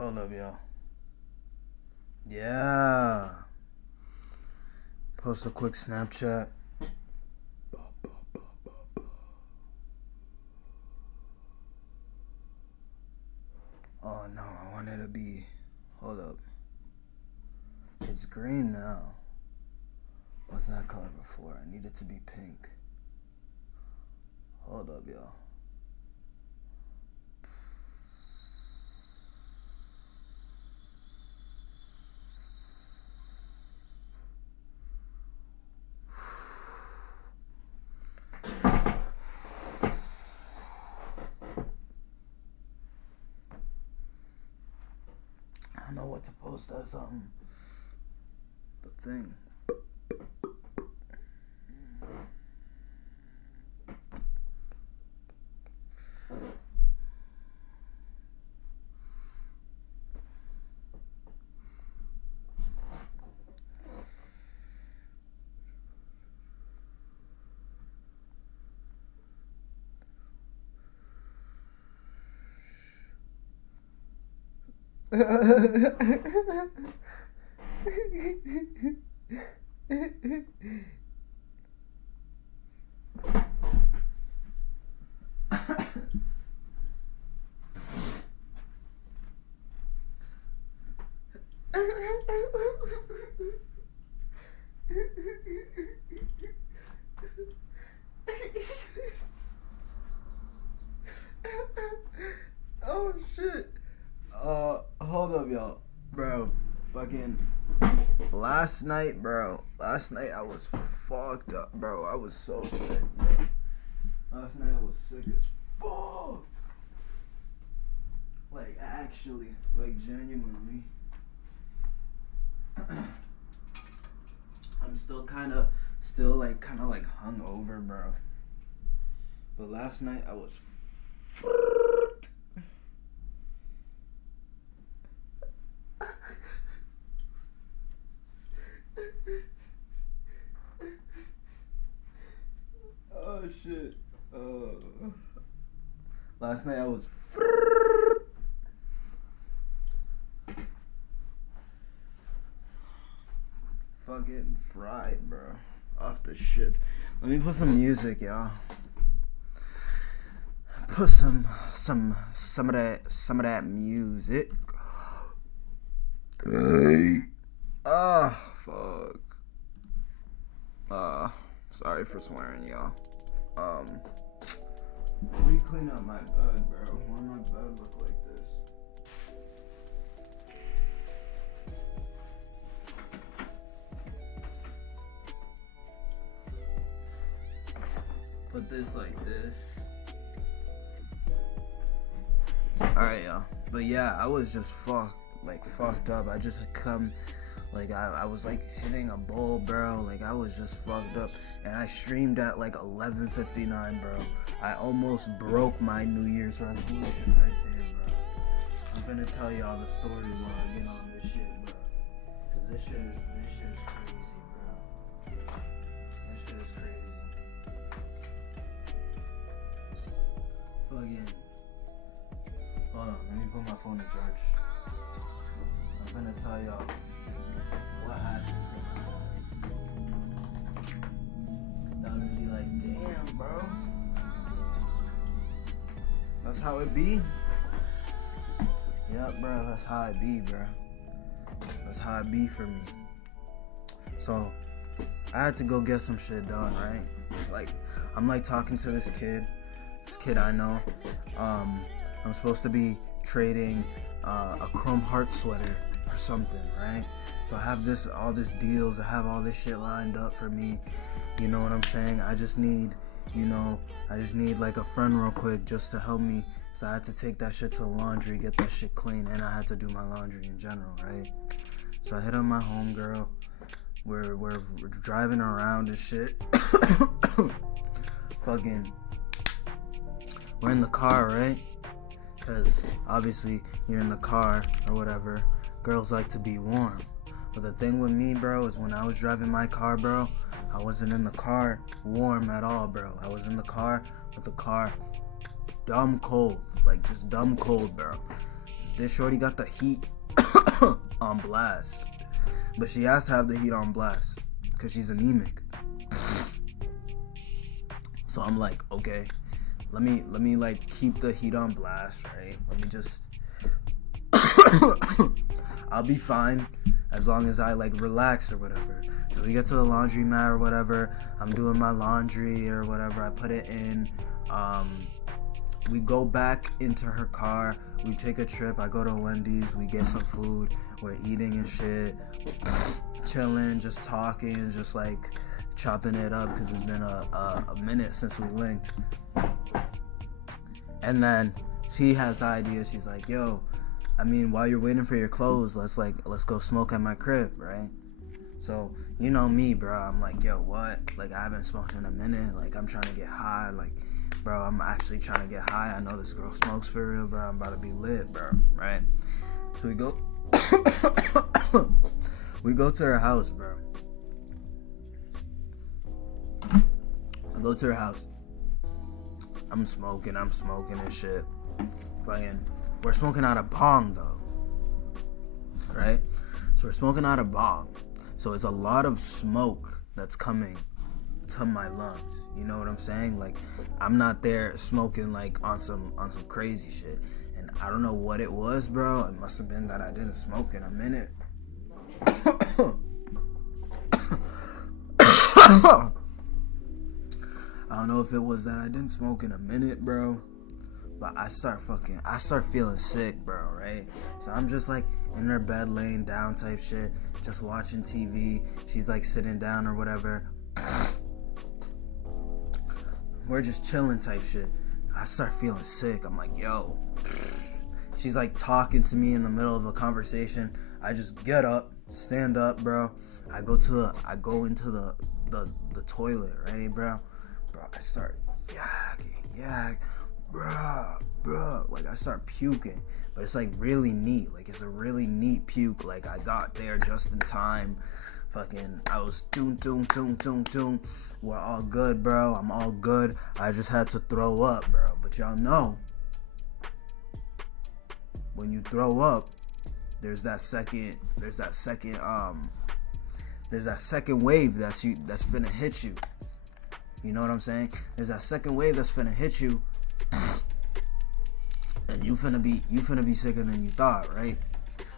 Hold up, y'all. Yeah. Post a quick Snapchat. Oh no, I want it to be. Hold up. It's green now. What's that color before? I need it to be pink. Hold up, y'all. I don't know what to post as the thing. Oh shit. Hold up, y'all. Bro, fucking last night I was fucked up, bro. I was so sick, bro. Last night I was sick as fuck. Like, actually, like, genuinely. I'm still kind of hungover, bro. But last night I was fucked. Oh shit. Last night I was fucking fried, bro. Off the shits. Let me put some music, y'all. Put some of that music. Hey. Ah, fuck. Sorry for swearing, y'all. Let me clean up my bed, bro. Why my bed look like this? Put this like this. Alright, y'all. But yeah, I was just fucked up. I just had come. Like, I was, like, hitting a bowl, bro. Like, I was just fucked up. And I streamed at, like, 11:59, bro. I almost broke my New Year's resolution right there, bro. I'm gonna tell y'all the story while I get on this shit, bro. Because this shit is crazy, bro. This shit is crazy. Fucking. Hold on, let me put my phone in charge. I'm gonna tell y'all what happens in my life. Y'all gonna be like, damn, bro. That's how it be? Yup, bro, that's how it be, bro. That's how it be for me. So, I had to go get some shit done, right? Like, I'm like talking to this kid I know. I'm supposed to be trading a Chrome Heart sweater for something, right? So I have all this deals, I have all this shit lined up for me. You know what I'm saying? I just need like a friend real quick just to help me. So I had to take that shit to the laundry, get that shit clean, and I had to do my laundry in general, right? So I hit up my homegirl. We're driving around and shit. Fucking, we're in the car, right? Because obviously you're in the car or whatever. Girls like to be warm. But the thing with me, bro, is when I was driving my car, bro, I wasn't in the car warm at all, bro. I was in the car with the car dumb cold. Like, just dumb cold, bro. this shorty got the heat on blast. But she has to have the heat on blast because she's anemic. So I'm like, okay, let me like keep the heat on blast, right? Let me just I'll be fine as long as I like relax or whatever. So we get to the laundromat or whatever. I'm doing my laundry or whatever. I put it in. We go back into her car. We take a trip. I go to Wendy's. We get some food. We're eating and shit. Chilling, just talking, just like chopping it up because it's been a minute since we linked. And then she has the idea. She's like, yo, I mean, while you're waiting for your clothes, let's go smoke at my crib, right? So, you know me, bro. I'm like, yo, what? Like, I haven't smoked in a minute. Like, I'm trying to get high. Like, bro, I'm actually trying to get high. I know this girl smokes for real, bro. I'm about to be lit, bro, right? So we go we go to her house, bro. I go to her house. I'm smoking and shit. Fucking, we're smoking out a bong, though. Right? So we're smoking out a bong. So it's a lot of smoke that's coming to my lungs. You know what I'm saying? Like, I'm not there smoking like on some crazy shit. And I don't know what it was, bro. It must have been that I didn't smoke in a minute. I don't know if it was that I didn't smoke in a minute, bro. But I start feeling sick, bro, right? So I'm just like in her bed laying down type shit, just watching TV. She's like sitting down or whatever. We're just chilling type shit. I start feeling sick. I'm like, yo. She's like talking to me in the middle of a conversation. I just get up, stand up, bro. I go into the toilet, right, bro? Bro, I start yakking, bro. Like, I start puking. But it's like really neat. Like, it's a really neat puke. Like, I got there just in time. Fucking, I was doom. We're all good, bro. I'm all good. I just had to throw up, bro. But y'all know, when you throw up, there's that second wave that's finna hit you. You know what I'm saying? There's that second wave that's finna hit you, and you finna be sicker than you thought, right?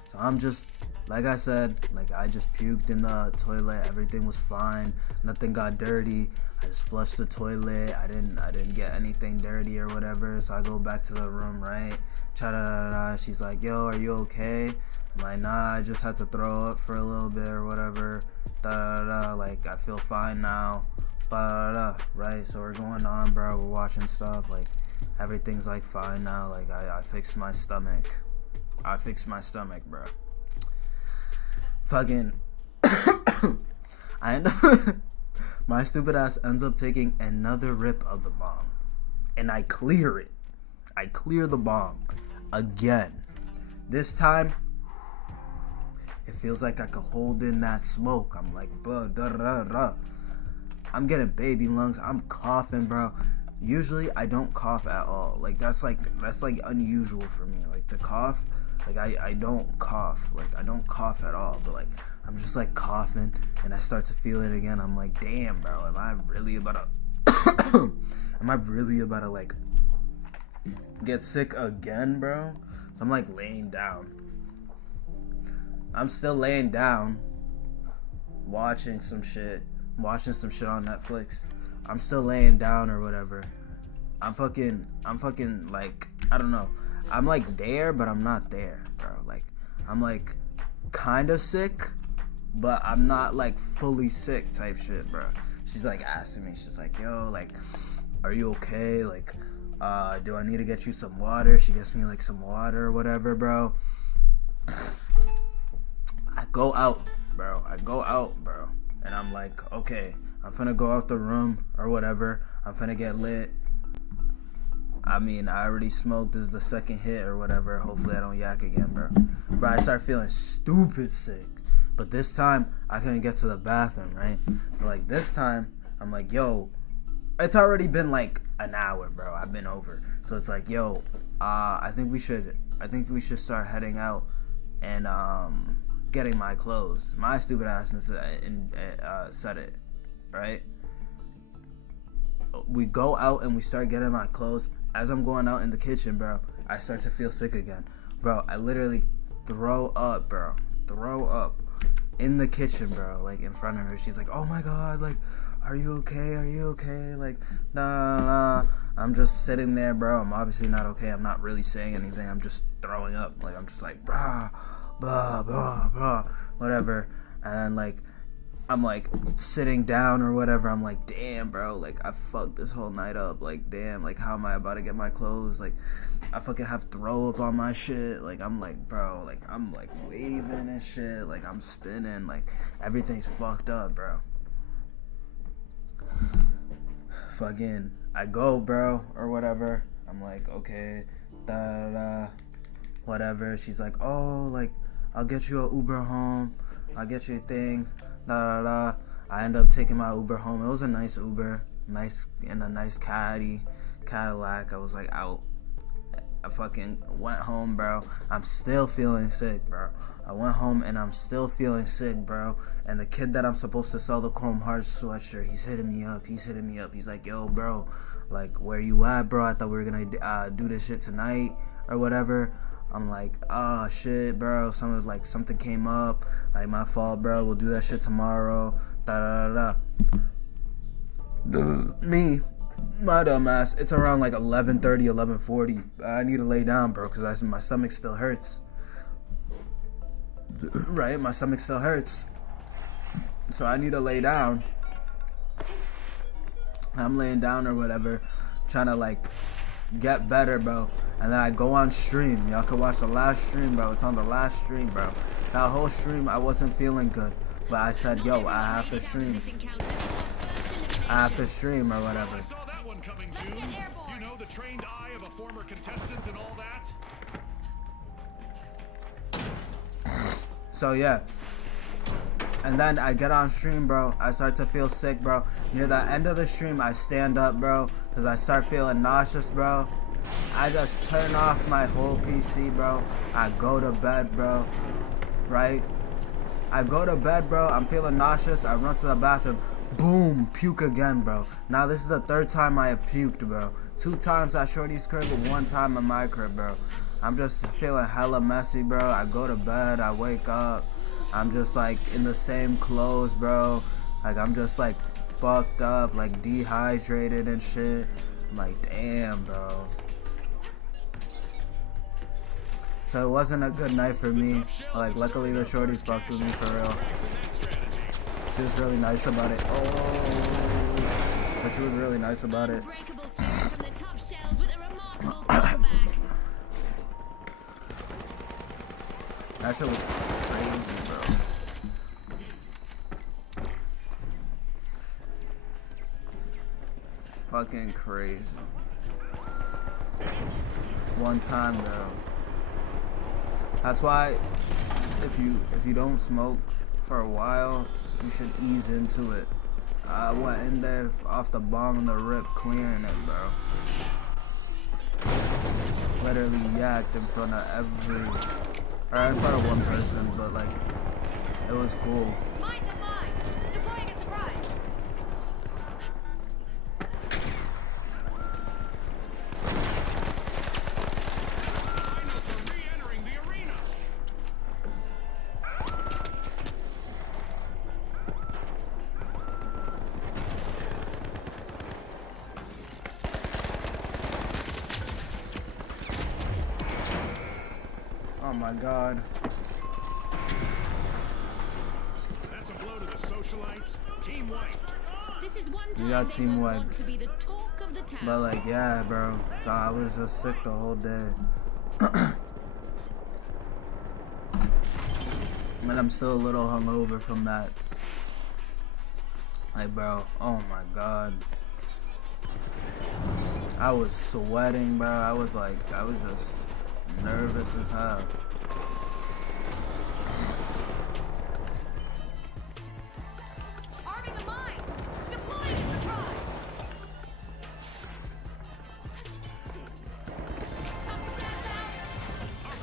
So I'm just, like I said, like, I just puked in the toilet. Everything was fine. Nothing got dirty. I just flushed the toilet. I didn't get anything dirty or whatever. So I go back to the room, right? Cha-da-da-da. She's like, yo, are you okay? I'm like, nah, I just had to throw up for a little bit or whatever. Da-da-da. Like, I feel fine now. Ba-da-da. Right? So we're going on, bro. We're watching stuff. Like, everything's, like, fine now. Like, I fixed my stomach. Bro. Fucking I end up my stupid ass ends up taking another rip of the bomb, and I clear it. I clear the bomb again. This time it feels like I could hold in that smoke. I'm like, I'm getting baby lungs. I'm coughing, bro. Usually I don't cough at all. Like, that's unusual for me. Like, to cough, like, I don't cough. Like, I don't cough at all. But, like, I'm just, like, coughing, and I start to feel it again. I'm like, damn, bro, am I really about to, like, get sick again, bro? So I'm, like, laying down. I'm still laying down, watching some shit on Netflix. I'm still laying down or whatever. I'm fucking, like, I don't know. I'm, like, there, but I'm not there, bro. Like, I'm, like, kind of sick, but I'm not, like, fully sick type shit, bro. She's, like, asking me. She's like, yo, like, are you okay? Like, do I need to get you some water? She gets me, like, some water or whatever, bro. I go out, bro. And I'm like, okay, I'm finna go out the room or whatever. I'm finna get lit. I mean, I already smoked. This is the second hit or whatever. Hopefully I don't yak again, bro. Bro, I start feeling stupid sick. But this time, I couldn't get to the bathroom, right? So, like, this time, I'm like, yo, it's already been, like, an hour, bro. I've been over. So, it's like, yo, I think we should I think we should start heading out and getting my clothes. My stupid ass said it, right? We go out and we start getting my clothes. As I'm going out in the kitchen, bro, I start to feel sick again. Bro, I literally throw up, bro. Throw up in the kitchen, bro, like in front of her. She's like, oh my God, like, are you okay? Are you okay? Like, nah. I'm just sitting there, bro. I'm obviously not okay. I'm not really saying anything. I'm just throwing up. Like, I'm just like, blah, blah, blah, blah, whatever. And then, like, I'm like sitting down or whatever. I'm like, damn, bro, like I fucked this whole night up. Like, damn, like how am I about to get my clothes? Like, I fucking have throw up on my shit. Like, I'm like, bro, like I'm like waving and shit. Like, I'm spinning. Like, everything's fucked up, bro. Fucking, I go, bro, or whatever. I'm like, okay, whatever. She's like, oh, like I'll get you a Uber home. I'll get you a thing. I end up taking my Uber home. It was a nice Uber, nice in a nice Cadillac. I was like out. I fucking went home, bro. I'm still feeling sick, bro. I went home and I'm still feeling sick, bro. And the kid that I'm supposed to sell the Chrome Hearts sweatshirt, he's hitting me up. He's like, yo, bro, like, where you at, bro? I thought we were gonna do this shit tonight or whatever. I'm like, oh shit, bro. Something came up. Like, my fault, bro. We'll do that shit tomorrow. Me, my dumb ass. It's around like 11:30, 11:40. I need to lay down, bro, because my stomach still hurts. Right, my stomach still hurts. So I need to lay down. I'm laying down or whatever, trying to like get better, bro. And then I go on stream. Y'all can watch the last stream, bro. It's on the last stream, bro. That whole stream, I wasn't feeling good. But I said, yo, I have to stream. I have to stream or whatever. I saw that one coming, June. You know, the trained eye of a former contestant and all that. So, yeah. And then I get on stream, bro. I start to feel sick, bro. Near the end of the stream, I stand up, bro, because I start feeling nauseous, bro. I just turn off my whole PC, bro. I go to bed, bro. Right? I go to bed, bro. I'm feeling nauseous. I run to the bathroom. Boom. Puke again, bro. Now this is the third time I have puked, bro. 2 times at Shorty's crib and 1 time at my crib, bro. I'm just feeling hella messy, bro. I go to bed. I wake up. I'm just like in the same clothes, bro. Like, I'm just like fucked up, like dehydrated and shit. I'm like, damn, bro. So it wasn't a good night for me. Like, luckily the shorties fucked with me for real. She was really nice about it. Oh, but she was really nice about it. That shit was crazy, bro. Fucking crazy. One time, bro. That's why if you don't smoke for a while, you should ease into it. I went in there off the bong and the rip, clearing it, bro. Literally yacked in front of in front of one person, but like, it was cool. Mind the mine! Deploying a surprise! Rhinos are re-entering the arena. Oh my god. That's a blow to the socialites. Team wiped. This is one You time got they team will want wiped. to be the talk of the town. But like, yeah, bro. I was just sick the whole day. And I'm still a little hungover from that. Like, bro, oh my god. I was sweating, bro. I was just nervous as hell. Arming a mine! Deploying a surprise! Our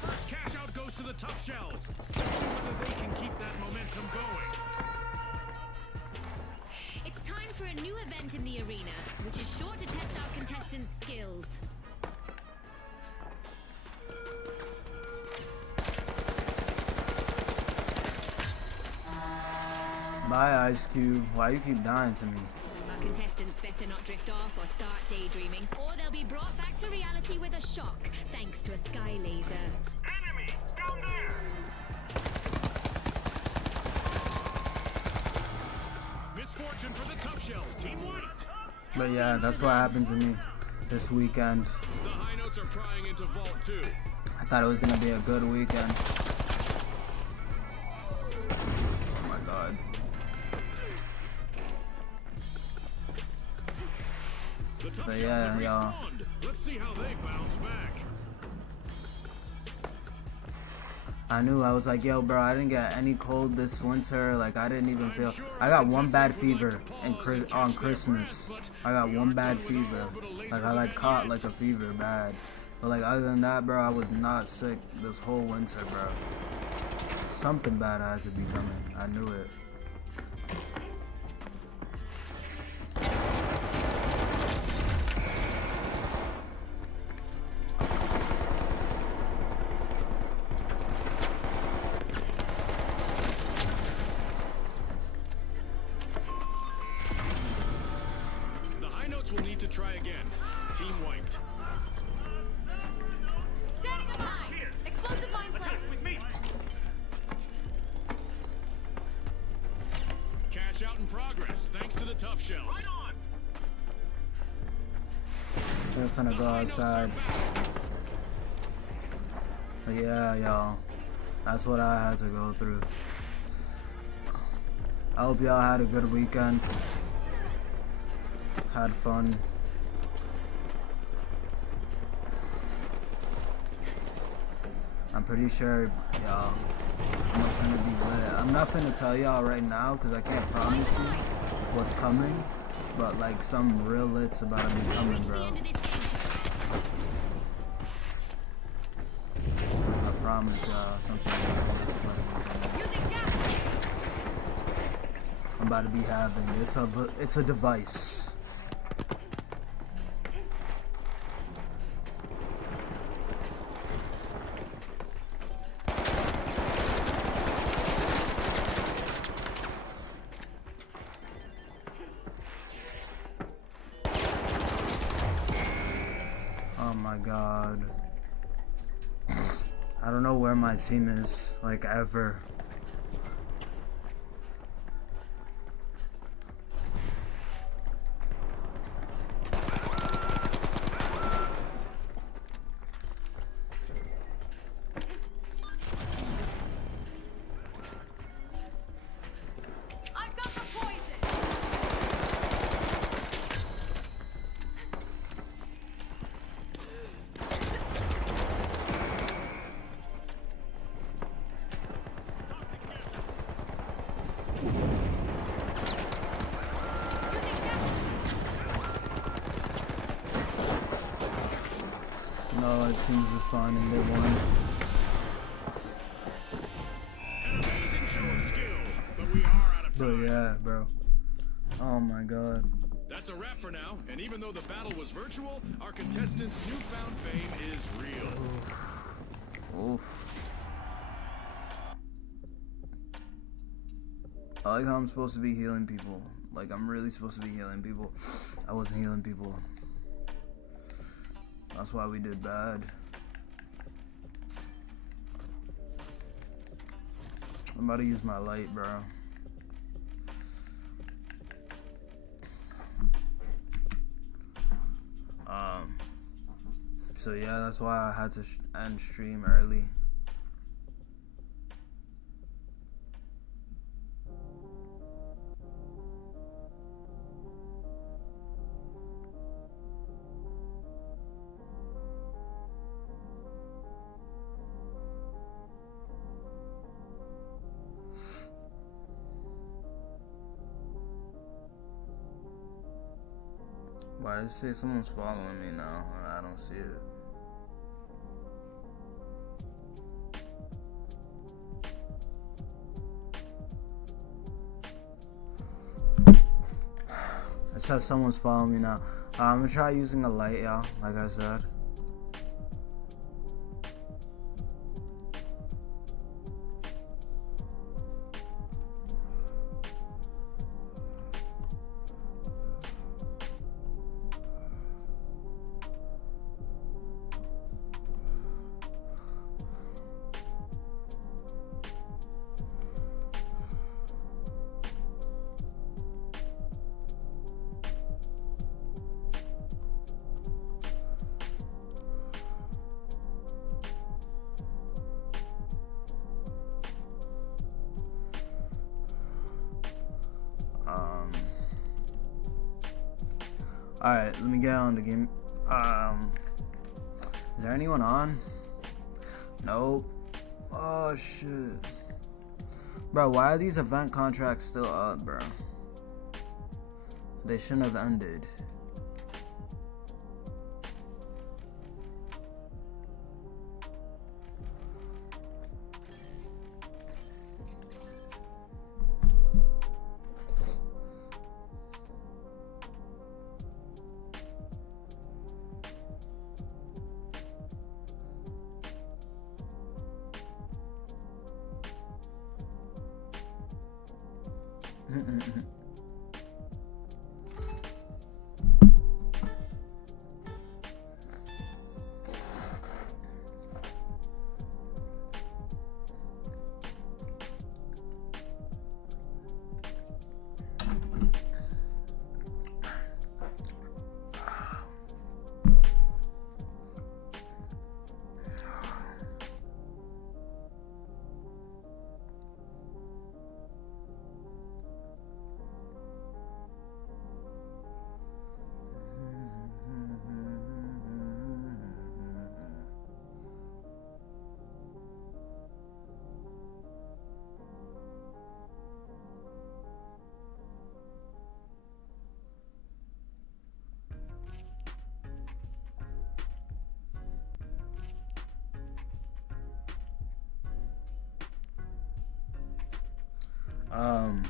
shells. Let's see whether they can keep that momentum going. It's time for a new event in the arena, which is sure to test our contestants' skills. Bye, Ice Cube. Why you keep dying to me? Our contestants better not drift off or start daydreaming, or they'll be brought back to reality with a shock, thanks to a sky laser. Enemy down there. Misfortune for the tough shells. Team white. But yeah, that's what happened to me this weekend. The high notes are prying into Vault 2. I thought it was gonna be a good weekend. Oh my god. The tough But shells yeah, have y'all. respawned. Let's see how they bounce back. I knew, I was like, yo, bro, I didn't get any cold this winter. Like, I didn't even feel. I got one bad fever on Christmas. I got one bad fever. Like, I like caught like a fever bad. But like, other than that, bro, I was not sick this whole winter, bro. Something bad had to be coming. I knew it. Will need to try again. Team wiped. Setting a mine! Explosive mine placed! With me. Cash out in progress, thanks to the tough shells. We're finna go outside. But yeah, y'all. That's what I had to go through. I hope y'all had a good weekend. Had fun. I'm pretty sure, y'all, I'm not gonna be lit. I'm not gonna tell y'all right now because I can't promise you what's coming, but like some real lit's about to be coming, Reach the bro. end of this game, Charlotte. I promise y'all something real lit's about to be coming. Using gas! I'm about to be having. It's a device. Oh my god. I don't know where my team is, like, ever. I've got the poison! No, our team's responding. They won. An amazing show of skill, but we are out of But time. yeah, bro. Oh my god. That's a wrap for now, and even though the battle was virtual, our contestants' newfound fame is real. Oof. I like how I'm supposed to be healing people. Like, I'm really supposed to be healing people. I wasn't healing people. That's why we did bad. I'm about to use my light, bro. So yeah, that's why I had to end stream early. Why does it say someone's following me now? I don't see it. It says someone's following me now. I'm gonna try using a light, y'all, like I said. Alright, let me get on the game. Is there anyone on? Nope. Oh shit. Bro, why are these event contracts still up, bro? They shouldn't have ended. Um,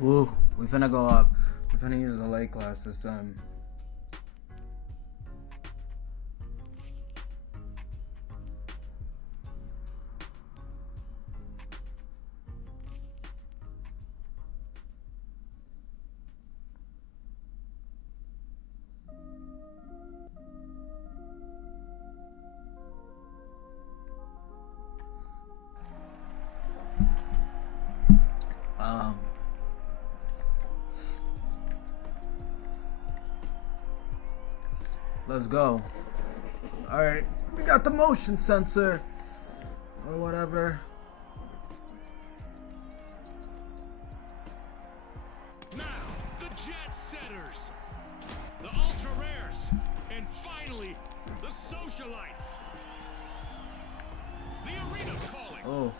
woo, we finna go up. We finna use the light class this time. Let's go. Alright, we got the motion sensor. Or whatever. Now, the jet setters, the ultra rares, and finally, the socialites. The arena's calling. Oh.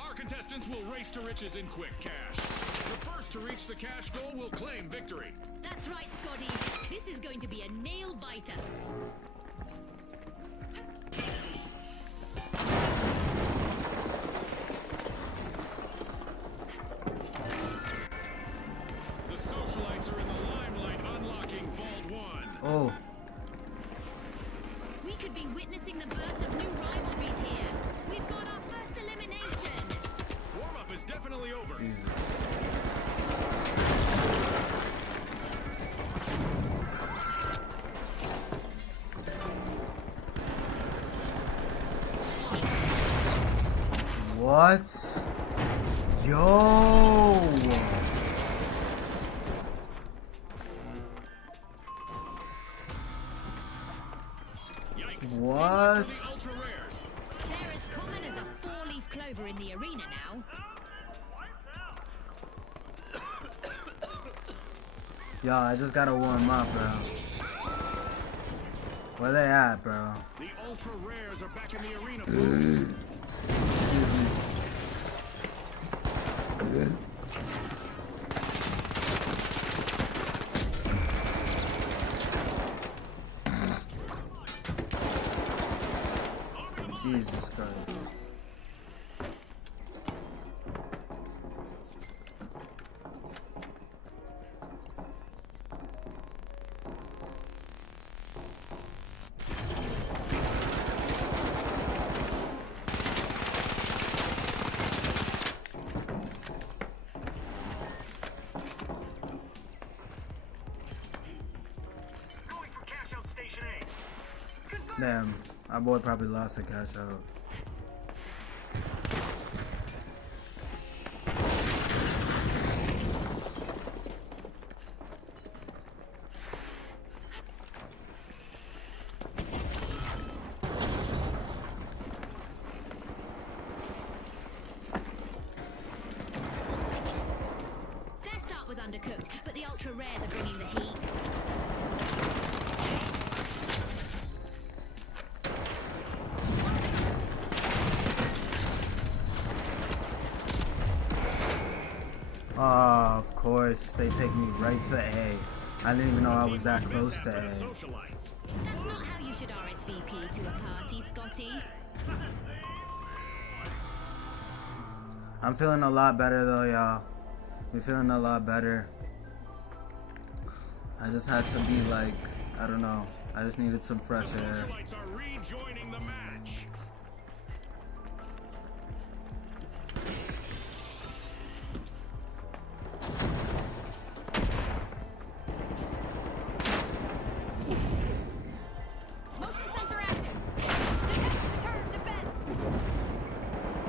Our contestants will race to riches in quick cash. The first to reach the cash goal will claim victory. That's right, Scotty. This is going to be a nail biter. The socialites are in the limelight, unlocking Vault 1. Oh. We could be witnessing the birth of new rivalries here. We've got our first elimination. Warm-up is definitely over. Jesus. What? Yo! Yikes. What? Team up for the ultra rares. clover in the arena now. Yo, I just gotta warm up, bro. Where they at, bro? The ultra rares are back in the arena, folks. Excuse me. Jesus Christ. Damn, our boy probably lost a cash out. Their start was undercooked, but the ultra rares are bringing the heat. Oh, of course, they take me right to A. I didn't even know I was that close to A. That's not how you should RSVP to a party, Scotty. I'm feeling a lot better though, y'all. We're feeling a lot better. I just had to be like, I don't know. I just needed some fresh air. Socialites are rejoining the match. Motion sensor active. Detect the turn defense.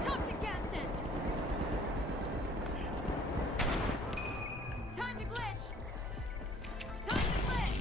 Toxic gas sent. Time to glitch. Time to glitch.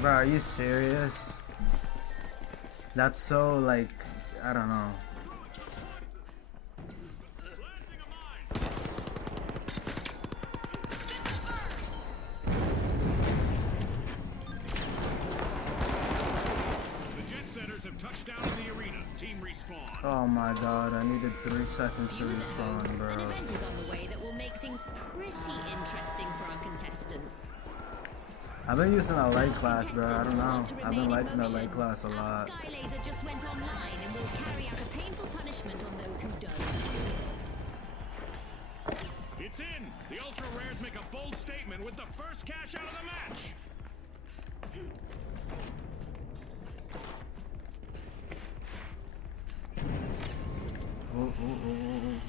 Bro, are you serious? That's so like, I don't know. The jet setters have touched down in the arena. Team respawn. Oh my god, I needed 3 seconds to Viewers at home, respawn, an bro. event is on the way that will make things pretty interesting for our contestants. I've been using a light class, bro. I don't know. I've been liking the light class a Our lot. Sky Laser just went online and will carry out a painful punishment on those who don't. It's in. The ultra rares make a bold statement with the first cash out of the match. Ooh, ooh, ooh,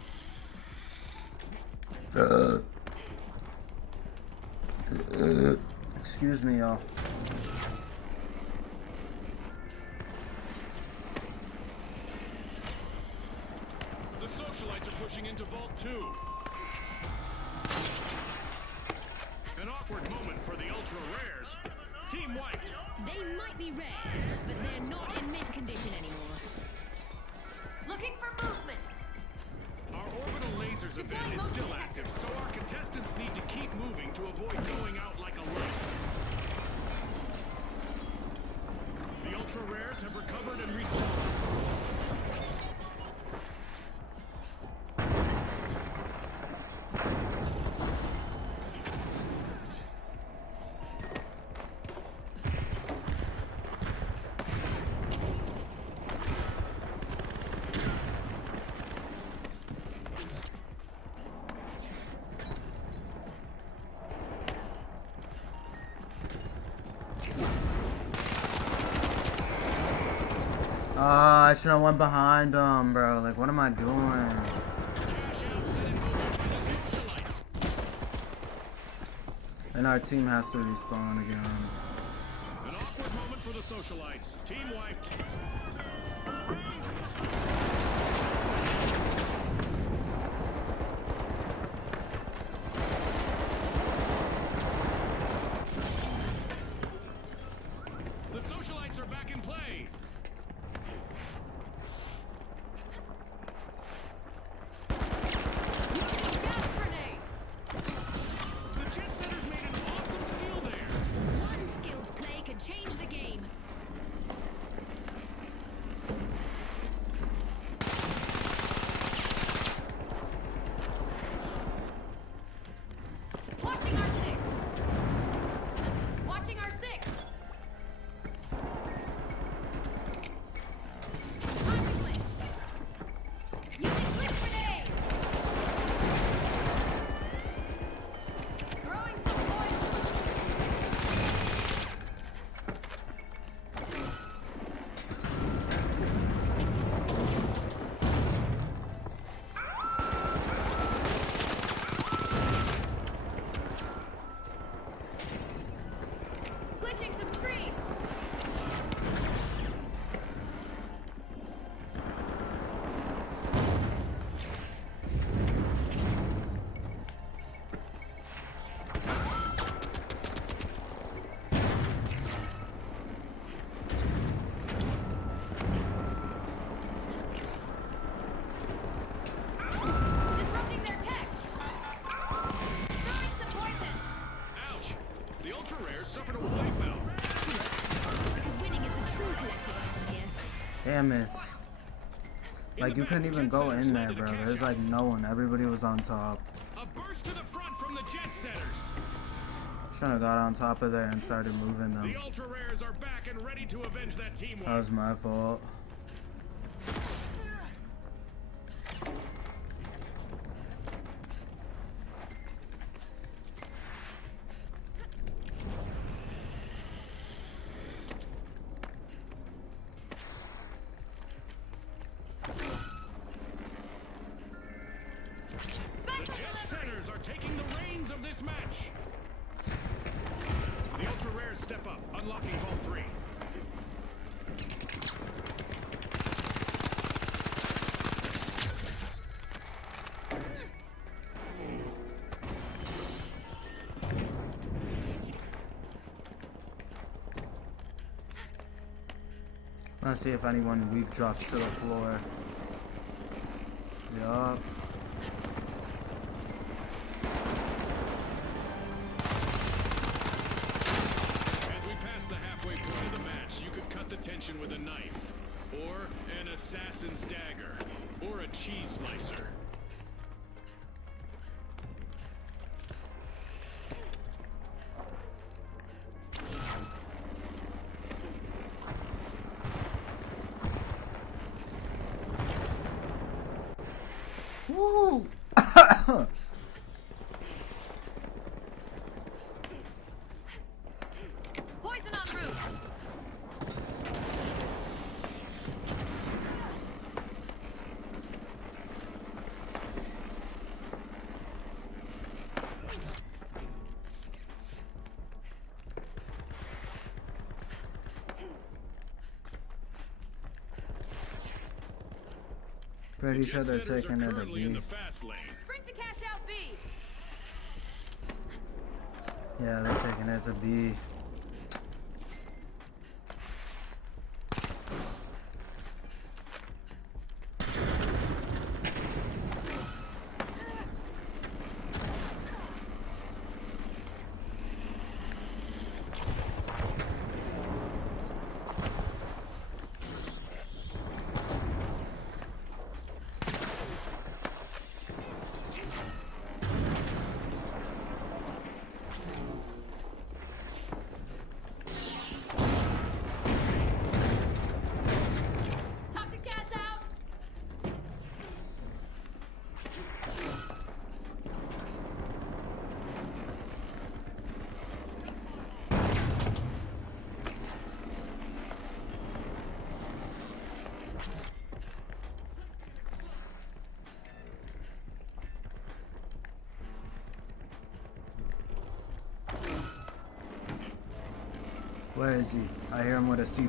ooh. Excuse me, y'all. The socialites are pushing into Vault 2. An awkward moment for the ultra rares. Team wiped. They might be rare, but they're not in mint condition anymore. Looking for movement. Our orbital lasers event is still active, so our contestants need to keep moving to avoid going out like a light. The ultra rares have recovered and respawned. I should have went behind them, bro. Like, what am I doing? Cash out set in motion by the socialites. And our team has to respawn again. An awkward moment for the socialites. Team wiped. The socialites are back in play. The jet setters made an awesome steal there. One skilled play could change the game. Watching our six. Watching our six. Time to blitz. Using blitz grenade. Throwing some poison. Glitching some screens. Disrupting their tech. Throwing some poison. Ouch! The ultra rares suffered a wipeout. Because winning is the true collective item here. Damn it. Like, you couldn't even go in there, bro. There's like no one. Everybody was on top. A burst to the front from the jet setters. Shouldn't have got on top of there and started moving them. The ultra rares are back and ready to avenge that team That wipe. was my fault. The jet setters are taking the reins of this match. The ultra rares step up, unlocking Vault 3. Let's see if anyone weak drops to the floor. Yup. As we pass the halfway point of the match, you could cut the tension with a knife, or an assassin's dagger, or a cheese slicer. Woo! Poison en route. Pretty sure they're Jet setters taking are it to currently in B. the fast lane. Sprint to cash out B. Yeah, they're taking it to B. Where is he? I hear him with his T4.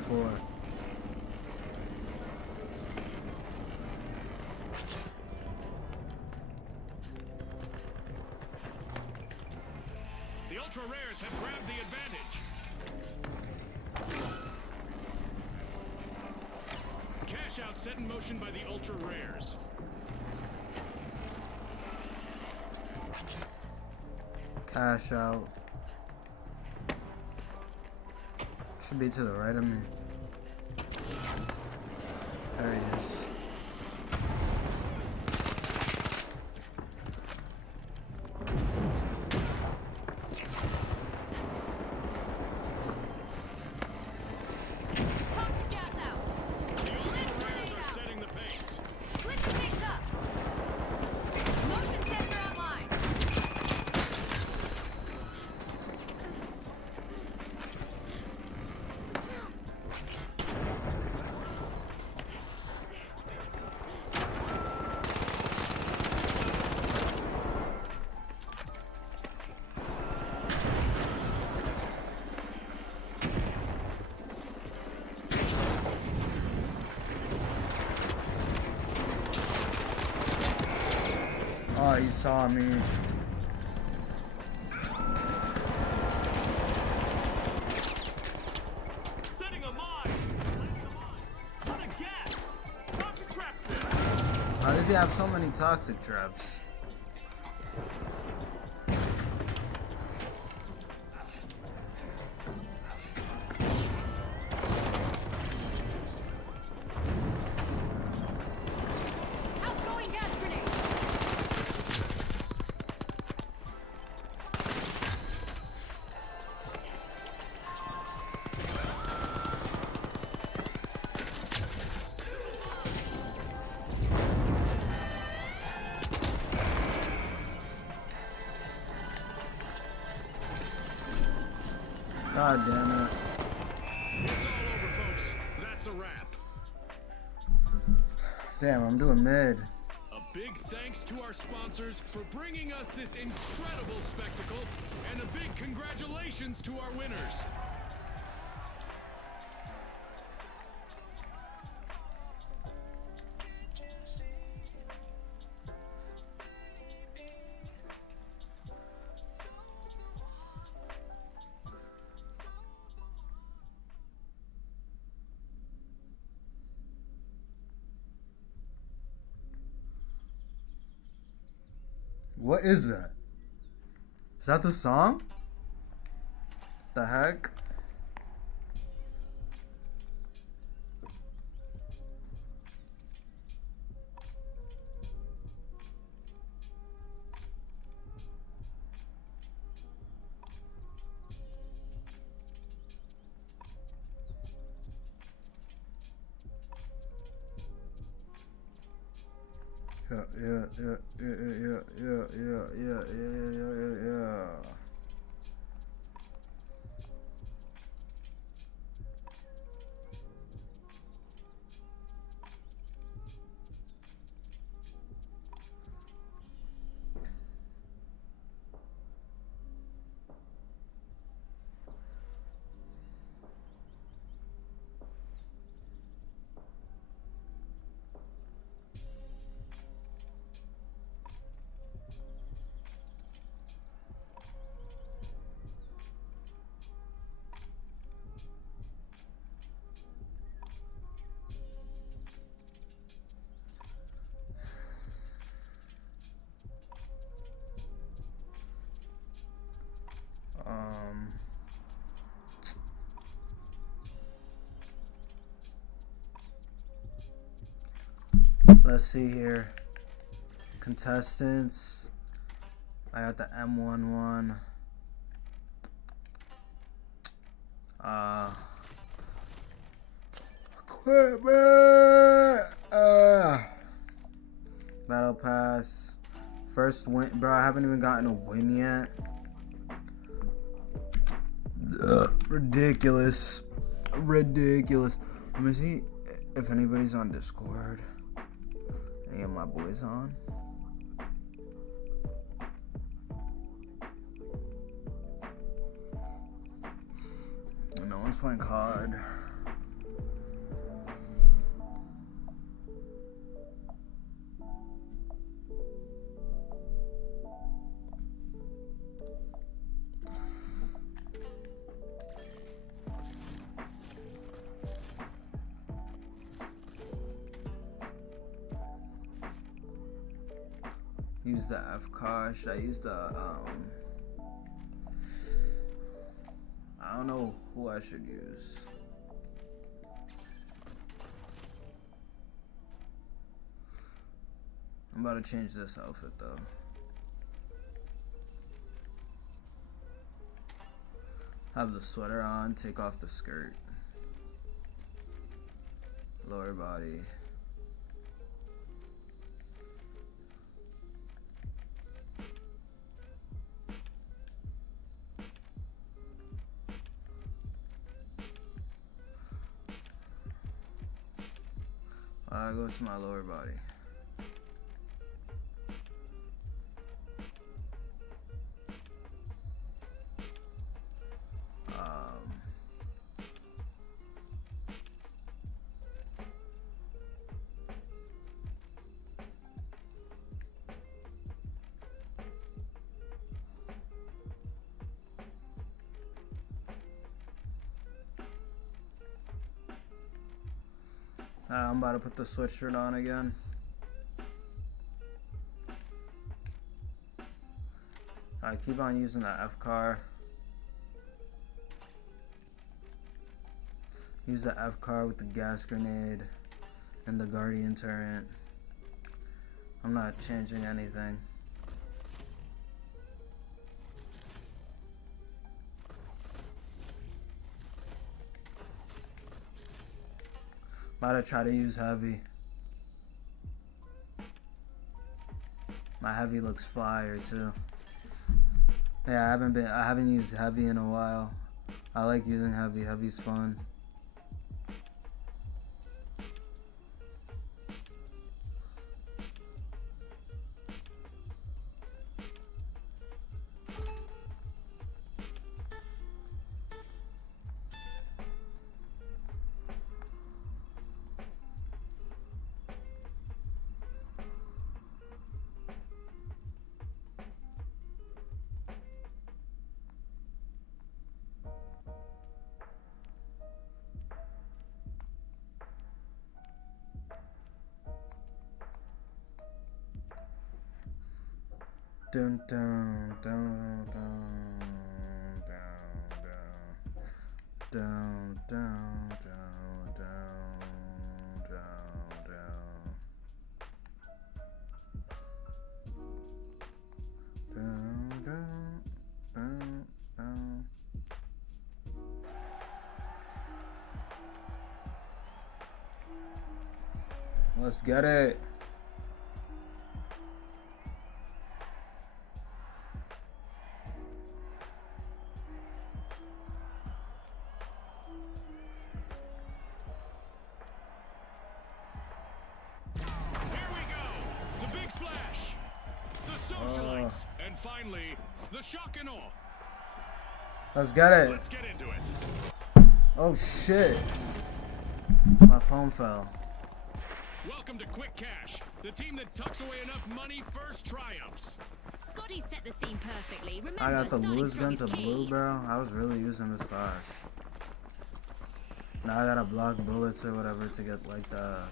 The ultra rares have grabbed the advantage. Cash out set in motion by the ultra rares. Cash out. Should be to the right of me. There he is. Pump the gas out. The ultra rares are setting the pace. Split the things up. Motion sensor online. Oh, he saw me. Setting a mine. Out of gas. Toxic trap set. How does he have so many toxic traps? Outgoing gas grenade. God damn it. It's all over, folks. That's a wrap. Damn, I'm doing mid. A big thanks to our sponsors for bringing us this incredible spectacle, and a big congratulations to our winners. What is that? Is that the song? The heck? Yeah. Let's see here. Contestants. I got the M11. Equipment. Battle pass. First win, bro. I haven't even gotten a win yet. Ridiculous. Let me see if anybody's on Discord. Any of my boys on? No one's playing COD. Use the F car. Should I use the I don't know who I should use. I'm about to change this outfit though. Have the sweater on, take off the skirt. Lower body. I go to my lower body. I'm about to put the sweatshirt on again. I keep on using the F car. Use the F car with the gas grenade and the Guardian turret. I'm not changing anything. About to try to use heavy. My heavy looks fire too. Yeah, I haven't used heavy in a while. I like using heavy. Heavy's fun. Dun, dun, dun, dun, dun, dun, dun, dun, dun, dun, dun, dun, dun, dun. Let's get it. And finally, the shock and awe. Let's get it. Let's get into it. Oh shit. My phone fell. Welcome to Quick Cash, the team that tucks away enough money first triumphs. Scotty set the scene perfectly. Remember, I got the starting lose strong gun is to key. blue barrel. I was really using this class. Now I gotta block bullets or whatever to get like the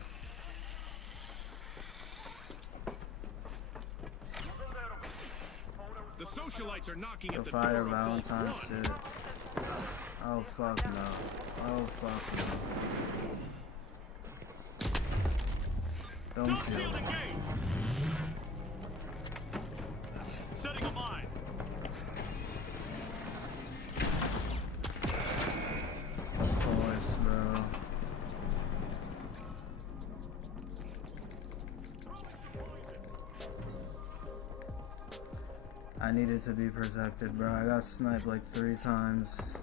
socialites are knocking at the fire door. Valentine shit. Oh fuck no. Oh fuck no. Don't Shield shield. engage. Setting a mine. Of course, bro. I needed to be protected, bro. I got sniped like 3 times.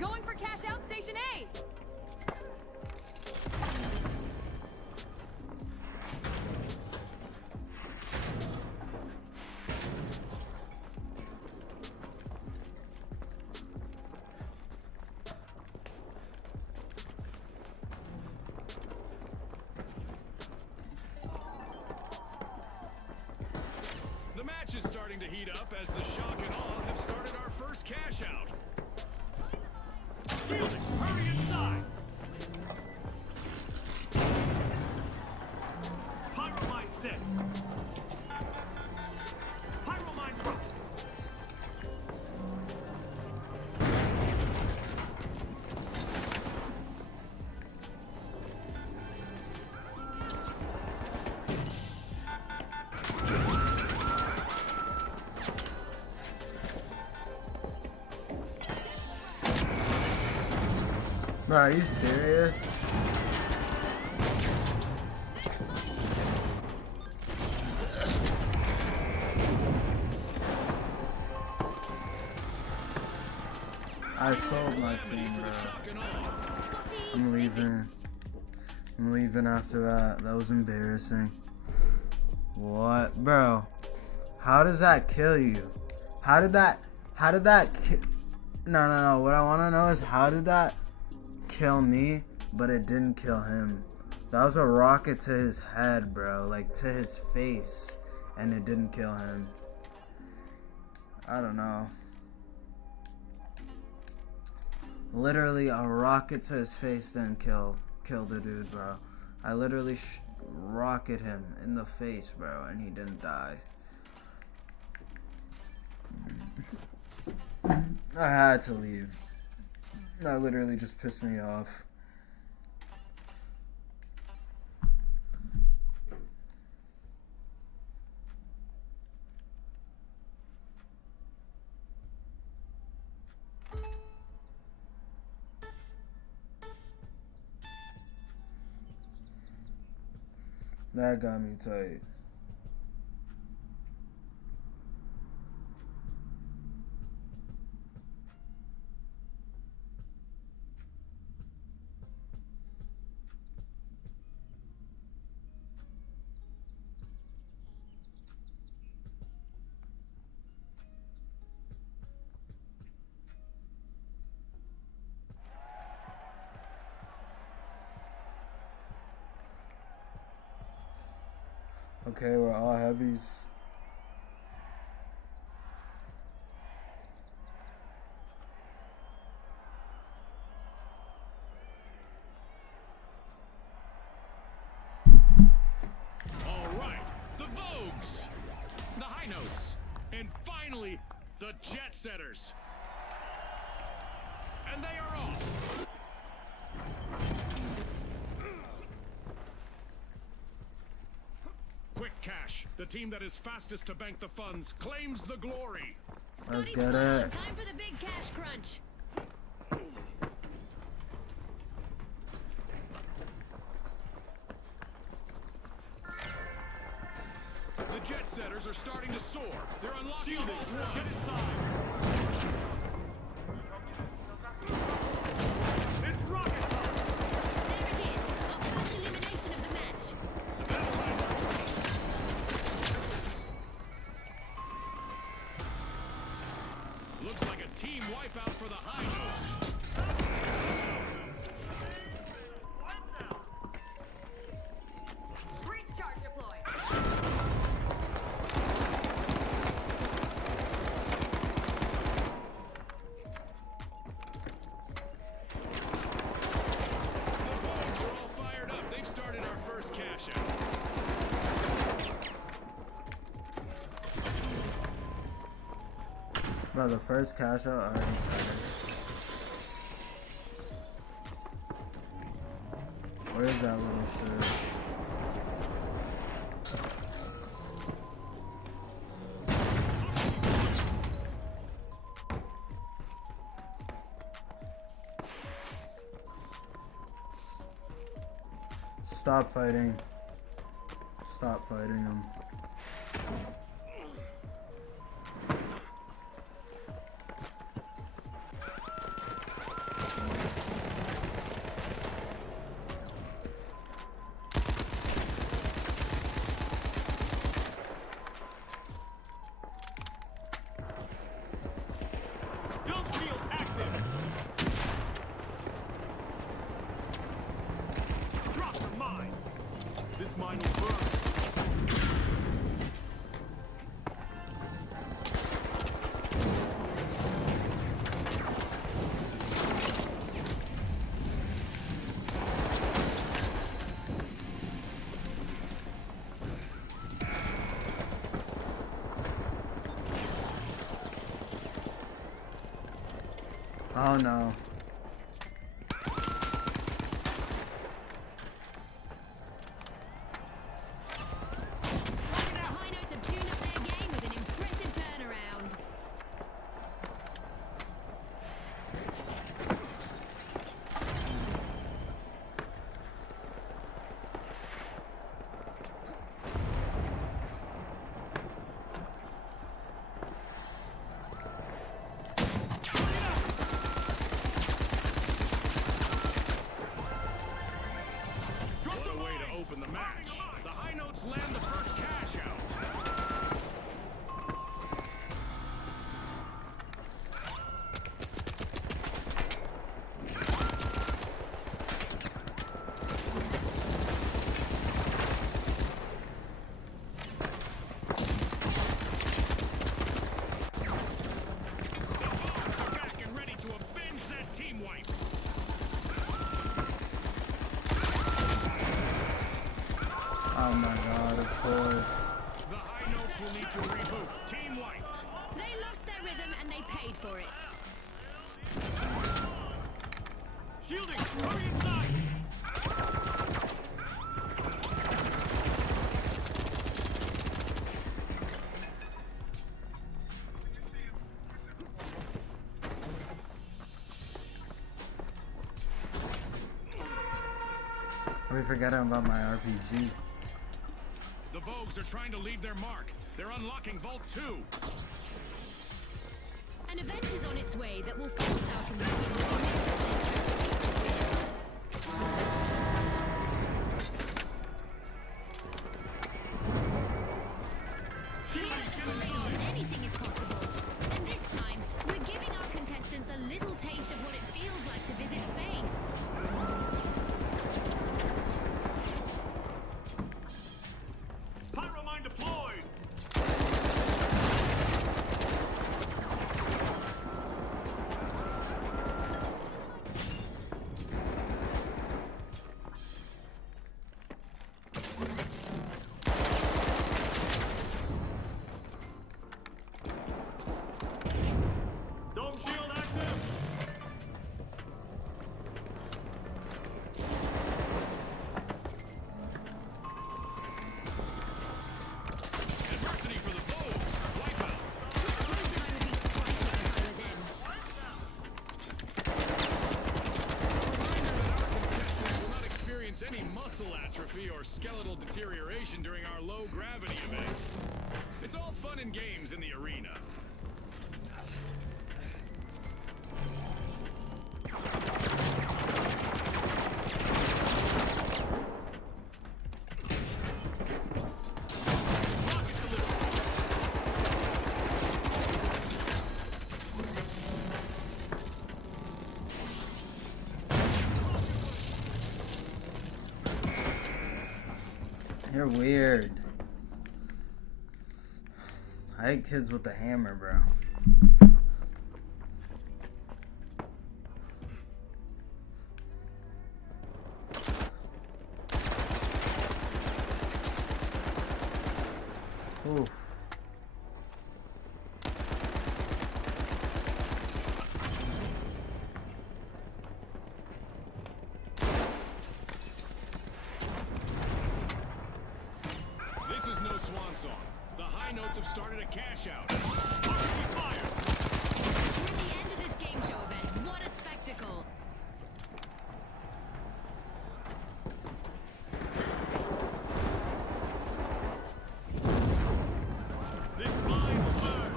Going for cash out station A. match is starting to heat up as the shock and awe have started our first cash out. Shielding, hurry inside! Pyromine set! Pyromine drop! Bro, are you serious? I sold my team, bro. I'm leaving. I'm leaving after that. That was embarrassing. What? Bro, how does that kill you? How did that No. What I want to know is how did that kill me, but it didn't kill him? That was a rocket to his head, bro. Like, to his face. And it didn't kill him. I don't know. Literally, a rocket to his face didn't kill the dude, bro. I literally rocket him in the face, bro, and he didn't die. I had to leave. That literally just pissed me off. That got me tight. Okay, we're all heavies. All right, the Vogues, the high notes, and finally, the jet setters. And they are off. Quick cash. The team that is fastest to bank the funds claims the glory. Let's Scotty get Swan, it. time for the big cash crunch. The jet setters are starting to soar. They're unlocking the vault. Get inside. It's rocket time. There it is. Up first elimination of the match. Looks like a team wipeout for the high notes. Breach charge deployed. The Vogues are all fired up. They've started our first cash out. Bro, the first cash out already started. Where's that little shit? Stop fighting. Stop fighting him. Build field active. Drop the mine. This mine will burn. Oh no. The High Notes have tuned up their game with an impressive turnaround. What a way to open the match. The High Notes land the first cash out. The Hawks are back and ready to avenge that team wipe. Oh my god, of course. The High Notes will need to reboot. Team wiped. They lost their rhythm and they paid for it. Shielding, hurry inside. I be forgetting about my RPG. The Vogues are trying to leave their mark. They're unlocking Vault 2. An event is on its way that will force our contestants to mix up their strategies to win. Here at the lobbies, anything is possible. And this time, we're giving our contestants a little taste of what it feels like to visit space. Pyromine deployed. Dome shield active. Adversity for the Vogues. Wipeout. Most I would be striking if I were them. Reminder that our contestants will not experience any muscle atrophy or skeletal deterioration during our low gravity event. It's all fun and games in the arena. You're weird. I hate kids with the hammer, bro. Oof. This is no swan song. The High Notes have started a cash out. Target fire. We're at the end of this game show event. What a spectacle! This line will burn.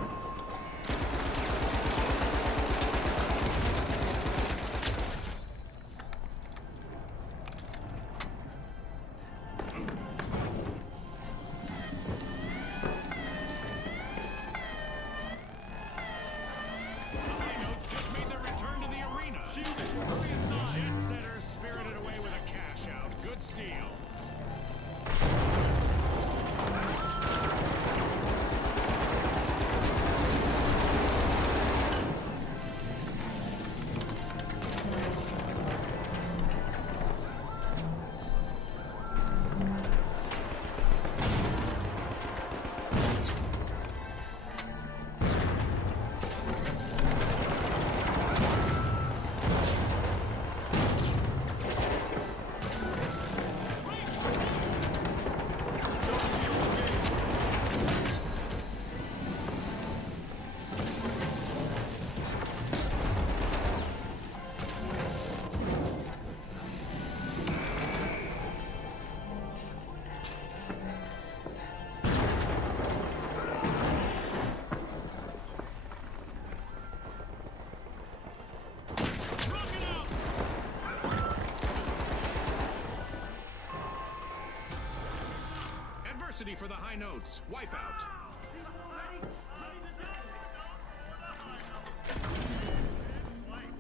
adversity for the high notes. Wipeout.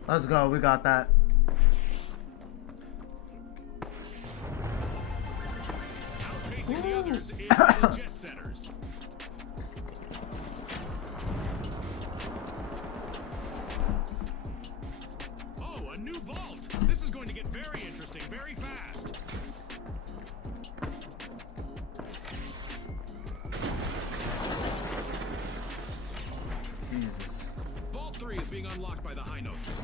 Let's go. We got that. Outpacing the others is the jet setters. Oh, a new vault. This is going to get very interesting very fast. Jesus. Vault 3 is being unlocked by the high notes.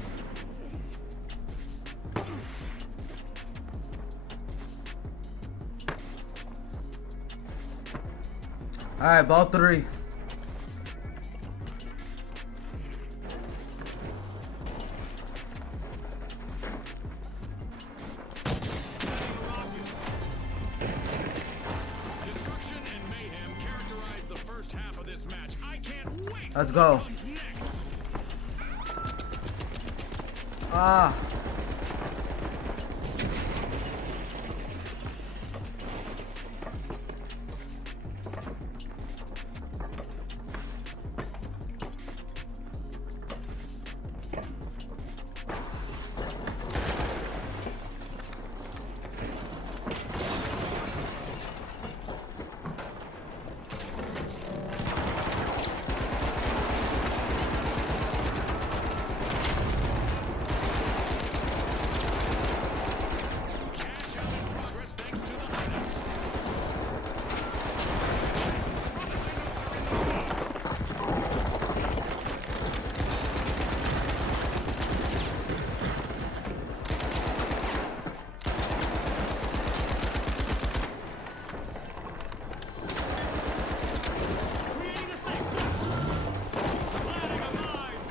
Alright, Vault 3. Destruction and mayhem characterize the first half of this match. I can't wait. Let's for go. what comes next. Ah. Cash out in progress thanks to the high notes. The high notes are in the lead. Creating a safe zone. Planning a line.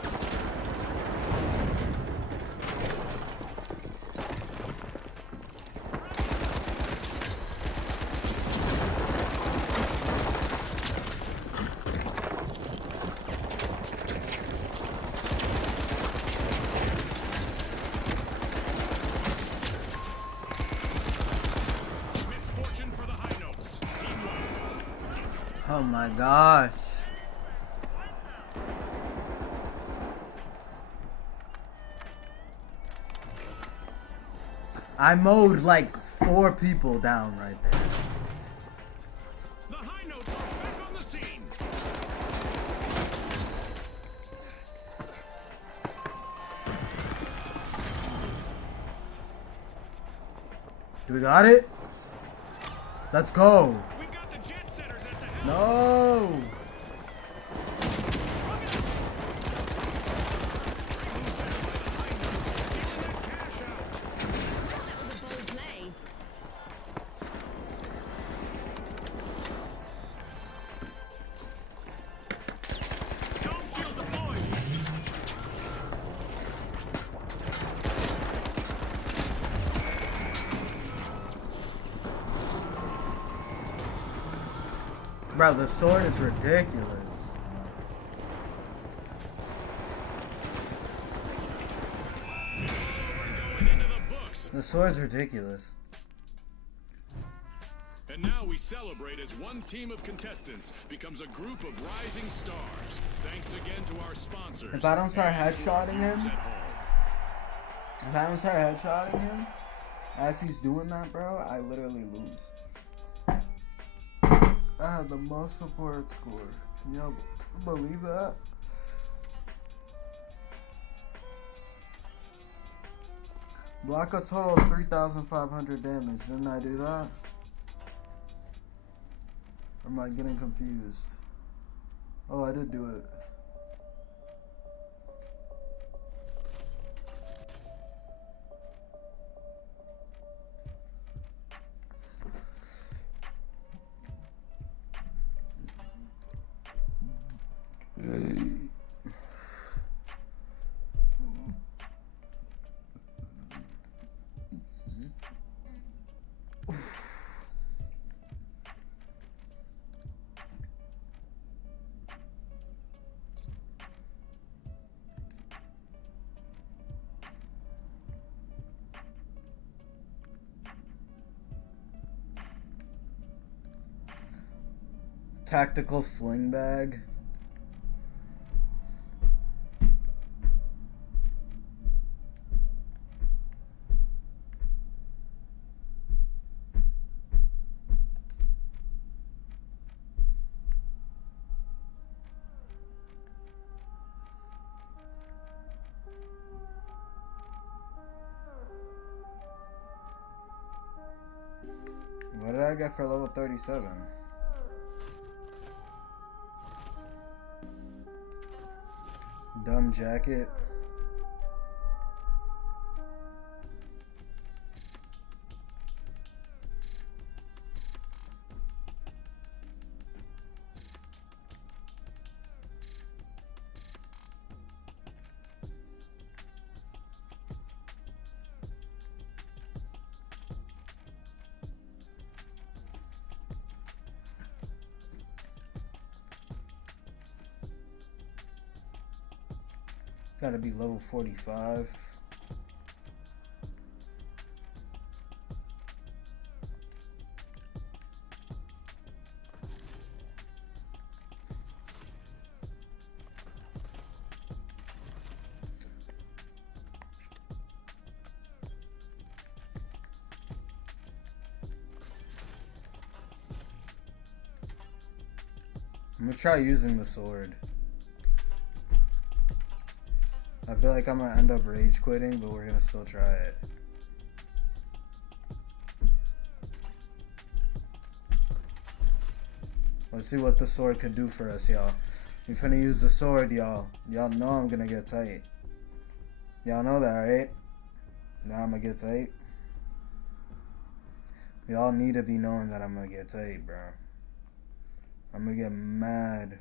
Misfortune for the high notes. Team one. Oh my gosh. I mowed like 4 people down right there. The high notes are back on the scene. Do we got it? Let's go. We've got the jet setters at the helm. No. Cash out. Well, that was a bold play. Dome shield deployed. Bro, the sword is ridiculous. Going into the books. The sword's ridiculous. And now we celebrate as one team of contestants becomes a group of rising stars. Thanks again to our sponsors. If I don't start and to our headshotting viewers him, at home. if I don't start headshotting him as he's doing that, bro, I literally lose. I had the most support score. Can y'all believe that? Block a total of 3,500 damage. Didn't I do that? Or am I getting confused? Oh, I did do it. Tactical sling bag. What did I get for level 37? Dumb jacket. Gotta be level 45. I'm gonna try using the sword. I feel like I'm gonna end up rage quitting, but we're gonna still try it. Let's see what the sword could do for us, y'all. We finna use the sword, y'all. Y'all know I'm gonna get tight. Y'all know that, right? Now I'm gonna get tight. Y'all need to be knowing that I'm gonna get tight, bro. I'm gonna get mad.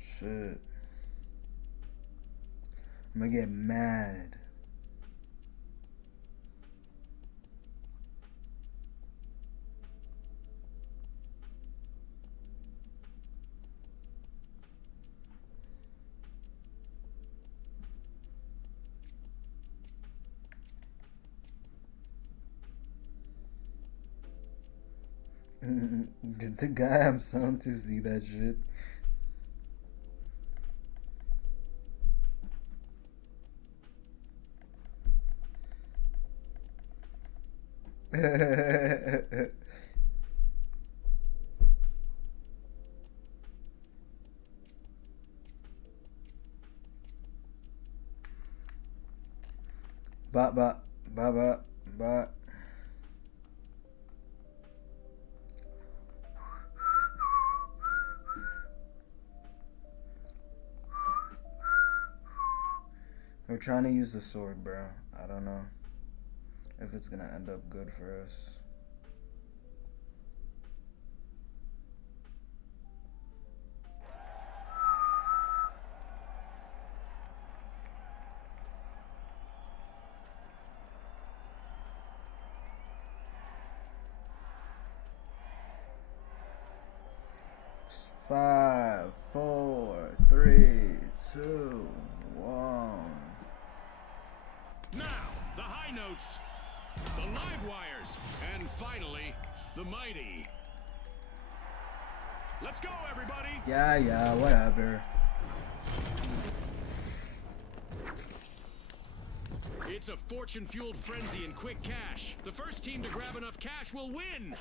Shit. I'm gonna get mad. Did the guy have sound to see that shit? Ba ba ba ba ba. We're trying to use the sword, bro. I don't know if it's gonna end up good for us. Five, four, three, two, one. Now, the high notes, the live wires, and finally, the mighty. Let's go, everybody! Yeah, whatever. It's a fortune-fueled frenzy in quick cash. The first team to grab enough cash will win!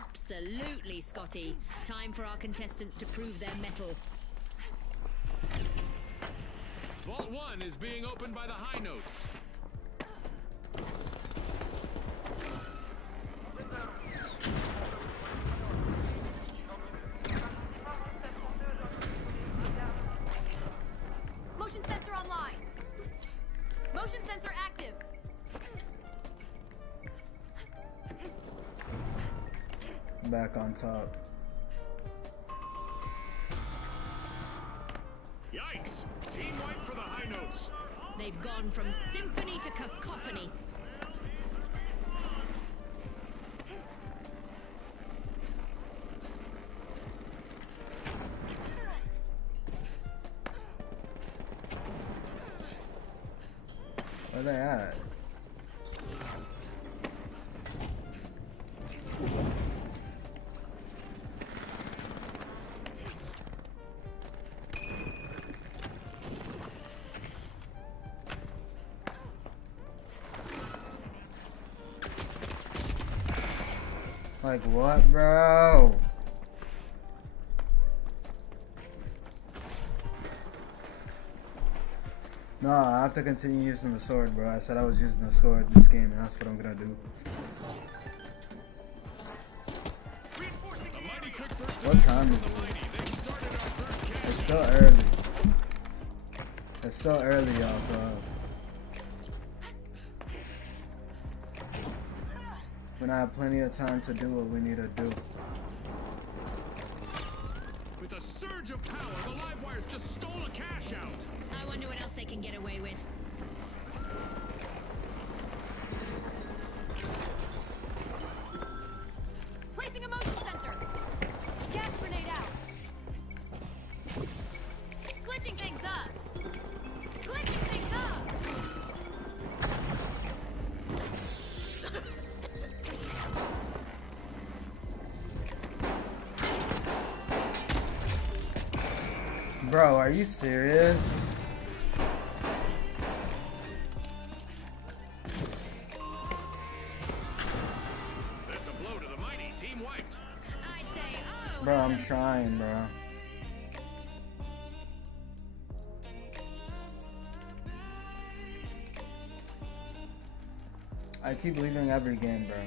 Absolutely, Scotty. Time for our contestants to prove their mettle. Vault 1 is being opened by the high notes. Motion sensor online. Motion sensor active. Back on top. Yikes! Team wipe for the high notes. They've gone from symphony to cacophony. Where they at? Like what, bro? No, I have to continue using the sword, bro. I said I was using the sword this game, and that's what I'm gonna do. What time is it? It's still early. It's still early, y'all, so we're gonna have plenty of time to do what we need to do. With a surge of power, the live wires just stole a cash out. I wonder what else they can get away with. Placing a motion sensor. Gas grenade out. Glitching things up. Glitching things up. Bro, are you serious? That's a blow to the mighty. Team wiped. I'd say, oh. Bro, I'm trying, bro. I keep leaving every game, bro.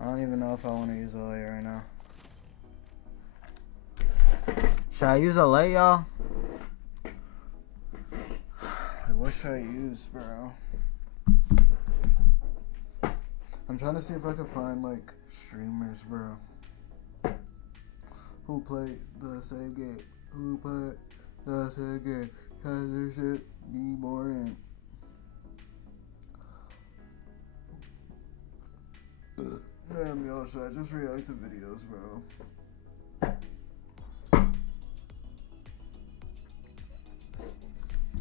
I don't even know if I want to use a light right now. Should I use a light, y'all? Like, what should I use, bro? I'm trying to see if I can find, like, streamers, bro. Who play the same game? Who play the same game? Cause there should be boring. Damn, y'all, should I just react to videos, bro?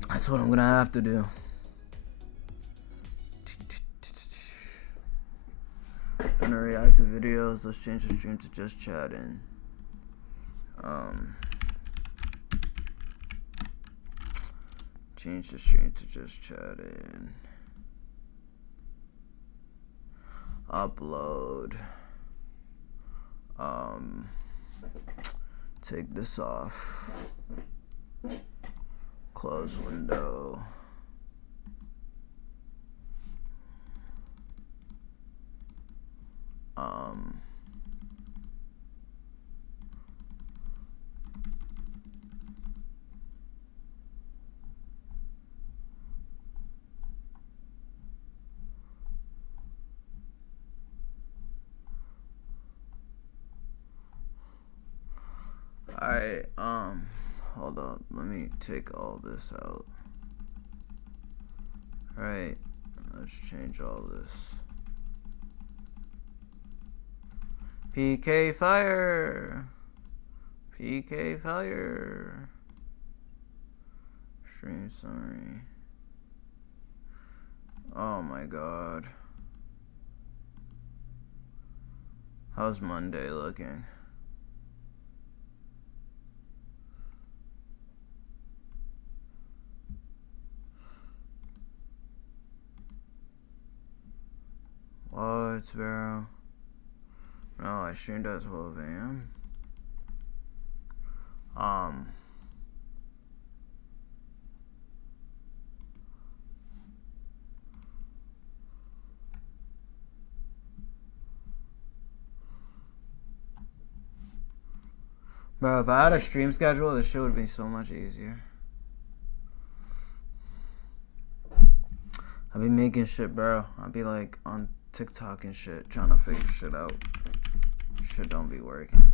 That's what I'm gonna have to do. I'm gonna react to videos. Let's change the stream to just chatting. Change the stream to just chatting. Upload. Take this off. Close window. Alright, hold up, let me take all this out. Alright, let's change all this. PK fire! PK fire! Stream summary. Oh my god. How's Monday looking? What, bro? No, I streamed at 12 a.m. Bro, if I had a stream schedule, this shit would be so much easier. I'd be making shit, bro. I'd be like on TikTok and shit, trying to figure shit out. Shit don't be working.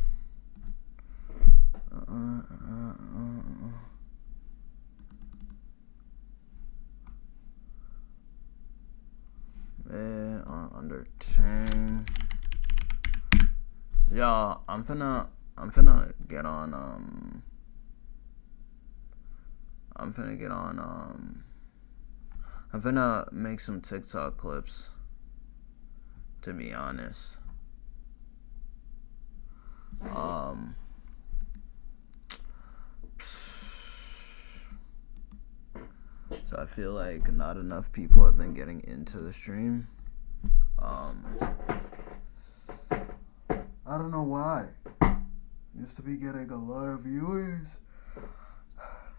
Man, under 10. Y'all, I'm finna get on I'm finna make some TikTok clips, to be honest. So I feel like not enough people have been getting into the stream. I don't know why. Used to be getting a lot of viewers.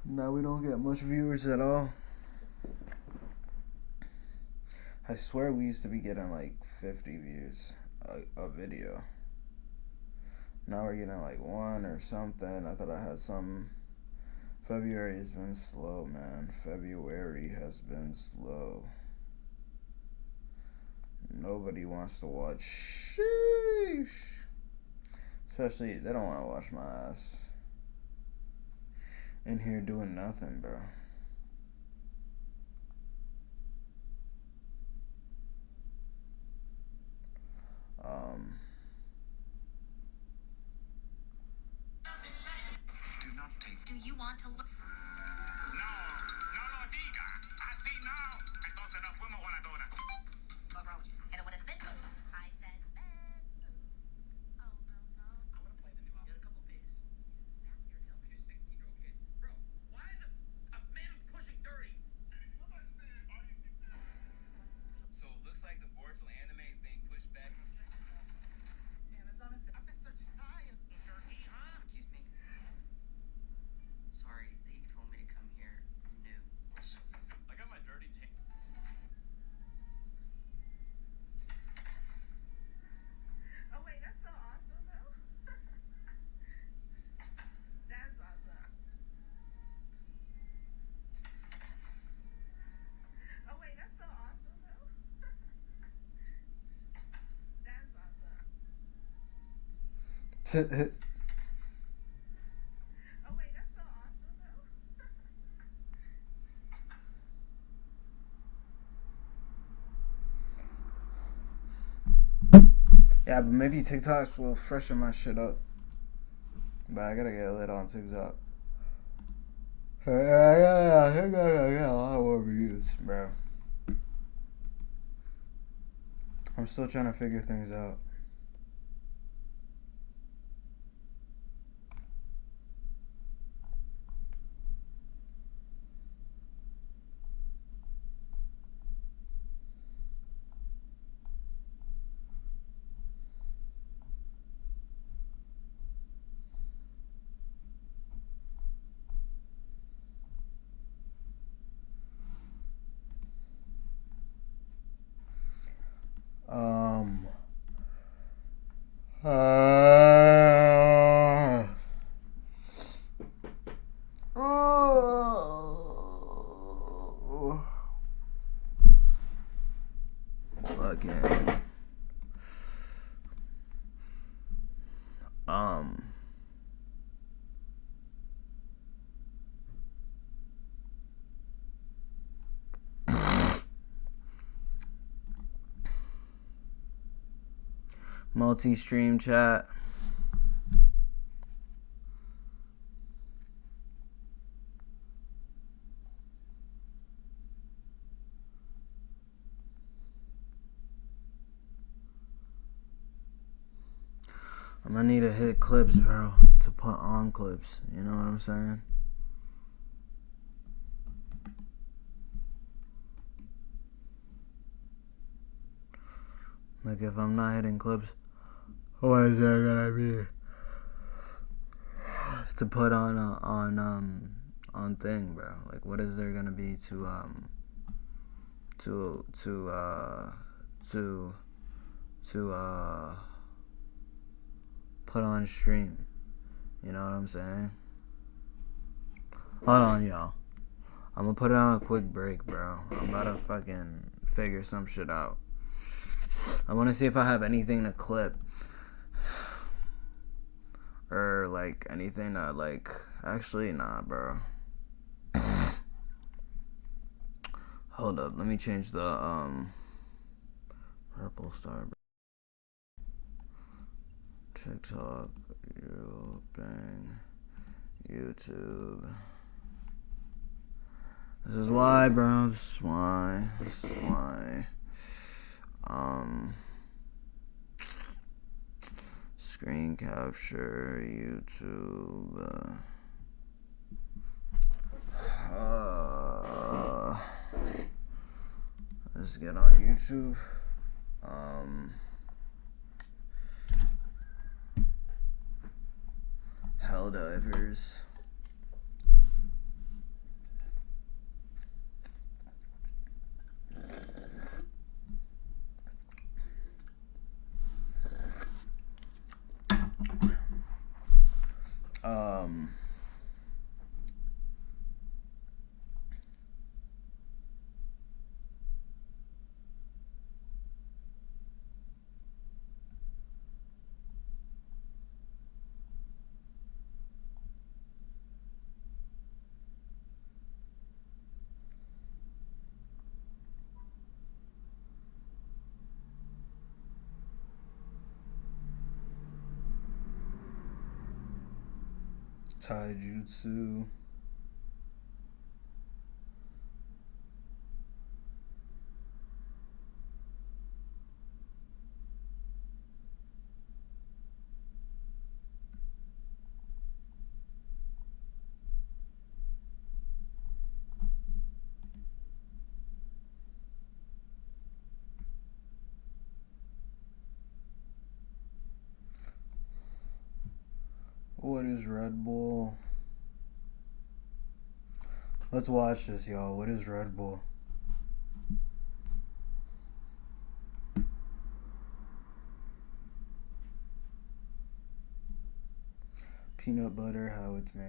Now we don't get much viewers at all. I swear we used to be getting like 50 views a video. Now we're getting like 1 or something. I thought I had some. February has been slow, man. February has been slow. Nobody wants to watch. Sheesh. Especially, they don't want to watch my ass in here doing nothing, bro. Do you want to look? No, no lo diga. Así no. Entonces no fuimos voladora. What wrong with you? And when it's spin move, I said spin move. Oh, no, no. I want to play the new album. Get a couple beers. Snap your dumb. These 16-year-old kids. Bro, why is a man who's pushing 30? So it looks like the Boruto anime is being pushed back. Amazon. I'm just such science. Turkey, huh? Excuse me. Sorry, they told me to come here. I'm new. I got my dirty tape. Oh wait, that's so awesome though. That's awesome. Oh wait, that's so awesome though. That's awesome. Oh wait, that's so awesome though. Yeah, but maybe TikToks will freshen my shit up. But I gotta get lit on TikTok. I think I gotta get a lot more views, bro. I'm still trying to figure things out. Again. Multi-stream chat. I'm gonna need to hit clips, bro, to put on clips. You know what I'm saying? Like, if I'm not hitting clips, what is there gonna be to put on thing, bro? Like, what is there gonna be to put on stream? You know what I'm saying? Hold on, y'all. I'm gonna put it on a quick break, bro. I'm about to fucking figure some shit out. I want to see if I have anything to clip. Or, like, anything that, like... Actually, nah, bro. Hold up. Let me change the, Purple Star. TikTok. Bang. YouTube. This is why, bro. This is why. Screen capture, YouTube. Let's get on YouTube. Hell diapers. Taijutsu. What is Red Bull? Let's watch this, y'all. What is Red Bull? Peanut butter, how it's made.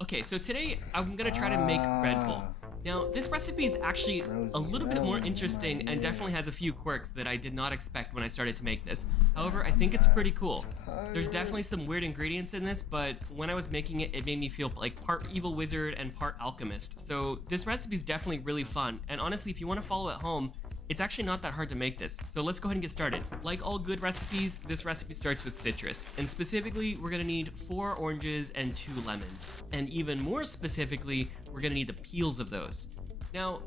Okay, so today I'm gonna try to make Red Bull. Now, this recipe is actually a little bit more interesting and definitely has a few quirks that I did not expect when I started to make this. However, I think it's pretty cool. There's definitely some weird ingredients in this, but when I was making it, it made me feel like part evil wizard and part alchemist. So this recipe is definitely really fun, and honestly, if you want to follow at home, it's actually not that hard to make this, so let's go ahead and get started. Like all good recipes, this recipe starts with citrus, and specifically, we're gonna need 4 oranges and 2 lemons. And even more specifically, we're gonna need the peels of those. Now,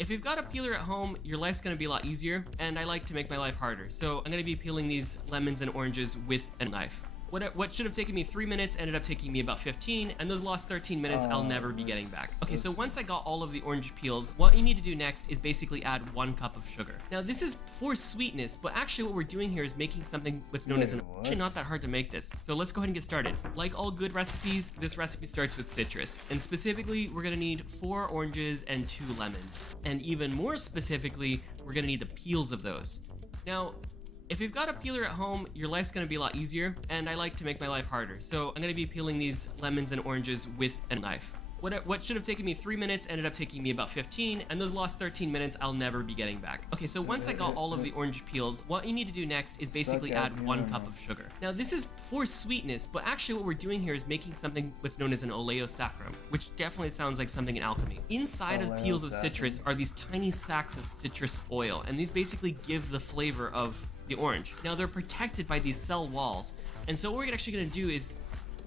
if you've got a peeler at home, your life's gonna be a lot easier, and I like to make my life harder, so I'm gonna be peeling these lemons and oranges with a knife. What should have taken me 3 minutes ended up taking me about 15, and those lost 13 minutes I'll never be getting back. Okay, so once I got all of the orange peels, what you need to do next is basically add 1 cup of sugar. Now this is for sweetness, but actually what we're doing here is making something what's known as actually not that hard to make this. So let's go ahead and get started. Like all good recipes, this recipe starts with citrus, and specifically we're gonna need 4 oranges and 2 lemons. And even more specifically, we're gonna need the peels of those. Now, if you've got a peeler at home, your life's gonna be a lot easier, and I like to make my life harder, so I'm gonna be peeling these lemons and oranges with a knife. What should have taken me 3 minutes ended up taking me about 15, and those lost 13 minutes I'll never be getting back. Okay, so once I got all of the orange peels, what you need to do next is basically add 1 cup of sugar. Now this is for sweetness, but actually what we're doing here is making something what's known as an oleo saccharum, which definitely sounds like something in alchemy. Inside of peels of citrus are these tiny sacs of citrus oil, and these basically give the flavor of the orange. Now they're protected by these cell walls, and so what we're actually gonna do is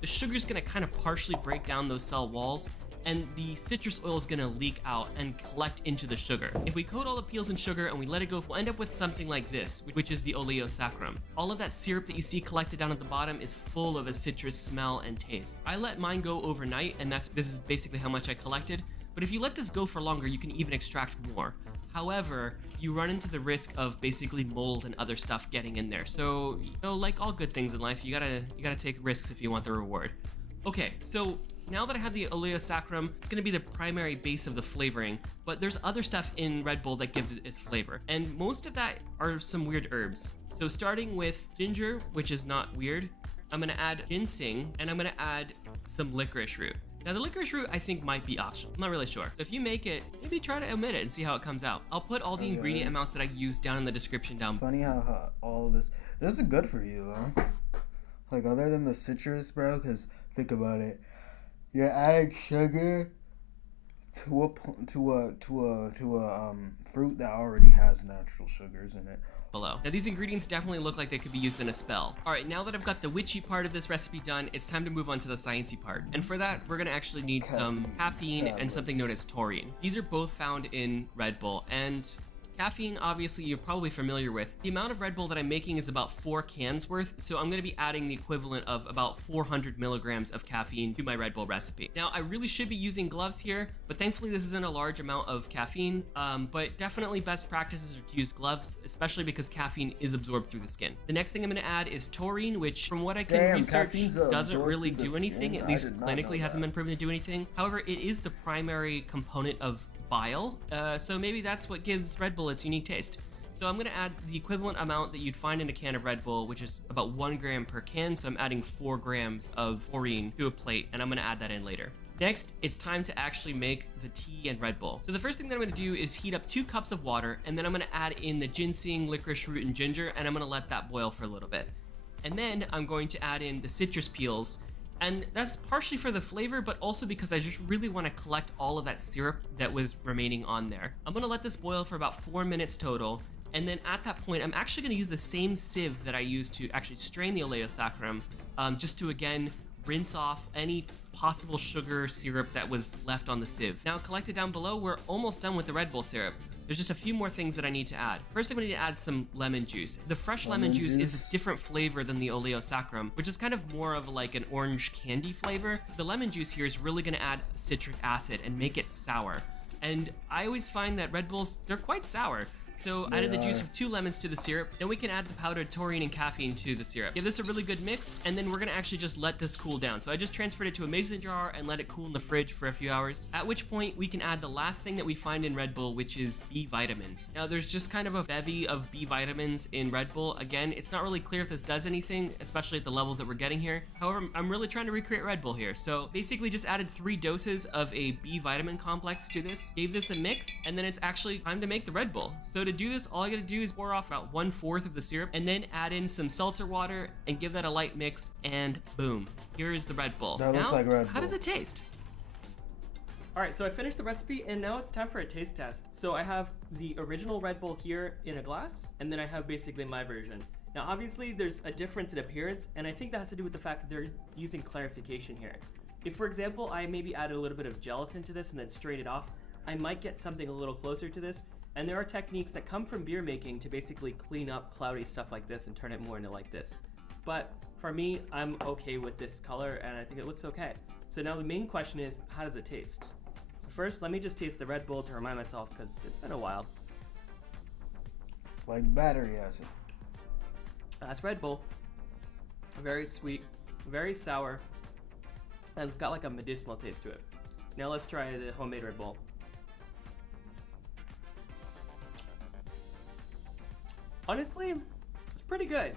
the sugar's gonna kind of partially break down those cell walls, and the citrus oil is gonna leak out and collect into the sugar. If we coat all the peels in sugar and we let it go, we'll end up with something like this, which is the oleo saccharum. All of that syrup that you see collected down at the bottom is full of a citrus smell and taste. I let mine go overnight, and this is basically how much I collected. But if you let this go for longer, you can even extract more. However, you run into the risk of basically mold and other stuff getting in there. So, like all good things in life, you gotta take risks if you want the reward. Okay, so now that I have the oleo saccharum, it's gonna be the primary base of the flavoring, but there's other stuff in Red Bull that gives it its flavor. And most of that are some weird herbs. So starting with ginger, which is not weird, I'm gonna add ginseng, and I'm gonna add some licorice root. Now the licorice root I think might be optional. I'm not really sure. So if you make it, maybe try to omit it and see how it comes out. I'll put all the ingredient amounts that I use down in the description down below. Funny how all of this is good for you though. Like other than the citrus, bro, because think about it, you're adding sugar to a fruit that already has natural sugars in it. Below. Now these ingredients definitely look like they could be used in a spell. All right, now that I've got the witchy part of this recipe done, it's time to move on to the sciencey part. And for that, we're gonna actually need some caffeine and something known as taurine. These are both found in Red Bull, and caffeine, obviously, you're probably familiar with. The amount of Red Bull that I'm making is about 4 cans worth, so I'm gonna be adding the equivalent of about 400 milligrams of caffeine to my Red Bull recipe. Now, I really should be using gloves here, but thankfully this isn't a large amount of caffeine, but definitely best practices are to use gloves, especially because caffeine is absorbed through the skin. The next thing I'm gonna add is taurine, which from what I can research, doesn't really do anything, at least clinically hasn't been proven to do anything. However, it is the primary component of bile, so maybe that's what gives Red Bull its unique taste. So I'm gonna add the equivalent amount that you'd find in a can of Red Bull, which is about 1 gram per can, so I'm adding 4 grams of taurine to a plate, and I'm gonna add that in later. Next, it's time to actually make the tea and Red Bull. So the first thing that I'm gonna do is heat up 2 cups of water, and then I'm gonna add in the ginseng, licorice root, and ginger, and I'm gonna let that boil for a little bit. And then I'm going to add in the citrus peels, and that's partially for the flavor, but also because I just really want to collect all of that syrup that was remaining on there. I'm gonna let this boil for about 4 minutes total, and then at that point, I'm actually gonna use the same sieve that I used to actually strain the oleosaccharum, just to again rinse off any possible sugar syrup that was left on the sieve. Now collected down below, we're almost done with the Red Bull syrup. There's just a few more things that I need to add. First, I'm gonna need to add some lemon juice. The fresh lemon juice is a different flavor than the oleosaccharum, which is kind of more of like an orange candy flavor. The lemon juice here is really gonna add citric acid and make it sour. And I always find that Red Bulls, they're quite sour. So I added the juice of 2 lemons to the syrup. Then we can add the powdered taurine and caffeine to the syrup. Give this a really good mix, and then we're gonna actually just let this cool down. So I just transferred it to a mason jar and let it cool in the fridge for a few hours. At which point we can add the last thing that we find in Red Bull, which is B vitamins. Now there's just kind of a bevy of B vitamins in Red Bull. Again, it's not really clear if this does anything, especially at the levels that we're getting here. However, I'm really trying to recreate Red Bull here. So basically just added 3 doses of a B vitamin complex to this, gave this a mix, and then it's actually time to make the Red Bull. So to do this, all I gotta do is pour off about 1/4 of the syrup and then add in some seltzer water and give that a light mix, and boom, here is the Red Bull. That looks like Red Bull. How does it taste? All right, so I finished the recipe and now it's time for a taste test. So I have the original Red Bull here in a glass, and then I have basically my version. Now obviously there's a difference in appearance, and I think that has to do with the fact that they're using clarification here. If, for example, I maybe added a little bit of gelatin to this and then strained it off, I might get something a little closer to this. And there are techniques that come from beer making to basically clean up cloudy stuff like this and turn it more into like this. But for me, I'm okay with this color and I think it looks okay. So now the main question is, how does it taste? So first, let me just taste the Red Bull to remind myself, because it's been a while. Like battery acid. That's Red Bull. Very sweet, very sour, and it's got like a medicinal taste to it. Now let's try the homemade Red Bull. Honestly, it's pretty good.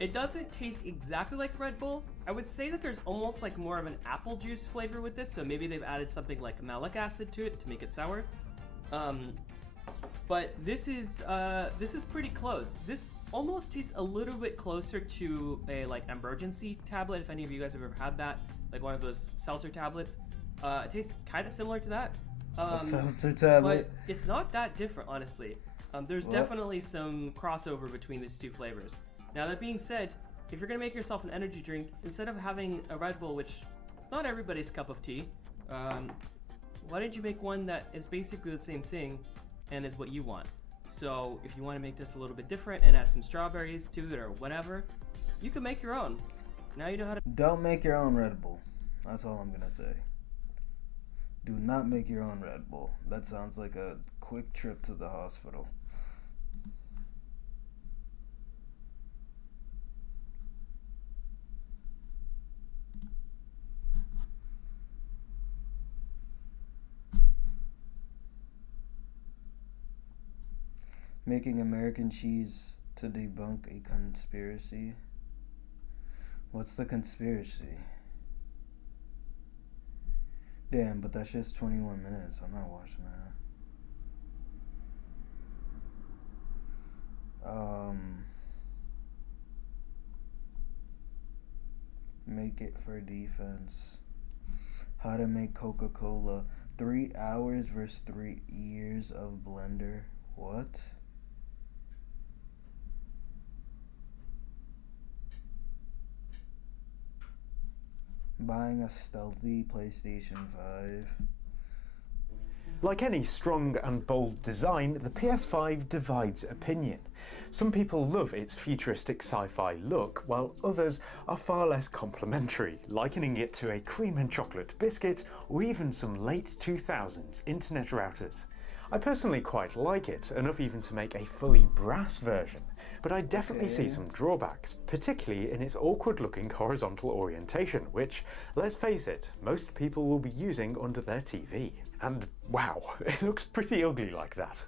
It doesn't taste exactly like Red Bull. I would say that there's almost like more of an apple juice flavor with this, so maybe they've added something like malic acid to it to make it sour. But this is pretty close. This almost tastes a little bit closer to a like emergency tablet, if any of you guys have ever had that, like one of those seltzer tablets. It tastes kind of similar to that. A seltzer tablet. But it's not that different, honestly. There's definitely some crossover between these two flavors. Now that being said, if you're gonna make yourself an energy drink, instead of having a Red Bull, which is not everybody's cup of tea, why don't you make one that is basically the same thing and is what you want? So if you want to make this a little bit different and add some strawberries to it or whatever, you can make your own. Now you know how to. Don't make your own Red Bull. That's all I'm gonna say. Do not make your own Red Bull. That sounds like a quick trip to the hospital. Making American cheese to debunk a conspiracy. What's the conspiracy? Damn, but that's just 21 minutes. I'm not watching that. Make it for defense. How to make Coca-Cola. 3 hours versus 3 years of blender. What? Buying a stealthy PlayStation 5. Like any strong and bold design, the PS5 divides opinion. Some people love its futuristic sci-fi look, while others are far less complimentary, likening it to a cream and chocolate biscuit or even some late 2000s internet routers. I personally quite like it, enough even to make a fully brass version, but I definitely see some drawbacks, particularly in its awkward-looking horizontal orientation, which, let's face it, most people will be using under their TV. And wow, it looks pretty ugly like that.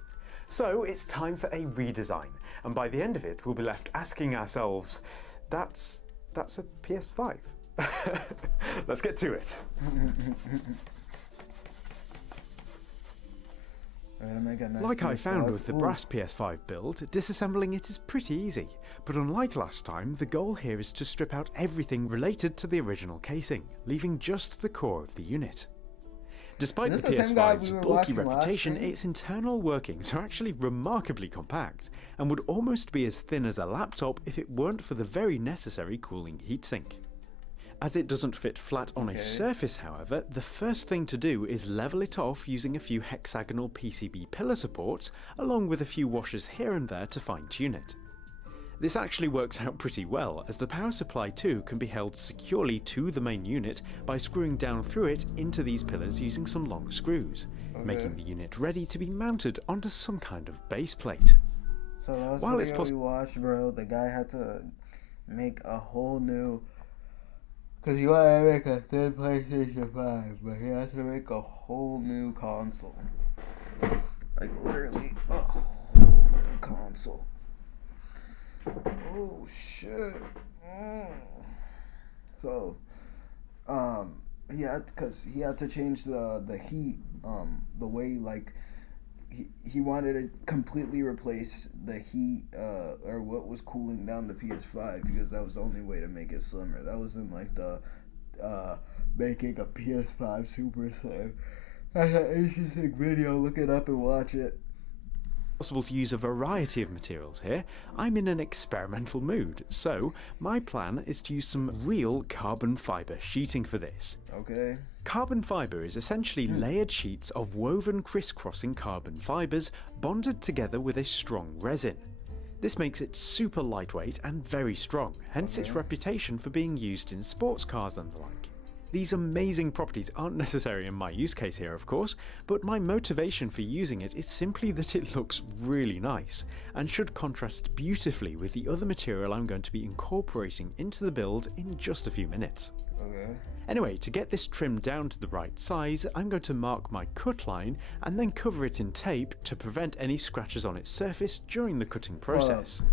So it's time for a redesign, and by the end of it we'll be left asking ourselves, that's a PS5. Let's get to it. Like I found with the brass PS5 build, disassembling it is pretty easy, but unlike last time, the goal here is to strip out everything related to the original casing, leaving just the core of the unit. Despite the PS5's bulky reputation, its internal workings are actually remarkably compact, and would almost be as thin as a laptop if it weren't for the very necessary cooling heatsink. As it doesn't fit flat on a surface, however, the first thing to do is level it off using a few hexagonal PCB pillar supports, along with a few washers here and there to fine-tune it. This actually works out pretty well, as the power supply too can be held securely to the main unit by screwing down through it into these pillars using some long screws, making the unit ready to be mounted onto some kind of base plate. So that was the video we watched, bro. The guy had to make a whole new... Because he wanted to make a thin PlayStation 5, but he has to make a whole new console. Like, literally, a whole new console. Oh, shit. So, he had to change the heat, the way, like, he wanted to completely replace the heat, or what was cooling down the PS5, because that was the only way to make it slimmer. That wasn't like the, making a PS5 super slim. That's an interesting video. Look it up and watch it. Possible to use a variety of materials here. I'm in an experimental mood, so my plan is to use some real carbon fiber sheeting for this. Okay. Carbon fiber is essentially layered sheets of woven crisscrossing carbon fibers bonded together with a strong resin. This makes it super lightweight and very strong, hence its reputation for being used in sports cars and the like. These amazing properties aren't necessary in my use case here, of course, but my motivation for using it is simply that it looks really nice, and should contrast beautifully with the other material I'm going to be incorporating into the build in just a few minutes. Okay. Anyway, to get this trimmed down to the right size, I'm going to mark my cut line and then cover it in tape to prevent any scratches on its surface during the cutting process.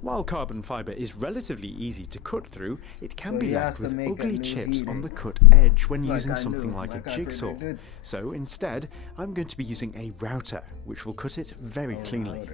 While carbon fiber is relatively easy to cut through, it can be left with ugly chips on the cut edge when using something like a jigsaw. So instead, I'm going to be using a router, which will cut it very cleanly.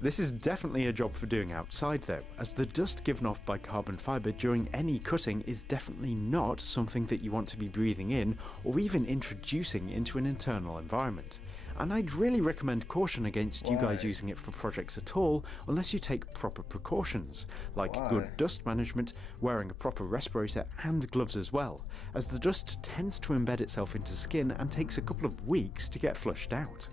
This is definitely a job for doing outside though, as the dust given off by carbon fiber during any cutting is definitely not something that you want to be breathing in or even introducing into an internal environment. And I'd really recommend caution against you guys using it for projects at all unless you take proper precautions, like good dust management, wearing a proper respirator and gloves as well, as the dust tends to embed itself into skin and takes a couple of weeks to get flushed out.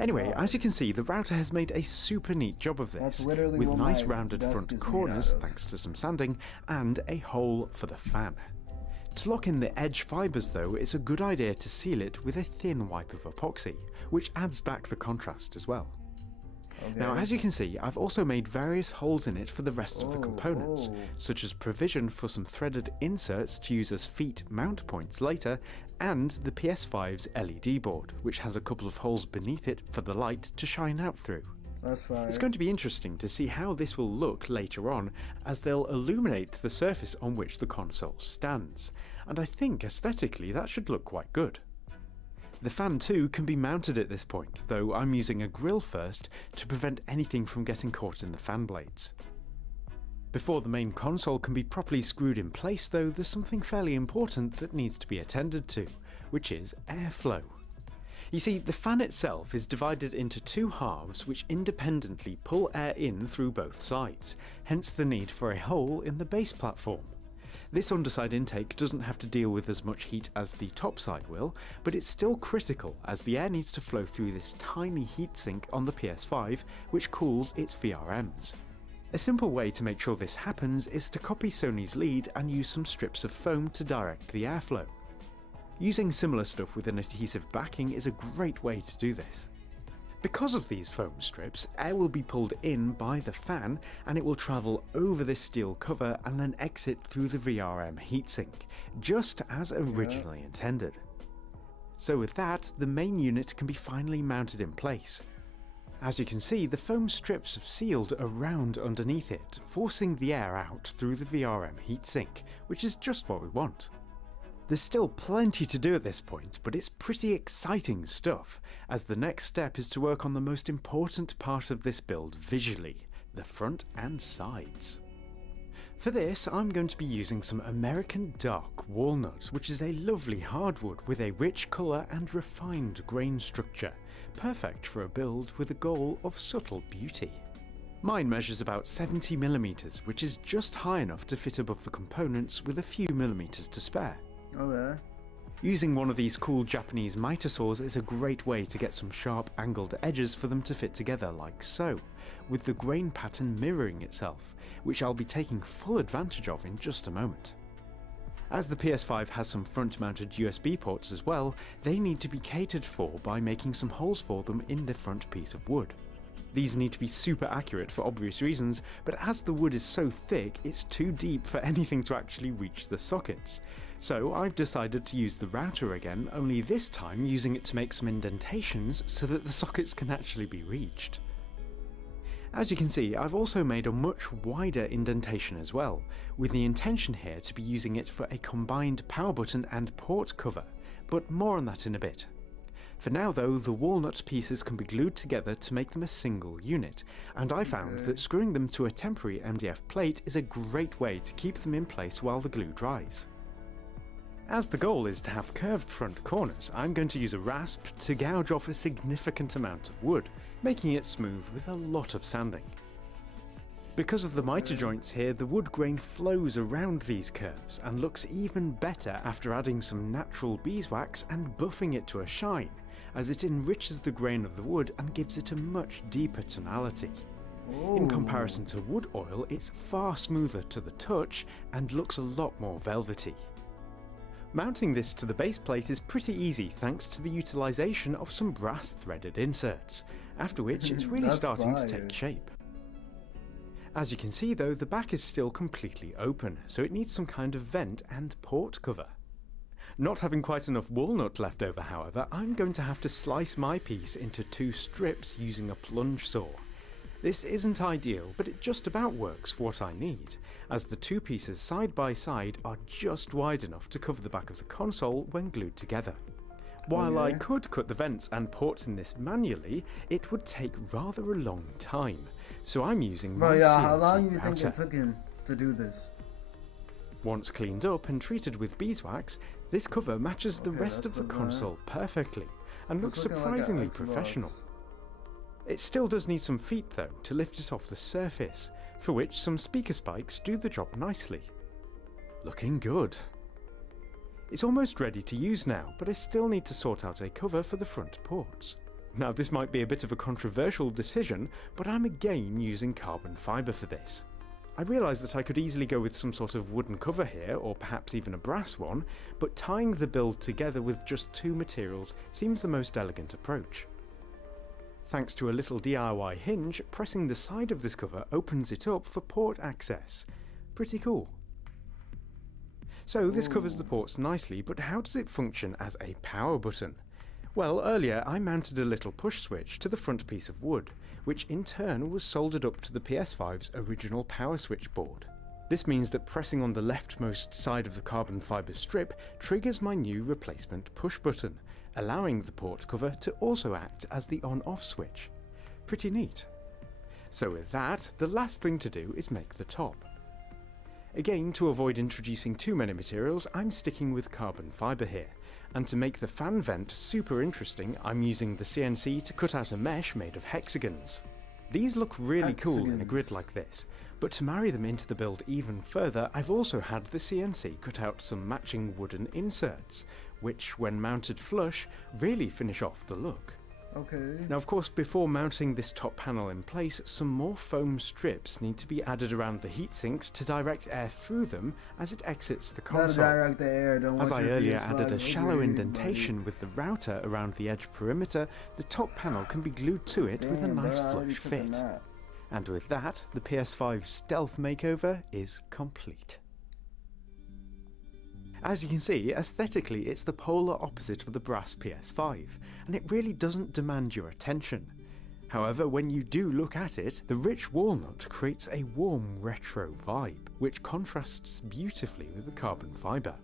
Anyway, as you can see, the router has made a super neat job of this, with nice rounded front corners thanks to some sanding, and a hole for the fan. To lock in the edge fibres though, it's a good idea to seal it with a thin wipe of epoxy, which adds back the contrast as well. Now as you can see, I've also made various holes in it for the rest of the components, such as provision for some threaded inserts to use as feet mount points later, and the PS5's LED board, which has a couple of holes beneath it for the light to shine out through. That's fine. It's going to be interesting to see how this will look later on, as they'll illuminate the surface on which the console stands, and I think aesthetically that should look quite good. The fan too can be mounted at this point, though I'm using a grill first to prevent anything from getting caught in the fan blades. Before the main console can be properly screwed in place though, there's something fairly important that needs to be attended to, which is airflow. You see, the fan itself is divided into two halves which independently pull air in through both sides, hence the need for a hole in the base platform. This underside intake doesn't have to deal with as much heat as the top side will, but it's still critical as the air needs to flow through this tiny heatsink on the PS5 which cools its VRMs. A simple way to make sure this happens is to copy Sony's lead and use some strips of foam to direct the airflow. Using similar stuff with an adhesive backing is a great way to do this. Because of these foam strips, air will be pulled in by the fan and it will travel over this steel cover and then exit through the VRM heatsink, just as originally intended. So with that, the main unit can be finally mounted in place. As you can see, the foam strips have sealed around underneath it, forcing the air out through the VRM heatsink, which is just what we want. There's still plenty to do at this point, but it's pretty exciting stuff, as the next step is to work on the most important part of this build visually, the front and sides. For this, I'm going to be using some American Dark Walnut, which is a lovely hardwood with a rich colour and refined grain structure, perfect for a build with a goal of subtle beauty. Mine measures about 70mm, which is just high enough to fit above the components with a few millimeters to spare. Okay. Using one of these cool Japanese miter saws is a great way to get some sharp angled edges for them to fit together like so, with the grain pattern mirroring itself, which I'll be taking full advantage of in just a moment. As the PS5 has some front mounted USB ports as well, they need to be catered for by making some holes for them in the front piece of wood. These need to be super accurate for obvious reasons, but as the wood is so thick, it's too deep for anything to actually reach the sockets. So I've decided to use the router again, only this time using it to make some indentations so that the sockets can actually be reached. As you can see, I've also made a much wider indentation as well, with the intention here to be using it for a combined power button and port cover, but more on that in a bit. For now though, the walnut pieces can be glued together to make them a single unit, and I found that screwing them to a temporary MDF plate is a great way to keep them in place while the glue dries. As the goal is to have curved front corners, I'm going to use a rasp to gouge off a significant amount of wood, making it smooth with a lot of sanding. Because of the miter joints here, the wood grain flows around these curves and looks even better after adding some natural beeswax and buffing it to a shine, as it enriches the grain of the wood and gives it a much deeper tonality. In comparison to wood oil, it's far smoother to the touch and looks a lot more velvety. Mounting this to the base plate is pretty easy thanks to the utilisation of some brass threaded inserts, after which it's really starting to take shape. As you can see though, the back is still completely open, so it needs some kind of vent and port cover. Not having quite enough walnut left over however, I'm going to have to slice my piece into two strips using a plunge saw. This isn't ideal, but it just about works for what I need, as the two pieces side by side are just wide enough to cover the back of the console when glued together. While I could cut the vents and ports in this manually, it would take rather a long time, so I'm using my how long CNC do you think router. it took him to do this? Once cleaned up and treated with beeswax, this cover matches the rest of the that's not bad. console perfectly and looks It's looking like a surprisingly Xbox. professional. It still does need some feet though to lift it off the surface, for which some speaker spikes do the job nicely. Looking good. It's almost ready to use now, but I still need to sort out a cover for the front ports. Now this might be a bit of a controversial decision, but I'm again using carbon fibre for this. I realise that I could easily go with some sort of wooden cover here, or perhaps even a brass one, but tying the build together with just two materials seems the most elegant approach. Thanks to a little DIY hinge, pressing the side of this cover opens it up for port access. Pretty cool. So this covers the ports nicely, but how does it function as a power button? Well, earlier I mounted a little push switch to the front piece of wood, which in turn was soldered up to the PS5's original power switch board. This means that pressing on the leftmost side of the carbon fibre strip triggers my new replacement push button, allowing the port cover to also act as the on-off switch. Pretty neat. So with that, the last thing to do is make the top. Again, to avoid introducing too many materials, I'm sticking with carbon fibre here, and to make the fan vent super interesting, I'm using the CNC to cut out a mesh made of hexagons. These look really cool in a grid like this, but to marry them into the build even further, I've also had the CNC cut out some matching wooden inserts, which, when mounted flush, really finish off the look. Okay. Now, of course, before mounting this top panel in place, some more foam strips need to be added around the heat sinks to direct air through them as it exits the Gotta console. direct the air. Don't As want I your earlier PS5 added a shallow overheating, indentation with the router around the edge perimeter, the top panel can be glued to it buddy. with a Damn, nice bro, I already flush took a fit. nap. And with that, the PS5 stealth makeover is complete. As you can see, aesthetically it's the polar opposite of the brass PS5, and it really doesn't demand your attention. However, when you do look at it, the rich walnut creates a warm retro vibe, which contrasts beautifully with the carbon fibre.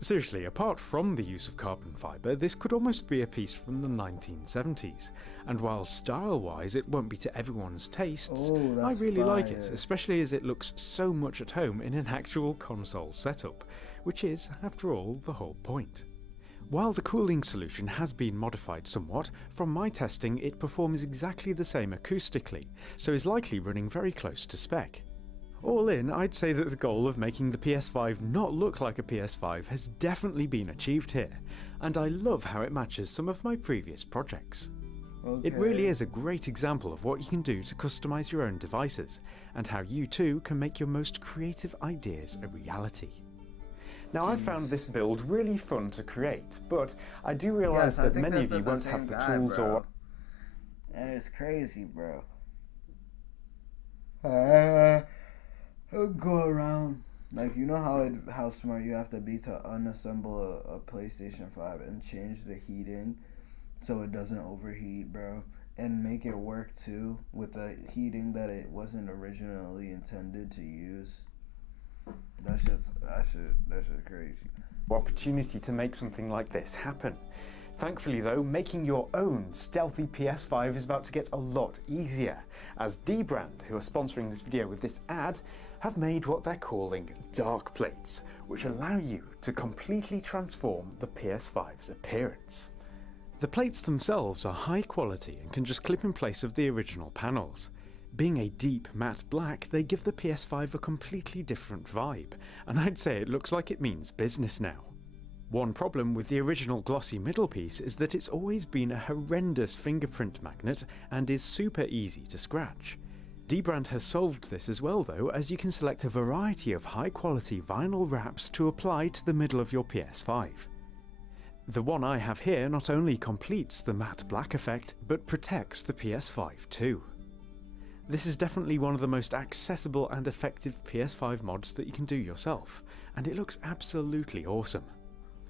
Seriously, apart from the use of carbon fibre, this could almost be a piece from the 1970s, and while style-wise it won't be to everyone's tastes, Oh, I that's really like it, fire. especially as it looks so much at home in an actual console setup, which is, after all, the whole point. While the cooling solution has been modified somewhat, from my testing it performs exactly the same acoustically, so is likely running very close to spec. All in, I'd say that the goal of making the PS5 not look like a PS5 has definitely been achieved here, and I love how it matches some of my previous projects. It really is a great example of what you can do to customize your own devices, and how you too can make your most creative ideas a reality. Now, I found this build really fun to create, but I do realise Yes, I that think many that's of you the won't same have the guy, tools bro. or... And it's crazy, bro. Go around. Like, you know how smart you have to be to unassemble a PlayStation 5 and change the heating so it doesn't overheat, bro, and make it work too with the heating that it wasn't originally intended to use. That shit's crazy. opportunity to make something like this happen. Thankfully though, making your own stealthy PS5 is about to get a lot easier, as D-Brand, who are sponsoring this video with this ad, have made what they're calling dark plates, which allow you to completely transform the PS5's appearance. The plates themselves are high quality and can just clip in place of the original panels. Being a deep matte black, they give the PS5 a completely different vibe, and I'd say it looks like it means business now. One problem with the original glossy middle piece is that it's always been a horrendous fingerprint magnet and is super easy to scratch. D-Brand has solved this as well though, as you can select a variety of high quality vinyl wraps to apply to the middle of your PS5. The one I have here not only completes the matte black effect, but protects the PS5 too. This is definitely one of the most accessible and effective PS5 mods that you can do yourself, and it looks absolutely awesome.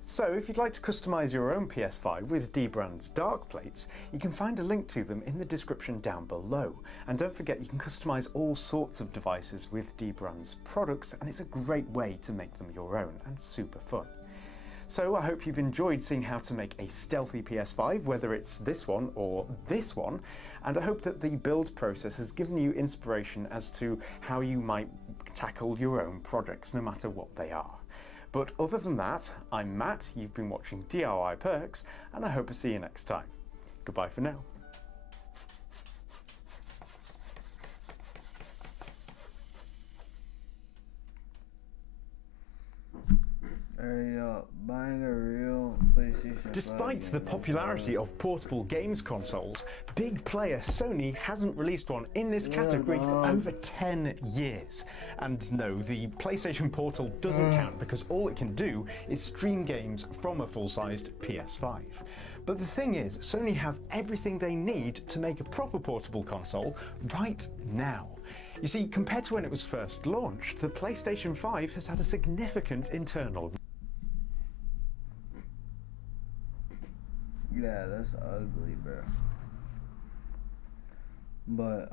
So if you'd like to customise your own PS5 with D-Brand's dark plates, you can find a link to them in the description down below. And don't forget, you can customise all sorts of devices with D-Brand's products, and it's a great way to make them your own and super fun. So I hope you've enjoyed seeing how to make a stealthy PS5, whether it's this one or this one, and I hope that the build process has given you inspiration as to how you might tackle your own projects, no matter what they are. But other than that, I'm Matt, you've been watching DIY Perks, and I hope to see you next time. Goodbye for now. Hey, buying a real PlayStation 5 Despite the game is popularity hard. of portable games consoles, big player Sony hasn't released one in this category for dog. over 10 years. And no, the PlayStation Portal doesn't count because all it can do is stream games from a full-sized PS5. But the thing is, Sony have everything they need to make a proper portable console right now. You see, compared to when it was first launched, the PlayStation 5 has had a significant internal Yeah, that's ugly, bro. But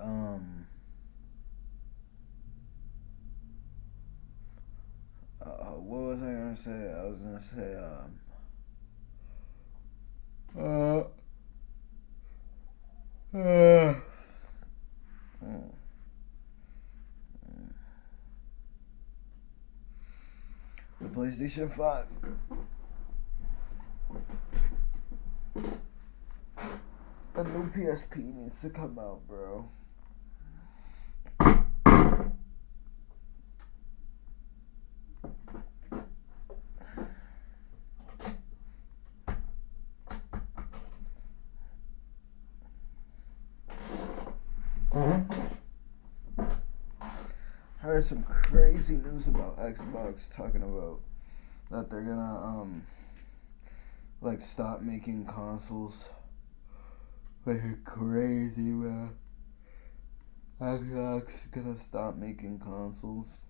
what was I gonna say? I was gonna say the PlayStation 5. A new PSP needs to come out, bro. I heard some crazy news about Xbox talking about that they're gonna like stop making consoles. Like crazy, man. Xbox gonna stop making consoles.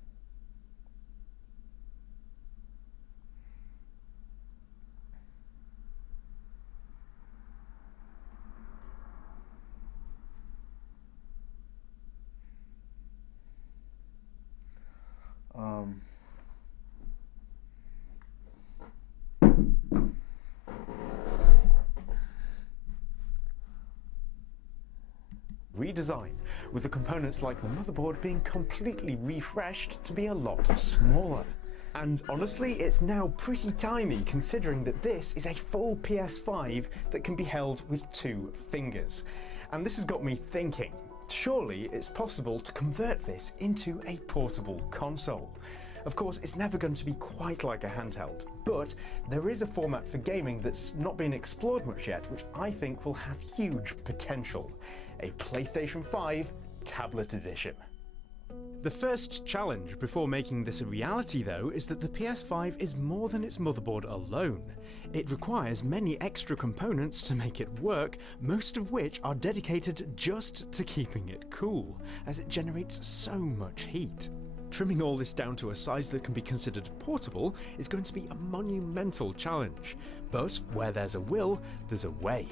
Redesign, with the components like the motherboard being completely refreshed to be a lot smaller. And honestly, it's now pretty tiny considering that this is a full PS5 that can be held with 2 fingers. And this has got me thinking, surely it's possible to convert this into a portable console. Of course, it's never going to be quite like a handheld, but there is a format for gaming that's not been explored much yet, which I think will have huge potential. A PlayStation 5 Tablet Edition. The first challenge before making this a reality, though, is that the PS5 is more than its motherboard alone. It requires many extra components to make it work, most of which are dedicated just to keeping it cool, as it generates so much heat. Trimming all this down to a size that can be considered portable is going to be a monumental challenge, but where there's a will, there's a way.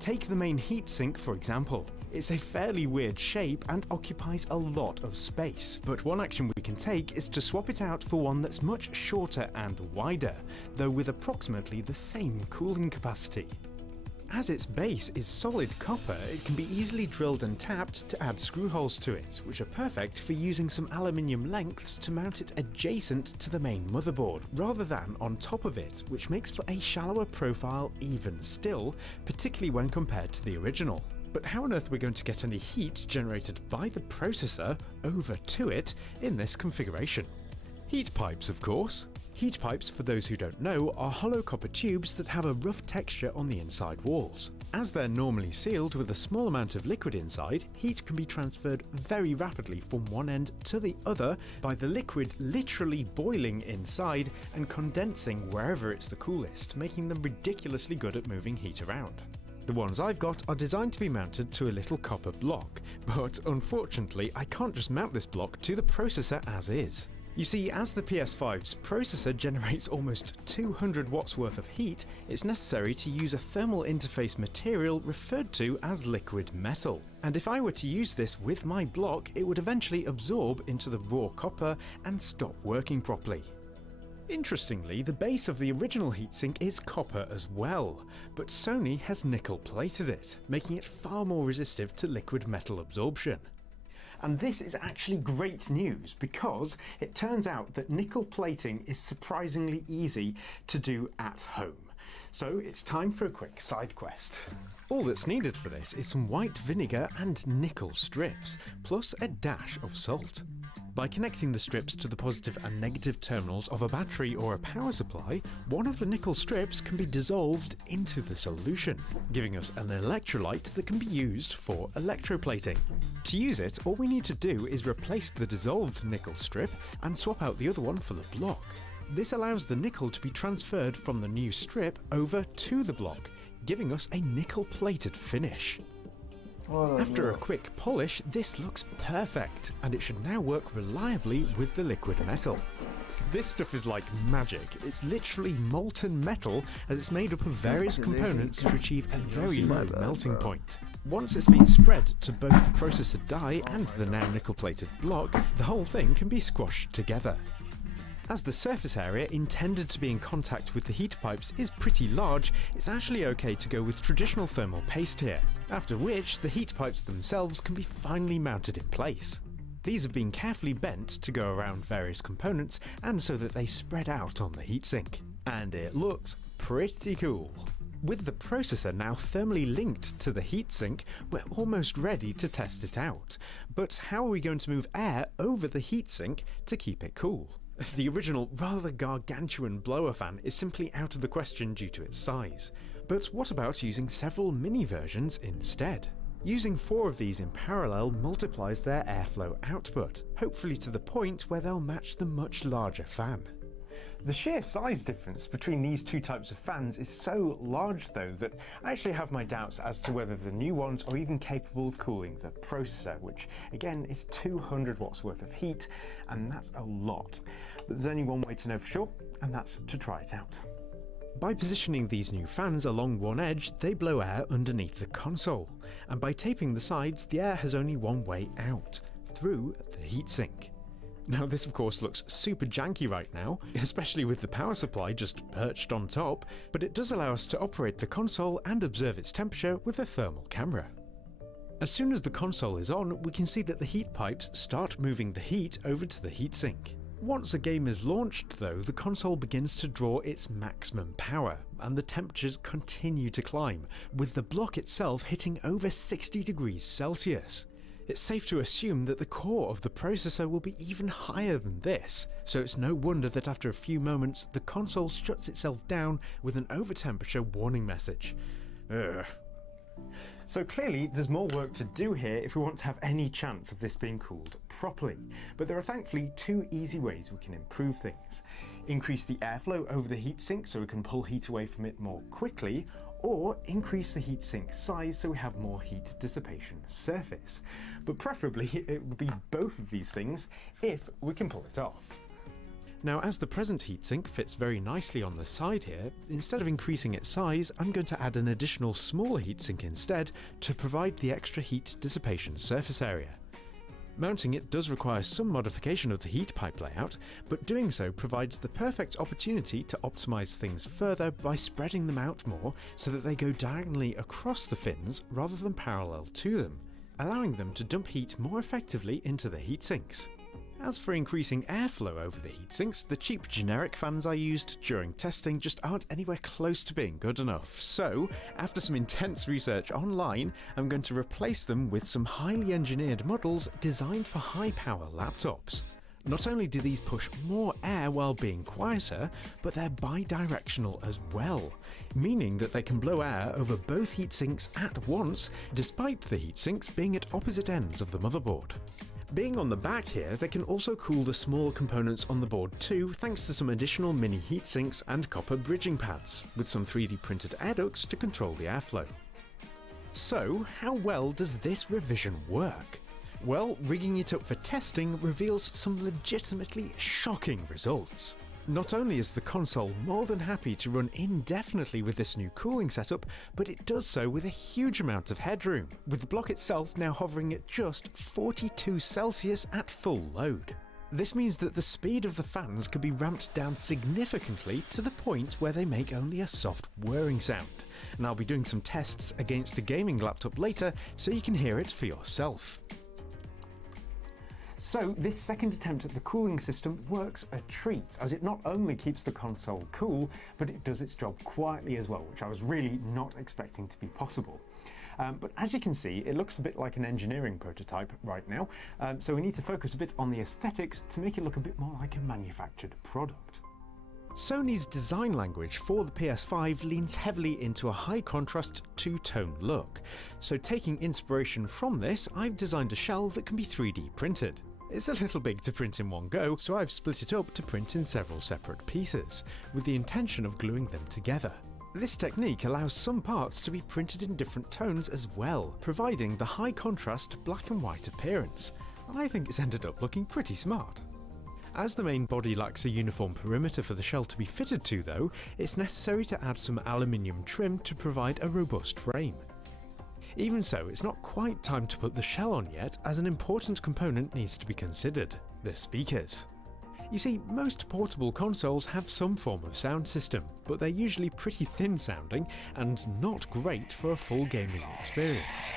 Take the main heatsink for example. It's a fairly weird shape and occupies a lot of space, but one action we can take is to swap it out for one that's much shorter and wider, though with approximately the same cooling capacity. As its base is solid copper, it can be easily drilled and tapped to add screw holes to it, which are perfect for using some aluminium lengths to mount it adjacent to the main motherboard, rather than on top of it, which makes for a shallower profile even still, particularly when compared to the original. But how on earth are we going to get any heat generated by the processor over to it in this configuration? Heat pipes, of course. Heat pipes, for those who don't know, are hollow copper tubes that have a rough texture on the inside walls. As they're normally sealed with a small amount of liquid inside, heat can be transferred very rapidly from one end to the other by the liquid literally boiling inside and condensing wherever it's the coolest, making them ridiculously good at moving heat around. The ones I've got are designed to be mounted to a little copper block, but unfortunately I can't just mount this block to the processor as is. You see, as the PS5's processor generates almost 200 watts worth of heat, it's necessary to use a thermal interface material referred to as liquid metal. And if I were to use this with my block, it would eventually absorb into the raw copper and stop working properly. Interestingly, the base of the original heatsink is copper as well, but Sony has nickel plated it, making it far more resistive to liquid metal absorption. And this is actually great news because it turns out that nickel plating is surprisingly easy to do at home. So it's time for a quick side quest. All that's needed for this is some white vinegar and nickel strips, plus a dash of salt. By connecting the strips to the positive and negative terminals of a battery or a power supply, one of the nickel strips can be dissolved into the solution, giving us an electrolyte that can be used for electroplating. To use it, all we need to do is replace the dissolved nickel strip and swap out the other one for the block. This allows the nickel to be transferred from the new strip over to the block, giving us a nickel-plated finish. After a quick polish, this looks perfect, and it should now work reliably with the liquid metal. This stuff is like magic. It's literally molten metal as it's made up of various fuck is this? components to achieve a very see low my bad, melting bro. point. Once it's been spread to both the processor die and the now nickel-plated block, the whole thing can be squashed together. As the surface area intended to be in contact with the heat pipes is pretty large, it's actually okay to go with traditional thermal paste here, after which the heat pipes themselves can be finely mounted in place. These have been carefully bent to go around various components and so that they spread out on the heatsink. And it looks pretty cool. With the processor now thermally linked to the heatsink, we're almost ready to test it out. But how are we going to move air over the heatsink to keep it cool? The original rather gargantuan blower fan is simply out of the question due to its size. But what about using several mini versions instead? Using 4 of these in parallel multiplies their airflow output, hopefully to the point where they'll match the much larger fan. The sheer size difference between these two types of fans is so large though that I actually have my doubts as to whether the new ones are even capable of cooling the processor, which again is 200 watts worth of heat, and that's a lot. But there's only one way to know for sure, and that's to try it out. By positioning these new fans along one edge, they blow air underneath the console, and by taping the sides, the air has only one way out, through the heatsink. Now this of course looks super janky right now, especially with the power supply just perched on top, but it does allow us to operate the console and observe its temperature with a thermal camera. As soon as the console is on, we can see that the heat pipes start moving the heat over to the heatsink. Once a game is launched though, the console begins to draw its maximum power, and the temperatures continue to climb, with the block itself hitting over 60 degrees Celsius. It's safe to assume that the core of the processor will be even higher than this, so it's no wonder that after a few moments the console shuts itself down with an overtemperature warning message. Ugh. So clearly there's more work to do here if we want to have any chance of this being cooled properly, but there are thankfully 2 easy ways we can improve things. Increase the airflow over the heatsink so we can pull heat away from it more quickly, or increase the heatsink size so we have more heat dissipation surface. But preferably it would be both of these things if we can pull it off. Now as the present heatsink fits very nicely on the side here, instead of increasing its size, I'm going to add an additional smaller heatsink instead to provide the extra heat dissipation surface area. Mounting it does require some modification of the heat pipe layout, but doing so provides the perfect opportunity to optimize things further by spreading them out more so that they go diagonally across the fins rather than parallel to them, allowing them to dump heat more effectively into the heatsinks. As for increasing airflow over the heatsinks, the cheap generic fans I used during testing just aren't anywhere close to being good enough, so after some intense research online, I'm going to replace them with some highly engineered models designed for high-power laptops. Not only do these push more air while being quieter, but they're bi-directional as well, meaning that they can blow air over both heatsinks at once, despite the heatsinks being at opposite ends of the motherboard. Being on the back here, they can also cool the small components on the board too, thanks to some additional mini heatsinks and copper bridging pads, with some 3D printed air ducts to control the airflow. So, how well does this revision work? Well, rigging it up for testing reveals some legitimately shocking results. Not only is the console more than happy to run indefinitely with this new cooling setup, but it does so with a huge amount of headroom, with the block itself now hovering at just 42 Celsius at full load. This means that the speed of the fans can be ramped down significantly to the point where they make only a soft whirring sound, and I'll be doing some tests against a gaming laptop later so you can hear it for yourself. So this second attempt at the cooling system works a treat, as it not only keeps the console cool, but it does its job quietly as well, which I was really not expecting to be possible. But as you can see, it looks a bit like an engineering prototype right now, so we need to focus a bit on the aesthetics to make it look a bit more like a manufactured product. Sony's design language for the PS5 leans heavily into a high-contrast two-tone look, so taking inspiration from this, I've designed a shell that can be 3D printed. It's a little big to print in one go, so I've split it up to print in several separate pieces, with the intention of gluing them together. This technique allows some parts to be printed in different tones as well, providing the high-contrast black and white appearance, and I think it's ended up looking pretty smart. As the main body lacks a uniform perimeter for the shell to be fitted to though, it's necessary to add some aluminium trim to provide a robust frame. Even so, it's not quite time to put the shell on yet, as an important component needs to be considered: the speakers. You see, most portable consoles have some form of sound system, but they're usually pretty thin sounding and not great for a full gaming experience.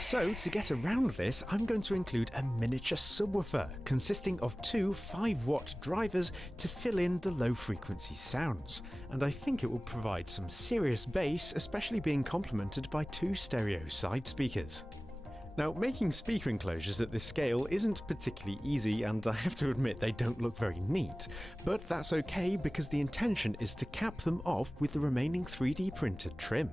So, to get around this, I'm going to include a miniature subwoofer consisting of two 5-watt drivers to fill in the low frequency sounds, and I think it will provide some serious bass, especially being complemented by two stereo side speakers. Now, making speaker enclosures at this scale isn't particularly easy, and I have to admit they don't look very neat, but that's okay because the intention is to cap them off with the remaining 3D printed trim.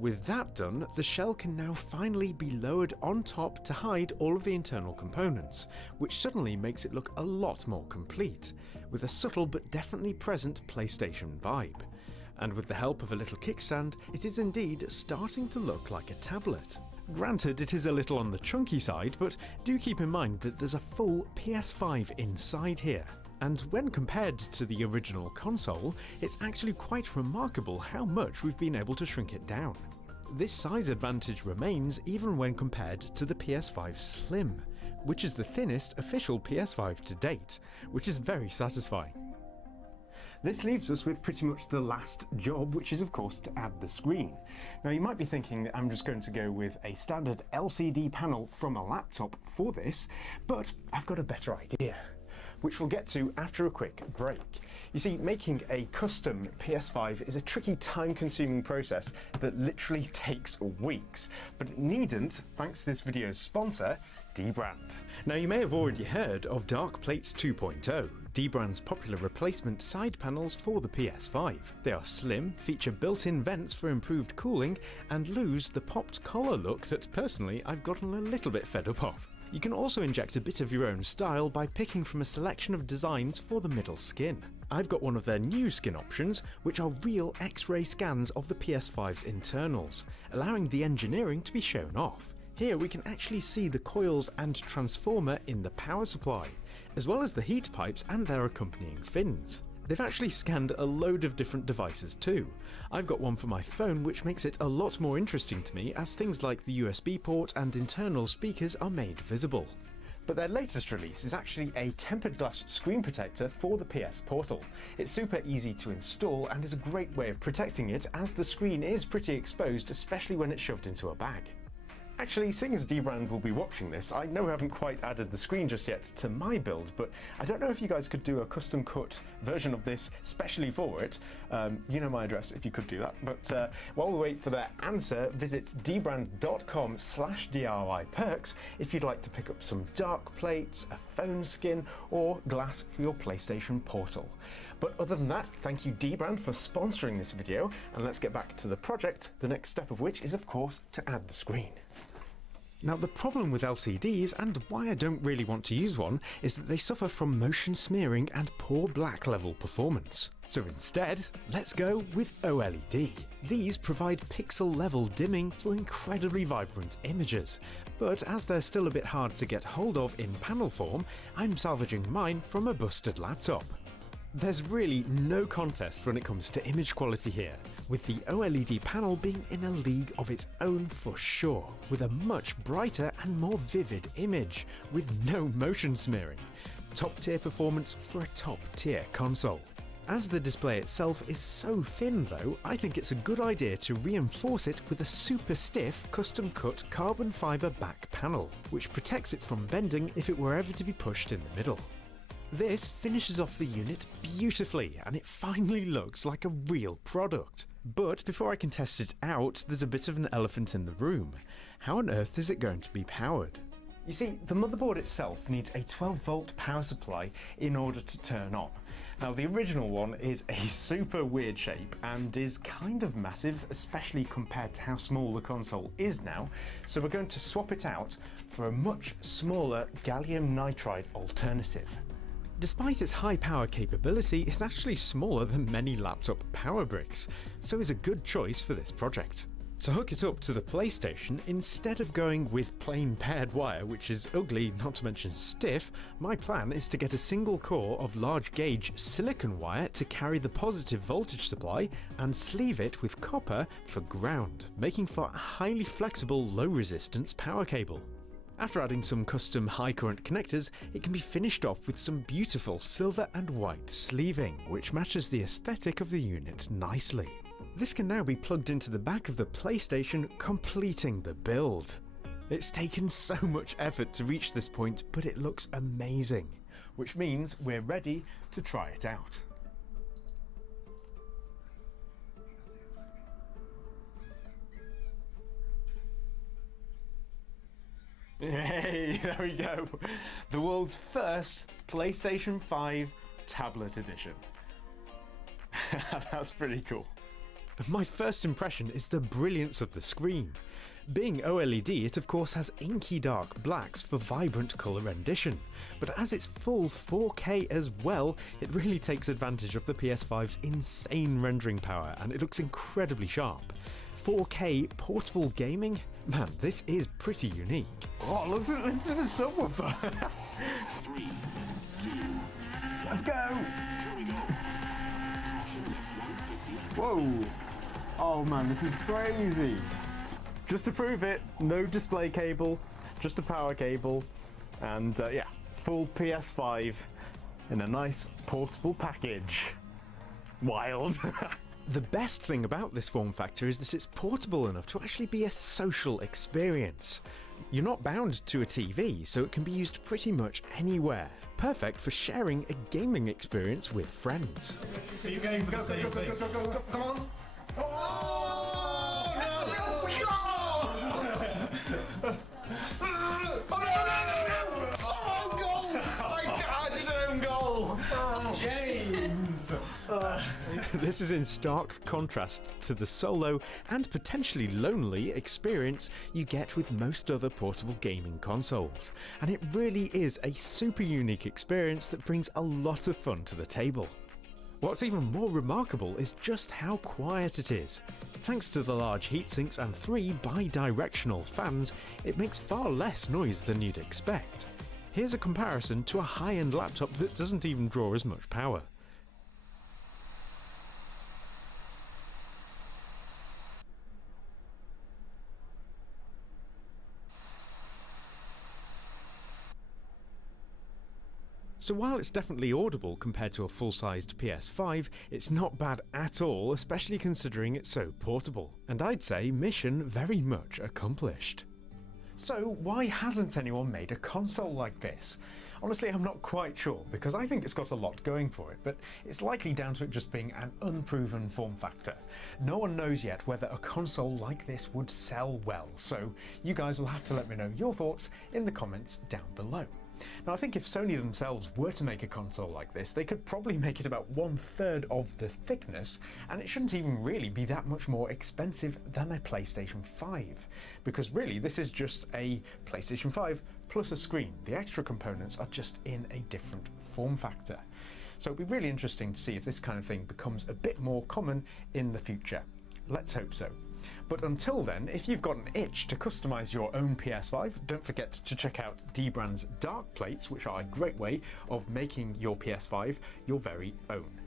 With that done, the shell can now finally be lowered on top to hide all of the internal components, which suddenly makes it look a lot more complete, with a subtle but definitely present PlayStation vibe. And with the help of a little kickstand, it is indeed starting to look like a tablet. Granted, it is a little on the chunky side, but do keep in mind that there's a full PS5 inside here. And when compared to the original console, it's actually quite remarkable how much we've been able to shrink it down. This size advantage remains even when compared to the PS5 Slim, which is the thinnest official PS5 to date, which is very satisfying. This leaves us with pretty much the last job, which is of course to add the screen. Now you might be thinking that I'm just going to go with a standard LCD panel from a laptop for this, but I've got a better idea, which we'll get to after a quick break. You see, making a custom PS5 is a tricky, time-consuming process that literally takes weeks, but it needn't thanks to this video's sponsor, Dbrand. Now you may have already heard of DarkPlate 2.0, Dbrand's popular replacement side panels for the PS5. They are slim, feature built-in vents for improved cooling, and lose the popped collar look that personally I've gotten a little bit fed up of. You can also inject a bit of your own style by picking from a selection of designs for the middle skin. I've got one of their new skin options, which are real X-ray scans of the PS5's internals, allowing the engineering to be shown off. Here we can actually see the coils and transformer in the power supply, as well as the heat pipes and their accompanying fins. They've actually scanned a load of different devices too. I've got one for my phone, which makes it a lot more interesting to me as things like the USB port and internal speakers are made visible. But their latest release is actually a tempered glass screen protector for the PS Portal. It's super easy to install and is a great way of protecting it, as the screen is pretty exposed, especially when it's shoved into a bag. Actually, seeing as Dbrand will be watching this, I know I haven't quite added the screen just yet to my build, but I don't know if you guys could do a custom cut version of this specially for it. You know my address if you could do that. But while we wait for their answer, visit dbrand.com/DIY perks if you'd like to pick up some dark plates, a phone skin, or glass for your PlayStation Portal. But other than that, thank you Dbrand for sponsoring this video, and let's get back to the project, the next step of which is of course to add the screen. Now the problem with LCDs, and why I don't really want to use one, is that they suffer from motion smearing and poor black level performance. So instead, let's go with OLED. These provide pixel level dimming for incredibly vibrant images, but as they're still a bit hard to get hold of in panel form, I'm salvaging mine from a busted laptop. There's really no contest when it comes to image quality here, with the OLED panel being in a league of its own for sure, with a much brighter and more vivid image, with no motion smearing. Top tier performance for a top tier console. As the display itself is so thin though, I think it's a good idea to reinforce it with a super stiff custom cut carbon fibre back panel, which protects it from bending if it were ever to be pushed in the middle. This finishes off the unit beautifully, and it finally looks like a real product. But before I can test it out, there's a bit of an elephant in the room. How on earth is it going to be powered? You see, the motherboard itself needs a 12-volt power supply in order to turn on. Now the original one is a super weird shape and is kind of massive, especially compared to how small the console is now, so we're going to swap it out for a much smaller gallium nitride alternative. Despite its high power capability, it's actually smaller than many laptop power bricks, so is a good choice for this project. To hook it up to the PlayStation, instead of going with plain paired wire, which is ugly, not to mention stiff, my plan is to get a single core of large gauge silicon wire to carry the positive voltage supply and sleeve it with copper for ground, making for a highly flexible, low resistance power cable. After adding some custom high current connectors, it can be finished off with some beautiful silver and white sleeving, which matches the aesthetic of the unit nicely. This can now be plugged into the back of the PlayStation, completing the build. It's taken so much effort to reach this point, but it looks amazing, which means we're ready to try it out. Hey, there we go. The world's first PlayStation 5 tablet edition. That's pretty cool. My first impression is the brilliance of the screen. Being OLED, it of course has inky dark blacks for vibrant colour rendition, but as it's full 4K as well, it really takes advantage of the PS5's insane rendering power, and it looks incredibly sharp. 4K portable gaming? Man, this is pretty unique. Oh, listen to the subwoofer! 3, 2, Let's go! here we go. Whoa! Oh man, this is crazy! Just to prove it, no display cable, just a power cable, and yeah, full PS5 in a nice portable package. Wild! The best thing about this form factor is that it's portable enough to actually be a social experience. You're not bound to a TV, so it can be used pretty much anywhere. Perfect for sharing a gaming experience with friends. So you're going for the same thing. Go, come on. Oh, no! Oh, goal! I did an own goal! James! This is in stark contrast to the solo and potentially lonely experience you get with most other portable gaming consoles, and it really is a super unique experience that brings a lot of fun to the table. What's even more remarkable is just how quiet it is. Thanks to the large heatsinks and 3 bi-directional fans, it makes far less noise than you'd expect. Here's a comparison to a high-end laptop that doesn't even draw as much power. So while it's definitely audible compared to a full-sized PS5, it's not bad at all, especially considering it's so portable. And I'd say mission very much accomplished. So why hasn't anyone made a console like this? Honestly, I'm not quite sure, because I think it's got a lot going for it, but it's likely down to it just being an unproven form factor. No one knows yet whether a console like this would sell well, so you guys will have to let me know your thoughts in the comments down below. Now, I think if Sony themselves were to make a console like this, they could probably make it about 1/3 of the thickness, and it shouldn't even really be that much more expensive than a PlayStation 5. Because really, this is just a PlayStation 5 plus a screen. The extra components are just in a different form factor. So it'll be really interesting to see if this kind of thing becomes a bit more common in the future. Let's hope so. But until then, if you've got an itch to customize your own PS5, don't forget to check out dbrand's dark plates, which are a great way of making your PS5 your very own.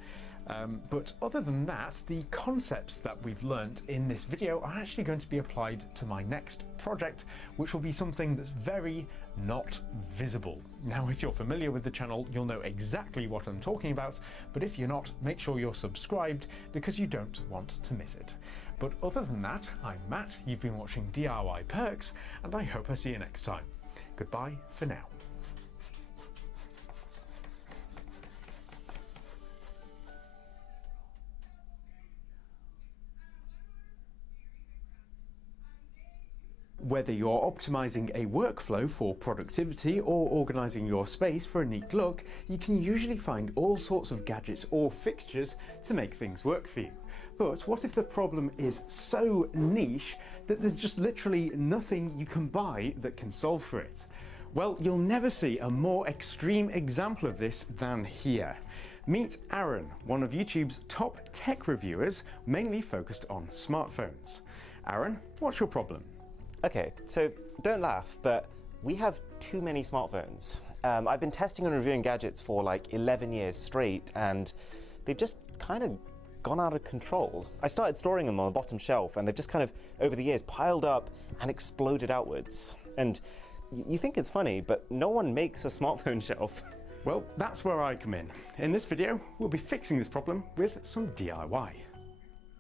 But other than that, the concepts that we've learnt in this video are actually going to be applied to my next project, which will be something that's very not visible. Now, if you're familiar with the channel, you'll know exactly what I'm talking about, but if you're not, make sure you're subscribed because you don't want to miss it. But other than that, I'm Matt, you've been watching DIY Perks, and I hope I see you next time. Goodbye for now. Whether you're optimizing a workflow for productivity or organizing your space for a neat look, you can usually find all sorts of gadgets or fixtures to make things work for you. But what if the problem is so niche that there's just literally nothing you can buy that can solve for it? Well, you'll never see a more extreme example of this than here. Meet Aaron, one of YouTube's top tech reviewers, mainly focused on smartphones. Aaron, what's your problem? Okay, so don't laugh, but we have too many smartphones. I've been testing and reviewing gadgets for like 11 years straight, and they've just kind of gone out of control. I started storing them on the bottom shelf, and they've just kind of, over the years, piled up and exploded outwards. And you think it's funny, but no one makes a smartphone shelf. Well, that's where I come in. In this video, we'll be fixing this problem with some DIY.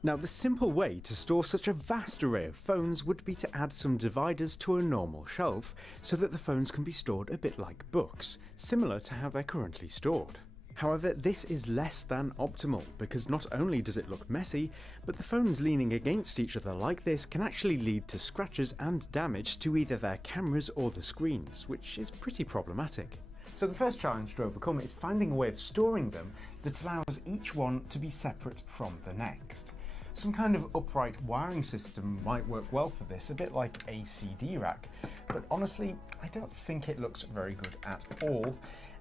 Now, the simple way to store such a vast array of phones would be to add some dividers to a normal shelf so that the phones can be stored a bit like books, similar to how they're currently stored. However, this is less than optimal because not only does it look messy, but the phones leaning against each other like this can actually lead to scratches and damage to either their cameras or the screens, which is pretty problematic. So the first challenge to overcome is finding a way of storing them that allows each one to be separate from the next. Some kind of upright wiring system might work well for this, a bit like a CD rack, but honestly, I don't think it looks very good at all,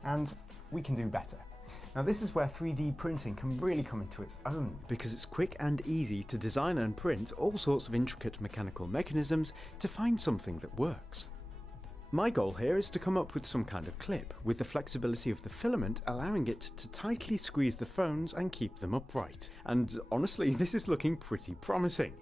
and we can do better. Now this is where 3D printing can really come into its own, because it's quick and easy to design and print all sorts of intricate mechanical mechanisms to find something that works. My goal here is to come up with some kind of clip, with the flexibility of the filament allowing it to tightly squeeze the phones and keep them upright. And honestly, this is looking pretty promising.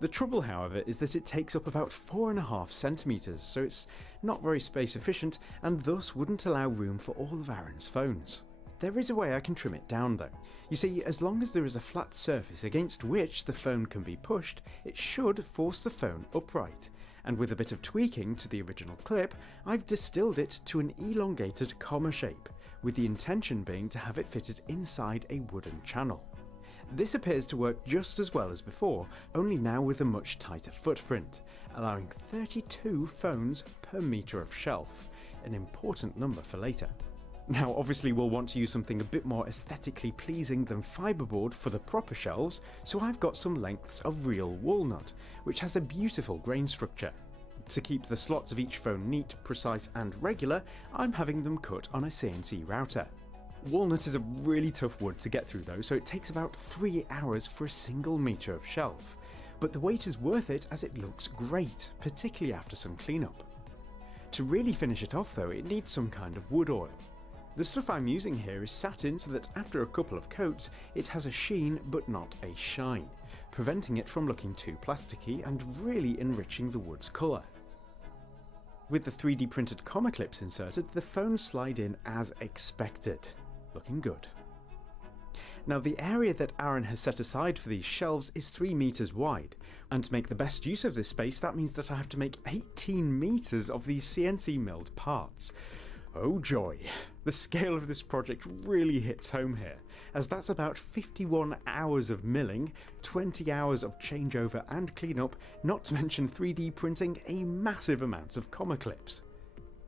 The trouble, however, is that it takes up about 4.5 centimeters, so it's not very space efficient and thus wouldn't allow room for all of Aaron's phones. There is a way I can trim it down though. You see, as long as there is a flat surface against which the phone can be pushed, it should force the phone upright. And with a bit of tweaking to the original clip, I've distilled it to an elongated comma shape, with the intention being to have it fitted inside a wooden channel. This appears to work just as well as before, only now with a much tighter footprint, allowing 32 phones per metre of shelf, an important number for later. Now obviously we'll want to use something a bit more aesthetically pleasing than fiberboard for the proper shelves, so I've got some lengths of real walnut, which has a beautiful grain structure. To keep the slots of each phone neat, precise and regular, I'm having them cut on a CNC router. Walnut is a really tough wood to get through though, so it takes about 3 hours for a single metre of shelf. But the wait is worth it as it looks great, particularly after some cleanup. To really finish it off though, it needs some kind of wood oil. The stuff I'm using here is satin so that after a couple of coats it has a sheen but not a shine, preventing it from looking too plasticky and really enriching the wood's colour. With the 3D printed comma clips inserted, the phones slide in as expected, looking good. Now the area that Aaron has set aside for these shelves is 3 meters wide, and to make the best use of this space that means that I have to make 18 meters of these CNC milled parts. Oh joy, the scale of this project really hits home here, as that's about 51 hours of milling, 20 hours of changeover and cleanup, not to mention 3D printing a massive amount of comma clips.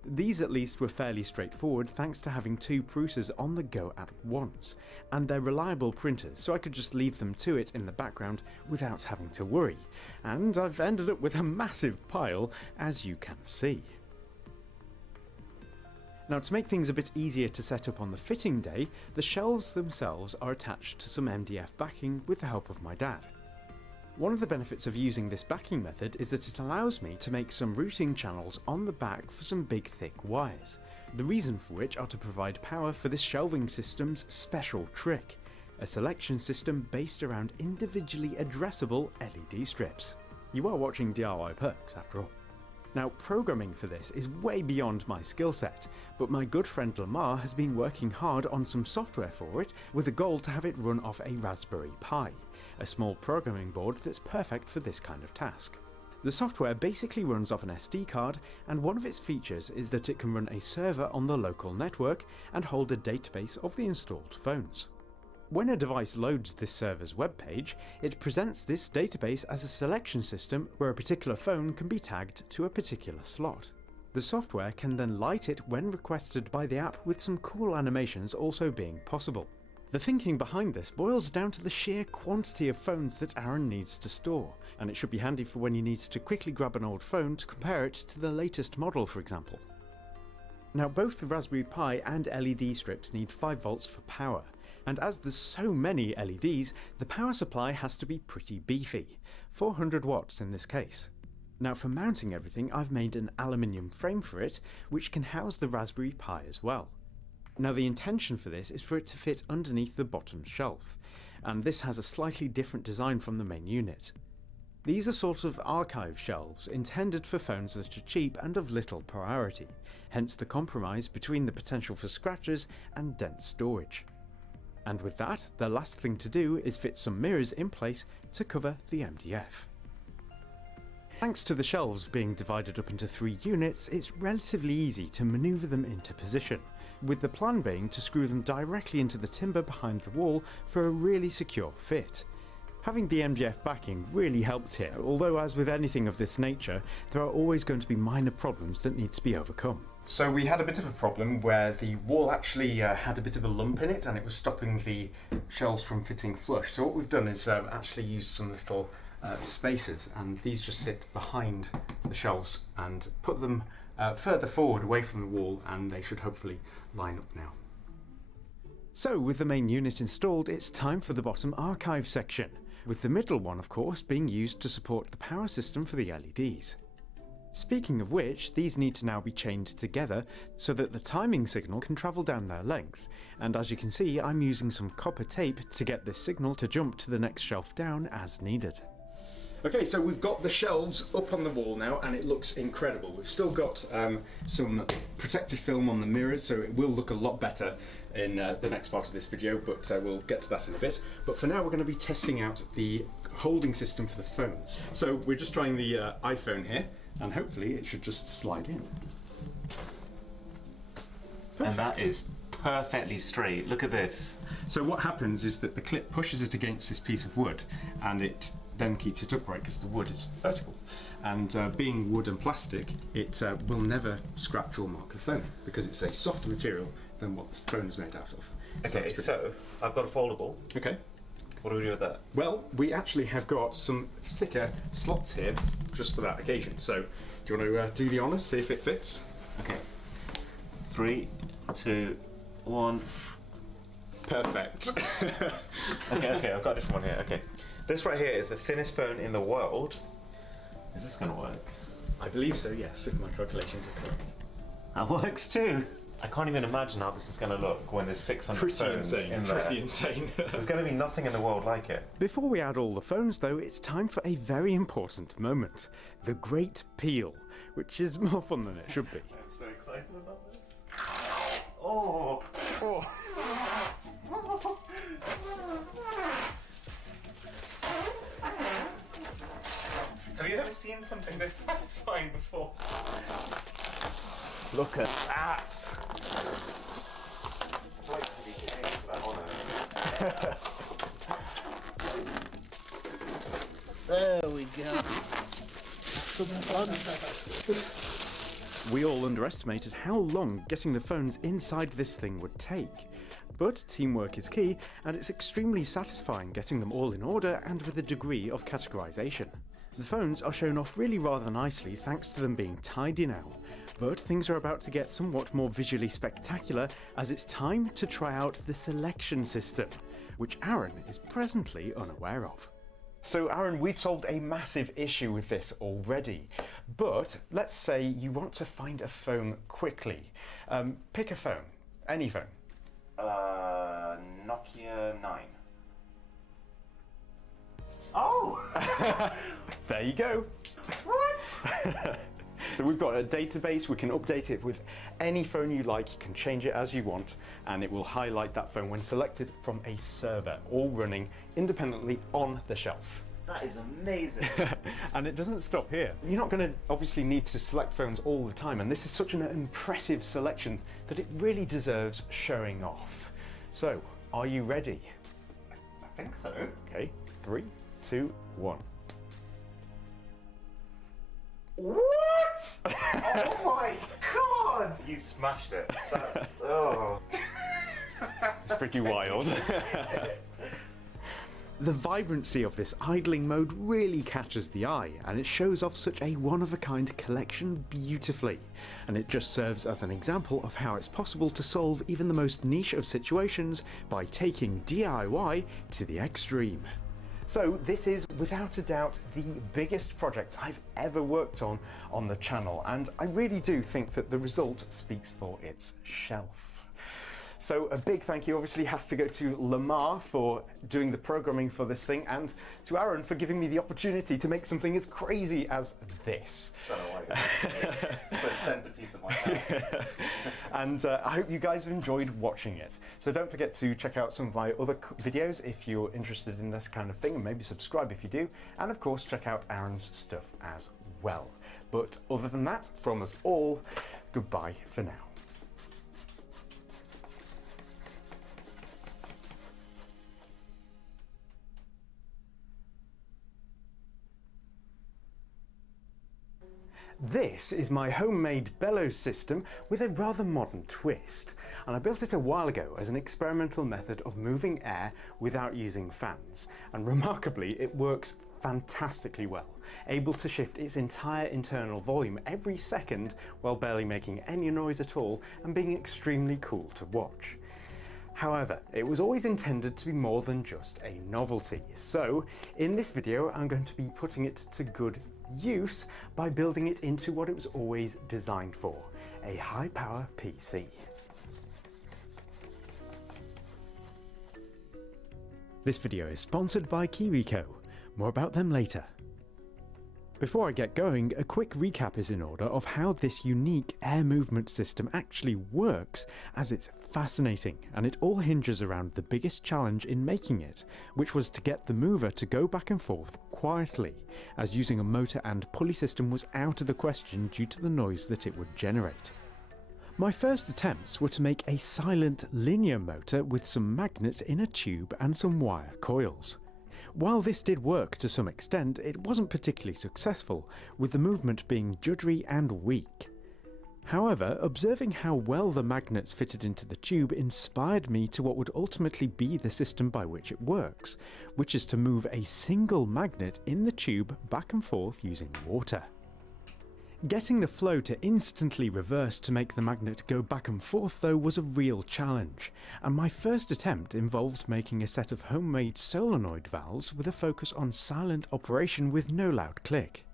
These at least were fairly straightforward thanks to having 2 Prusa's on the go at once, and they're reliable printers so I could just leave them to it in the background without having to worry, and I've ended up with a massive pile as you can see. Now to make things a bit easier to set up on the fitting day, the shelves themselves are attached to some MDF backing with the help of my dad. One of the benefits of using this backing method is that it allows me to make some routing channels on the back for some big thick wires, the reason for which are to provide power for this shelving system's special trick, a selection system based around individually addressable LED strips. You are watching DIY Perks after all. Now, programming for this is way beyond my skill set, but my good friend Lamar has been working hard on some software for it with a goal to have it run off a Raspberry Pi, a small programming board that's perfect for this kind of task. The software basically runs off an SD card, and one of its features is that it can run a server on the local network and hold a database of the installed phones. When a device loads this server's web page, it presents this database as a selection system where a particular phone can be tagged to a particular slot. The software can then light it when requested by the app, with some cool animations also being possible. The thinking behind this boils down to the sheer quantity of phones that Aaron needs to store, and it should be handy for when he needs to quickly grab an old phone to compare it to the latest model, for example. Now both the Raspberry Pi and LED strips need 5 volts for power, And as there's so many LEDs, the power supply has to be pretty beefy, 400 watts in this case. Now for mounting everything, I've made an aluminium frame for it, which can house the Raspberry Pi as well. Now the intention for this is for it to fit underneath the bottom shelf, and this has a slightly different design from the main unit. These are sort of archive shelves intended for phones that are cheap and of little priority, hence the compromise between the potential for scratches and dense storage. And with that, the last thing to do is fit some mirrors in place to cover the MDF. Thanks to the shelves being divided up into 3 units, it's relatively easy to manoeuvre them into position, with the plan being to screw them directly into the timber behind the wall for a really secure fit. Having the MDF backing really helped here, although as with anything of this nature, there are always going to be minor problems that need to be overcome. So we had a bit of a problem where the wall actually had a bit of a lump in it and it was stopping the shelves from fitting flush. So what we've done is actually used some little spacers, and these just sit behind the shelves, and put them further forward away from the wall, and they should hopefully line up now. So with the main unit installed, it's time for the bottom archive section, with the middle one of course being used to support the power system for the LEDs. Speaking of which, these need to now be chained together so that the timing signal can travel down their length, and as you can see I'm using some copper tape to get this signal to jump to the next shelf down as needed. Okay, so we've got the shelves up on the wall now and it looks incredible. We've still got some protective film on the mirrors, so it will look a lot better in the next part of this video, but we'll get to that in a bit. But for now we're going to be testing out the holding system for the phones. So we're just trying the iPhone here, and hopefully it should just slide in. Perfect. And that is perfectly straight. Look at this. So what happens is that the clip pushes it against this piece of wood, and it then keeps it upright because the wood is vertical. And being wood and plastic, it will never scratch or mark the phone because it's a softer material than what the phone is made out of. Okay, so I've got a foldable. Okay. What do we do with that? Well, we actually have got some thicker slots here just for that occasion. So do you want to do the honours, see if it fits? Okay. 3, 2, 1. Perfect. Okay, I've got a different one here. Okay. This right here is the thinnest phone in the world. Is this going to work? I believe so, yes, if my calculations are correct. That works too. I can't even imagine how this is going to look when there's 600 phones in there. Pretty insane. There's going to be nothing in the world like it. Before we add all the phones though, it's time for a very important moment. The Great Peel, which is more fun than it should be. I'm so excited about this. Oh! Have you ever seen something this satisfying before? Look at that! I'd like to be paying for that honour. There we go. Some fun. We all underestimated how long getting the phones inside this thing would take. But teamwork is key, and it's extremely satisfying getting them all in order and with a degree of categorization. The phones are shown off really rather nicely thanks to them being tidy now, but things are about to get somewhat more visually spectacular as it's time to try out the selection system, which Aaron is presently unaware of. So Aaron, we've solved a massive issue with this already, but let's say you want to find a phone quickly. Pick a phone, any phone. Nokia 9. Oh! There you go. What? So we've got a database, we can update it with any phone you like, you can change it as you want, and it will highlight that phone when selected from a server, all running independently on the shelf. That is amazing. And it doesn't stop here. You're not going to obviously need to select phones all the time, and this is such an impressive selection that it really deserves showing off. So, are you ready? I think so. Okay, 3, 2, 1. What? Oh my god! You smashed it. That's It's pretty wild. The vibrancy of this idling mode really catches the eye, and it shows off such a one-of-a-kind collection beautifully, and it just serves as an example of how it's possible to solve even the most niche of situations by taking DIY to the extreme. So this is without a doubt the biggest project I've ever worked on the channel, and I really do think that the result speaks for itself. So a big thank you obviously has to go to Lamar for doing the programming for this thing, and to Aaron for giving me the opportunity to make something as crazy as this. I don't know why it's the centerpiece of my house. And I hope you guys have enjoyed watching it. So don't forget to check out some of my other videos if you're interested in this kind of thing, and maybe subscribe if you do. And of course, check out Aaron's stuff as well. But other than that, from us all, goodbye for now. This is my homemade bellows system with a rather modern twist, and I built it a while ago as an experimental method of moving air without using fans, and remarkably it works fantastically well, able to shift its entire internal volume every second while barely making any noise at all and being extremely cool to watch. However, it was always intended to be more than just a novelty, so in this video I'm going to be putting it to good use by building it into what it was always designed for, a high-power PC. This video is sponsored by KiwiCo. More about them later. Before I get going, a quick recap is in order of how this unique air movement system actually works, as it's fascinating, and it all hinges around the biggest challenge in making it, which was to get the mover to go back and forth quietly, as using a motor and pulley system was out of the question due to the noise that it would generate. My first attempts were to make a silent linear motor with some magnets in a tube and some wire coils. While this did work to some extent, it wasn't particularly successful, with the movement being juddery and weak. However, observing how well the magnets fitted into the tube inspired me to what would ultimately be the system by which it works, which is to move a single magnet in the tube back and forth using water. Getting the flow to instantly reverse to make the magnet go back and forth though was a real challenge, and my first attempt involved making a set of homemade solenoid valves with a focus on silent operation with no loud click.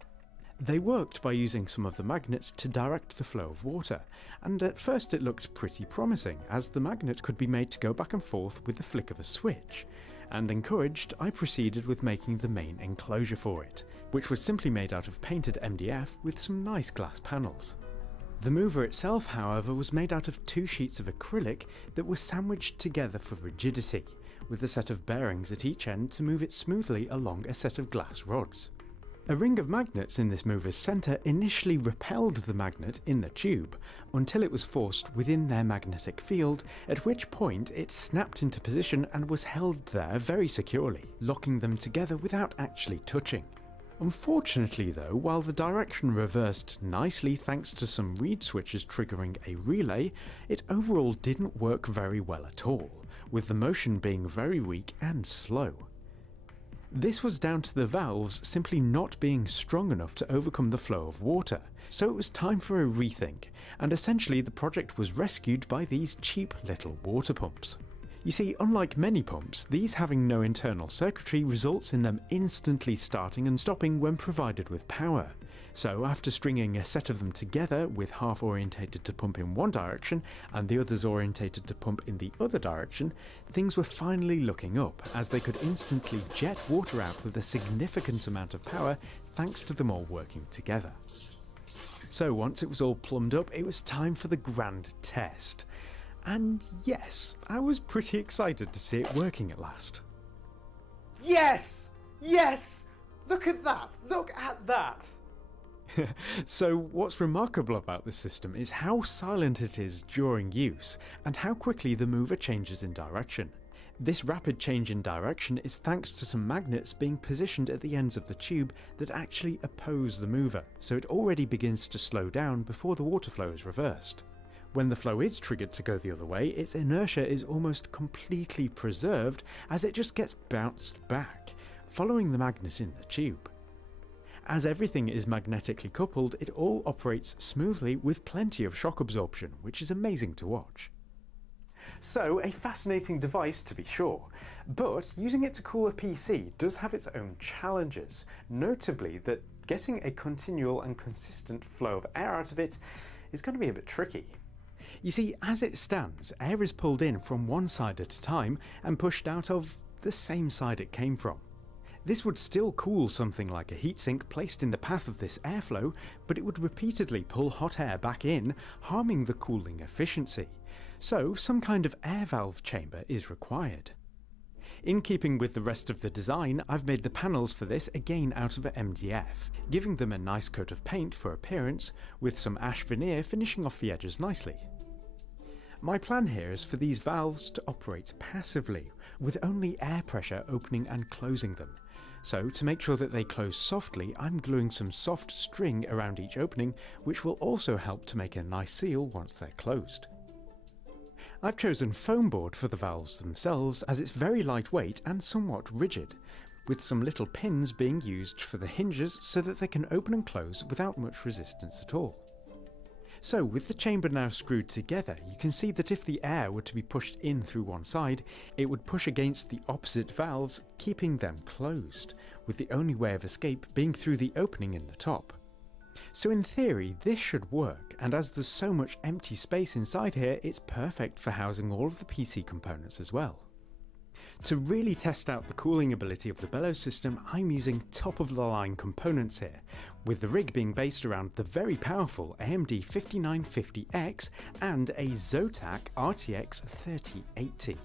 They worked by using some of the magnets to direct the flow of water, and at first it looked pretty promising, as the magnet could be made to go back and forth with the flick of a switch. And encouraged, I proceeded with making the main enclosure for it, which was simply made out of painted MDF with some nice glass panels. The mover itself, however, was made out of 2 sheets of acrylic that were sandwiched together for rigidity, with a set of bearings at each end to move it smoothly along a set of glass rods. A ring of magnets in this mover's centre initially repelled the magnet in the tube, until it was forced within their magnetic field, at which point it snapped into position and was held there very securely, locking them together without actually touching. Unfortunately though, while the direction reversed nicely thanks to some reed switches triggering a relay, it overall didn't work very well at all, with the motion being very weak and slow. This was down to the valves simply not being strong enough to overcome the flow of water, so it was time for a rethink, and essentially the project was rescued by these cheap little water pumps. You see, unlike many pumps, these having no internal circuitry results in them instantly starting and stopping when provided with power. So after stringing a set of them together, with half orientated to pump in one direction and the others orientated to pump in the other direction, things were finally looking up, as they could instantly jet water out with a significant amount of power thanks to them all working together. So once it was all plumbed up, it was time for the grand test. And yes, I was pretty excited to see it working at last. Yes! Yes! Look at that! Look at that! So what's remarkable about this system is how silent it is during use, and how quickly the mover changes in direction. This rapid change in direction is thanks to some magnets being positioned at the ends of the tube that actually oppose the mover, so it already begins to slow down before the water flow is reversed. When the flow is triggered to go the other way, its inertia is almost completely preserved as it just gets bounced back, following the magnet in the tube. As everything is magnetically coupled, it all operates smoothly with plenty of shock absorption, which is amazing to watch. So, a fascinating device to be sure, but using it to cool a PC does have its own challenges, notably that getting a continual and consistent flow of air out of it is going to be a bit tricky. You see, as it stands, air is pulled in from one side at a time and pushed out of the same side it came from. This would still cool something like a heatsink placed in the path of this airflow, but it would repeatedly pull hot air back in, harming the cooling efficiency. So some kind of air valve chamber is required. In keeping with the rest of the design, I've made the panels for this again out of MDF, giving them a nice coat of paint for appearance, with some ash veneer finishing off the edges nicely. My plan here is for these valves to operate passively, with only air pressure opening and closing them. So to make sure that they close softly, I'm gluing some soft string around each opening, which will also help to make a nice seal once they're closed. I've chosen foam board for the valves themselves as it's very lightweight and somewhat rigid, with some little pins being used for the hinges so that they can open and close without much resistance at all. So with the chamber now screwed together, you can see that if the air were to be pushed in through one side, it would push against the opposite valves, keeping them closed, with the only way of escape being through the opening in the top. So in theory, this should work, and as there's so much empty space inside here, it's perfect for housing all of the PC components as well. To really test out the cooling ability of the bellows system, I'm using top-of-the-line components here, with the rig being based around the very powerful AMD 5950X and a Zotac RTX 3080.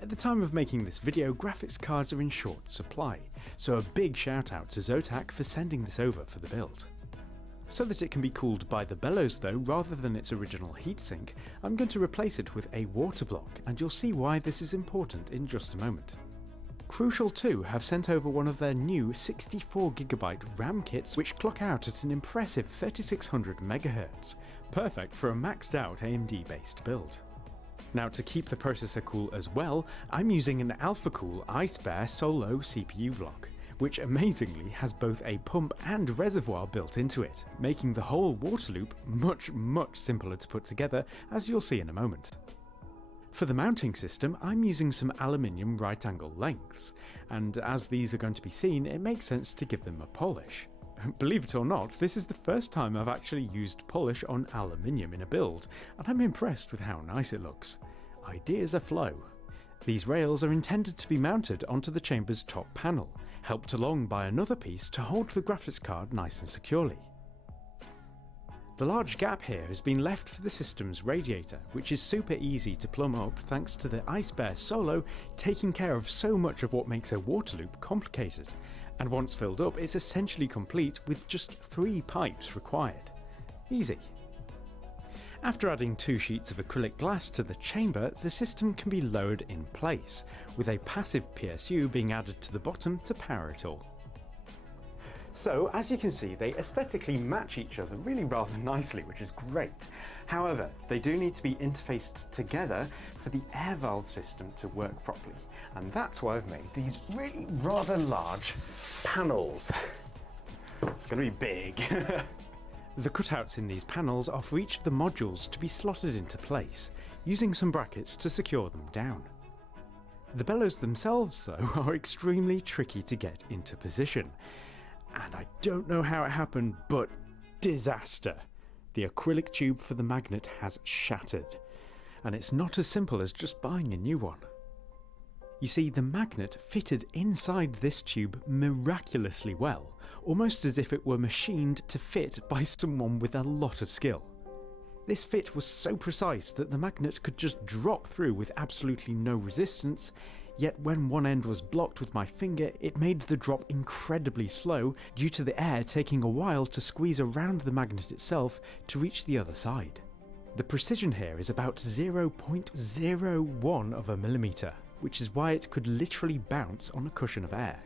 At the time of making this video, graphics cards are in short supply, so a big shout out to Zotac for sending this over for the build. So that it can be cooled by the bellows though, rather than its original heatsink, I'm going to replace it with a water block, and you'll see why this is important in just a moment. Crucial too have sent over one of their new 64GB RAM kits which clock out at an impressive 3600 MHz, perfect for a maxed out AMD based build. Now to keep the processor cool as well, I'm using an AlphaCool iSpare Solo CPU block, which amazingly has both a pump and reservoir built into it, making the whole water loop much simpler to put together, as you'll see in a moment. For the mounting system, I'm using some aluminium right angle lengths, and as these are going to be seen, it makes sense to give them a polish. Believe it or not, this is the first time I've actually used polish on aluminium in a build, and I'm impressed with how nice it looks. Ideas are flow. These rails are intended to be mounted onto the chamber's top panel, helped along by another piece to hold the graphics card nice and securely. The large gap here has been left for the system's radiator, which is super easy to plumb up thanks to the iSpare Solo taking care of so much of what makes a water loop complicated, and once filled up it's essentially complete with just 3 pipes required. Easy. After adding 2 sheets of acrylic glass to the chamber, the system can be lowered in place, with a passive PSU being added to the bottom to power it all. So, as you can see, they aesthetically match each other really rather nicely, which is great. However, they do need to be interfaced together for the air valve system to work properly, and that's why I've made these really rather large panels. It's going to be big. The cutouts in these panels are for each of the modules to be slotted into place, using some brackets to secure them down. The bellows themselves, though, are extremely tricky to get into position. And I don't know how it happened, but disaster! The acrylic tube for the magnet has shattered, and it's not as simple as just buying a new one. You see, the magnet fitted inside this tube miraculously well, almost as if it were machined to fit by someone with a lot of skill. This fit was so precise that the magnet could just drop through with absolutely no resistance, yet when one end was blocked with my finger, it made the drop incredibly slow due to the air taking a while to squeeze around the magnet itself to reach the other side. The precision here is about 0.01 of a millimeter, which is why it could literally bounce on a cushion of air.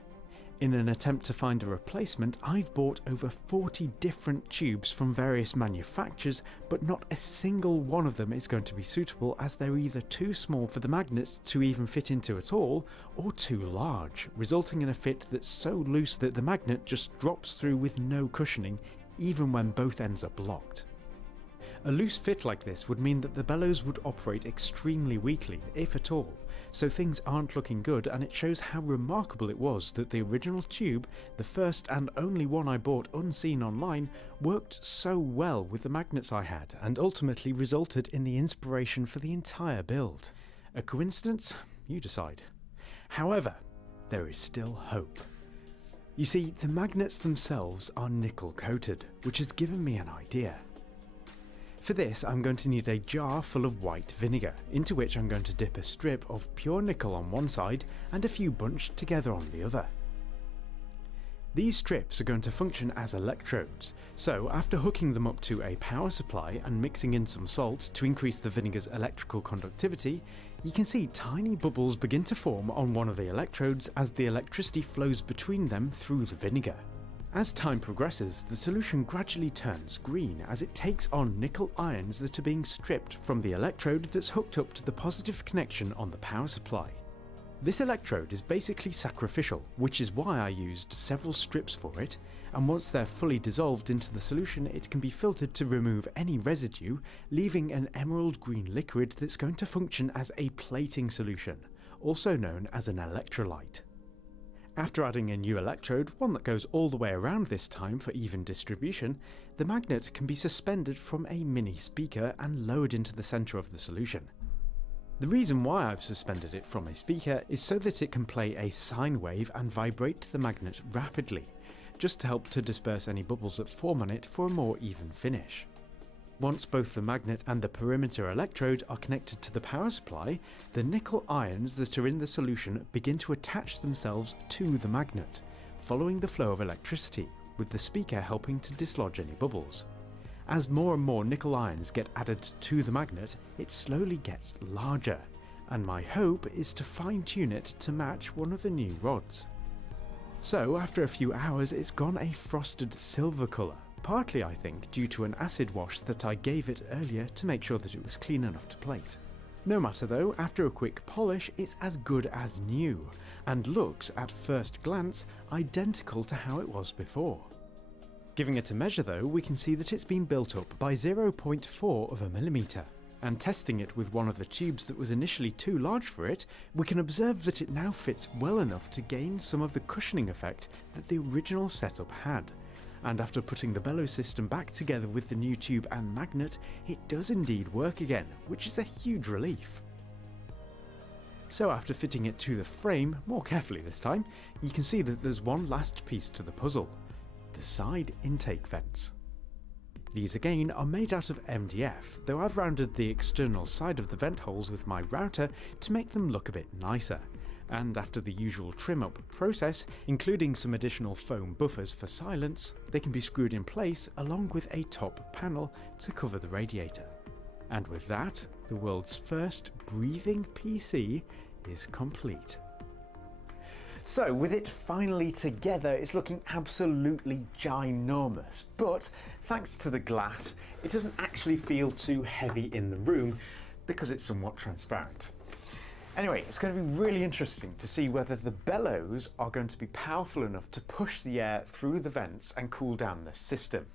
In an attempt to find a replacement, I've bought over 40 different tubes from various manufacturers, but not a single one of them is going to be suitable, as they're either too small for the magnet to even fit into at all, or too large, resulting in a fit that's so loose that the magnet just drops through with no cushioning, even when both ends are blocked. A loose fit like this would mean that the bellows would operate extremely weakly, if at all, so things aren't looking good, and it shows how remarkable it was that the original tube, the first and only one I bought unseen online, worked so well with the magnets I had, and ultimately resulted in the inspiration for the entire build. A coincidence? You decide. However, there is still hope. You see, the magnets themselves are nickel coated, which has given me an idea. For this, I'm going to need a jar full of white vinegar, into which I'm going to dip a strip of pure nickel on one side and a few bunched together on the other. These strips are going to function as electrodes, so after hooking them up to a power supply and mixing in some salt to increase the vinegar's electrical conductivity, you can see tiny bubbles begin to form on one of the electrodes as the electricity flows between them through the vinegar. As time progresses, the solution gradually turns green as it takes on nickel ions that are being stripped from the electrode that's hooked up to the positive connection on the power supply. This electrode is basically sacrificial, which is why I used several strips for it, and once they're fully dissolved into the solution, it can be filtered to remove any residue, leaving an emerald green liquid that's going to function as a plating solution, also known as an electrolyte. After adding a new electrode, one that goes all the way around this time for even distribution, the magnet can be suspended from a mini speaker and lowered into the centre of the solution. The reason why I've suspended it from a speaker is so that it can play a sine wave and vibrate the magnet rapidly, just to help to disperse any bubbles that form on it for a more even finish. Once both the magnet and the perimeter electrode are connected to the power supply, the nickel ions that are in the solution begin to attach themselves to the magnet, following the flow of electricity, with the speaker helping to dislodge any bubbles. As more and more nickel ions get added to the magnet, it slowly gets larger, and my hope is to fine-tune it to match one of the new rods. So after a few hours, it's gone a frosted silver colour, partly I think due to an acid wash that I gave it earlier to make sure that it was clean enough to plate. No matter though, after a quick polish it's as good as new, and looks at first glance identical to how it was before. Giving it a measure though, we can see that it's been built up by 0.4 of a millimetre, and testing it with one of the tubes that was initially too large for it, we can observe that it now fits well enough to gain some of the cushioning effect that the original setup had. And after putting the bellows system back together with the new tube and magnet, it does indeed work again, which is a huge relief. So after fitting it to the frame, more carefully this time, you can see that there's one last piece to the puzzle: the side intake vents. These again are made out of MDF, though I've rounded the external side of the vent holes with my router to make them look a bit nicer. And after the usual trim up process, including some additional foam buffers for silence, they can be screwed in place along with a top panel to cover the radiator. And with that, the world's first breathing PC is complete. So with it finally together, it's looking absolutely ginormous, but thanks to the glass, it doesn't actually feel too heavy in the room because it's somewhat transparent. Anyway, it's going to be really interesting to see whether the bellows are going to be powerful enough to push the air through the vents and cool down the system.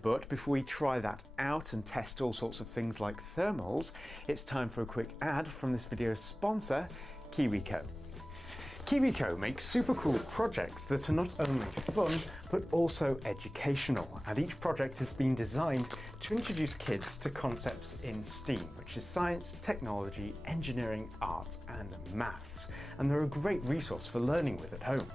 But before we try that out and test all sorts of things like thermals, it's time for a quick ad from this video's sponsor, KiwiCo. KiwiCo makes super cool projects that are not only fun, but also educational, and each project has been designed to introduce kids to concepts in STEAM, which is science, technology, engineering, art, and maths, and they're a great resource for learning with at home.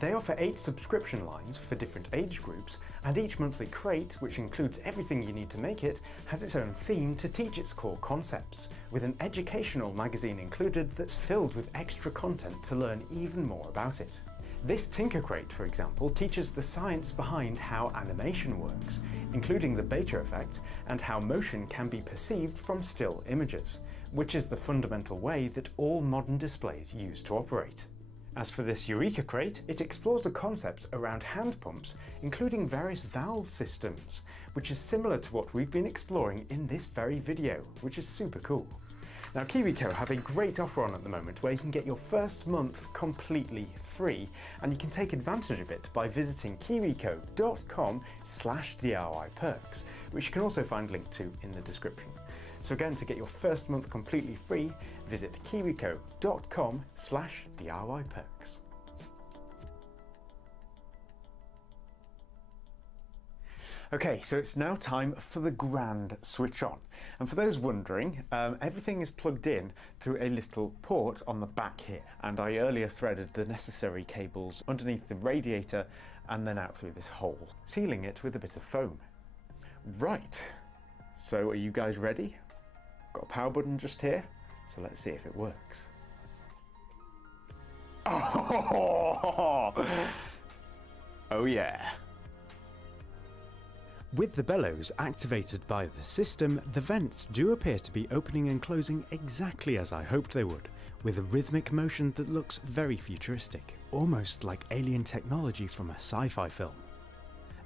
They offer 8 subscription lines for different age groups, and each monthly crate, which includes everything you need to make it, has its own theme to teach its core concepts, with an educational magazine included that's filled with extra content to learn even more about it. This Tinker Crate, for example, teaches the science behind how animation works, including the beta effect and how motion can be perceived from still images, which is the fundamental way that all modern displays use to operate. As for this Eureka crate, it explores the concepts around hand pumps, including various valve systems, which is similar to what we've been exploring in this very video, which is super cool. Now KiwiCo have a great offer on at the moment where you can get your first month completely free, and you can take advantage of it by visiting kiwico.com/DIY perks, which you can also find linked to in the description. So again, to get your first month completely free, visit kiwico.com/DIY perks. Okay, so it's now time for the grand switch on. And for those wondering, everything is plugged in through a little port on the back here. And I earlier threaded the necessary cables underneath the radiator and then out through this hole, sealing it with a bit of foam. Right, so are you guys ready? Got a power button just here, so let's see if it works. Oh yeah. With the bellows activated by the system, the vents do appear to be opening and closing exactly as I hoped they would, with a rhythmic motion that looks very futuristic, almost like alien technology from a sci-fi film.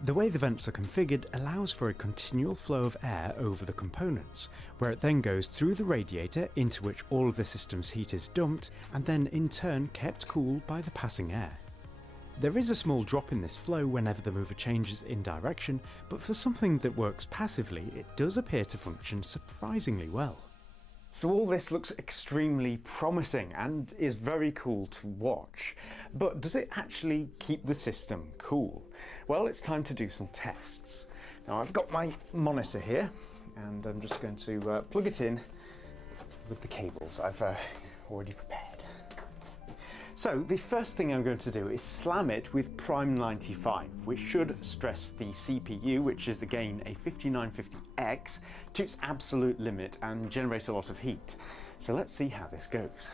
The way the vents are configured allows for a continual flow of air over the components, where it then goes through the radiator into which all of the system's heat is dumped and then in turn kept cool by the passing air. There is a small drop in this flow whenever the mover changes in direction, but for something that works passively, it does appear to function surprisingly well. So all this looks extremely promising and is very cool to watch, but does it actually keep the system cool? Well, it's time to do some tests. Now I've got my monitor here and I'm just going to plug it in with the cables I've already prepared. So the first thing I'm going to do is slam it with Prime 95, which should stress the CPU, which is again a 5950X, to its absolute limit and generate a lot of heat. So let's see how this goes.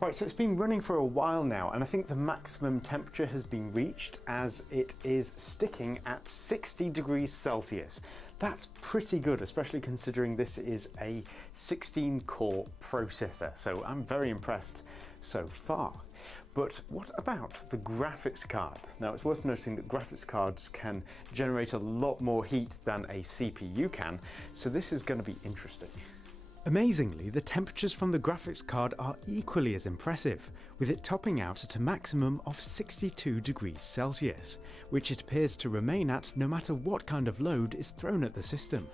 Right, so it's been running for a while now, and I think the maximum temperature has been reached as it is sticking at 60 degrees Celsius. That's pretty good, especially considering this is a 16-core processor, so I'm very impressed so far. But what about the graphics card? Now, it's worth noting that graphics cards can generate a lot more heat than a CPU can, so this is going to be interesting. Amazingly, the temperatures from the graphics card are equally as impressive, with it topping out at a maximum of 62 degrees Celsius, which it appears to remain at no matter what kind of load is thrown at the system.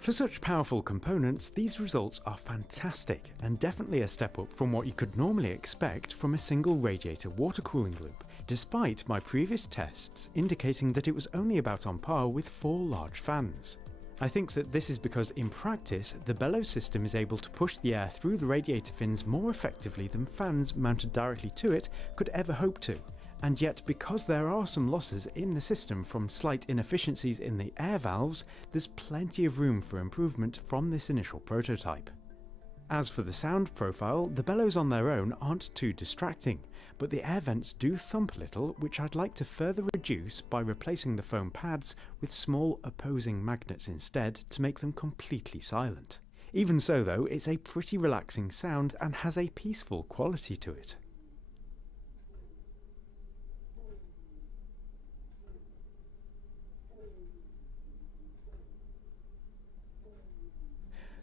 For such powerful components, these results are fantastic and definitely a step up from what you could normally expect from a single radiator water cooling loop, despite my previous tests indicating that it was only about on par with 4 large fans. I think that this is because in practice, the bellows system is able to push the air through the radiator fins more effectively than fans mounted directly to it could ever hope to. And yet, because there are some losses in the system from slight inefficiencies in the air valves, there's plenty of room for improvement from this initial prototype. As for the sound profile, the bellows on their own aren't too distracting, but the air vents do thump a little, which I'd like to further reduce by replacing the foam pads with small opposing magnets instead to make them completely silent. Even so though, it's a pretty relaxing sound and has a peaceful quality to it.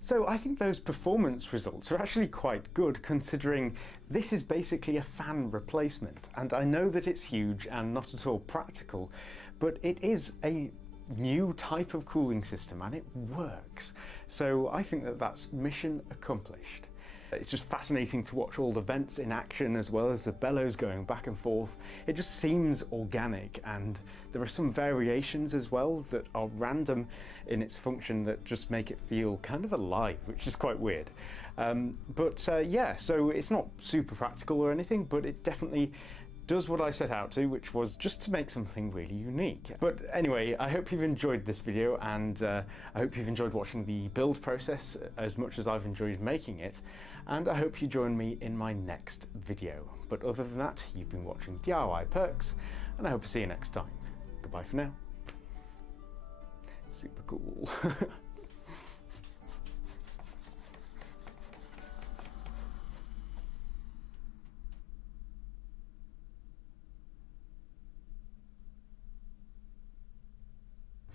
So I think those performance results are actually quite good, considering this is basically a fan replacement, and I know that it's huge and not at all practical, but it is a new type of cooling system and it works. So I think that that's mission accomplished. It's just fascinating to watch all the vents in action as well as the bellows going back and forth. It just seems organic, and there are some variations as well that are random in its function that just make it feel kind of alive, which is quite weird. Yeah, so it's not super practical or anything, but it definitely does what I set out to, which was just to make something really unique. But anyway, I hope you've enjoyed this video, and I hope you've enjoyed watching the build process as much as I've enjoyed making it, and I hope you join me in my next video. But other than that, you've been watching DIY Perks, and I hope to see you next time. Goodbye for now. Super cool.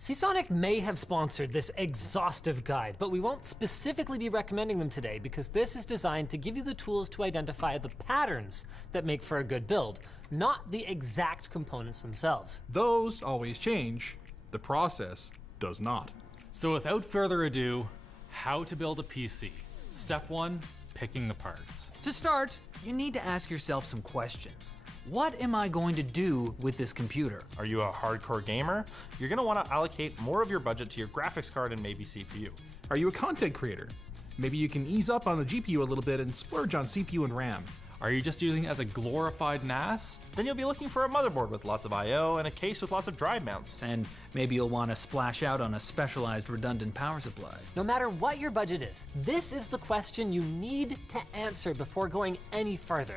Seasonic may have sponsored this exhaustive guide, but we won't specifically be recommending them today because this is designed to give you the tools to identify the patterns that make for a good build, not the exact components themselves. Those always change. The process does not. So without further ado, how to build a PC. Step 1, picking the parts. To start, you need to ask yourself some questions. What am I going to do with this computer? Are you a hardcore gamer? You're going to want to allocate more of your budget to your graphics card and maybe CPU. Are you a content creator? Maybe you can ease up on the GPU a little bit and splurge on CPU and RAM. Are you just using it as a glorified NAS? Then you'll be looking for a motherboard with lots of I/O and a case with lots of drive mounts. And maybe you'll want to splash out on a specialized redundant power supply. No matter what your budget is, this is the question you need to answer before going any further.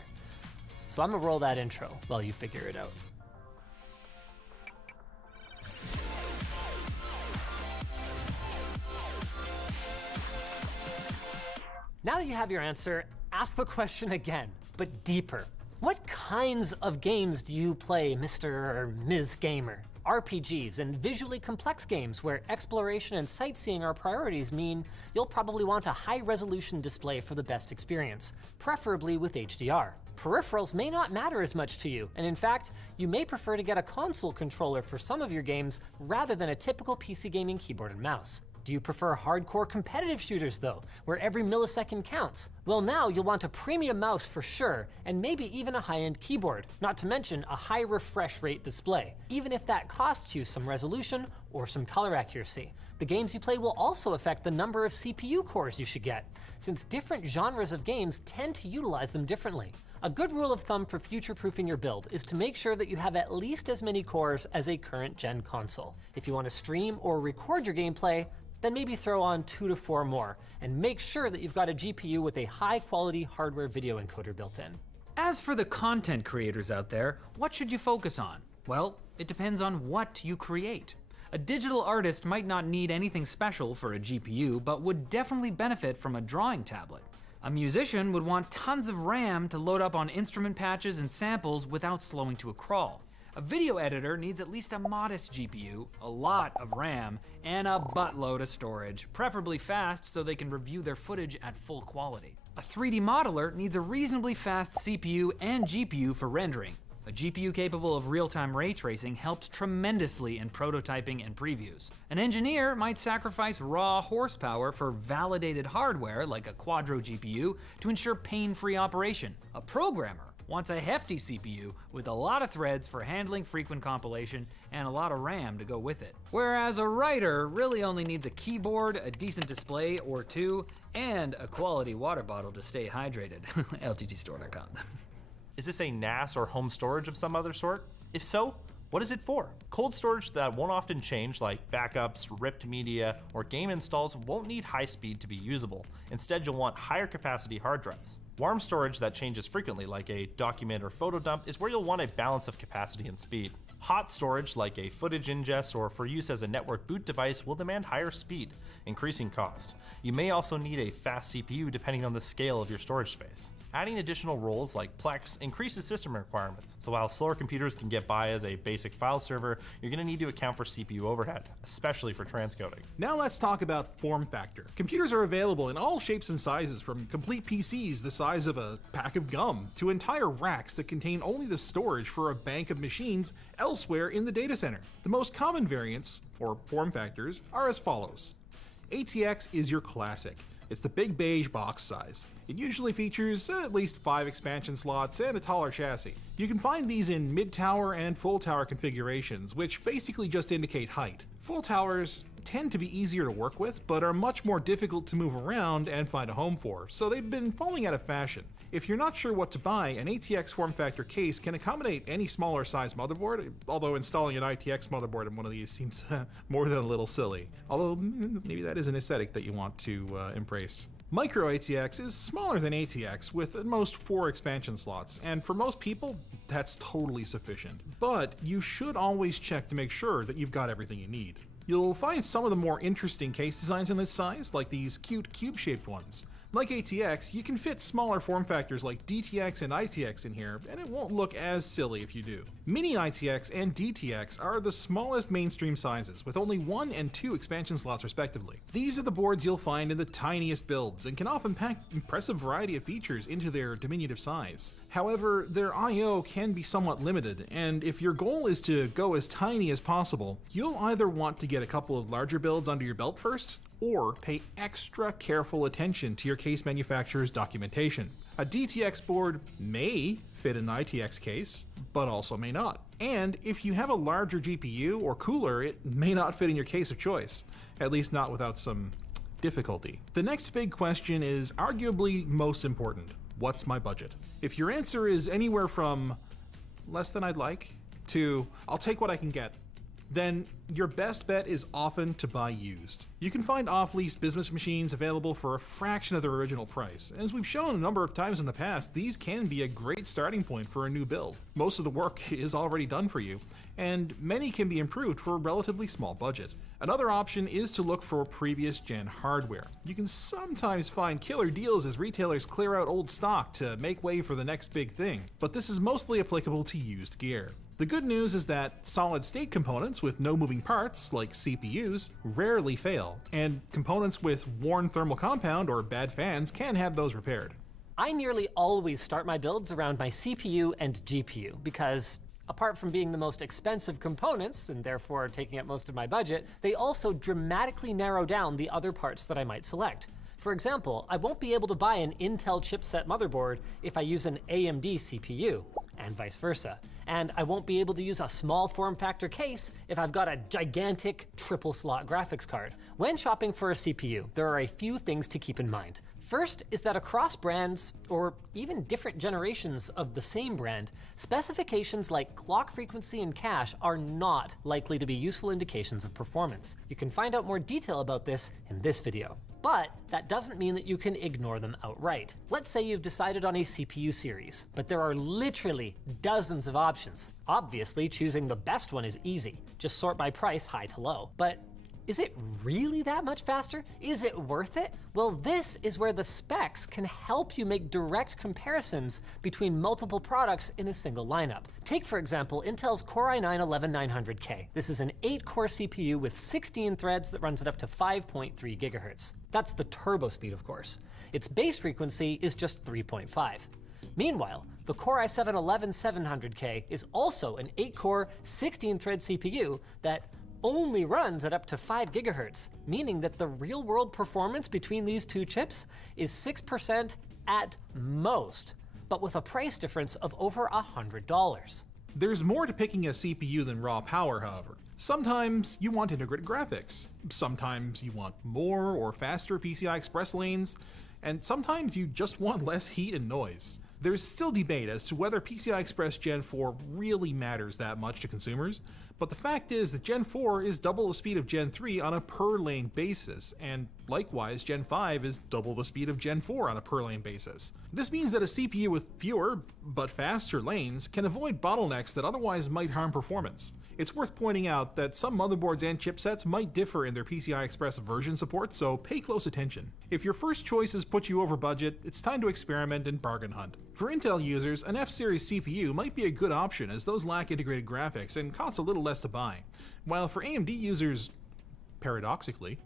So I'm gonna roll that intro while you figure it out. Now that you have your answer, ask the question again, but deeper. What kinds of games do you play, Mr. or Ms. Gamer? RPGs and visually complex games where exploration and sightseeing are priorities mean you'll probably want a high-resolution display for the best experience, preferably with HDR. Peripherals may not matter as much to you, and in fact, you may prefer to get a console controller for some of your games rather than a typical PC gaming keyboard and mouse. Do you prefer hardcore competitive shooters though, where every millisecond counts? Well, now you'll want a premium mouse for sure, and maybe even a high-end keyboard, not to mention a high refresh rate display, even if that costs you some resolution or some color accuracy. The games you play will also affect the number of CPU cores you should get, since different genres of games tend to utilize them differently. A good rule of thumb for future-proofing your build is to make sure that you have at least as many cores as a current-gen console. If you want to stream or record your gameplay, then maybe throw on 2 to 4 more, and make sure that you've got a GPU with a high-quality hardware video encoder built in. As for the content creators out there, what should you focus on? Well, it depends on what you create. A digital artist might not need anything special for a GPU, but would definitely benefit from a drawing tablet. A musician would want tons of RAM to load up on instrument patches and samples without slowing to a crawl. A video editor needs at least a modest GPU, a lot of RAM, and a buttload of storage, preferably fast so they can review their footage at full quality. A 3D modeler needs a reasonably fast CPU and GPU for rendering. A GPU capable of real-time ray tracing helps tremendously in prototyping and previews. An engineer might sacrifice raw horsepower for validated hardware like a Quadro GPU to ensure pain-free operation. A programmer wants a hefty CPU with a lot of threads for handling frequent compilation and a lot of RAM to go with it. Whereas a writer really only needs a keyboard, a decent display or two, and a quality water bottle to stay hydrated. LTTstore.com. Is this a NAS or home storage of some other sort? If so, what is it for? Cold storage that won't often change, like backups, ripped media, or game installs, won't need high speed to be usable. Instead, you'll want higher capacity hard drives. Warm storage that changes frequently, like a document or photo dump, is where you'll want a balance of capacity and speed. Hot storage, like a footage ingest or for use as a network boot device, will demand higher speed, increasing cost. You may also need a fast CPU depending on the scale of your storage space. Adding additional roles like Plex increases system requirements, so while slower computers can get by as a basic file server, you're going to need to account for CPU overhead, especially for transcoding. Now let's talk about form factor. Computers are available in all shapes and sizes, from complete PCs the size of a pack of gum, to entire racks that contain only the storage for a bank of machines elsewhere in the data center. The most common variants, or form factors, are as follows. ATX is your classic. It's the big beige box size. It usually features at least 5 expansion slots and a taller chassis. You can find these in mid-tower and full tower configurations, which basically just indicate height. Full towers tend to be easier to work with, but are much more difficult to move around and find a home for, so they've been falling out of fashion. If you're not sure what to buy, an ATX form factor case can accommodate any smaller size motherboard, although installing an ITX motherboard in one of these seems more than a little silly. Although maybe that is an aesthetic that you want to embrace. Micro ATX is smaller than ATX with at most 4 expansion slots, and for most people, that's totally sufficient. But you should always check to make sure that you've got everything you need. You'll find some of the more interesting case designs in this size, like these cute cube-shaped ones. Like ATX, you can fit smaller form factors like DTX and ITX in here, and it won't look as silly if you do. Mini ITX and DTX are the smallest mainstream sizes, with only 1 and 2 expansion slots respectively. These are the boards you'll find in the tiniest builds, and can often pack impressive variety of features into their diminutive size. However, their I/O can be somewhat limited, and if your goal is to go as tiny as possible, you'll either want to get a couple of larger builds under your belt first, or pay extra careful attention to your case manufacturer's documentation. A DTX board may fit an ITX case, but also may not. And if you have a larger GPU or cooler, it may not fit in your case of choice, at least not without some difficulty. The next big question is arguably most important. What's my budget? If your answer is anywhere from less than I'd like to I'll take what I can get, then your best bet is often to buy used. You can find off-lease business machines available for a fraction of their original price. As we've shown a number of times in the past, these can be a great starting point for a new build. Most of the work is already done for you, and many can be improved for a relatively small budget. Another option is to look for previous gen hardware. You can sometimes find killer deals as retailers clear out old stock to make way for the next big thing, but this is mostly applicable to used gear. The good news is that solid-state components with no moving parts, like CPUs, rarely fail, and components with worn thermal compound or bad fans can have those repaired. I nearly always start my builds around my CPU and GPU because, apart from being the most expensive components, and therefore taking up most of my budget, they also dramatically narrow down the other parts that I might select. For example, I won't be able to buy an Intel chipset motherboard if I use an AMD CPU, and vice versa. And I won't be able to use a small form factor case if I've got a gigantic triple slot graphics card. When shopping for a CPU, there are a few things to keep in mind. First is that across brands, or even different generations of the same brand, specifications like clock frequency and cache are not likely to be useful indications of performance. You can find out more detail about this in this video. But that doesn't mean that you can ignore them outright. Let's say you've decided on a CPU series, but there are literally dozens of options. Obviously, choosing the best one is easy. Just sort by price, high to low. But is it really that much faster? Is it worth it? Well, this is where the specs can help you make direct comparisons between multiple products in a single lineup. Take, for example, Intel's Core i9-11900K. This is an 8-core CPU with 16 threads that runs at up to 5.3 gigahertz. That's the turbo speed, of course. Its base frequency is just 3.5. Meanwhile, the Core i7-11700K is also an 8-core, 16-thread CPU that only runs at up to 5 gigahertz, meaning that the real-world performance between these two chips is 6% at most, but with a price difference of over $100. There's more to picking a CPU than raw power, however. Sometimes you want integrated graphics, sometimes you want more or faster PCI Express lanes, and sometimes you just want less heat and noise. There's still debate as to whether PCI Express Gen 4 really matters that much to consumers, but the fact is that Gen 4 is double the speed of Gen 3 on a per lane basis, and likewise Gen 5 is double the speed of Gen 4 on a per lane basis. This means that a CPU with fewer but faster lanes can avoid bottlenecks that otherwise might harm performance. It's worth pointing out that some motherboards and chipsets might differ in their PCI Express version support, so pay close attention. If your first choices put you over budget, it's time to experiment and bargain hunt. For Intel users, an F-series CPU might be a good option as those lack integrated graphics and cost a little less to buy, while for AMD users, paradoxically,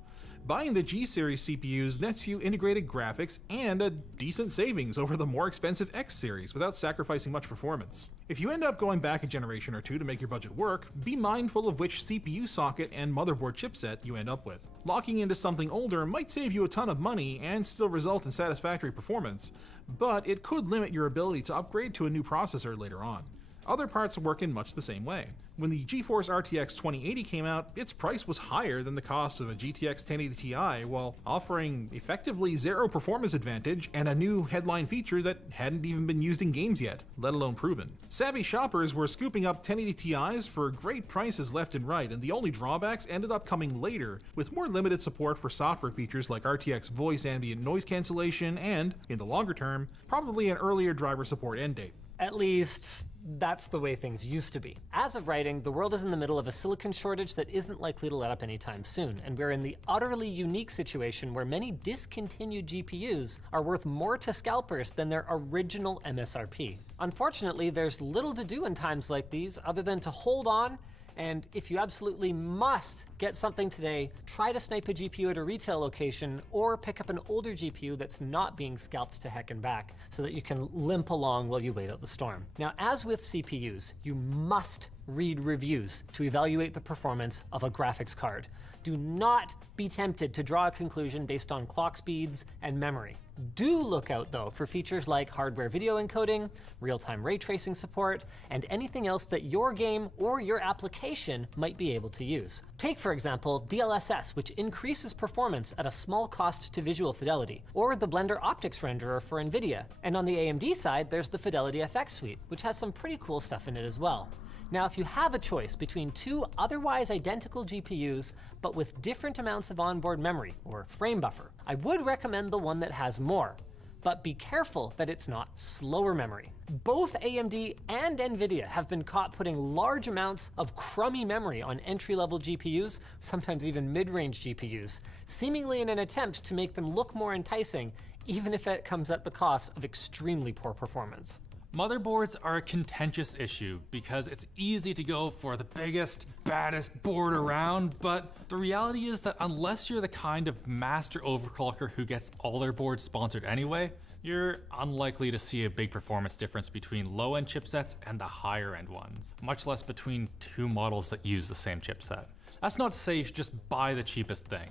buying the G-series CPUs nets you integrated graphics and a decent savings over the more expensive X-series without sacrificing much performance. If you end up going back a generation or two to make your budget work, be mindful of which CPU socket and motherboard chipset you end up with. Locking into something older might save you a ton of money and still result in satisfactory performance, but it could limit your ability to upgrade to a new processor later on. Other parts work in much the same way. When the GeForce RTX 2080 came out, its price was higher than the cost of a GTX 1080 Ti, while offering effectively zero performance advantage and a new headline feature that hadn't even been used in games yet, let alone proven. Savvy shoppers were scooping up 1080 Ti's for great prices left and right, and the only drawbacks ended up coming later, with more limited support for software features like RTX voice ambient noise cancellation and, in the longer term, probably an earlier driver support end date. At least, that's the way things used to be. As of writing, the world is in the middle of a silicon shortage that isn't likely to let up anytime soon, and we're in the utterly unique situation where many discontinued GPUs are worth more to scalpers than their original MSRP. Unfortunately, there's little to do in times like these other than to hold on, and if you absolutely must get something today, try to snipe a GPU at a retail location or pick up an older GPU that's not being scalped to heck and back so that you can limp along while you wait out the storm. Now, as with CPUs, you must read reviews to evaluate the performance of a graphics card. Do not be tempted to draw a conclusion based on clock speeds and memory. Do look out though for features like hardware video encoding, real-time ray tracing support, and anything else that your game or your application might be able to use. Take for example DLSS, which increases performance at a small cost to visual fidelity, or the Blender Optics renderer for NVIDIA. And on the AMD side, there's the Fidelity FX suite, which has some pretty cool stuff in it as well. Now, if you have a choice between two otherwise identical GPUs, but with different amounts of onboard memory, or frame buffer, I would recommend the one that has more. But be careful that it's not slower memory. Both AMD and NVIDIA have been caught putting large amounts of crummy memory on entry-level GPUs, sometimes even mid-range GPUs, seemingly in an attempt to make them look more enticing, even if it comes at the cost of extremely poor performance. Motherboards are a contentious issue because it's easy to go for the biggest, baddest board around, but the reality is that unless you're the kind of master overclocker who gets all their boards sponsored anyway, you're unlikely to see a big performance difference between low-end chipsets and the higher-end ones, much less between two models that use the same chipset. That's not to say you should just buy the cheapest thing.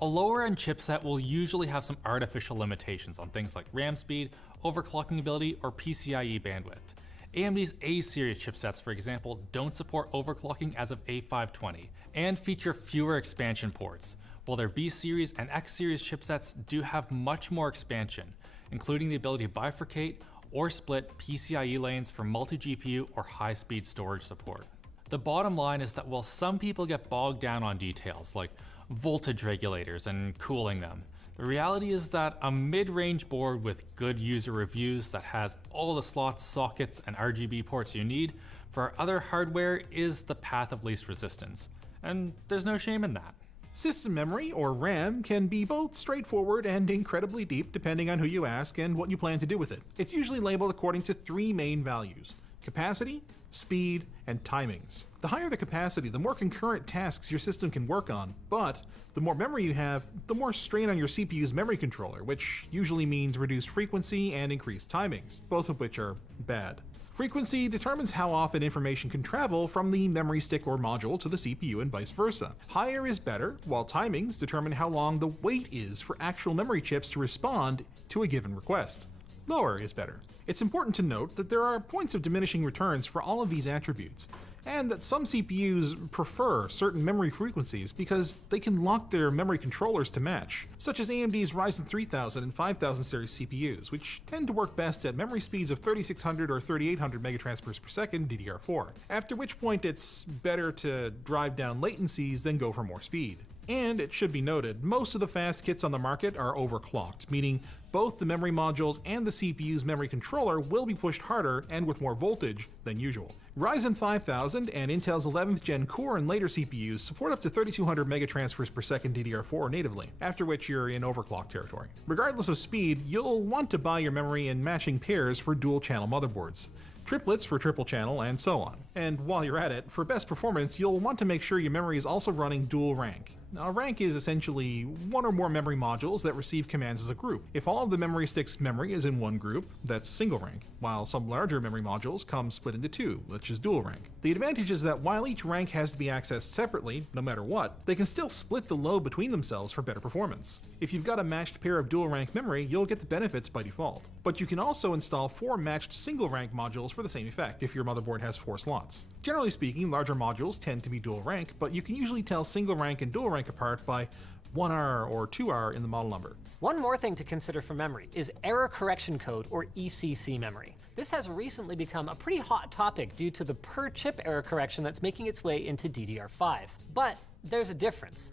A lower-end chipset will usually have some artificial limitations on things like RAM speed, overclocking ability, or PCIe bandwidth. AMD's A-series chipsets, for example, don't support overclocking as of A520, and feature fewer expansion ports, while their B-series and X-series chipsets do have much more expansion, including the ability to bifurcate or split PCIe lanes for multi-GPU or high-speed storage support. The bottom line is that while some people get bogged down on details like voltage regulators and cooling them, the reality is that a mid-range board with good user reviews that has all the slots, sockets, and RGB ports you need for other hardware is the path of least resistance, and there's no shame in that. System memory, or RAM, can be both straightforward and incredibly deep depending on who you ask and what you plan to do with it. It's usually labeled according to three main values: capacity, speed, and timings. The higher the capacity, the more concurrent tasks your system can work on, but the more memory you have, the more strain on your CPU's memory controller, which usually means reduced frequency and increased timings, both of which are bad. Frequency determines how often information can travel from the memory stick or module to the CPU and vice versa. Higher is better, while timings determine how long the wait is for actual memory chips to respond to a given request. Lower is better. It's important to note that there are points of diminishing returns for all of these attributes, and that some CPUs prefer certain memory frequencies because they can lock their memory controllers to match, such as AMD's Ryzen 3000 and 5000 series CPUs, which tend to work best at memory speeds of 3600 or 3800 megatransfers per second DDR4, after which point it's better to drive down latencies than go for more speed. And it should be noted, most of the fast kits on the market are overclocked, meaning both the memory modules and the CPU's memory controller will be pushed harder and with more voltage than usual. Ryzen 5000 and Intel's 11th gen Core and later CPUs support up to 3200 megatransfers per second DDR4 natively, after which you're in overclock territory. Regardless of speed, you'll want to buy your memory in matching pairs for dual channel motherboards, triplets for triple channel, and so on. And while you're at it, for best performance, you'll want to make sure your memory is also running dual rank. Now, rank is essentially one or more memory modules that receive commands as a group. If all of the memory stick's memory is in one group, that's single rank, while some larger memory modules come split into two, which is dual rank. The advantage is that while each rank has to be accessed separately, no matter what, they can still split the load between themselves for better performance. If you've got a matched pair of dual rank memory, you'll get the benefits by default. But you can also install 4 matched single rank modules for the same effect if your motherboard has 4 slots. Generally speaking, larger modules tend to be dual rank, but you can usually tell single rank and dual rank apart by 1R or 2R in the model number. One more thing to consider for memory is error correction code, or ECC memory. This has recently become a pretty hot topic due to the per chip error correction that's making its way into DDR5. But there's a difference.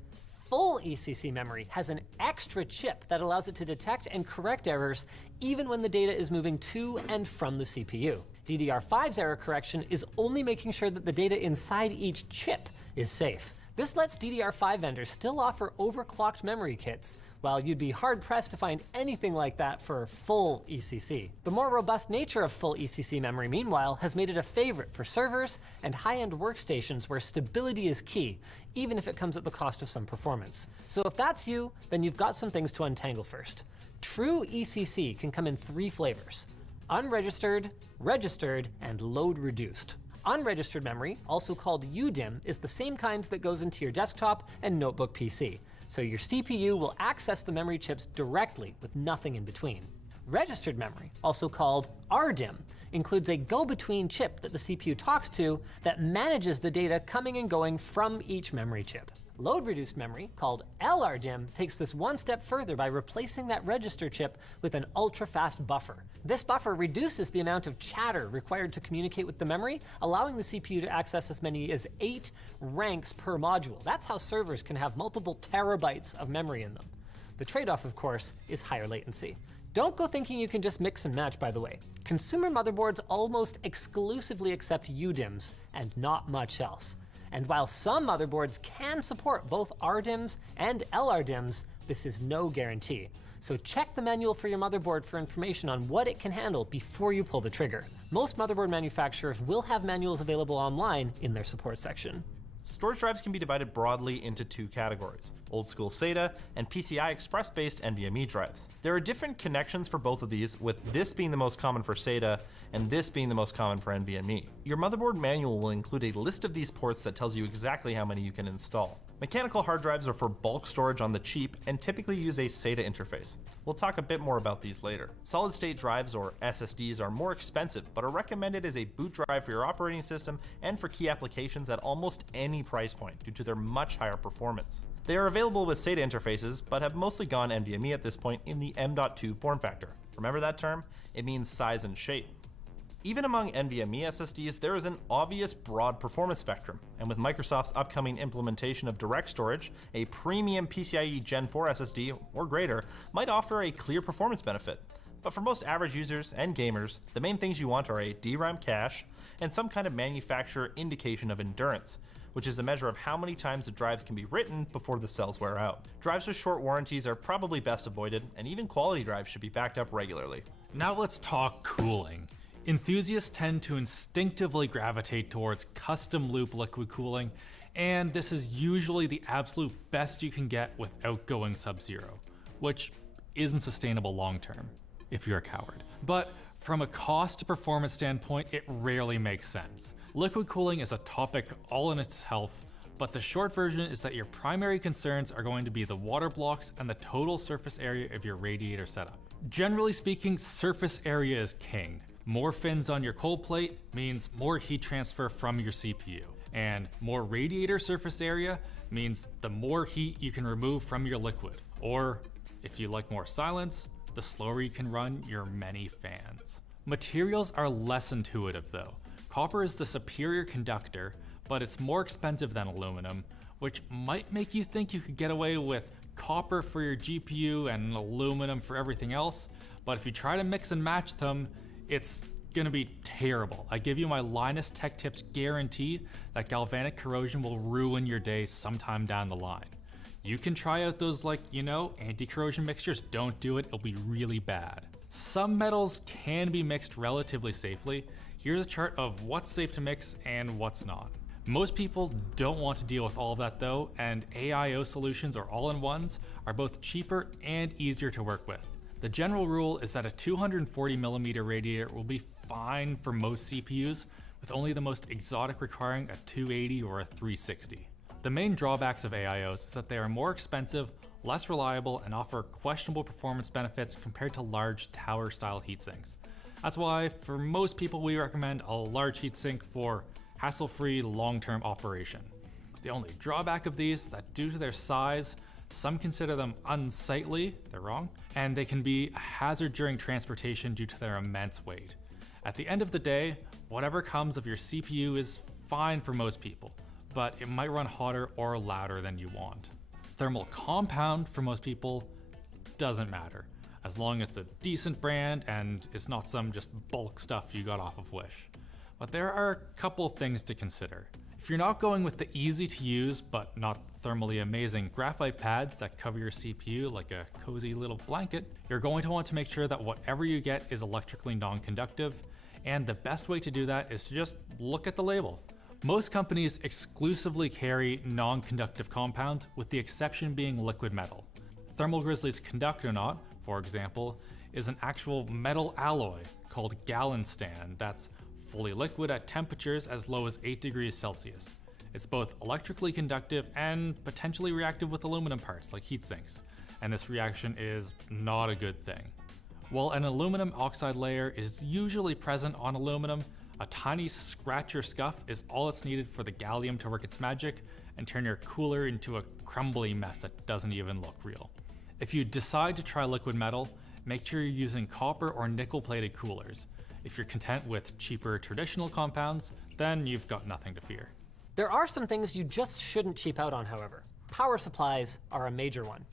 Full ECC memory has an extra chip that allows it to detect and correct errors even when the data is moving to and from the CPU. DDR5's error correction is only making sure that the data inside each chip is safe. This lets DDR5 vendors still offer overclocked memory kits, while you'd be hard-pressed to find anything like that for full ECC. The more robust nature of full ECC memory, meanwhile, has made it a favorite for servers and high-end workstations where stability is key, even if it comes at the cost of some performance. So if that's you, then you've got some things to untangle first. True ECC can come in 3 flavors: unregistered, registered, and load-reduced. Unregistered memory, also called UDIM, is the same kind that goes into your desktop and notebook PC. So your CPU will access the memory chips directly with nothing in between. Registered memory, also called RDIM, includes a go-between chip that the CPU talks to that manages the data coming and going from each memory chip. Load-reduced memory, called LRDIM, takes this one step further by replacing that register chip with an ultra-fast buffer. This buffer reduces the amount of chatter required to communicate with the memory, allowing the CPU to access as many as 8 ranks per module. That's how servers can have multiple terabytes of memory in them. The trade-off, of course, is higher latency. Don't go thinking you can just mix and match, by the way. Consumer motherboards almost exclusively accept UDIMs and not much else. And while some motherboards can support both RDIMs and LRDIMs, this is no guarantee. So check the manual for your motherboard for information on what it can handle before you pull the trigger. Most motherboard manufacturers will have manuals available online in their support section. Storage drives can be divided broadly into 2 categories: old school SATA and PCI Express based NVMe drives. There are different connections for both of these, with this being the most common for SATA and this being the most common for NVMe. Your motherboard manual will include a list of these ports that tells you exactly how many you can install. Mechanical hard drives are for bulk storage on the cheap and typically use a SATA interface. We'll talk a bit more about these later. Solid state drives, or SSDs, are more expensive but are recommended as a boot drive for your operating system and for key applications at almost any price point due to their much higher performance. They are available with SATA interfaces but have mostly gone NVMe at this point in the M.2 form factor. Remember that term? It means size and shape. Even among NVMe SSDs, there is an obvious broad performance spectrum, and with Microsoft's upcoming implementation of direct storage, a premium PCIe Gen 4 SSD or greater might offer a clear performance benefit. But for most average users and gamers, the main things you want are a DRAM cache and some kind of manufacturer indication of endurance, which is a measure of how many times the drives can be written before the cells wear out. Drives with short warranties are probably best avoided, and even quality drives should be backed up regularly. Now let's talk cooling. Enthusiasts tend to instinctively gravitate towards custom loop liquid cooling, and this is usually the absolute best you can get without going sub-zero, which isn't sustainable long term, if you're a coward. But from a cost to performance standpoint, it rarely makes sense. Liquid cooling is a topic all in itself, but the short version is that your primary concerns are going to be the water blocks and the total surface area of your radiator setup. Generally speaking, surface area is king. More fins on your cold plate means more heat transfer from your CPU, and more radiator surface area means the more heat you can remove from your liquid, or if you like more silence, the slower you can run your many fans. Materials are less intuitive though. Copper is the superior conductor, but it's more expensive than aluminum, which might make you think you could get away with copper for your GPU and aluminum for everything else, but if you try to mix and match them, it's gonna be terrible. I give you my Linus Tech Tips guarantee that galvanic corrosion will ruin your day sometime down the line. You can try out those anti-corrosion mixtures, don't do it, it'll be really bad. Some metals can be mixed relatively safely. Here's a chart of what's safe to mix and what's not. Most people don't want to deal with all of that though, and AIO solutions or all-in-ones are both cheaper and easier to work with. The general rule is that a 240mm radiator will be fine for most CPUs, with only the most exotic requiring a 280 or a 360. The main drawbacks of AIOs is that they are more expensive, less reliable, and offer questionable performance benefits compared to large tower-style heatsinks. That's why, for most people, we recommend a large heatsink for hassle-free long-term operation. The only drawback of these is that due to their size, some consider them unsightly, they're wrong, and they can be a hazard during transportation due to their immense weight. At the end of the day, whatever comes of your CPU is fine for most people, but it might run hotter or louder than you want. thermal compound for most people doesn't matter, as long as it's a decent brand and it's not some just bulk stuff you got off of Wish. But there are a couple things to consider. If you're not going with the easy to use but not thermally amazing graphite pads that cover your CPU like a cozy little blanket, you're going to want to make sure that whatever you get is electrically non-conductive, and the best way to do that is to just look at the label. Most companies exclusively carry non-conductive compounds, with the exception being liquid metal. Thermal Grizzly's Conductonaut, for example, is an actual metal alloy called Gallonstan that's fully liquid at temperatures as low as 8 degrees Celsius. It's both electrically conductive and potentially reactive with aluminum parts like heat sinks, and this reaction is not a good thing. While an aluminum oxide layer is usually present on aluminum, a tiny scratch or scuff is all that's needed for the gallium to work its magic and turn your cooler into a crumbly mess that doesn't even look real. If you decide to try liquid metal, make sure you're using copper or nickel plated coolers. If you're content with cheaper traditional compounds, then you've got nothing to fear. There are some things you just shouldn't cheap out on, however. Power supplies are a major one.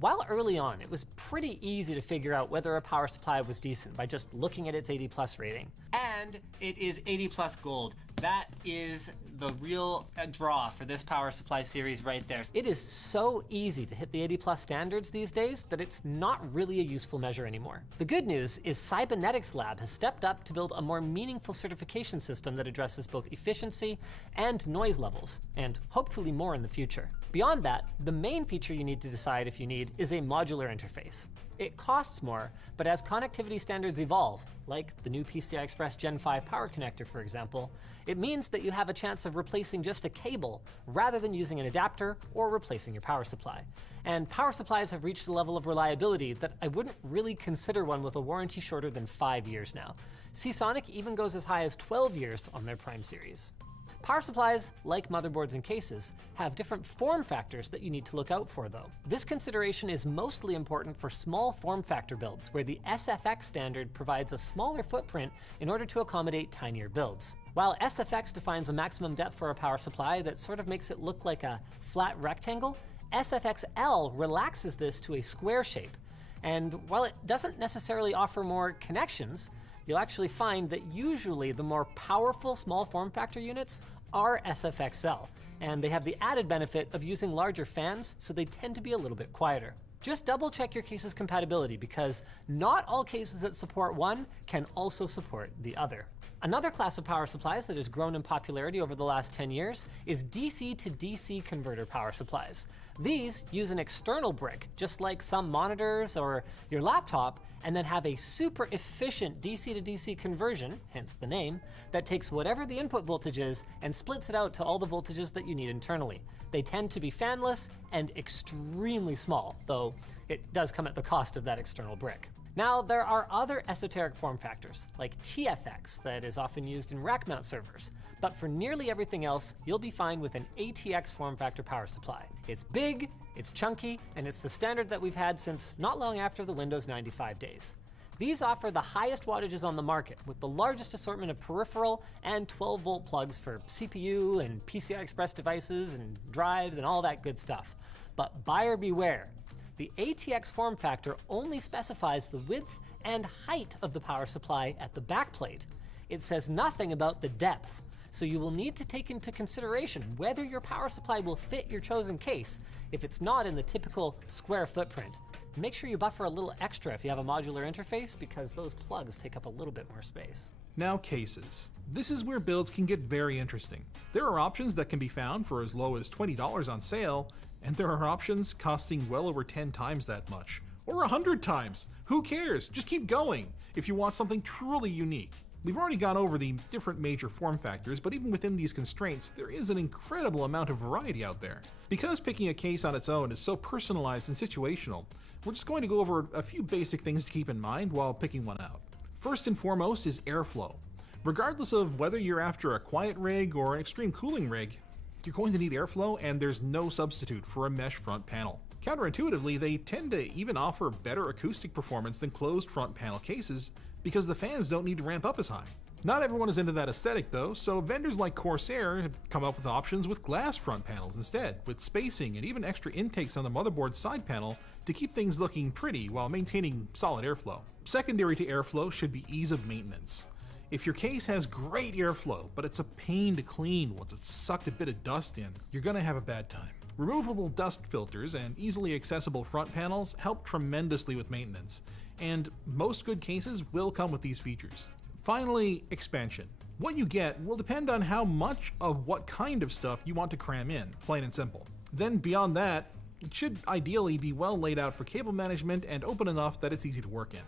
While early on, it was pretty easy to figure out whether a power supply was decent by just looking at its 80+ rating. And it is 80+ gold. That is the real draw for this power supply series right there. It is so easy to hit the 80+ standards these days that it's not really a useful measure anymore. The good news is Cybernetics Lab has stepped up to build a more meaningful certification system that addresses both efficiency and noise levels, and hopefully more in the future. Beyond that, the main feature you need to decide if you need is a modular interface. It costs more, but as connectivity standards evolve, like the new PCI Express Gen 5 power connector for example, it means that you have a chance of replacing just a cable rather than using an adapter or replacing your power supply. And power supplies have reached a level of reliability that I wouldn't really consider one with a warranty shorter than 5 years now. Seasonic even goes as high as 12 years on their Prime series. Power supplies, like motherboards and cases, have different form factors that you need to look out for though. This consideration is mostly important for small form factor builds, where the SFX standard provides a smaller footprint in order to accommodate tinier builds. While SFX defines a maximum depth for a power supply that sort of makes it look like a flat rectangle, SFXL relaxes this to a square shape. And while it doesn't necessarily offer more connections, you'll actually find that usually the more powerful small form factor units are SFXL, and they have the added benefit of using larger fans, so they tend to be a little bit quieter. Just double check your case's compatibility, because not all cases that support one can also support the other. Another class of power supplies that has grown in popularity over the last 10 years is DC to DC converter power supplies. These use an external brick, just like some monitors or your laptop, and then have a super efficient DC to DC conversion, hence the name, that takes whatever the input voltage is and splits it out to all the voltages that you need internally. They tend to be fanless and extremely small, though it does come at the cost of that external brick. Now, there are other esoteric form factors, like TFX, that is often used in rack mount servers, but for nearly everything else, you'll be fine with an ATX form factor power supply. It's big, it's chunky, and it's the standard that we've had since not long after the Windows 95 days. These offer the highest wattages on the market, with the largest assortment of peripheral and 12-volt plugs for CPU and PCI Express devices and drives and all that good stuff. But buyer beware. The ATX form factor only specifies the width and height of the power supply at the backplate. It says nothing about the depth, so you will need to take into consideration whether your power supply will fit your chosen case if it's not in the typical square footprint. Make sure you buffer a little extra if you have a modular interface, because those plugs take up a little bit more space. Now cases. This is where builds can get very interesting. There are options that can be found for as low as $20 on sale, and there are options costing well over 10 times that much, or 100 times. Who cares? Just keep going if you want something truly unique. We've already gone over the different major form factors, but even within these constraints, there is an incredible amount of variety out there. Because picking a case on its own is so personalized and situational, we're just going to go over a few basic things to keep in mind while picking one out. First and foremost is airflow. Regardless of whether you're after a quiet rig or an extreme cooling rig, you're going to need airflow, and there's no substitute for a mesh front panel. Counterintuitively, they tend to even offer better acoustic performance than closed front panel cases, because the fans don't need to ramp up as high. Not everyone is into that aesthetic though, so vendors like Corsair have come up with options with glass front panels instead, with spacing and even extra intakes on the motherboard side panel to keep things looking pretty while maintaining solid airflow. Secondary to airflow should be ease of maintenance. If your case has great airflow, but it's a pain to clean once it's sucked a bit of dust in, you're gonna have a bad time. Removable dust filters and easily accessible front panels help tremendously with maintenance, and most good cases will come with these features. Finally, expansion. What you get will depend on how much of what kind of stuff you want to cram in, plain and simple. Then beyond that, it should ideally be well laid out for cable management and open enough that it's easy to work in.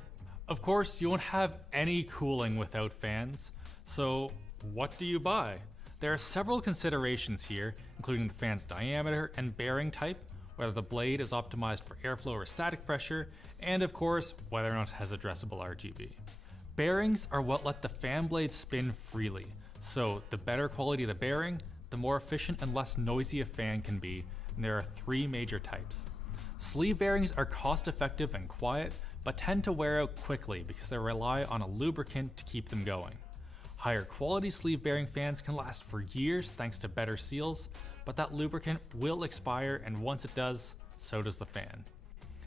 Of course, you won't have any cooling without fans, so what do you buy? There are several considerations here, including the fan's diameter and bearing type, whether the blade is optimized for airflow or static pressure, and of course, whether or not it has addressable RGB. Bearings are what let the fan blade spin freely, so the better quality of the bearing, the more efficient and less noisy a fan can be, and there are 3 major types. Sleeve bearings are cost-effective and quiet, but tend to wear out quickly because they rely on a lubricant to keep them going. Higher quality sleeve bearing fans can last for years thanks to better seals, but that lubricant will expire, and once it does, so does the fan.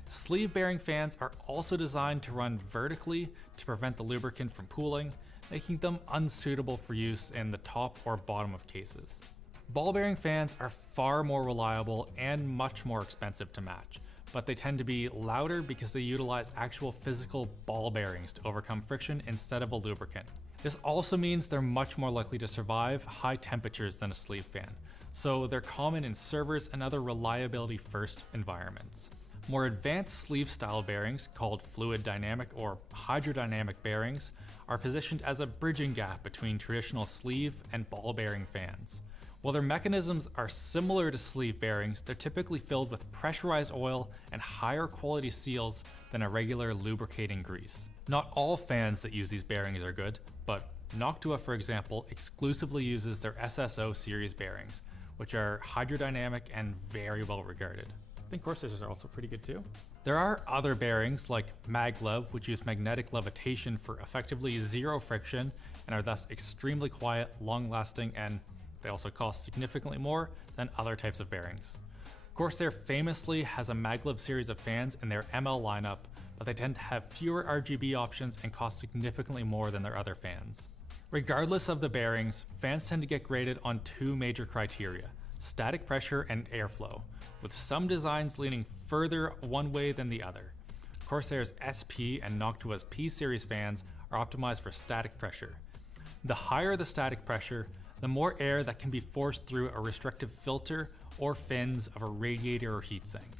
Sleeve bearing fans are also designed to run vertically to prevent the lubricant from pooling, making them unsuitable for use in the top or bottom of cases. Ball bearing fans are far more reliable and much more expensive to match, but they tend to be louder because they utilize actual physical ball bearings to overcome friction instead of a lubricant. This also means they're much more likely to survive high temperatures than a sleeve fan, so they're common in servers and other reliability-first environments. More advanced sleeve style bearings, called fluid dynamic or hydrodynamic bearings, are positioned as a bridging gap between traditional sleeve and ball bearing fans. While their mechanisms are similar to sleeve bearings, they're typically filled with pressurized oil and higher quality seals than a regular lubricating grease. Not all fans that use these bearings are good, but Noctua, for example, exclusively uses their SSO series bearings, which are hydrodynamic and very well regarded. I think Corsairs are also pretty good too. There are other bearings like maglev, which use magnetic levitation for effectively zero friction and are thus extremely quiet, long-lasting, and they also cost significantly more than other types of bearings. Corsair famously has a maglev series of fans in their ML lineup, but they tend to have fewer RGB options and cost significantly more than their other fans. Regardless of the bearings, fans tend to get graded on 2 major criteria: static pressure and airflow, with some designs leaning further one way than the other. Corsair's SP and Noctua's P series fans are optimized for static pressure. The higher the static pressure, the more air that can be forced through a restrictive filter or fins of a radiator or heatsink.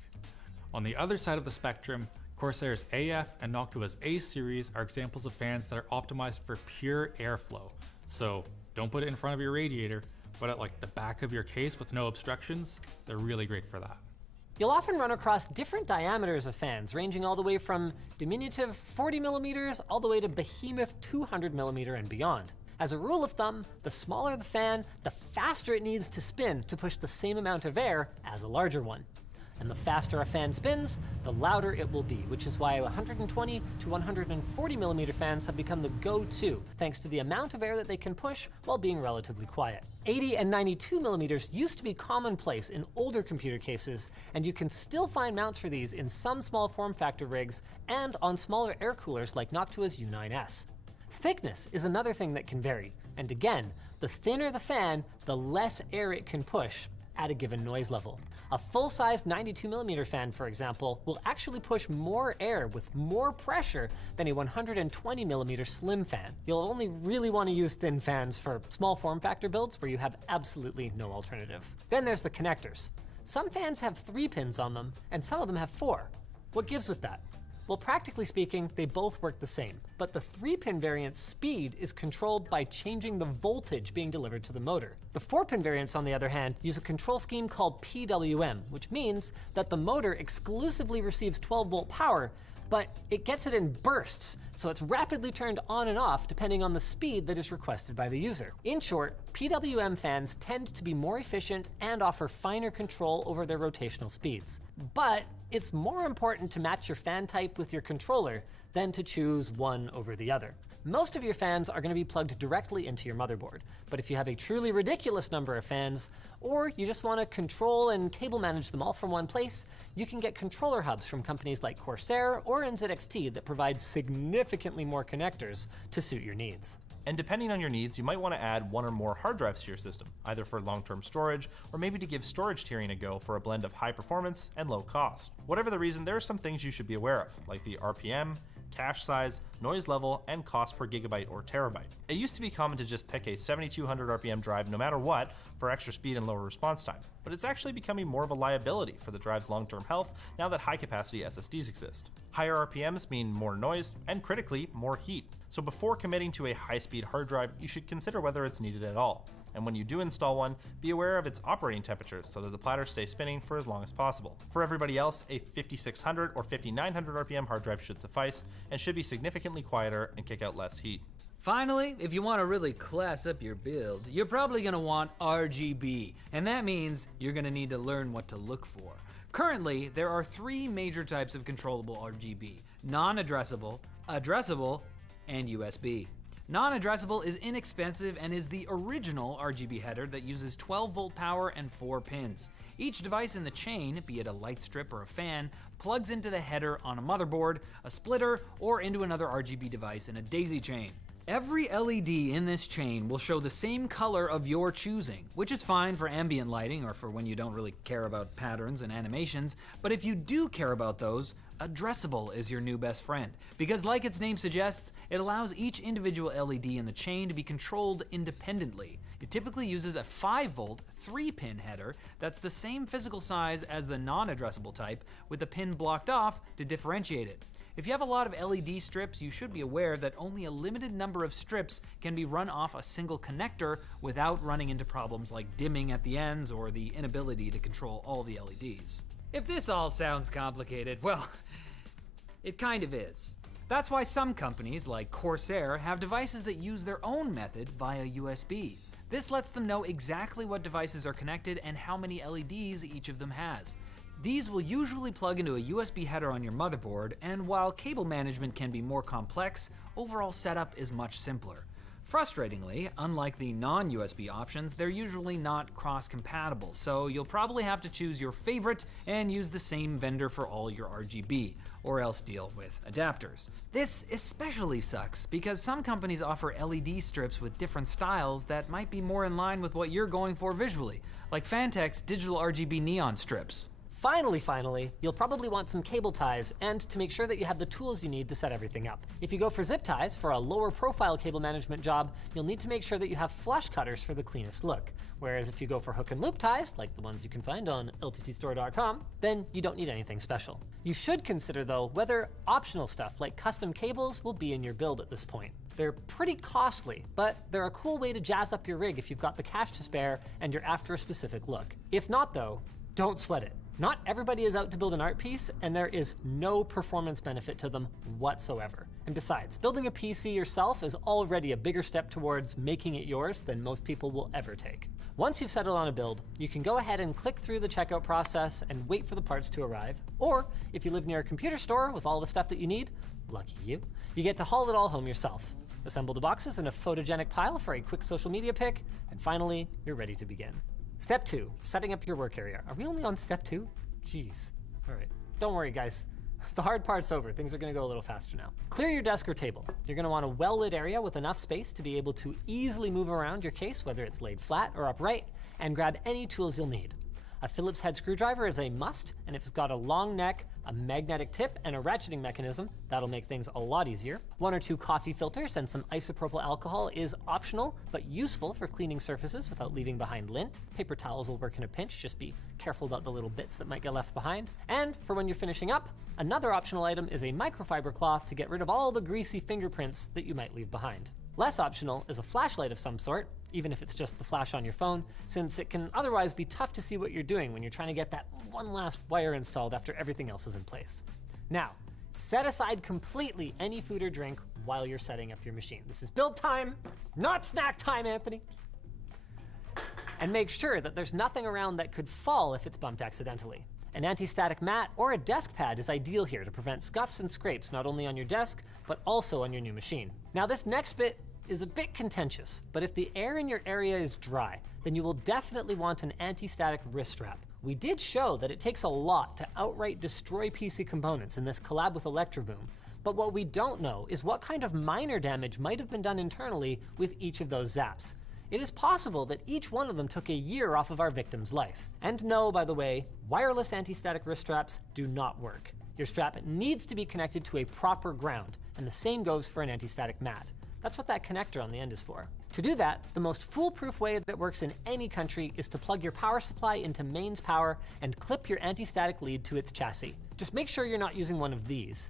On the other side of the spectrum, Corsair's AF and Noctua's A series are examples of fans that are optimized for pure airflow. So don't put it in front of your radiator, but at like the back of your case with no obstructions. They're really great for that. You'll often run across different diameters of fans, ranging all the way from diminutive 40 millimeters all the way to behemoth 200 millimeter and beyond. As a rule of thumb, the smaller the fan, the faster it needs to spin to push the same amount of air as a larger one. And the faster a fan spins, the louder it will be, which is why 120 to 140 millimeter fans have become the go-to, thanks to the amount of air that they can push while being relatively quiet. 80 and 92 millimeters used to be commonplace in older computer cases, and you can still find mounts for these in some small form factor rigs and on smaller air coolers like Noctua's U9S. Thickness is another thing that can vary, and again, the thinner the fan, the less air it can push at a given noise level. A full-sized 92mm fan, for example, will actually push more air with more pressure than a 120mm slim fan. You'll only really want to use thin fans for small form factor builds where you have absolutely no alternative. Then there's the connectors. Some fans have 3 pins on them, and some of them have 4. What gives with that? Well, practically speaking, they both work the same, but the 3-pin variant's speed is controlled by changing the voltage being delivered to the motor. The 4-pin variants, on the other hand, use a control scheme called PWM, which means that the motor exclusively receives 12-volt power, but it gets it in bursts, so it's rapidly turned on and off depending on the speed that is requested by the user. In short, PWM fans tend to be more efficient and offer finer control over their rotational speeds. But It's more important to match your fan type with your controller than to choose one over the other. Most of your fans are going to be plugged directly into your motherboard, but if you have a truly ridiculous number of fans, or you just want to control and cable manage them all from one place, you can get controller hubs from companies like Corsair or NZXT that provide significantly more connectors to suit your needs. And depending on your needs, you might want to add one or more hard drives to your system, either for long-term storage or maybe to give storage tiering a go for a blend of high performance and low cost. Whatever the reason, there are some things you should be aware of, like the RPM, cache size, noise level, and cost per gigabyte or terabyte. It used to be common to just pick a 7200 RPM drive no matter what for extra speed and lower response time, but it's actually becoming more of a liability for the drive's long-term health now that high-capacity SSDs exist. Higher RPMs mean more noise, and critically, more heat. So before committing to a high-speed hard drive, you should consider whether it's needed at all. And when you do install one, be aware of its operating temperature so that the platter stays spinning for as long as possible. For everybody else, a 5600 or 5900 RPM hard drive should suffice and should be significantly quieter and kick out less heat. Finally, if you want to really class up your build, you're probably going to want RGB, and that means you're going to need to learn what to look for. Currently, there are three major types of controllable RGB: non-addressable, addressable, and USB. Non-addressable is inexpensive and is the original RGB header that uses 12-volt power and 4 pins. Each device in the chain, be it a light strip or a fan, plugs into the header on a motherboard, a splitter, or into another RGB device in a daisy chain. Every LED in this chain will show the same color of your choosing, which is fine for ambient lighting or for when you don't really care about patterns and animations, but if you do care about those, addressable is your new best friend, because like its name suggests, it allows each individual LED in the chain to be controlled independently. It typically uses a 5-volt, 3-pin header that's the same physical size as the non-addressable type, with a pin blocked off to differentiate it. If you have a lot of LED strips, you should be aware that only a limited number of strips can be run off a single connector without running into problems like dimming at the ends or the inability to control all the LEDs. If this all sounds complicated, well, it kind of is. That's why some companies, like Corsair, have devices that use their own method via USB. This lets them know exactly what devices are connected and how many LEDs each of them has. These will usually plug into a USB header on your motherboard, and while cable management can be more complex, overall setup is much simpler. Frustratingly, unlike the non-USB options, they're usually not cross-compatible, so you'll probably have to choose your favorite and use the same vendor for all your RGB, or else deal with adapters. This especially sucks because some companies offer LED strips with different styles that might be more in line with what you're going for visually, like Fantech's digital RGB neon strips. Finally, you'll probably want some cable ties and to make sure that you have the tools you need to set everything up. If you go for zip ties for a lower profile cable management job, you'll need to make sure that you have flush cutters for the cleanest look. Whereas if you go for hook and loop ties, like the ones you can find on lttstore.com, then you don't need anything special. You should consider though whether optional stuff like custom cables will be in your build at this point. They're pretty costly, but they're a cool way to jazz up your rig if you've got the cash to spare and you're after a specific look. If not though, don't sweat it. Not everybody is out to build an art piece, and there is no performance benefit to them whatsoever. And besides, building a PC yourself is already a bigger step towards making it yours than most people will ever take. Once you've settled on a build, you can go ahead and click through the checkout process and wait for the parts to arrive. Or, if you live near a computer store with all the stuff that you need, lucky you get to haul it all home yourself. Assemble the boxes in a photogenic pile for a quick social media pic, and finally, you're ready to begin. Step 2, setting up your work area. Are we only on step 2? Jeez. All right. Don't worry, guys. The hard part's over. Things are going to go a little faster now. Clear your desk or table. You're going to want a well-lit area with enough space to be able to easily move around your case, whether it's laid flat or upright, and grab any tools you'll need. A Phillips head screwdriver is a must, and if it's got a long neck, a magnetic tip, and a ratcheting mechanism, that'll make things a lot easier. 1 or 2 coffee filters and some isopropyl alcohol is optional, but useful for cleaning surfaces without leaving behind lint. Paper towels will work in a pinch, just be careful about the little bits that might get left behind. And for when you're finishing up, another optional item is a microfiber cloth to get rid of all the greasy fingerprints that you might leave behind. Less optional is a flashlight of some sort, even if it's just the flash on your phone, since it can otherwise be tough to see what you're doing when you're trying to get that one last wire installed after everything else is in place. Now, set aside completely any food or drink while you're setting up your machine. This is build time, not snack time, Anthony. And make sure that there's nothing around that could fall if it's bumped accidentally. An anti-static mat or a desk pad is ideal here to prevent scuffs and scrapes not only on your desk, but also on your new machine. Now this next bit is a bit contentious, but if the air in your area is dry, then you will definitely want an anti-static wrist strap. We did show that it takes a lot to outright destroy PC components in this collab with Electroboom, but what we don't know is what kind of minor damage might have been done internally with each of those zaps. It is possible that each one of them took a year off of our victim's life. And no, by the way, wireless anti-static wrist straps do not work. Your strap needs to be connected to a proper ground, and the same goes for an anti-static mat. That's what that connector on the end is for. To do that, the most foolproof way that works in any country is to plug your power supply into mains power and clip your anti-static lead to its chassis. Just make sure you're not using one of these.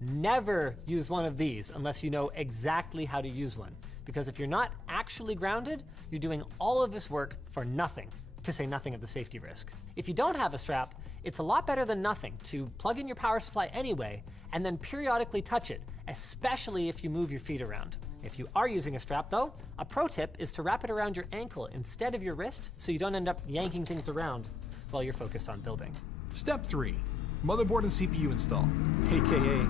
Never use one of these unless you know exactly how to use one, because if you're not actually grounded, you're doing all of this work for nothing, to say nothing of the safety risk. If you don't have a strap, it's a lot better than nothing to plug in your power supply anyway and then periodically touch it, especially if you move your feet around. If you are using a strap though, a pro tip is to wrap it around your ankle instead of your wrist so you don't end up yanking things around while you're focused on building. Step 3. Motherboard and CPU install, aka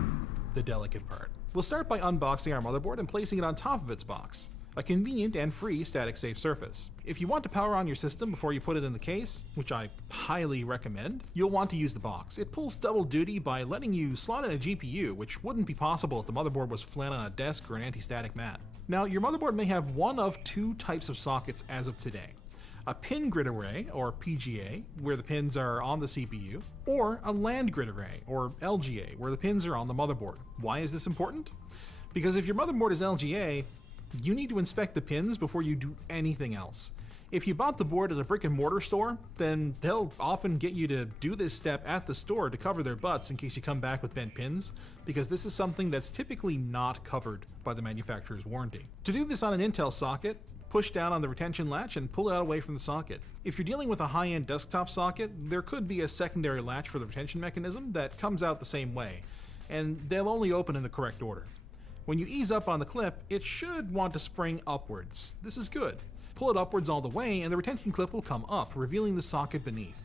the delicate part. We'll start by unboxing our motherboard and placing it on top of its box, a convenient and free static safe surface. If you want to power on your system before you put it in the case, which I highly recommend, you'll want to use the box. It pulls double duty by letting you slot in a GPU, which wouldn't be possible if the motherboard was flat on a desk or an anti-static mat. Now, your motherboard may have one of two types of sockets as of today. A pin grid array, or PGA, where the pins are on the CPU, or a land grid array, or LGA, where the pins are on the motherboard. Why is this important? Because if your motherboard is LGA, you need to inspect the pins before you do anything else. If you bought the board at a brick and mortar store, then they'll often get you to do this step at the store to cover their butts in case you come back with bent pins, because this is something that's typically not covered by the manufacturer's warranty. To do this on an Intel socket, push down on the retention latch and pull it out away from the socket. If you're dealing with a high-end desktop socket, there could be a secondary latch for the retention mechanism that comes out the same way, and they'll only open in the correct order. When you ease up on the clip, it should want to spring upwards. This is good. Pull it upwards all the way and the retention clip will come up, revealing the socket beneath.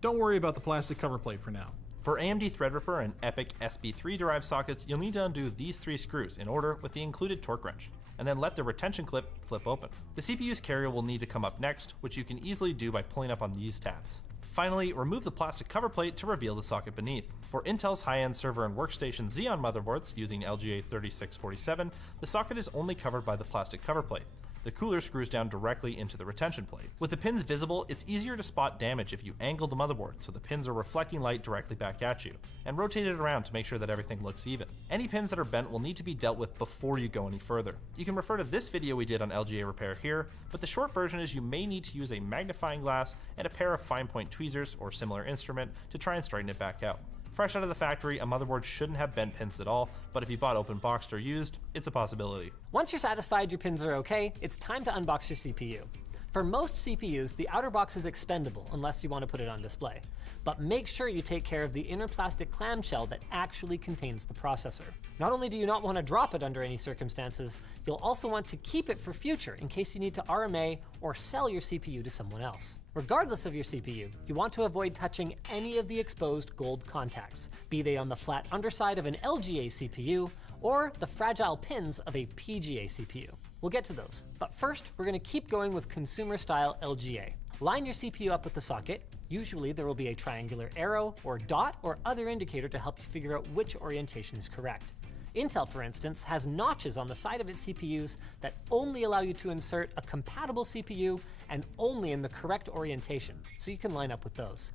Don't worry about the plastic cover plate for now. For AMD Threadripper and EPIC SB3 derived sockets, you'll need to undo these 3 screws in order with the included torque wrench, and then let the retention clip flip open. The CPU's carrier will need to come up next, which you can easily do by pulling up on these tabs. Finally, remove the plastic cover plate to reveal the socket beneath. For Intel's high-end server and workstation Xeon motherboards using LGA 3647, the socket is only covered by the plastic cover plate. The cooler screws down directly into the retention plate. With the pins visible, it's easier to spot damage if you angle the motherboard so the pins are reflecting light directly back at you, and rotate it around to make sure that everything looks even. Any pins that are bent will need to be dealt with before you go any further. You can refer to this video we did on LGA repair here, but the short version is you may need to use a magnifying glass and a pair of fine point tweezers or similar instrument to try and straighten it back out. Fresh out of the factory, a motherboard shouldn't have bent pins at all, but if you bought open boxed or used, it's a possibility. Once you're satisfied your pins are okay, it's time to unbox your CPU. For most CPUs, the outer box is expendable unless you want to put it on display. But make sure you take care of the inner plastic clamshell that actually contains the processor. Not only do you not want to drop it under any circumstances, you'll also want to keep it for future in case you need to RMA or sell your CPU to someone else. Regardless of your CPU, you want to avoid touching any of the exposed gold contacts, be they on the flat underside of an LGA CPU or the fragile pins of a PGA CPU. We'll get to those, but first we're going to keep going with consumer-style LGA. Line your CPU up with the socket. Usually there will be a triangular arrow or dot or other indicator to help you figure out which orientation is correct. Intel, for instance, has notches on the side of its CPUs that only allow you to insert a compatible CPU and only in the correct orientation, so you can line up with those.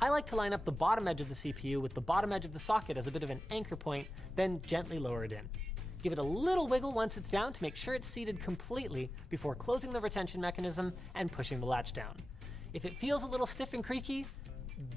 I like to line up the bottom edge of the CPU with the bottom edge of the socket as a bit of an anchor point, then gently lower it in. Give it a little wiggle once it's down to make sure it's seated completely before closing the retention mechanism and pushing the latch down. If it feels a little stiff and creaky,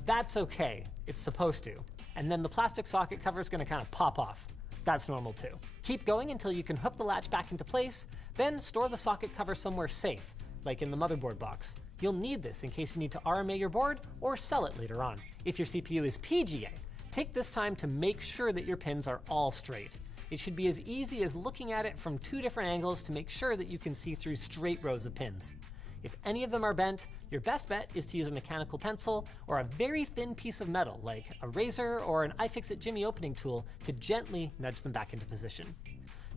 that's okay, it's supposed to. And then the plastic socket cover is going to kind of pop off. That's normal too. Keep going until you can hook the latch back into place, then store the socket cover somewhere safe, like in the motherboard box. You'll need this in case you need to RMA your board or sell it later on. If your CPU is PGA, take this time to make sure that your pins are all straight. It should be as easy as looking at it from 2 different angles to make sure that you can see through straight rows of pins. If any of them are bent, your best bet is to use a mechanical pencil or a very thin piece of metal like a razor or an iFixit Jimmy opening tool to gently nudge them back into position.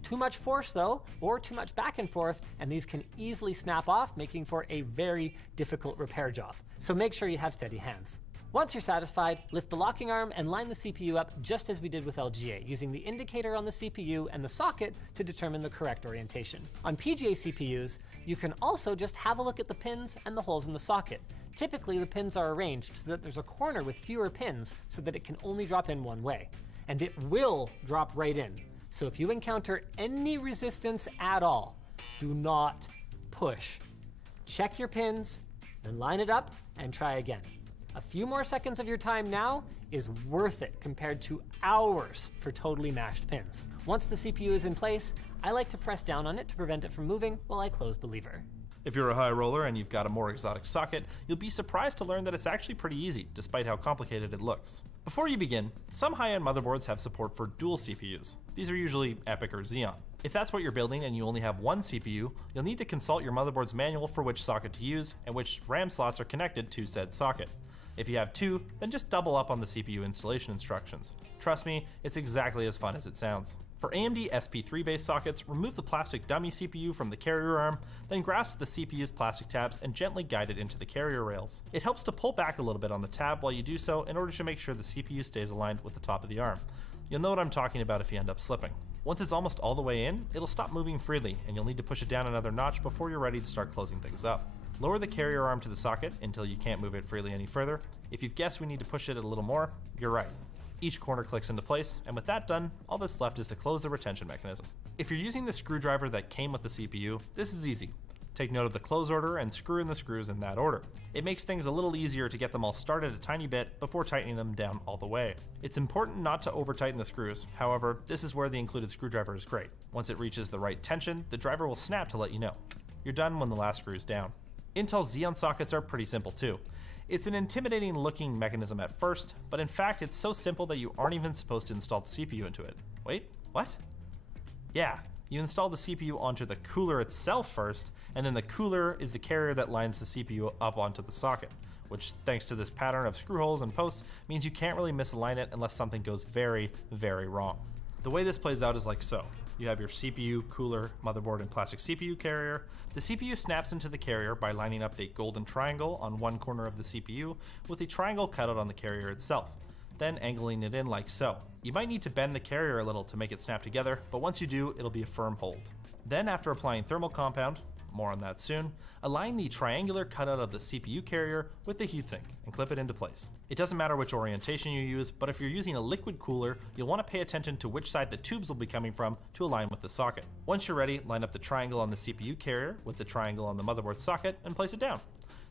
Too much force though, or too much back and forth, and these can easily snap off, making for a very difficult repair job. So make sure you have steady hands. Once you're satisfied, lift the locking arm and line the CPU up just as we did with LGA, using the indicator on the CPU and the socket to determine the correct orientation. On PGA CPUs, you can also just have a look at the pins and the holes in the socket. Typically, the pins are arranged so that there's a corner with fewer pins so that it can only drop in one way. And it will drop right in. So if you encounter any resistance at all, do not push. Check your pins, then line it up and try again. A few more seconds of your time now is worth it compared to hours for totally mashed pins. Once the CPU is in place, I like to press down on it to prevent it from moving while I close the lever. If you're a high roller and you've got a more exotic socket, you'll be surprised to learn that it's actually pretty easy, despite how complicated it looks. Before you begin, some high-end motherboards have support for dual CPUs. These are usually EPYC or Xeon. If that's what you're building and you only have one CPU, you'll need to consult your motherboard's manual for which socket to use and which RAM slots are connected to said socket. If you have two, then just double up on the CPU installation instructions. Trust me, it's exactly as fun as it sounds. For AMD SP3 based sockets, remove the plastic dummy CPU from the carrier arm, then grasp the CPU's plastic tabs and gently guide it into the carrier rails. It helps to pull back a little bit on the tab while you do so in order to make sure the CPU stays aligned with the top of the arm. You'll know what I'm talking about if you end up slipping. Once it's almost all the way in, it'll stop moving freely and you'll need to push it down another notch before you're ready to start closing things up. Lower the carrier arm to the socket until you can't move it freely any further. If you've guessed we need to push it a little more, you're right. Each corner clicks into place, and with that done, all that's left is to close the retention mechanism. If you're using the screwdriver that came with the CPU, this is easy. Take note of the close order and screw in the screws in that order. It makes things a little easier to get them all started a tiny bit before tightening them down all the way. It's important not to over tighten the screws, however, this is where the included screwdriver is great. Once it reaches the right tension, the driver will snap to let you know. You're done when the last screw is down. Intel Xeon sockets are pretty simple too. It's an intimidating looking mechanism at first, but in fact it's so simple that you aren't even supposed to install the CPU into it. Wait, what? Yeah, you install the CPU onto the cooler itself first, and then the cooler is the carrier that lines the CPU up onto the socket, which thanks to this pattern of screw holes and posts means you can't really misalign it unless something goes very, very wrong. The way this plays out is like so. You have your CPU, cooler, motherboard, and plastic CPU carrier. The CPU snaps into the carrier by lining up a golden triangle on one corner of the CPU with a triangle cutout on the carrier itself, then angling it in like so. You might need to bend the carrier a little to make it snap together, but once you do, it'll be a firm hold. Then after applying thermal compound, more on that soon, align the triangular cutout of the CPU carrier with the heatsink and clip it into place. It doesn't matter which orientation you use, but if you're using a liquid cooler, you'll want to pay attention to which side the tubes will be coming from to align with the socket. Once you're ready, line up the triangle on the CPU carrier with the triangle on the motherboard socket and place it down.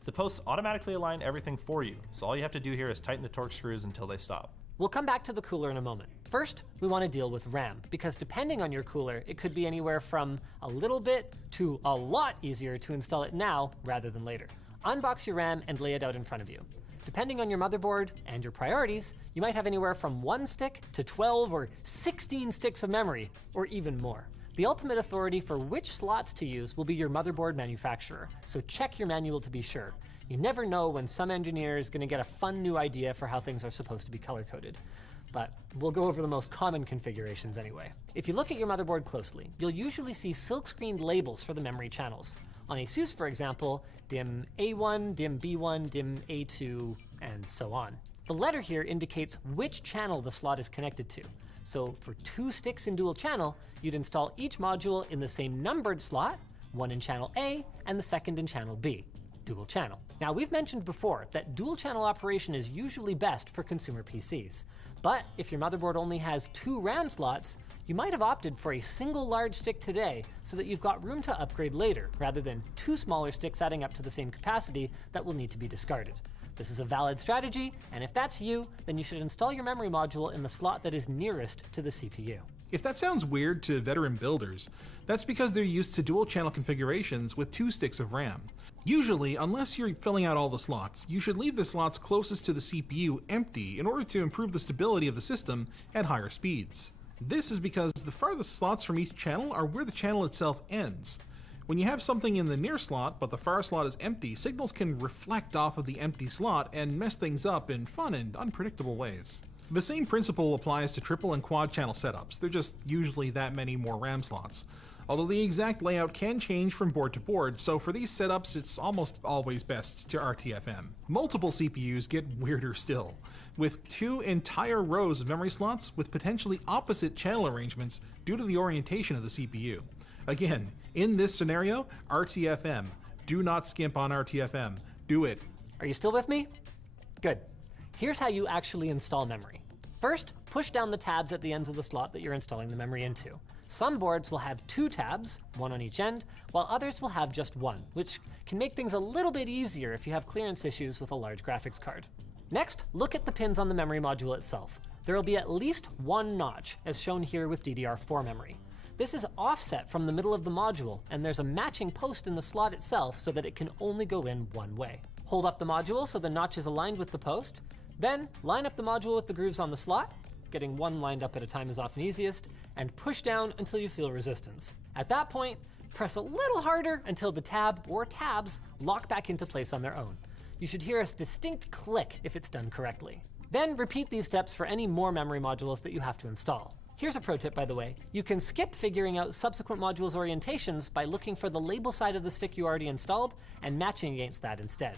The posts automatically align everything for you, so all you have to do here is tighten the torque screws until they stop. We'll come back to the cooler in a moment. First, we want to deal with RAM, because depending on your cooler, it could be anywhere from a little bit to a lot easier to install it now rather than later. Unbox your RAM and lay it out in front of you. Depending on your motherboard and your priorities, you might have anywhere from 1 stick to 12 or 16 sticks of memory, or even more. The ultimate authority for which slots to use will be your motherboard manufacturer, so check your manual to be sure. You never know when some engineer is going to get a fun new idea for how things are supposed to be color-coded. But we'll go over the most common configurations anyway. If you look at your motherboard closely, you'll usually see silk-screened labels for the memory channels. On ASUS, for example, DIMM A1, DIMM B1, DIMM A2, and so on. The letter here indicates which channel the slot is connected to. So for 2 sticks in dual channel, you'd install each module in the same numbered slot, one in channel A and the second in channel B. Dual channel. Now, we've mentioned before that dual channel operation is usually best for consumer PCs. But if your motherboard only has 2 RAM slots, you might have opted for a single large stick today so that you've got room to upgrade later, rather than 2 smaller sticks adding up to the same capacity that will need to be discarded. This is a valid strategy, and if that's you, then you should install your memory module in the slot that is nearest to the CPU. If that sounds weird to veteran builders, that's because they're used to dual channel configurations with 2 sticks of RAM. Usually, unless you're filling out all the slots, you should leave the slots closest to the CPU empty in order to improve the stability of the system at higher speeds. This is because the farthest slots from each channel are where the channel itself ends. When you have something in the near slot, but the far slot is empty, signals can reflect off of the empty slot and mess things up in fun and unpredictable ways. The same principle applies to triple and quad channel setups. They're just usually that many more RAM slots. Although the exact layout can change from board to board, so for these setups it's almost always best to RTFM. Multiple CPUs get weirder still, with 2 entire rows of memory slots with potentially opposite channel arrangements due to the orientation of the CPU. Again, in this scenario, RTFM. Do not skimp on RTFM. Do it. Are you still with me? Good. Here's how you actually install memory. First, push down the tabs at the ends of the slot that you're installing the memory into. Some boards will have 2 tabs, one on each end, while others will have just one, which can make things a little bit easier if you have clearance issues with a large graphics card. Next, look at the pins on the memory module itself. There will be at least one notch, as shown here with DDR4 memory. This is offset from the middle of the module, and there's a matching post in the slot itself so that it can only go in one way. Hold up the module so the notch is aligned with the post, then line up the module with the grooves on the slot, getting one lined up at a time is often easiest, and push down until you feel resistance. At that point, press a little harder until the tab or tabs lock back into place on their own. You should hear a distinct click if it's done correctly. Then repeat these steps for any more memory modules that you have to install. Here's a pro tip, by the way. You can skip figuring out subsequent modules' orientations by looking for the label side of the stick you already installed and matching against that instead.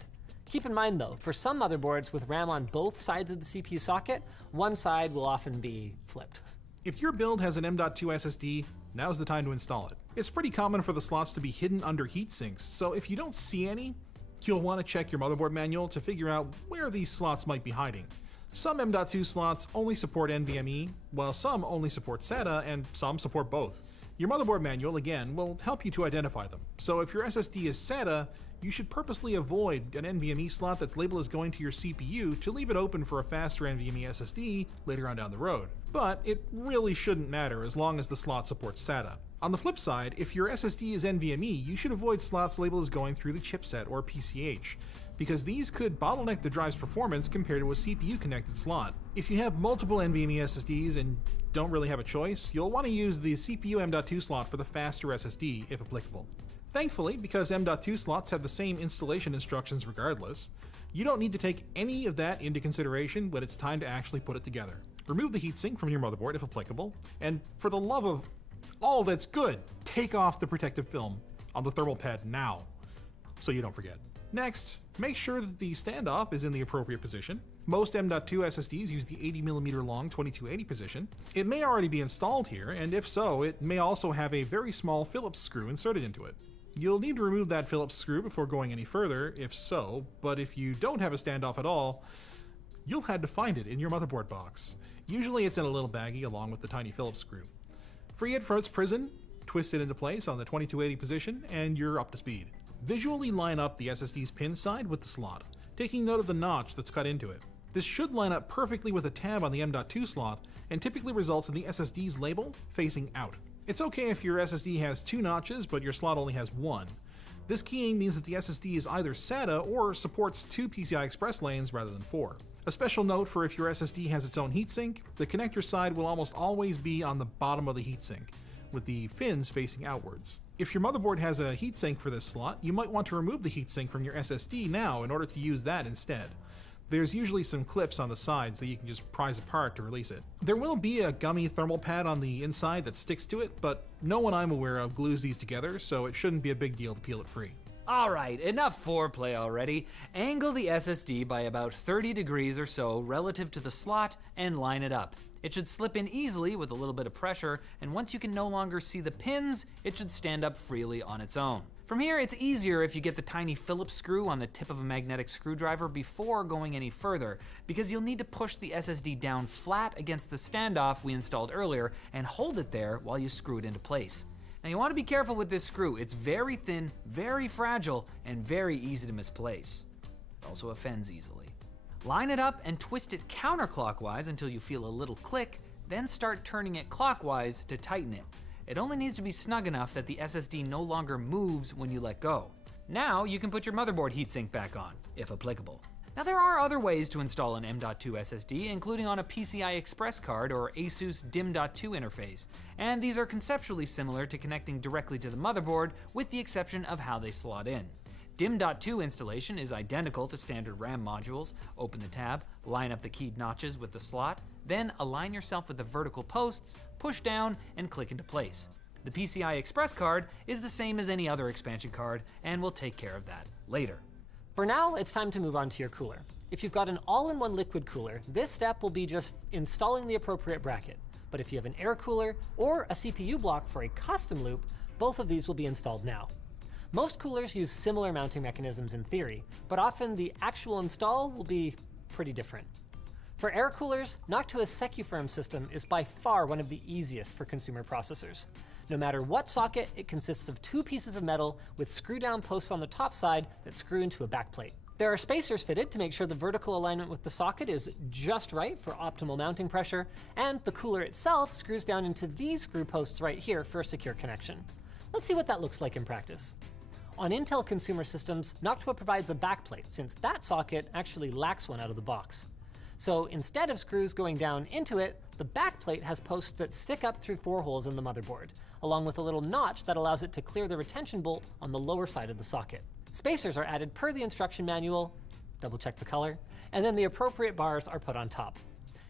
Keep in mind though, for some motherboards with RAM on both sides of the CPU socket, one side will often be flipped. If your build has an M.2 SSD, now's the time to install it. It's pretty common for the slots to be hidden under heat sinks, so if you don't see any, you'll want to check your motherboard manual to figure out where these slots might be hiding. Some M.2 slots only support NVMe, while some only support SATA, and some support both. Your motherboard manual, again, will help you to identify them. So if your SSD is SATA, you should purposely avoid an NVMe slot that's labeled as going to your CPU to leave it open for a faster NVMe SSD later on down the road. But it really shouldn't matter as long as the slot supports SATA. On the flip side, if your SSD is NVMe, you should avoid slots labeled as going through the chipset or PCH, because these could bottleneck the drive's performance compared to a CPU-connected slot. If you have multiple NVMe SSDs and don't really have a choice, you'll want to use the CPU M.2 slot for the faster SSD, if applicable. Thankfully, because M.2 slots have the same installation instructions regardless, you don't need to take any of that into consideration when it's time to actually put it together. Remove the heatsink from your motherboard if applicable, and for the love of all that's good, take off the protective film on the thermal pad now, so you don't forget. Next, make sure that the standoff is in the appropriate position. Most M.2 SSDs use the 80mm long 2280 position. It may already be installed here, and if so, it may also have a very small Phillips screw inserted into it. You'll need to remove that Phillips screw before going any further, if so, but if you don't have a standoff at all, you'll have to find it in your motherboard box. Usually it's in a little baggie along with the tiny Phillips screw. Free it from its prison, twist it into place on the 2280 position, and you're up to speed. Visually line up the SSD's pin side with the slot, taking note of the notch that's cut into it. This should line up perfectly with a tab on the M.2 slot and typically results in the SSD's label facing out. It's okay if your SSD has 2 notches but your slot only has 1. This keying means that the SSD is either SATA or supports 2 PCI Express lanes rather than 4. A special note for if your SSD has its own heatsink, the connector side will almost always be on the bottom of the heatsink, with the fins facing outwards. If your motherboard has a heatsink for this slot, you might want to remove the heatsink from your SSD now in order to use that instead. There's usually some clips on the sides that you can just prise apart to release it. There will be a gummy thermal pad on the inside that sticks to it, but no one I'm aware of glues these together, so it shouldn't be a big deal to peel it free. Alright, enough foreplay already. Angle the SSD by about 30 degrees or so relative to the slot and line it up. It should slip in easily with a little bit of pressure, and once you can no longer see the pins, it should stand up freely on its own. From here, it's easier if you get the tiny Phillips screw on the tip of a magnetic screwdriver before going any further, because you'll need to push the SSD down flat against the standoff we installed earlier and hold it there while you screw it into place. Now you want to be careful with this screw. It's very thin, very fragile, and very easy to misplace. It also offends easily. Line it up and twist it counterclockwise until you feel a little click, then start turning it clockwise to tighten it. It only needs to be snug enough that the SSD no longer moves when you let go. Now you can put your motherboard heatsink back on, if applicable. Now there are other ways to install an M.2 SSD, including on a PCI Express card or ASUS DIMM.2 interface, and these are conceptually similar to connecting directly to the motherboard, with the exception of how they slot in. DIMM.2 installation is identical to standard RAM modules. Open the tab, line up the keyed notches with the slot, then align yourself with the vertical posts, push down, and click into place. The PCI Express card is the same as any other expansion card, and we'll take care of that later. For now, it's time to move on to your cooler. If you've got an all-in-one liquid cooler, this step will be just installing the appropriate bracket. But if you have an air cooler or a CPU block for a custom loop, both of these will be installed now. Most coolers use similar mounting mechanisms in theory, but often the actual install will be pretty different. For air coolers, Noctua's SecuFirm system is by far one of the easiest for consumer processors. No matter what socket, it consists of 2 pieces of metal with screw-down posts on the top side that screw into a backplate. There are spacers fitted to make sure the vertical alignment with the socket is just right for optimal mounting pressure, and the cooler itself screws down into these screw posts right here for a secure connection. Let's see what that looks like in practice. On Intel consumer systems, Noctua provides a backplate since that socket actually lacks one out of the box. So instead of screws going down into it, the backplate has posts that stick up through 4 holes in the motherboard, along with a little notch that allows it to clear the retention bolt on the lower side of the socket. Spacers are added per the instruction manual, double check the color, and then the appropriate bars are put on top.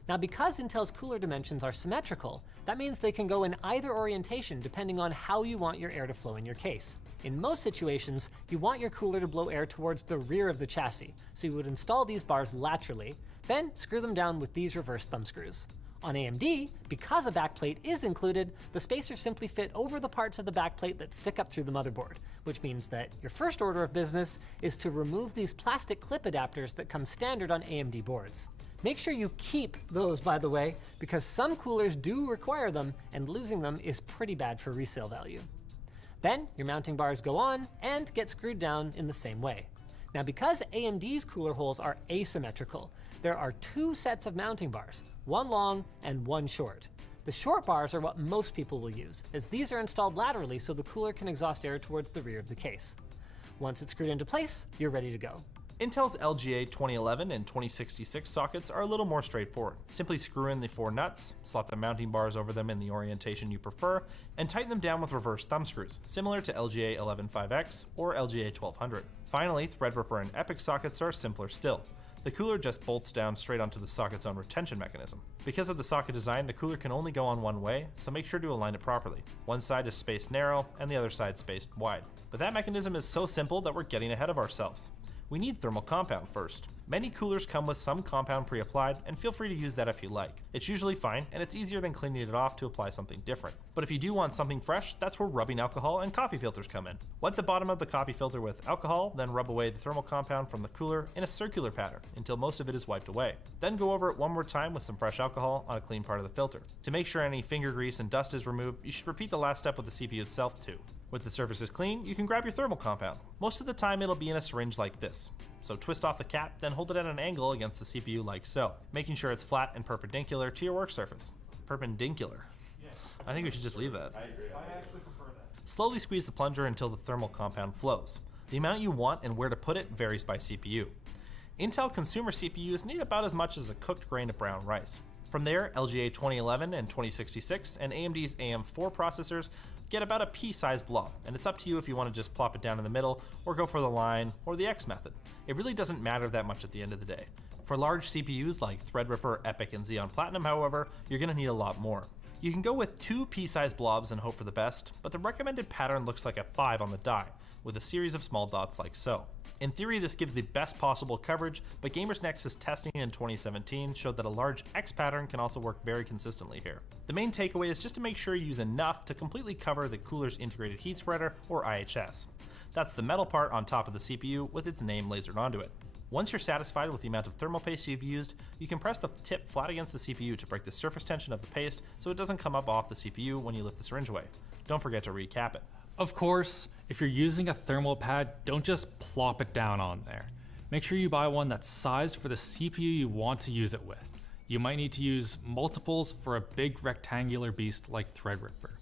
Now because Intel's cooler dimensions are symmetrical, that means they can go in either orientation depending on how you want your air to flow in your case. In most situations, you want your cooler to blow air towards the rear of the chassis, so you would install these bars laterally, then screw them down with these reverse thumb screws. On AMD, because a backplate is included, the spacers simply fit over the parts of the backplate that stick up through the motherboard, which means that your first order of business is to remove these plastic clip adapters that come standard on AMD boards. Make sure you keep those, by the way, because some coolers do require them, and losing them is pretty bad for resale value. Then your mounting bars go on and get screwed down in the same way. Now because AMD's cooler holes are asymmetrical, there are 2 sets of mounting bars, one long and one short. The short bars are what most people will use, as these are installed laterally so the cooler can exhaust air towards the rear of the case. Once it's screwed into place, you're ready to go. Intel's LGA 2011 and 2066 sockets are a little more straightforward. Simply screw in the 4 nuts, slot the mounting bars over them in the orientation you prefer, and tighten them down with reverse thumb screws, similar to LGA 115X or LGA 1200. Finally, Threadripper and Epic sockets are simpler still. The cooler just bolts down straight onto the socket's own retention mechanism. Because of the socket design, the cooler can only go on one way, so make sure to align it properly. One side is spaced narrow, and the other side spaced wide. But that mechanism is so simple that we're getting ahead of ourselves. We need thermal compound first. Many coolers come with some compound pre-applied, and feel free to use that if you like. It's usually fine, and it's easier than cleaning it off to apply something different. But if you do want something fresh, that's where rubbing alcohol and coffee filters come in. Wet the bottom of the coffee filter with alcohol, then rub away the thermal compound from the cooler in a circular pattern until most of it is wiped away. Then go over it one more time with some fresh alcohol on a clean part of the filter. To make sure any finger grease and dust is removed, you should repeat the last step with the CPU itself too. With the surfaces clean, you can grab your thermal compound. Most of the time it'll be in a syringe like this. So twist off the cap, then hold it at an angle against the CPU like so, making sure it's flat and perpendicular to your work surface. Perpendicular. I think we should just leave that. I actually prefer that. Slowly squeeze the plunger until the thermal compound flows. The amount you want and where to put it varies by CPU. Intel consumer CPUs need about as much as a cooked grain of brown rice. From there, LGA 2011 and 2066 and AMD's AM4 processors get about a pea-sized blob, and it's up to you if you want to just plop it down in the middle, or go for the line, or the X method. It really doesn't matter that much at the end of the day. For large CPUs like Threadripper, Epic, and Xeon Platinum, however, you're going to need a lot more. You can go with 2 pea-sized blobs and hope for the best, but the recommended pattern looks like a 5 on the die, with a series of small dots like so. In theory, this gives the best possible coverage, but Gamers Nexus testing in 2017 showed that a large X pattern can also work very consistently here. The main takeaway is just to make sure you use enough to completely cover the cooler's integrated heat spreader, or IHS. That's the metal part on top of the CPU with its name lasered onto it. Once you're satisfied with the amount of thermal paste you've used, you can press the tip flat against the CPU to break the surface tension of the paste so it doesn't come up off the CPU when you lift the syringe away. Don't forget to recap it. Of course, if you're using a thermal pad, don't just plop it down on there. Make sure you buy one that's sized for the CPU you want to use it with. You might need to use multiples for a big rectangular beast like Threadripper.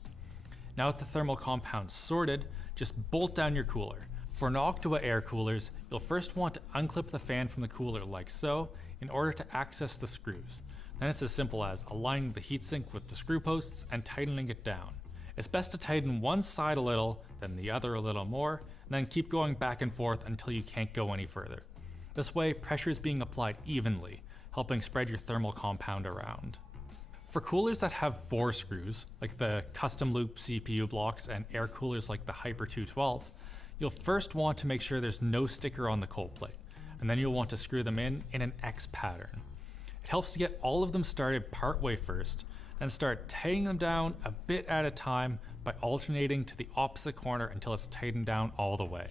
Now with the thermal compound sorted, just bolt down your cooler. For Noctua air coolers, you'll first want to unclip the fan from the cooler like so in order to access the screws. Then it's as simple as aligning the heatsink with the screw posts and tightening it down. It's best to tighten one side a little, then the other a little more, and then keep going back and forth until you can't go any further. This way, pressure is being applied evenly, helping spread your thermal compound around. For coolers that have 4 screws, like the custom loop CPU blocks and air coolers like the Hyper 212, you'll first want to make sure there's no sticker on the cold plate, and then you'll want to screw them in an X pattern. It helps to get all of them started partway first, then start tightening them down a bit at a time by alternating to the opposite corner until it's tightened down all the way.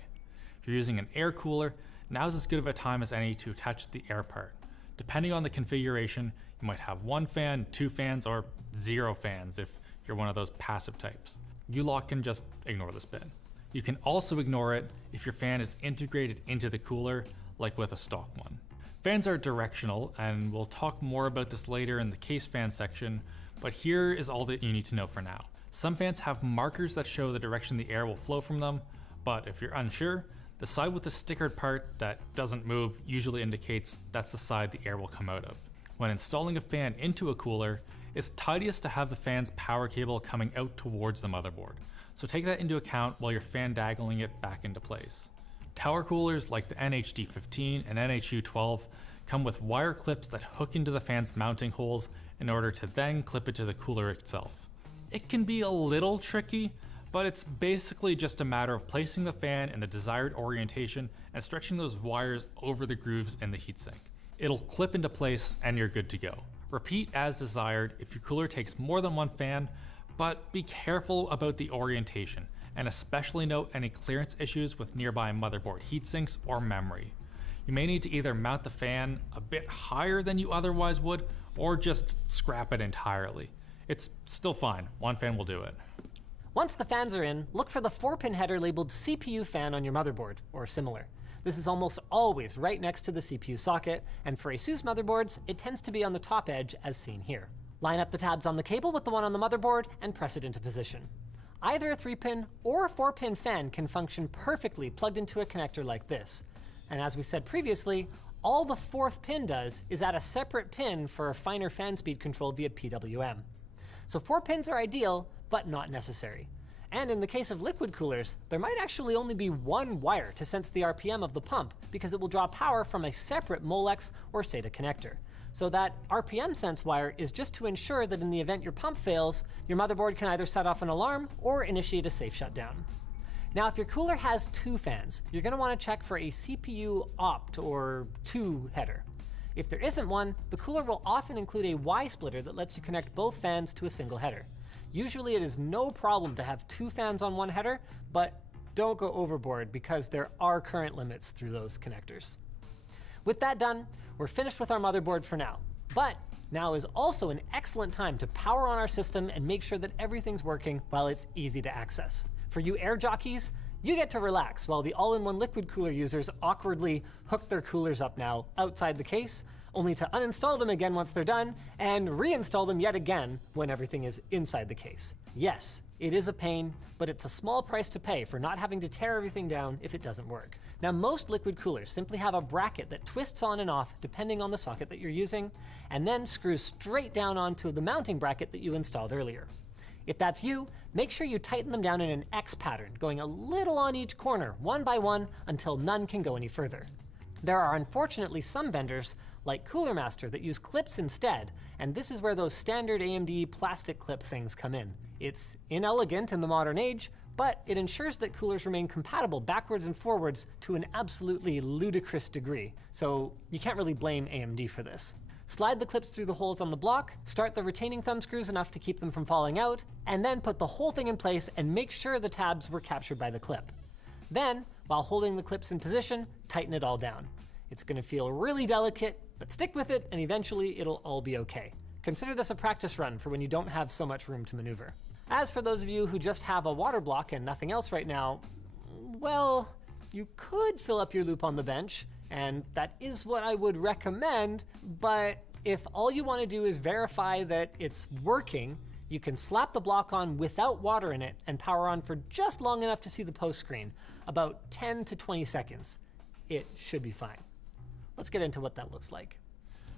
If you're using an air cooler, now's as good of a time as any to attach the air part. Depending on the configuration, you might have 1 fan, 2 fans, or 0 fans if you're one of those passive types. You lot can just ignore this bit. You can also ignore it if your fan is integrated into the cooler, like with a stock one. Fans are directional, and we'll talk more about this later in the case fan section, but here is all that you need to know for now. Some fans have markers that show the direction the air will flow from them, but if you're unsure, the side with the stickered part that doesn't move usually indicates that's the side the air will come out of. When installing a fan into a cooler, it's tidiest to have the fan's power cable coming out towards the motherboard, so take that into account while you're fan-daggling it back into place. Tower coolers like the NHD15 and NHU12 come with wire clips that hook into the fan's mounting holes in order to then clip it to the cooler itself. It can be a little tricky, but it's basically just a matter of placing the fan in the desired orientation and stretching those wires over the grooves in the heatsink. It'll clip into place and you're good to go. Repeat as desired if your cooler takes more than 1 fan, but be careful about the orientation, and especially note any clearance issues with nearby motherboard heatsinks or memory. You may need to either mount the fan a bit higher than you otherwise would, or just scrap it entirely. It's still fine, 1 fan will do it. Once the fans are in, look for the 4-pin header labeled CPU fan on your motherboard, or similar. This is almost always right next to the CPU socket, and for ASUS motherboards, it tends to be on the top edge as seen here. Line up the tabs on the cable with the one on the motherboard and press it into position. Either a 3-pin or a 4-pin fan can function perfectly plugged into a connector like this. And as we said previously, all the 4th pin does is add a separate pin for a finer fan speed control via PWM. So 4 pins are ideal, but not necessary. And in the case of liquid coolers, there might actually only be 1 wire to sense the RPM of the pump because it will draw power from a separate Molex or SATA connector. So that RPM sense wire is just to ensure that in the event your pump fails, your motherboard can either set off an alarm or initiate a safe shutdown. Now, if your cooler has 2 fans, you're going to want to check for a CPU opt or 2 header. If there isn't one, the cooler will often include a Y splitter that lets you connect both fans to a single header. Usually it is no problem to have 2 fans on 1 header, but don't go overboard because there are current limits through those connectors. With that done, we're finished with our motherboard for now. But now is also an excellent time to power on our system and make sure that everything's working while it's easy to access. For you air jockeys, you get to relax while the all-in-one liquid cooler users awkwardly hook their coolers up now outside the case, only to uninstall them again once they're done, and reinstall them yet again when everything is inside the case. Yes, it is a pain, but it's a small price to pay for not having to tear everything down if it doesn't work. Now, most liquid coolers simply have a bracket that twists on and off depending on the socket that you're using, and then screws straight down onto the mounting bracket that you installed earlier. If that's you, make sure you tighten them down in an X pattern, going a little on each corner, one by one, until none can go any further. There are unfortunately some vendors, like Cooler Master, that use clips instead, and this is where those standard AMD plastic clip things come in. It's inelegant in the modern age, but it ensures that coolers remain compatible backwards and forwards to an absolutely ludicrous degree, so you can't really blame AMD for this. Slide the clips through the holes on the block, start the retaining thumb screws enough to keep them from falling out, and then put the whole thing in place and make sure the tabs were captured by the clip. Then, while holding the clips in position, tighten it all down. It's going to feel really delicate, but stick with it and eventually it'll all be okay. Consider this a practice run for when you don't have so much room to maneuver. As for those of you who just have a water block and nothing else right now, well, you could fill up your loop on the bench, and that is what I would recommend, but if all you want to do is verify that it's working, You can slap the block on without water in it and power on for just long enough to see the post screen, about 10 to 20 seconds. It should be fine. Let's get into what that looks like.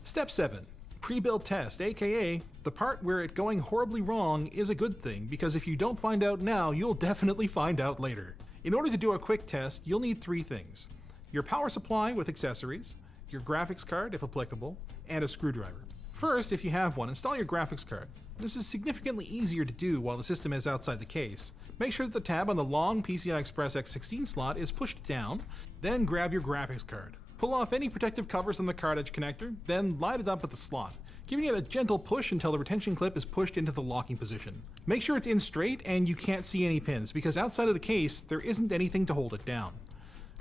Step 7. Pre-build test, aka the part where it going horribly wrong is a good thing, because if you don't find out now, you'll definitely find out later. In order to do a quick test, you'll need 3 things. Your power supply with accessories, your graphics card if applicable, and a screwdriver. First, if you have one, install your graphics card. This is significantly easier to do while the system is outside the case. Make sure that the tab on the long PCI Express X16 slot is pushed down, then grab your graphics card. Pull off any protective covers on the card edge connector, then line it up with the slot, giving it a gentle push until the retention clip is pushed into the locking position. Make sure it's in straight and you can't see any pins, because outside of the case, there isn't anything to hold it down.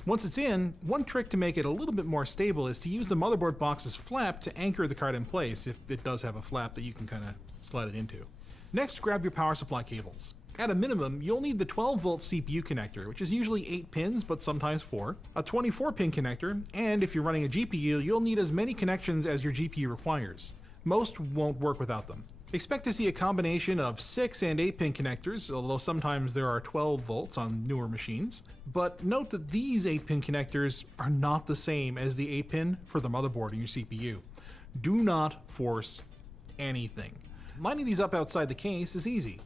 Once it's in, one trick to make it a little bit more stable is to use the motherboard box's flap to anchor the card in place, if it does have a flap that you can kind of slide it into. Next, grab your power supply cables. At a minimum, you'll need the 12-volt CPU connector, which is usually 8 pins, but sometimes 4, a 24-pin connector, and if you're running a GPU, you'll need as many connections as your GPU requires. Most won't work without them. Expect to see a combination of 6 and 8-pin connectors, although sometimes there are 12 volts on newer machines. But note that these 8-pin connectors are not the same as the 8-pin for the motherboard in your CPU. Do not force anything. Lining these up outside the case is easy.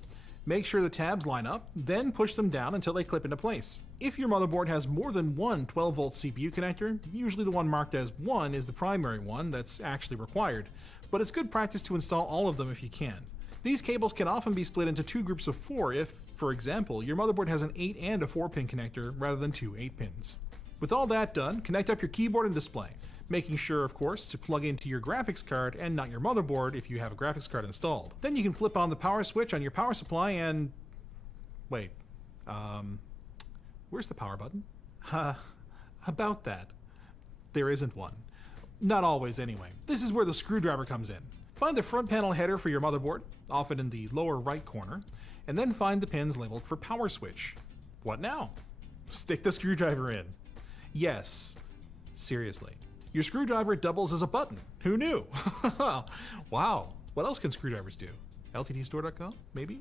Make sure the tabs line up, then push them down until they clip into place. If your motherboard has more than one 12-volt CPU connector, usually the one marked as 1 is the primary one that's actually required, but it's good practice to install all of them if you can. These cables can often be split into 2 groups of 4 if, for example, your motherboard has an 8 and a 4-pin connector rather than 2 8-pins. With all that done, connect up your keyboard and display, making sure, of course, to plug into your graphics card and not your motherboard if you have a graphics card installed. Then you can flip on the power switch on your power supply and... wait, where's the power button? About that. There isn't one. Not always, anyway. This is where the screwdriver comes in. Find the front panel header for your motherboard, often in the lower right corner, and then find the pins labeled for power switch. What now? Stick the screwdriver in. Yes, seriously. Your screwdriver doubles as a button. Who knew? Wow. What else can screwdrivers do? LTDstore.com? Maybe?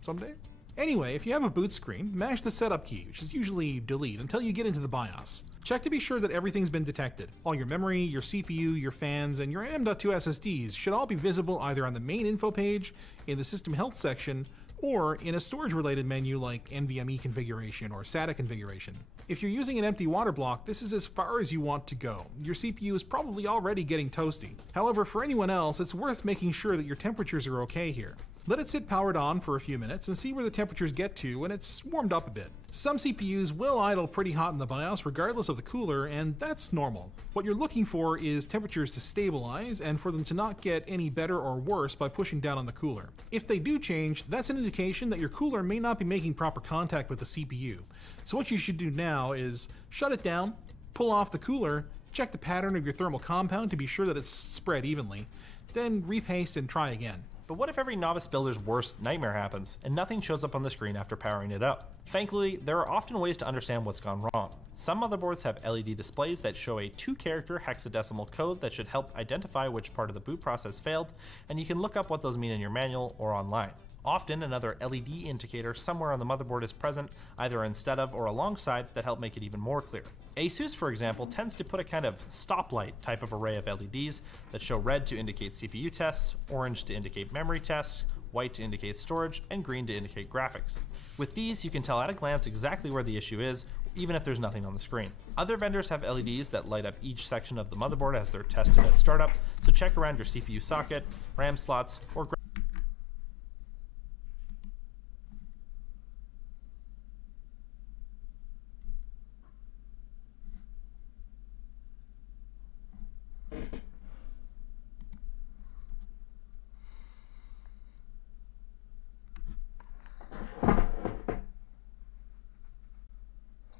Someday? Anyway, if you have a boot screen, mash the setup key, which is usually delete, until you get into the BIOS. Check to be sure that everything's been detected. All your memory, your CPU, your fans, and your M.2 SSDs should all be visible either on the main info page, in the system health section, or in a storage-related menu like NVMe configuration or SATA configuration. If you're using an empty water block, this is as far as you want to go. Your CPU is probably already getting toasty. However, for anyone else, it's worth making sure that your temperatures are okay here. Let it sit powered on for a few minutes and see where the temperatures get to when it's warmed up a bit. Some CPUs will idle pretty hot in the BIOS regardless of the cooler, and that's normal. What you're looking for is temperatures to stabilize and for them to not get any better or worse by pushing down on the cooler. If they do change, that's an indication that your cooler may not be making proper contact with the CPU. So what you should do now is shut it down, pull off the cooler, check the pattern of your thermal compound to be sure that it's spread evenly, then repaste and try again. But what if every novice builder's worst nightmare happens and nothing shows up on the screen after powering it up? Thankfully, there are often ways to understand what's gone wrong. Some motherboards have LED displays that show a 2-character hexadecimal code that should help identify which part of the boot process failed, and you can look up what those mean in your manual or online. Often, another LED indicator somewhere on the motherboard is present, either instead of or alongside, that help make it even more clear. ASUS, for example, tends to put a kind of stoplight type of array of LEDs that show red to indicate CPU tests, orange to indicate memory tests, white to indicate storage, and green to indicate graphics. With these, you can tell at a glance exactly where the issue is, even if there's nothing on the screen. Other vendors have LEDs that light up each section of the motherboard as they're tested at startup, so check around your CPU socket, RAM slots, or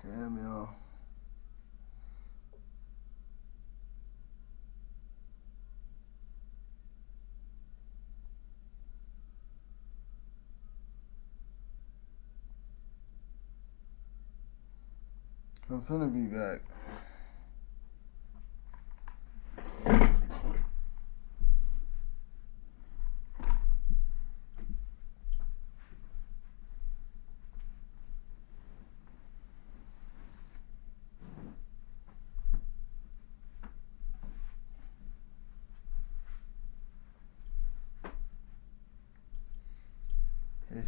Damn, yo. I'm finna be back.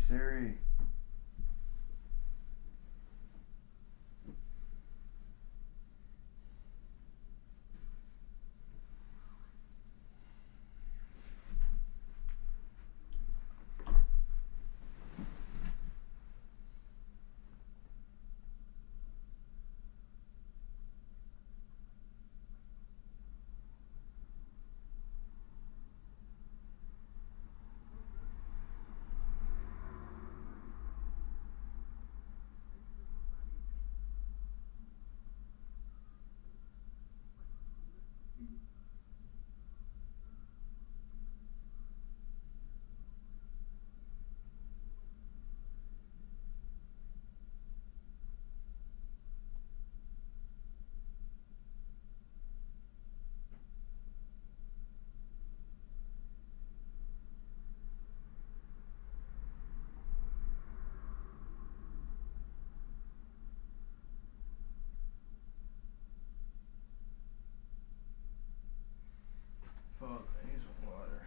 Siri. Fuck, I need some water.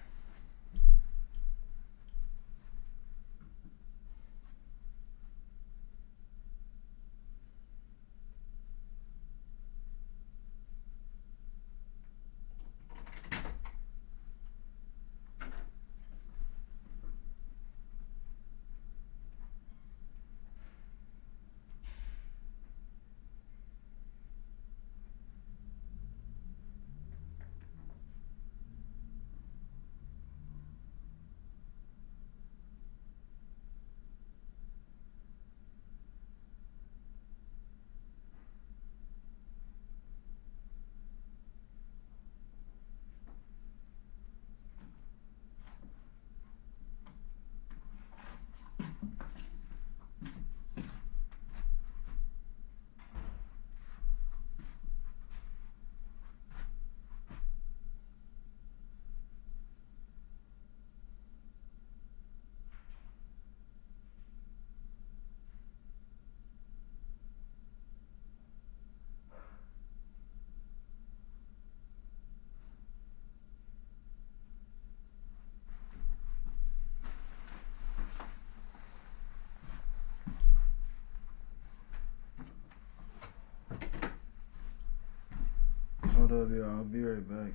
Hold up, y'all. I'll be right back.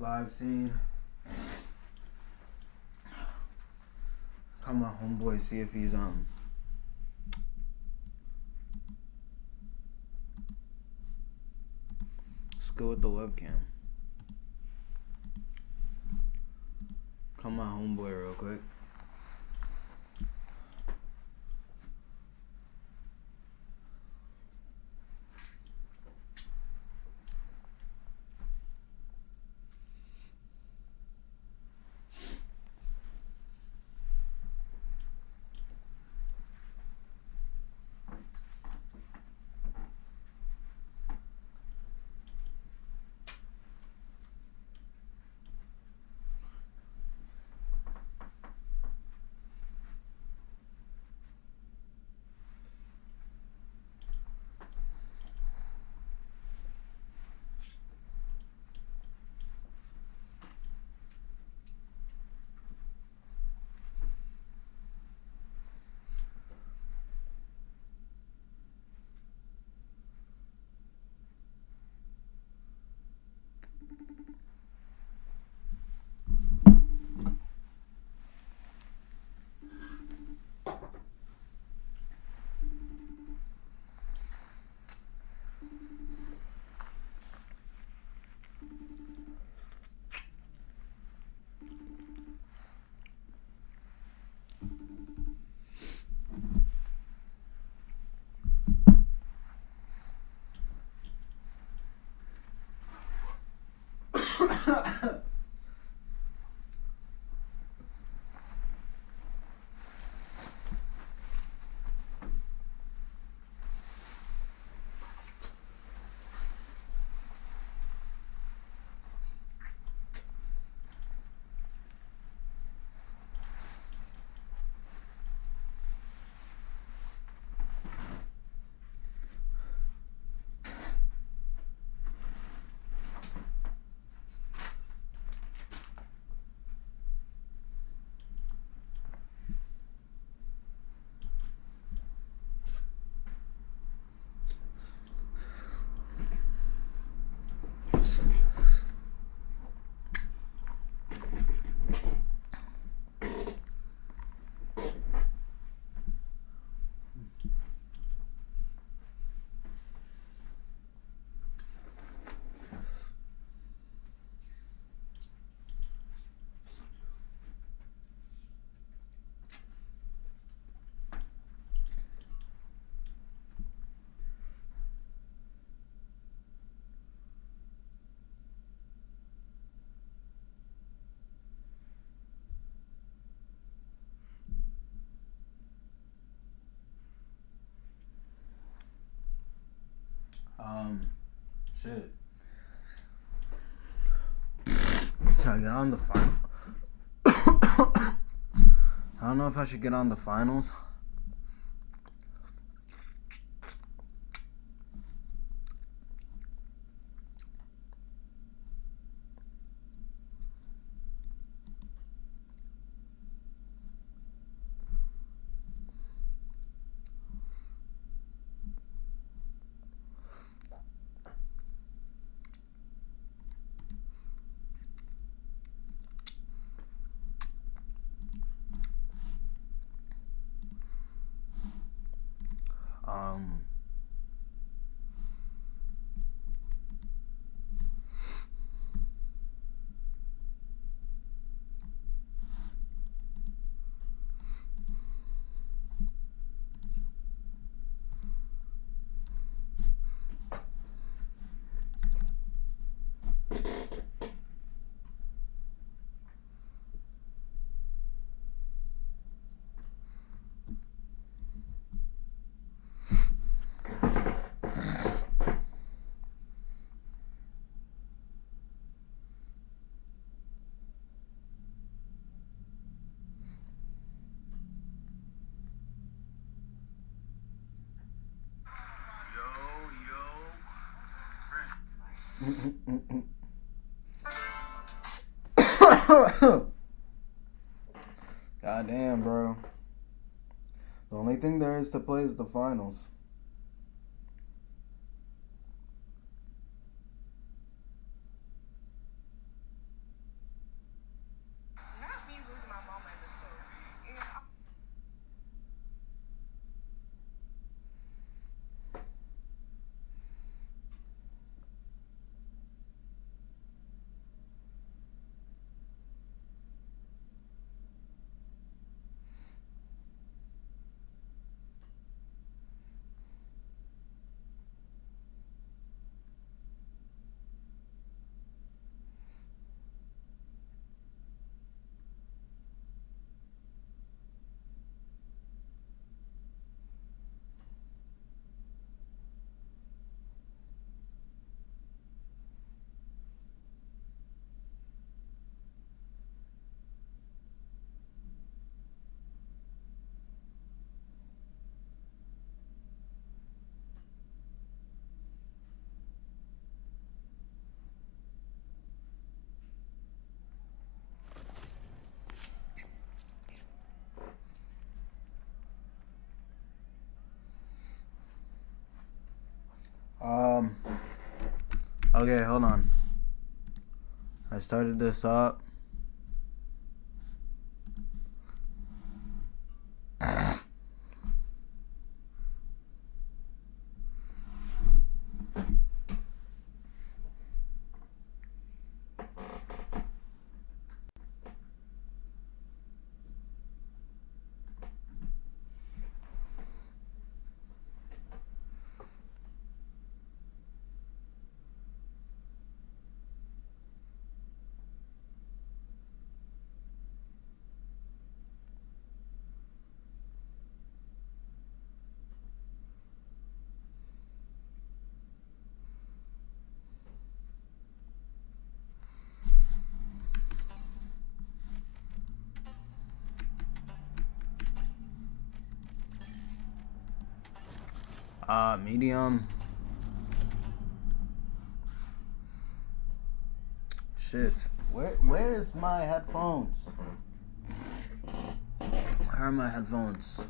Live scene. Call my homeboy, see if he's let's go with the webcam. Call my homeboy real quick. Shit. Should I get on the final? I don't know if I should get on the finals. God damn, bro. The only thing there is to play is the finals. Um. Okay, hold on. I started this up. Medium. Shit. Where's my headphones? Where are my headphones?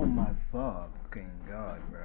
Oh my fucking god, bro.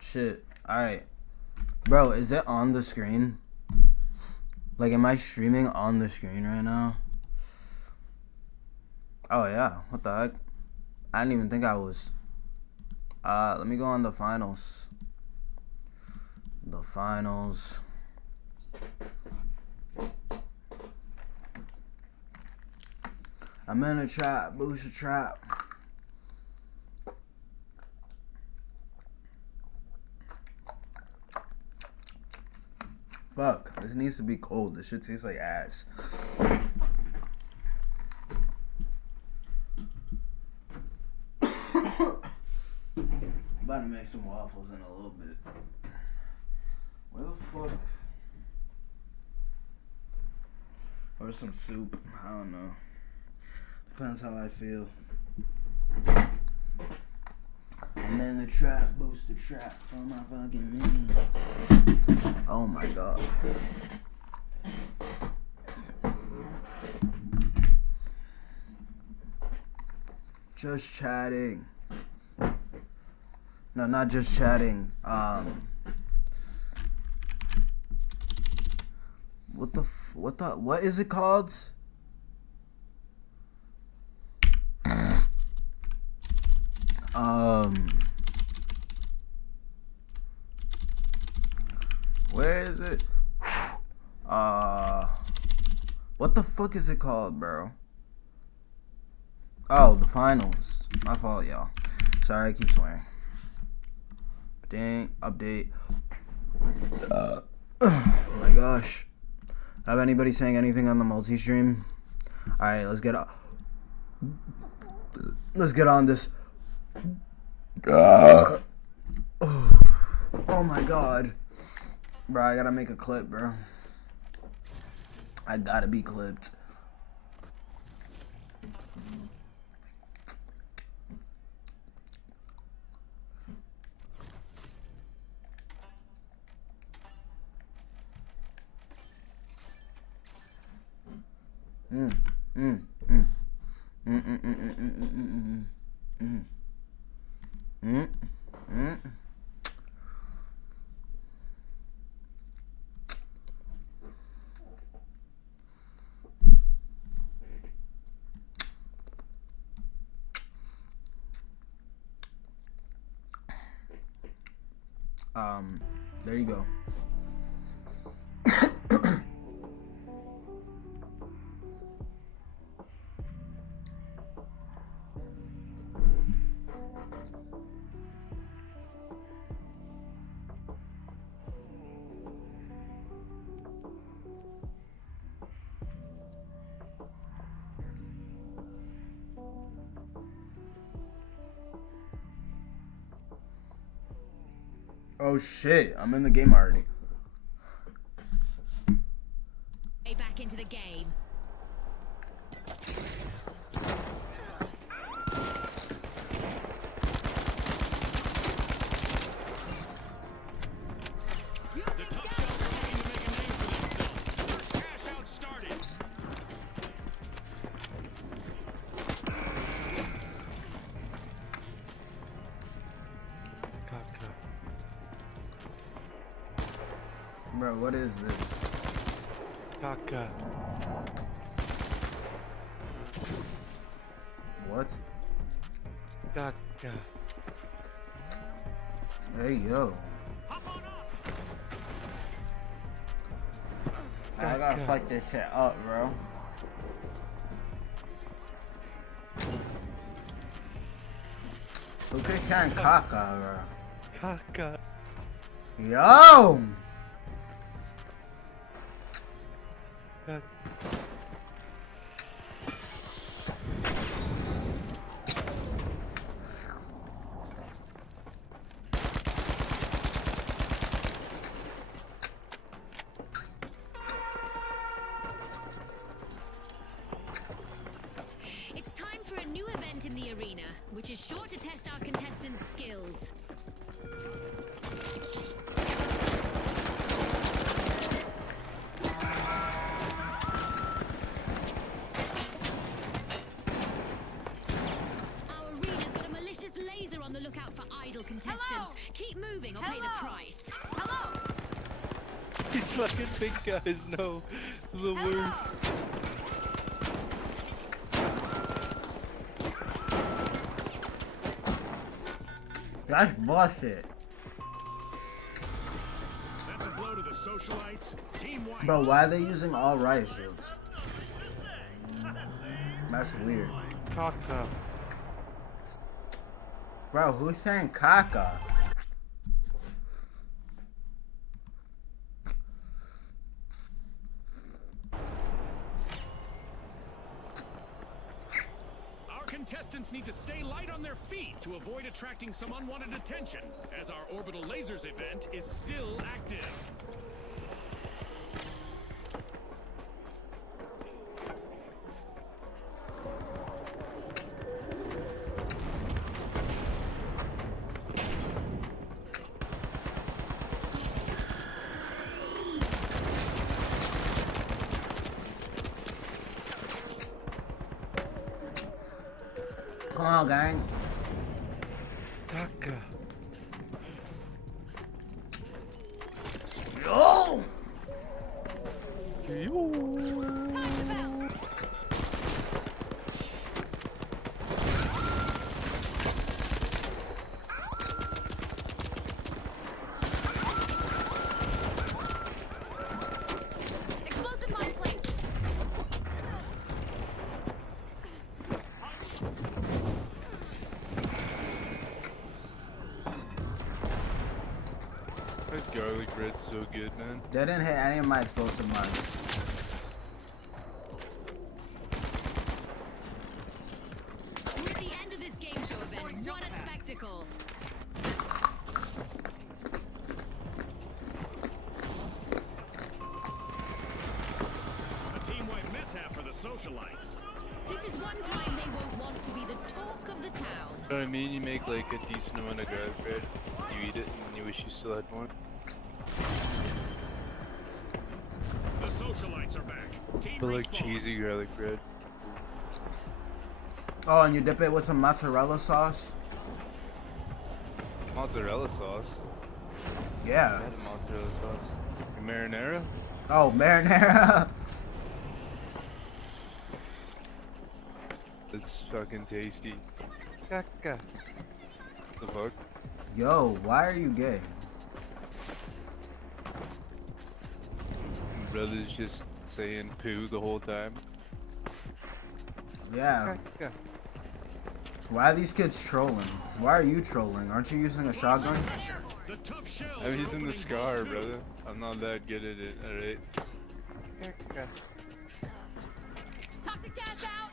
Shit. Alright. Bro, is it on the screen? Like, am I streaming on the screen right now? Oh, yeah. What the heck? I didn't even think I was. Let me go on the finals. The finals. I'm in a trap. Boost a trap. Fuck, this needs to be cold. This shit tastes like ass. About to make some waffles in a little bit. Where the fuck? Or some soup. I don't know. Depends how I feel. I'm in the trap, boost the trap for my fucking means. Oh my god. Just chatting. No, not just chatting. What is it called? Where is it? What the fuck is it called, bro? Oh, the finals. My fault, y'all. Sorry, I keep swearing. Dang, update. Oh my gosh. Have anybody saying anything on the multi-stream? Alright, let's get on this. Oh my god. Bro, I gotta make a clip, bro. I gotta be clipped. There you go. Oh shit, I'm in the game already. Back into the game. The tough shells are looking to make a name for themselves. First cash out started. Bro, what is this? Kaka. What? God. Hey, yo. I gotta fuck this shit up, bro. Who could can caca, bro? Caca. Yo! It's time for a new event in the arena, which is sure to test our contestants' skills. Our arena's got a malicious laser on the lookout for idle contestants. Hello. Keep moving or pay the price. Hello. These fucking big guys know the worst. That's bullshit. That's a blow to the socialites. Team White. Bro, why are they using all riot shields? That's weird. Caca. Bro, who's saying caca? Our contestants need to stay light on their feet to avoid attracting some unwanted attention, as our orbital lasers event is still active. Come on, gang. Caca. Yo! Explosive mine placed. That garlic bread's so good, man. They didn't hit any of my explosive mines. We're at the end of this game show event. What a spectacle! A team-wide mishap for the socialites. This is one time they won't want to be the talk of the town. You know what I mean? You make like a decent amount of garlic bread, you eat it, and you wish you still had more. The socialites are back. Team But like respawn. cheesy garlic bread. Oh, and you dip it with some mozzarella sauce? Mozzarella sauce. Yeah. I had a mozzarella sauce. Your marinara? Oh, marinara. It's fucking tasty. Caca. The fuck? Yo, why are you gay? My brother's just saying poo the whole time. Yeah. Caca. Why are these kids trolling? Why are you trolling? Aren't you using a shotgun? The tough shells I'm are using the opening scar, vault two. brother. I'm not that good at it, alright? Caca. Toxic gas out!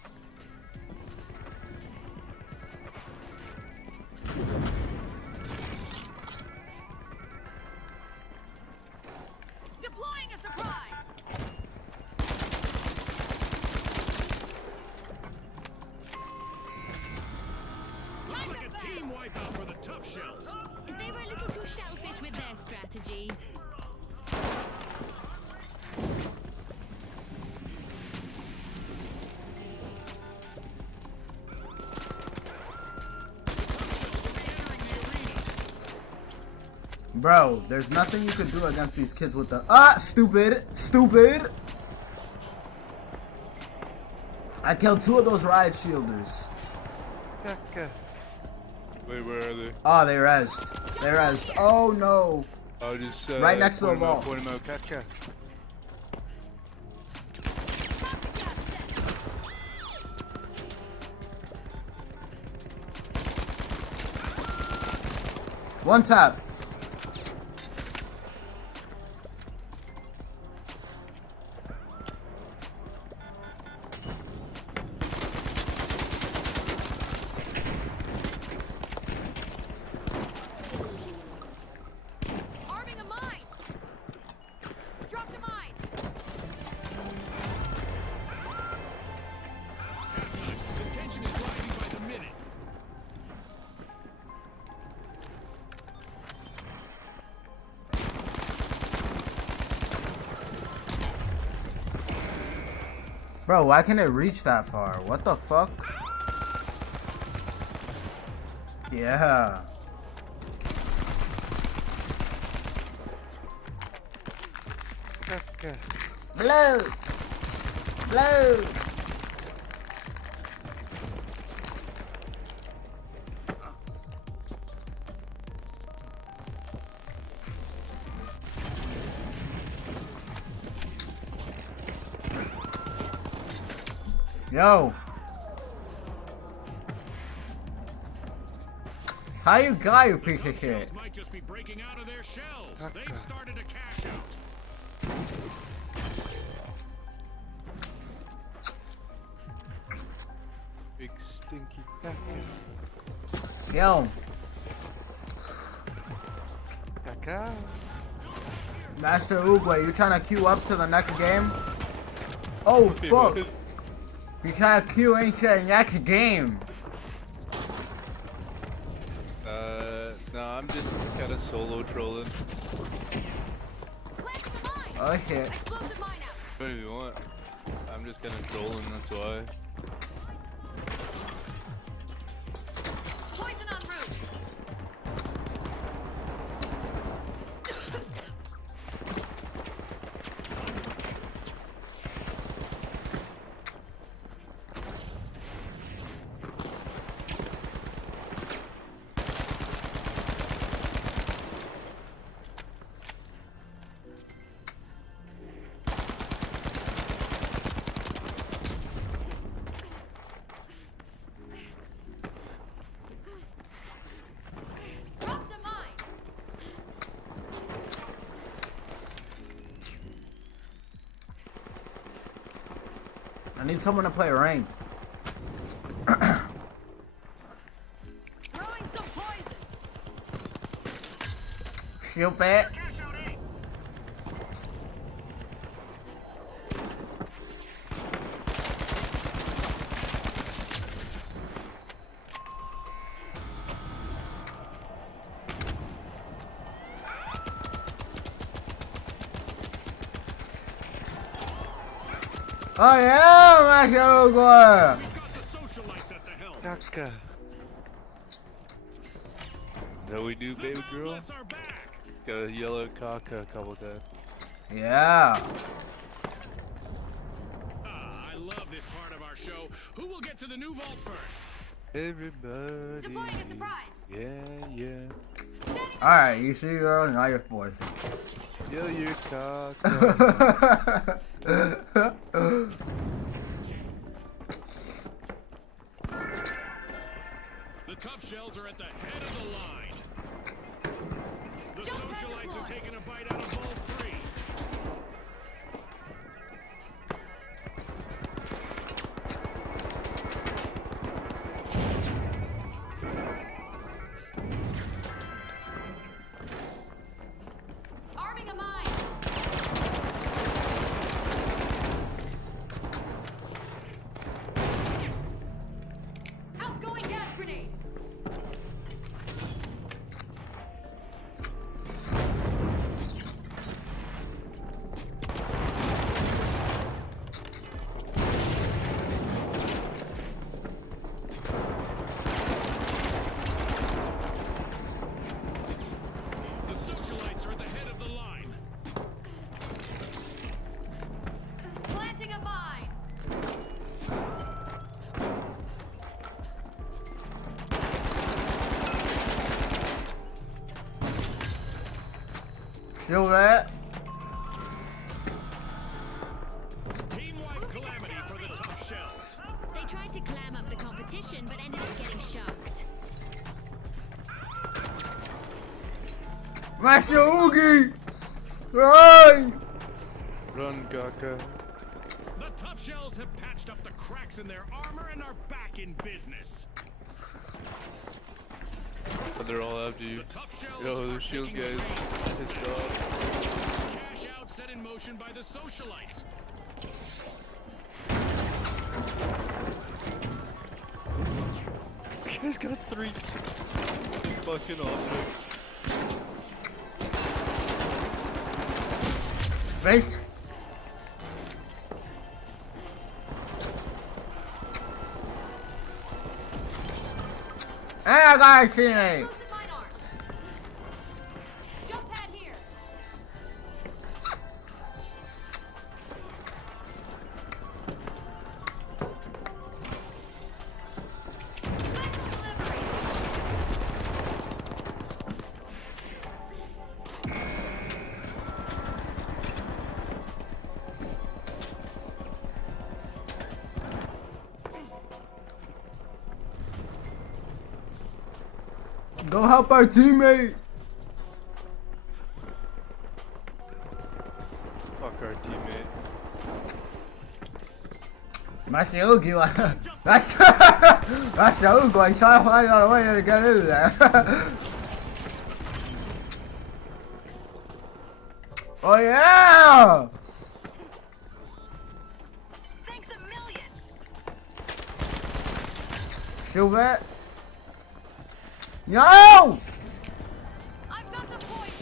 Deploying a surprise! Looks like a team wipeout for the tough shells. They were a little too shellfish with their strategy. Bro, there's nothing you could do against these kids with the stupid. I killed 2 of those riot shielders. Wait, where are they? Oh, they rezzed. They rezzed. Oh no. I'll just right next to the wall. Point him out. Caca. One tap. Arming a mine. Dropped a mine. The tension is rising by the minute. Bro, why can't it reach that far? What the fuck? Yeah. Blow! Blow! Yo! How you got, you piece of shit? Might just be breaking out of their shells. They've started a cash out. Big stinky caca. Yo! Caca. Master Oogway, you trying to queue up to the next game? Oh fuck! You trying to queue into the next game? No, I'm just kind of solo trolling. Oh shit. What do you want? I'm just kind of trolling, that's why. Poison en route. Dropped a mine. I need someone to play ranked. Throwing some poison. Feel bad? Oh yeah, Master Oogway! Capska. That we do, baby girl? Got a yellow caca a couple times. Yeah. I love this part of our show. Who will get to the new vault first? Everybody. Deploying a surprise. Yeah. Alright, you see girl, now you're forced. Yo, your caca. The tough shells are at the head of the line. The socialites are taking a bite out of Vault 3. Arming a mine. Outgoing gas grenade. Silver. Team-wide calamity for the tough shells. They tried to clam up the competition, but ended up getting shucked. Master Oogie! Run! Run, Gaka. The tough shells have patched up the cracks in their armor and are back in business. Oh, they're all after you. Yo, the shield guys pissed off. Cash out set in motion by the socialites. You guys got 3 fucking objects. Face. Hey, I got a teammate. Jump pad here. Go help our teammate. Fuck our teammate. Master Oogie, that's Master Oogie, he's trying to find out a way to get in there. Oh yeah! Thanks a million. Silver. No! I've got the point.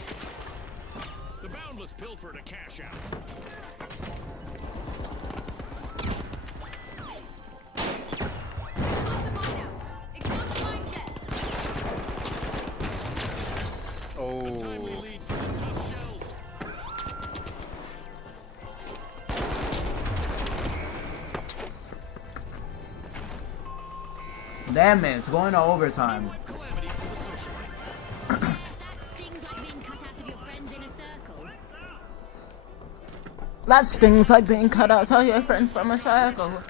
The boundless pilfer to cash out. Oh. A timely lead for the tough shells. Damn it, it's going to overtime. Calamity for the socialites. That stings like being cut out of your friends in a circle. That stings like being cut out to your friends from a circle.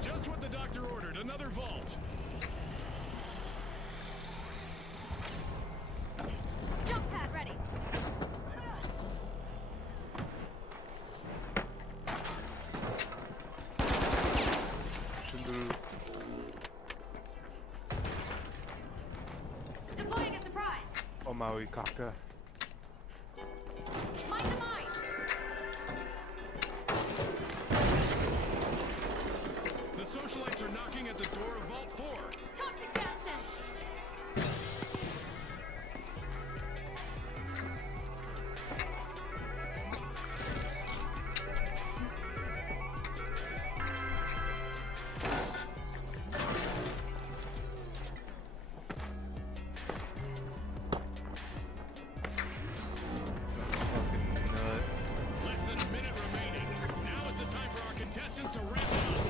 Just what the doctor ordered, another vault. Jump pad ready. Deploying a surprise. Oh, Maui Kaka. Mind the mine. The socialites are knocking at the door of Vault 4. Toxic gas sense. Fucking nut. Less than a minute remaining. Now is the time for our contestants to ramp up.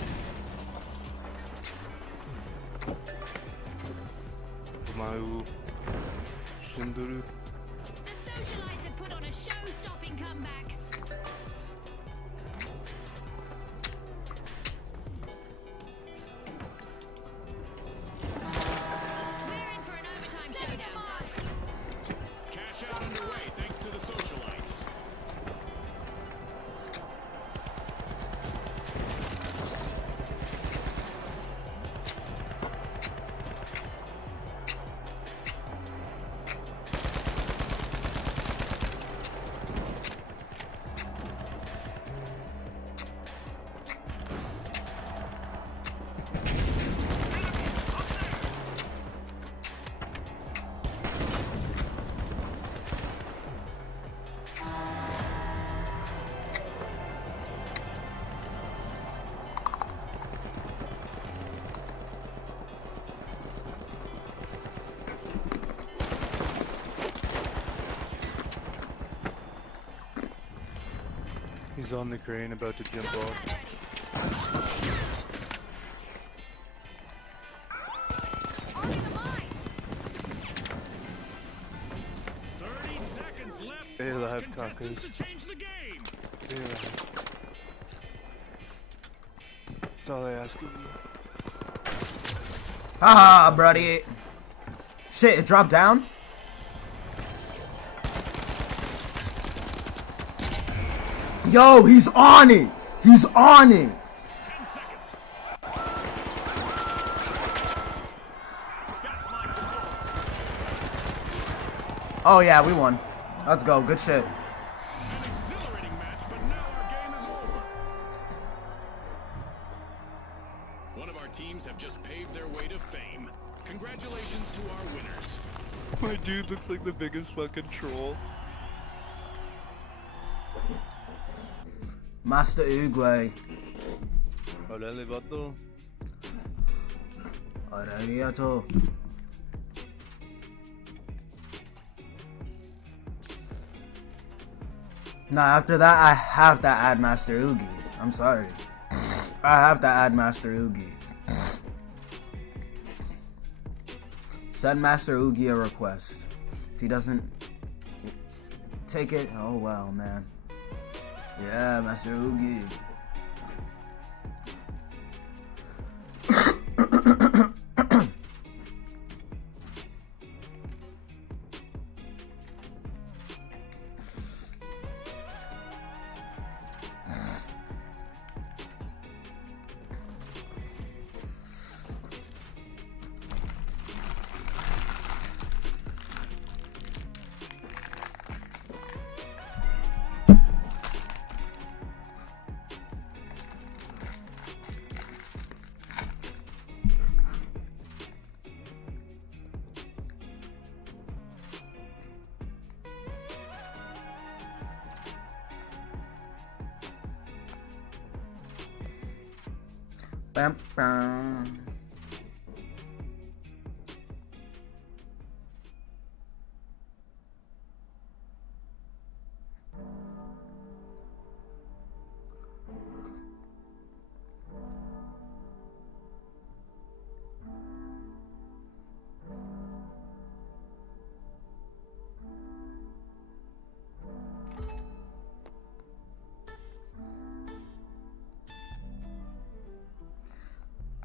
Maui Shinduru. The socialites have put on a show-stopping comeback. We're in for an overtime showdown, folks. Cash out underway thanks to the socialites. He's on the crane about to jump off. seconds left They for our love contestants tacos. to change the game. That's all I ask of you. Haha, buddy. Shit, it dropped down? Yo, he's on it! He's on it! 10 seconds. Oh yeah, we won. Let's go, good shit. An exhilarating match, but now our game is over. One of our teams have just paved their way to fame. Congratulations to our winners. My dude looks like the biggest fucking troll. Master Uguay. Órale, vato. Arigato. Nah, after that, I have to add Master Oogie. I'm sorry. I have to add Master Oogie. Send Master Oogie a request. If he doesn't take it, oh well, man. Yeah, Master Oogie. Bam, bam.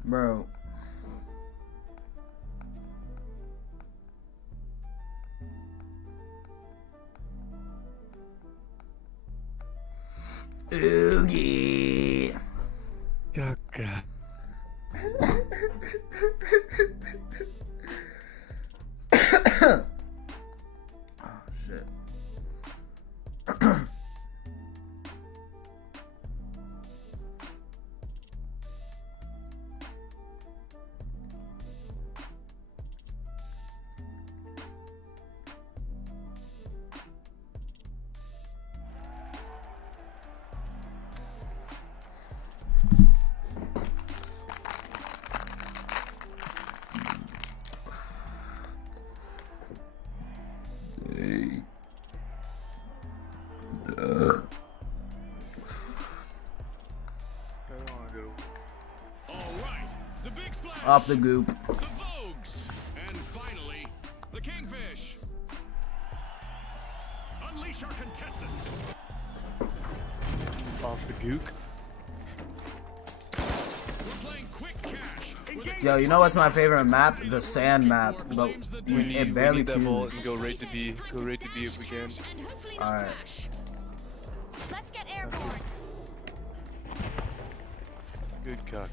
Bro. Oogie. Caca. Oh shit. Off the goop. The Vogues. And finally, the Kingfish. Unleash our contestants. Off the gook. We're playing quick cash. Yo, you know what's my favorite map? The sand map, but it barely that vault queues. and go right to B. Go right to B if we can. Alright. Let's get airborne. Good cock.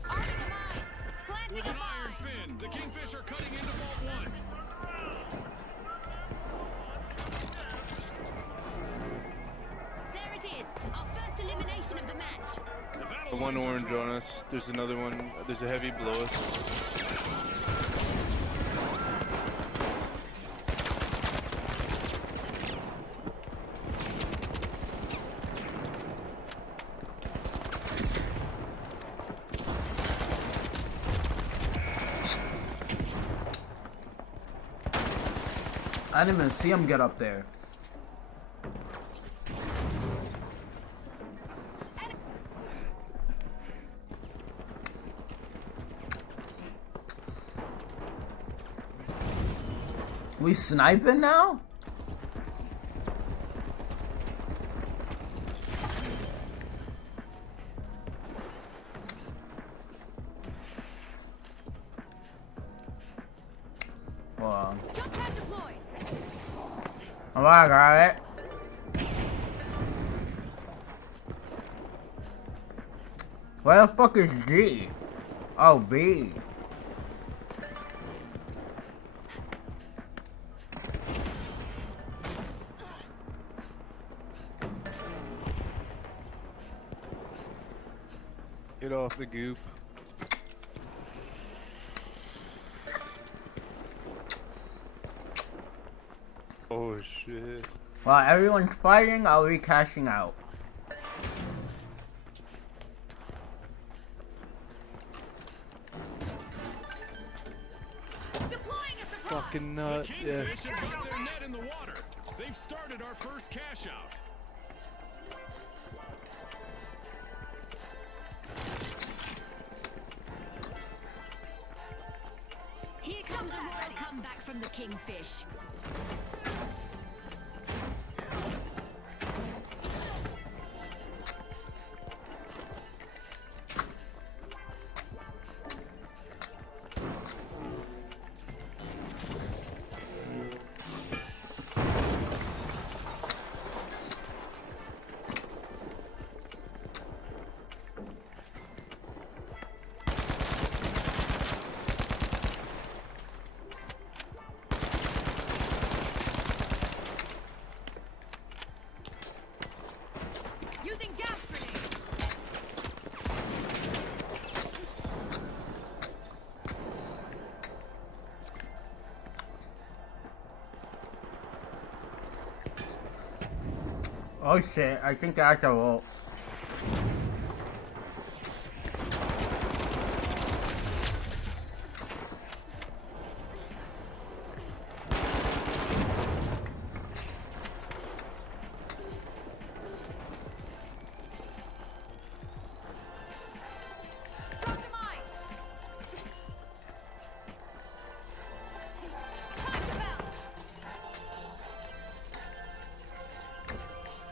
With an iron fin, the Kingfish are cutting into Vault 1. There it is, our first elimination of the match. The one orange on us. There's another one. There's a heavy below us. I didn't even see him get up there. We sniping now? Oh, I got it. Where the fuck is G? Oh, B. Get off the goop. Oh shit. While everyone's fighting, I'll be cashing out. Fucking nut. Yeah. Kingfish have got their net in the water. They've started our first cash out. Here comes a royal comeback from the Kingfish. Using gas grenade. Oh shit, I think that's a ult.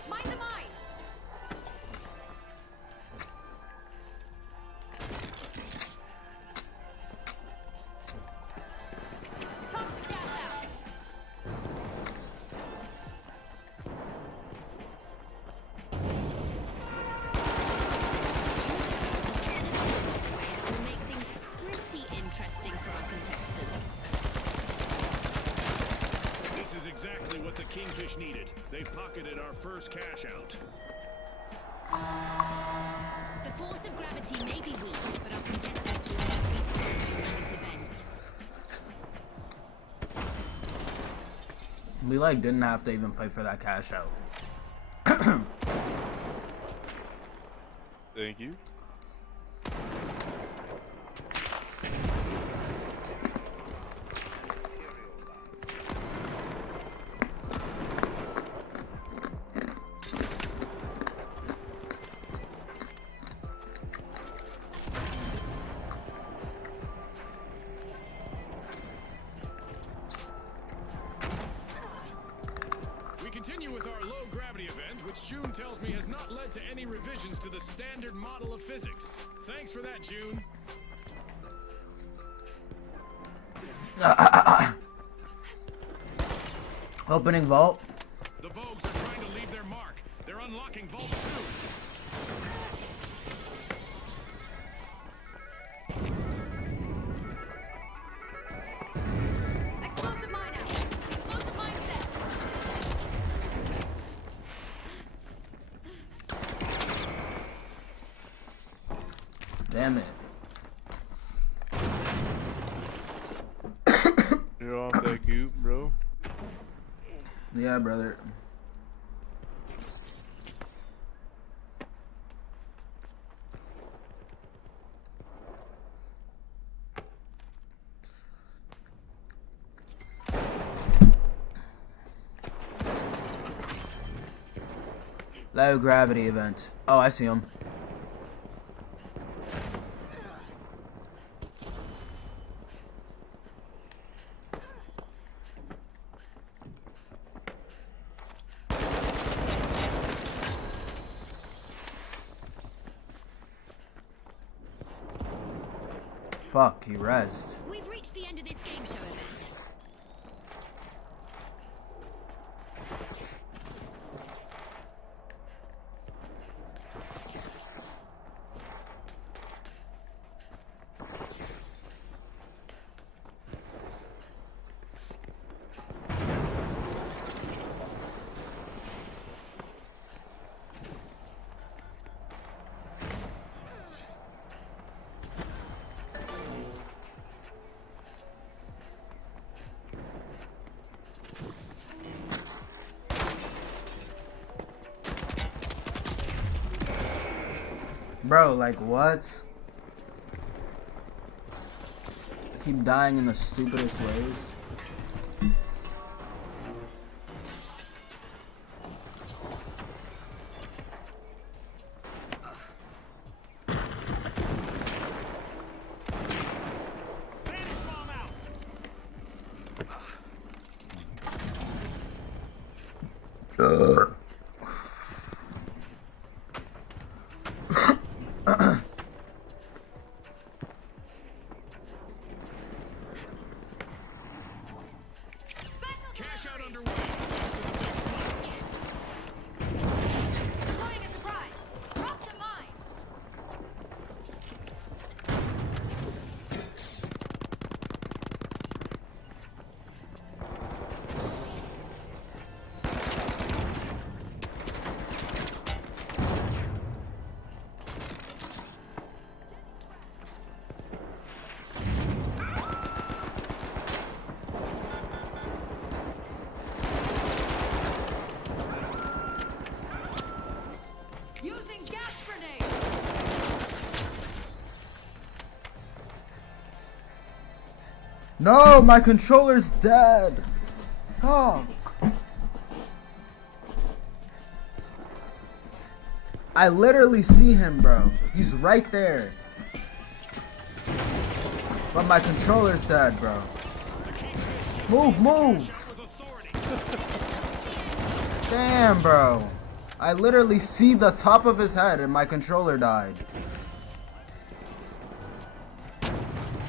Mind the mine. Toxic gas out. Will make things pretty interesting for our contestants. This is exactly what the Kingfish needed. They've pocketed our first cash out. The force of gravity may be weak, but our contestants will not be strong during this event. We like didn't have to even play for that cash out. Thank you. We continue with our low gravity event, which June tells me has not led to any revisions to the standard model of physics. Thanks for that, June. Opening vault. The Vogues are trying to leave their mark. They're unlocking vault soon. Explosive mine out. Explosive mine set. Damn it. Get off that goop, bro. Yeah, brother. Low gravity event. Oh, I see him. Fuck, he rezzed. We've reached the end of this game show event. Bro, like what? I keep dying in the stupidest ways. Cash out underway. Thanks to the big splash. Deploying a surprise. Drop the mine. Using gas grenade. No, my controller's dead. Fuck. I literally see him, bro. He's right there. But my controller's dead, bro. Move, move. Damn, bro. I literally see the top of his head and my controller died.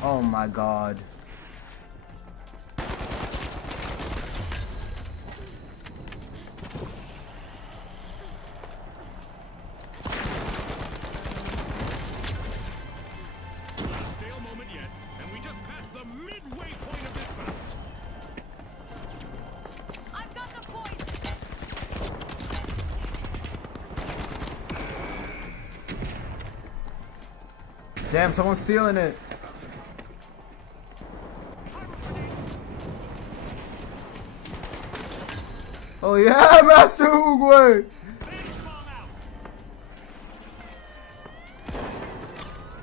Oh my god. Not a stale moment yet, and we just passed the midway point of this bout. I've got the point. Damn, someone's stealing it. Oh yeah, Master Oogway!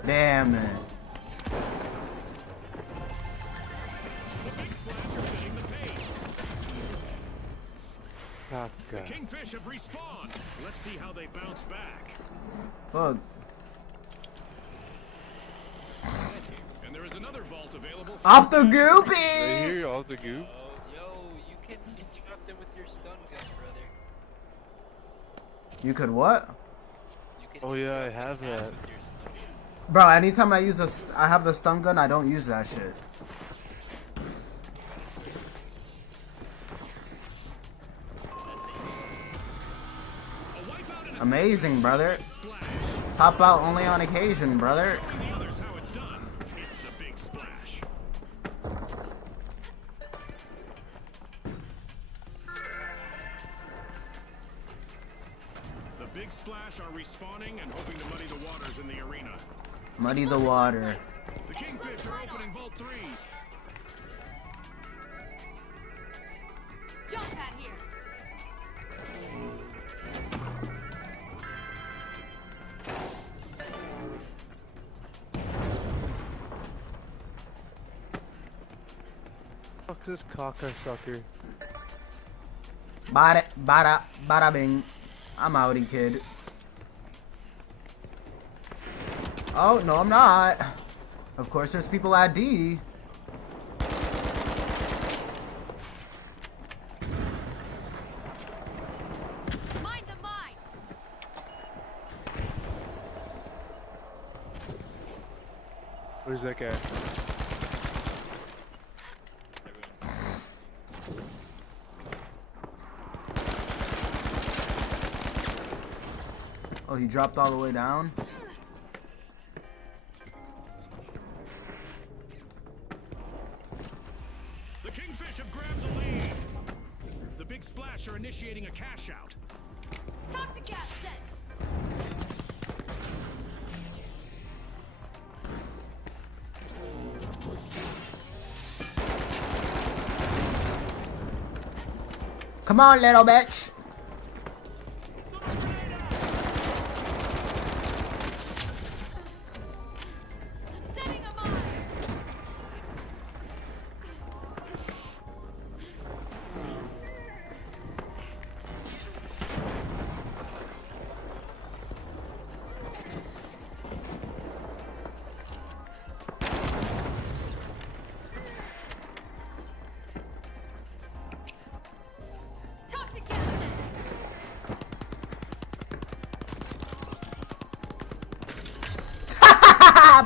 Damn it. The big splash are setting the pace. The Kingfish have respawned. Let's see how they bounce back. Fuck. And there is another vault available. Off the Right goopy! here, off the goop. Yo, you can interrupt them with your stun gun, brother. You could what? Oh yeah, I have that. Bro, anytime I use I have the stun gun, I don't use that shit. Amazing, brother. Pop out only on occasion, brother. Showing the others how it's done. It's the big splash. The big splash are respawning and hoping to muddy the waters in the arena. Muddy the water. The Kingfish are opening Vault 3. Jump pad here. Fuck this cocksucker. Bada, bada, bada bing. I'm outie, kid. Oh, no, I'm not. Of course, there's people at D. Mind the mine. Where's that guy? Oh, he dropped all the way down? The Kingfish have grabbed the lead. The big splash are initiating a cash out. Toxic gas set. Come on, little bitch.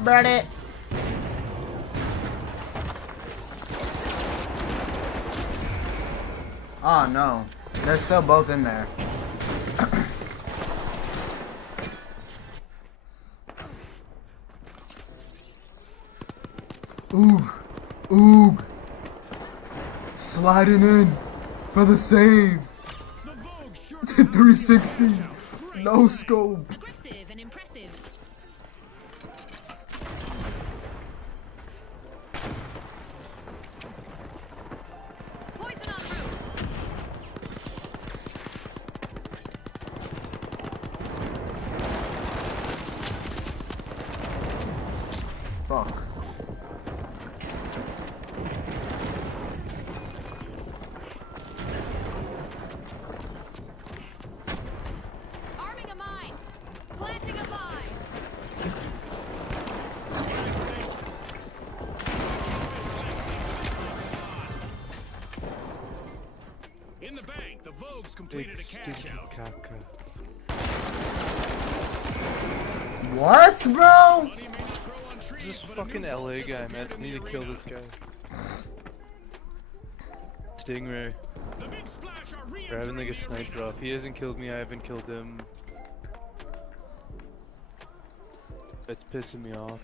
Burn it. Oh no, they're still both in there. Oog, oog, sliding in for the save. 360, no scope. Aggressive and impressive. Poison en route. Fuck. Arming a mine. Planting a mine. In the bank, the Vogues completed a cash out. What, bro? This fucking LA guy, man. I need to kill this guy. Stingray. We're having like a sniper off. He hasn't killed me, I haven't killed him. That's pissing me off.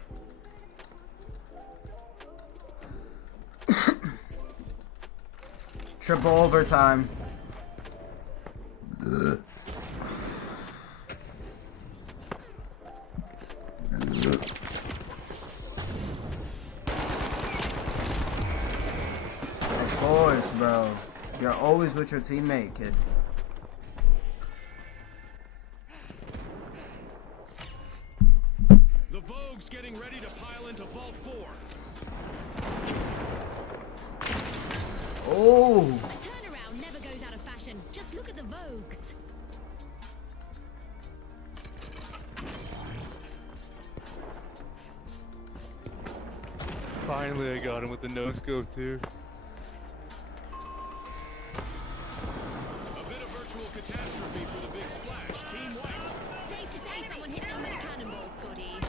Triple overtime. Of course, bro. You're always with your teammate, kid. The Vogues getting ready to pile into Vault 4. Oh. The turnaround never goes out of fashion. Just look at the Vogues. Finally, I got him with the no scope too. A bit of virtual catastrophe for the big splash. Team wiped. Safe to say someone hit them with a cannonball, Scotty.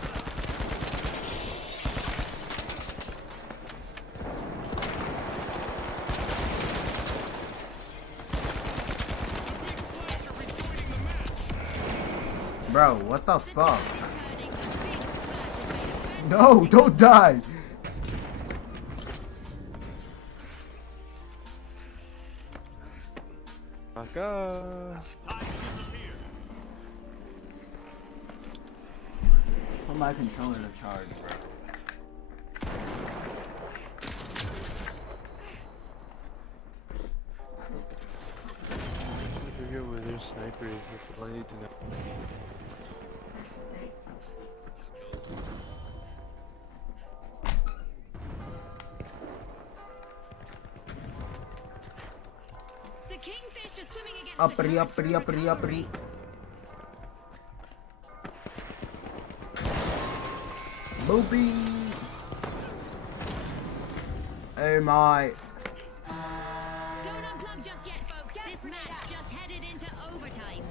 Bro, what the fuck? No, don't die. Baka. Put my controller to charge, bro. I forget where their sniper is, that's all I need to know. The Kingfish are swimming against Uppity, uppity, uppity, uppity. Boopy. Hey, my. Don't unplug just yet, folks. This match just headed into overtime.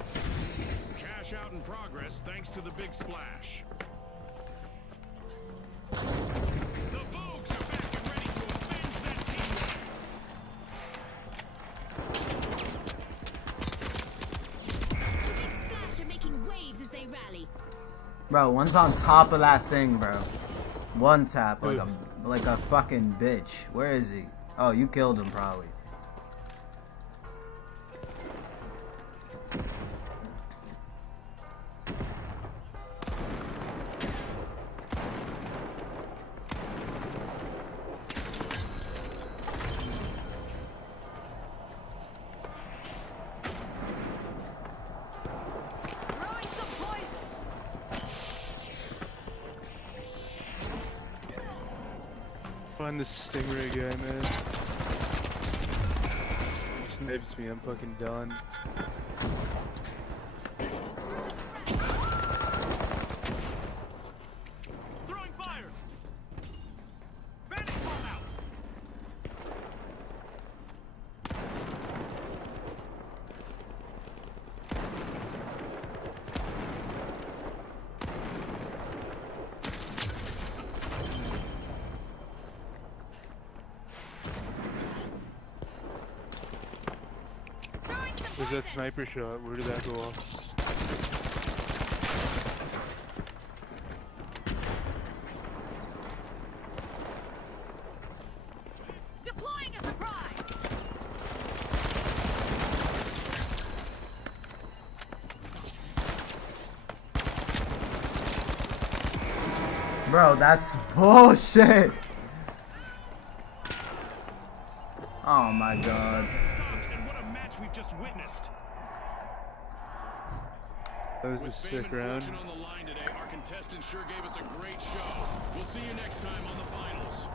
Cash out in progress thanks to the big splash. The Vogues are back and ready to avenge that team. The big splash are making waves as they rally. Bro, one's on top of that thing, bro. One tap, like a fucking bitch. Where is he? Oh, you killed him probably. Throwing some poison. Find this Stingray guy, man. He snipes me, I'm fucking done. Throwing fire. Bandit bomb out. There's that sniper shot. Where did that go off? Deploying a surprise. Bro, that's bullshit. Oh my god. And what a match we've just witnessed. That was a sick round. On the line today, our contestants sure gave us a great show. We'll see you next time on the finals.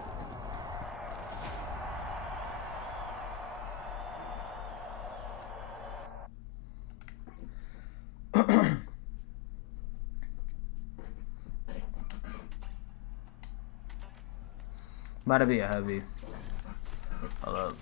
About to be a heavy. Hold up.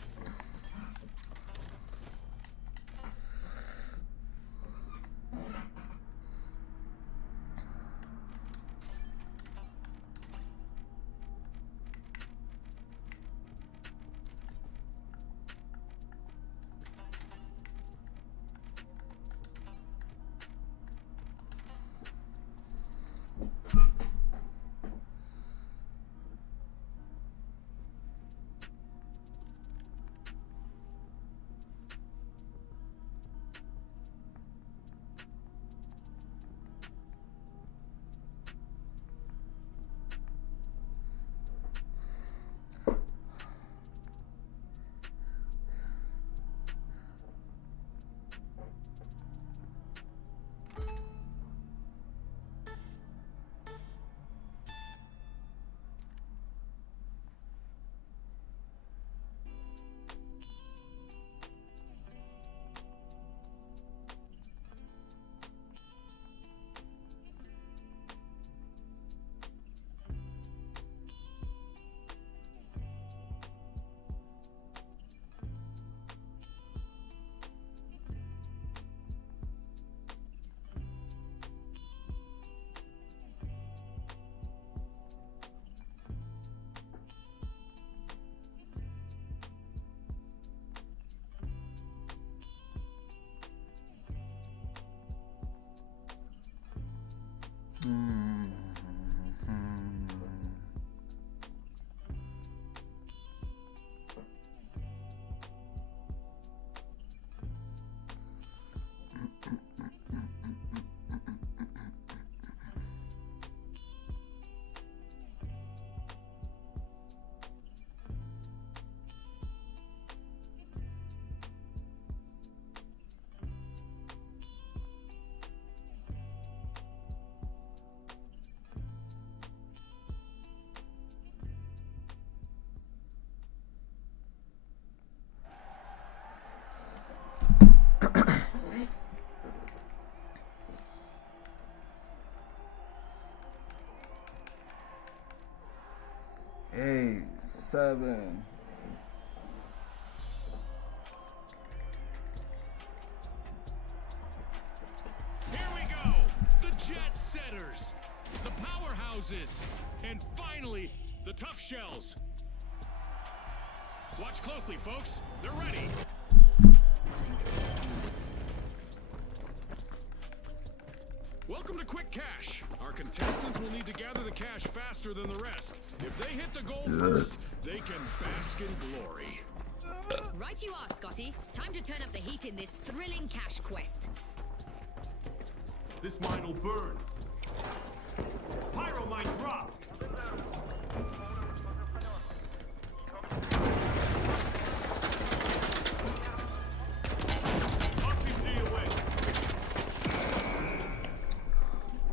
Eight, 7. Here we go. The Jet Setters, the Powerhouses, and finally, the Tough Shells. Watch closely, folks. They're ready. Welcome to Quick Cash. Our contestants will need to gather the cash faster than the rest. If they hit the goal first, they can bask in glory. Right you are, Scotty. Time to turn up the heat in this thrilling cash quest. This mine will burn. Pyro mine drop.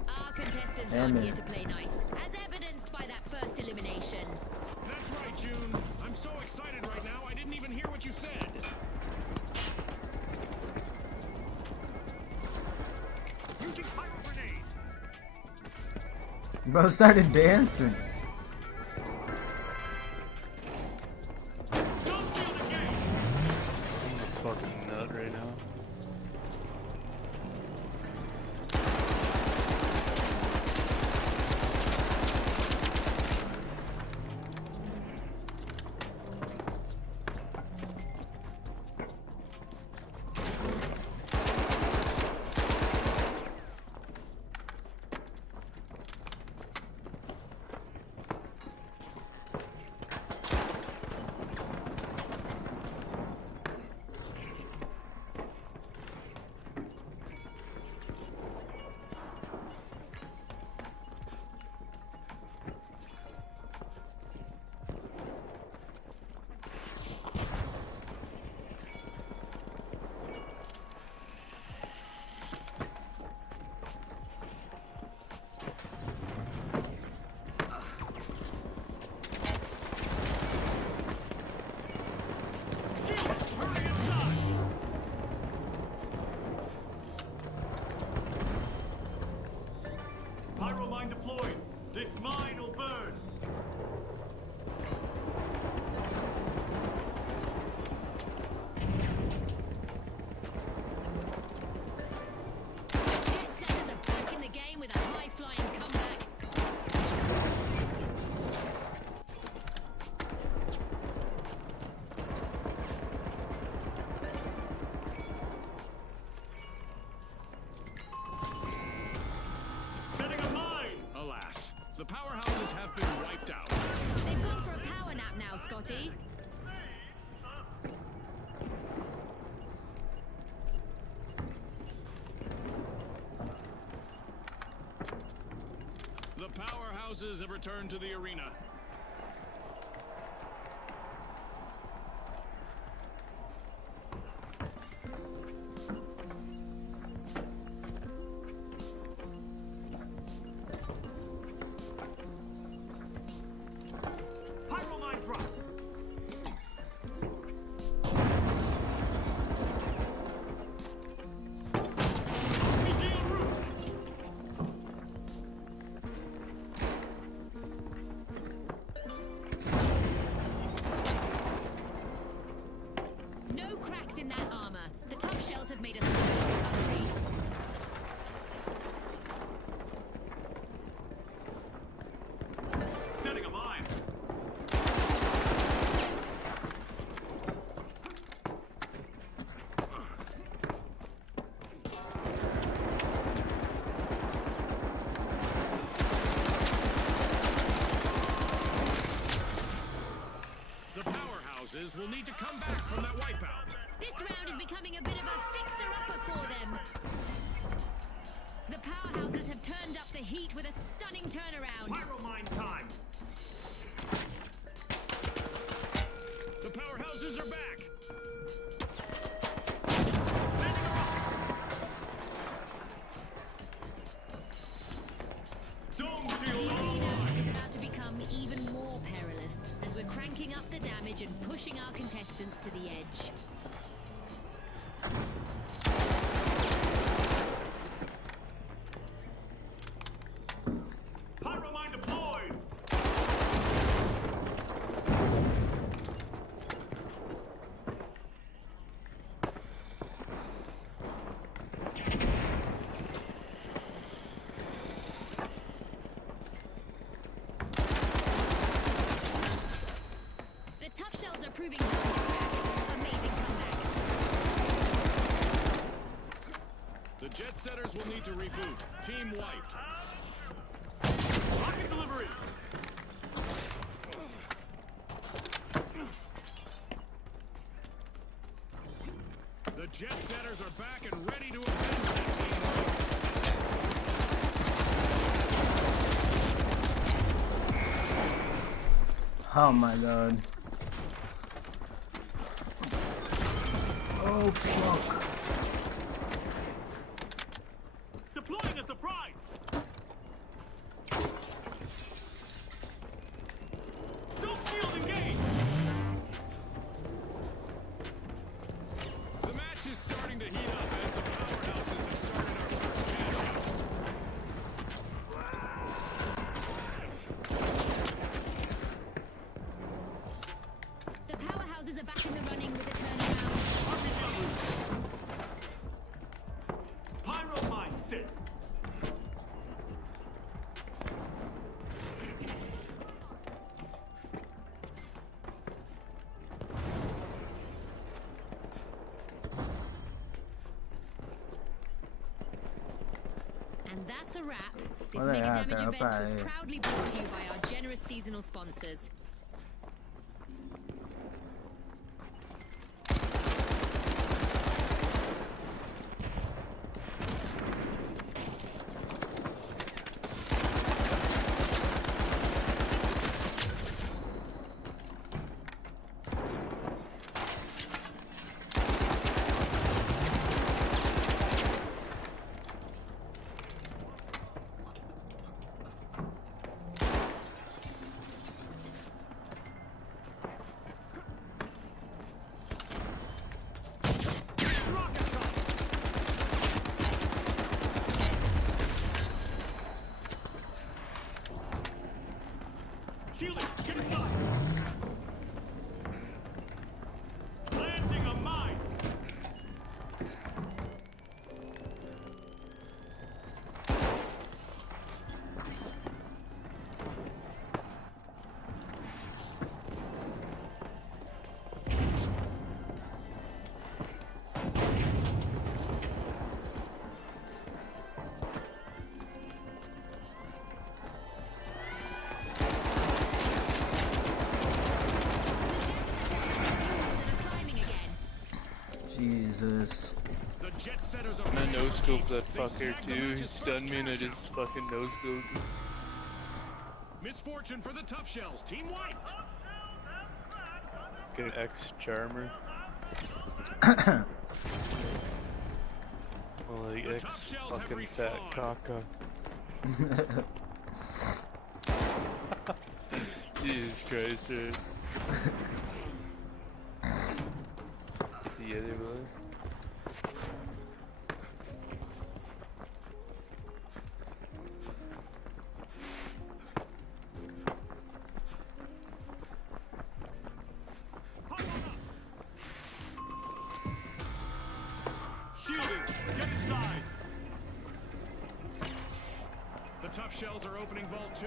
Our contestants aren't here to play nice, as evidenced by that first elimination. That's right, June. I'm so excited right now, I didn't even hear what you said. Using pyro grenade. Bro started dancing. I'm a fucking nut right now. This mine will burn. Jet setters are back in the game with a high-flying comeback. Setting a mine. Alas, the powerhouses have been wiped out. They've gone for a power nap now, Scotty. The powerhouses have returned to the arena. Pyro mine drop. Begin route. No cracks in that armor. The tough shells have made a solid recovery. Setting a mine. The powerhouses will need to come back from that wipeout. This round is becoming a bit of a fixer-upper for them. The powerhouses have turned up the heat with a stunning turnaround. Pyro mine time. The powerhouses are back. Sending a rocket. Dome The shield arena online. is about to become even more perilous as we're cranking up the damage and pushing our contestants to the edge. Pyro mine deployed. The tough shells are proving hard to crack. Amazing comeback. The jet setters will need to reboot. Team wiped. Rocket delivery. The jet setters are back and ready to avenge that team wipe. Oh my god. Oh fuck. Deploying a surprise. Don't shield engaged. The match is starting to heat up as the powerhouses have started our first cash out. The powerhouses are back in the running with a turnaround. Pyro mine set. And that's a wrap. This Well, they Mega are. Damage They're event up was high. proudly brought to you by our generous seasonal sponsors. Shielding, get inside. Planting a mine. Jesus. The jet setters are And I ready no for scope keeps. that They fucker snagged the too. He match's stunned me and I first just fucking no scoped him. Misfortune for the Tough Shells. Team wiped. Get an ex charmer. Well, like The ex Tough Shells have fucking fat respawned. caca. Jesus Christ, dude. Together, boy. Shielding, get inside. The Tough Shells are opening Vault 2.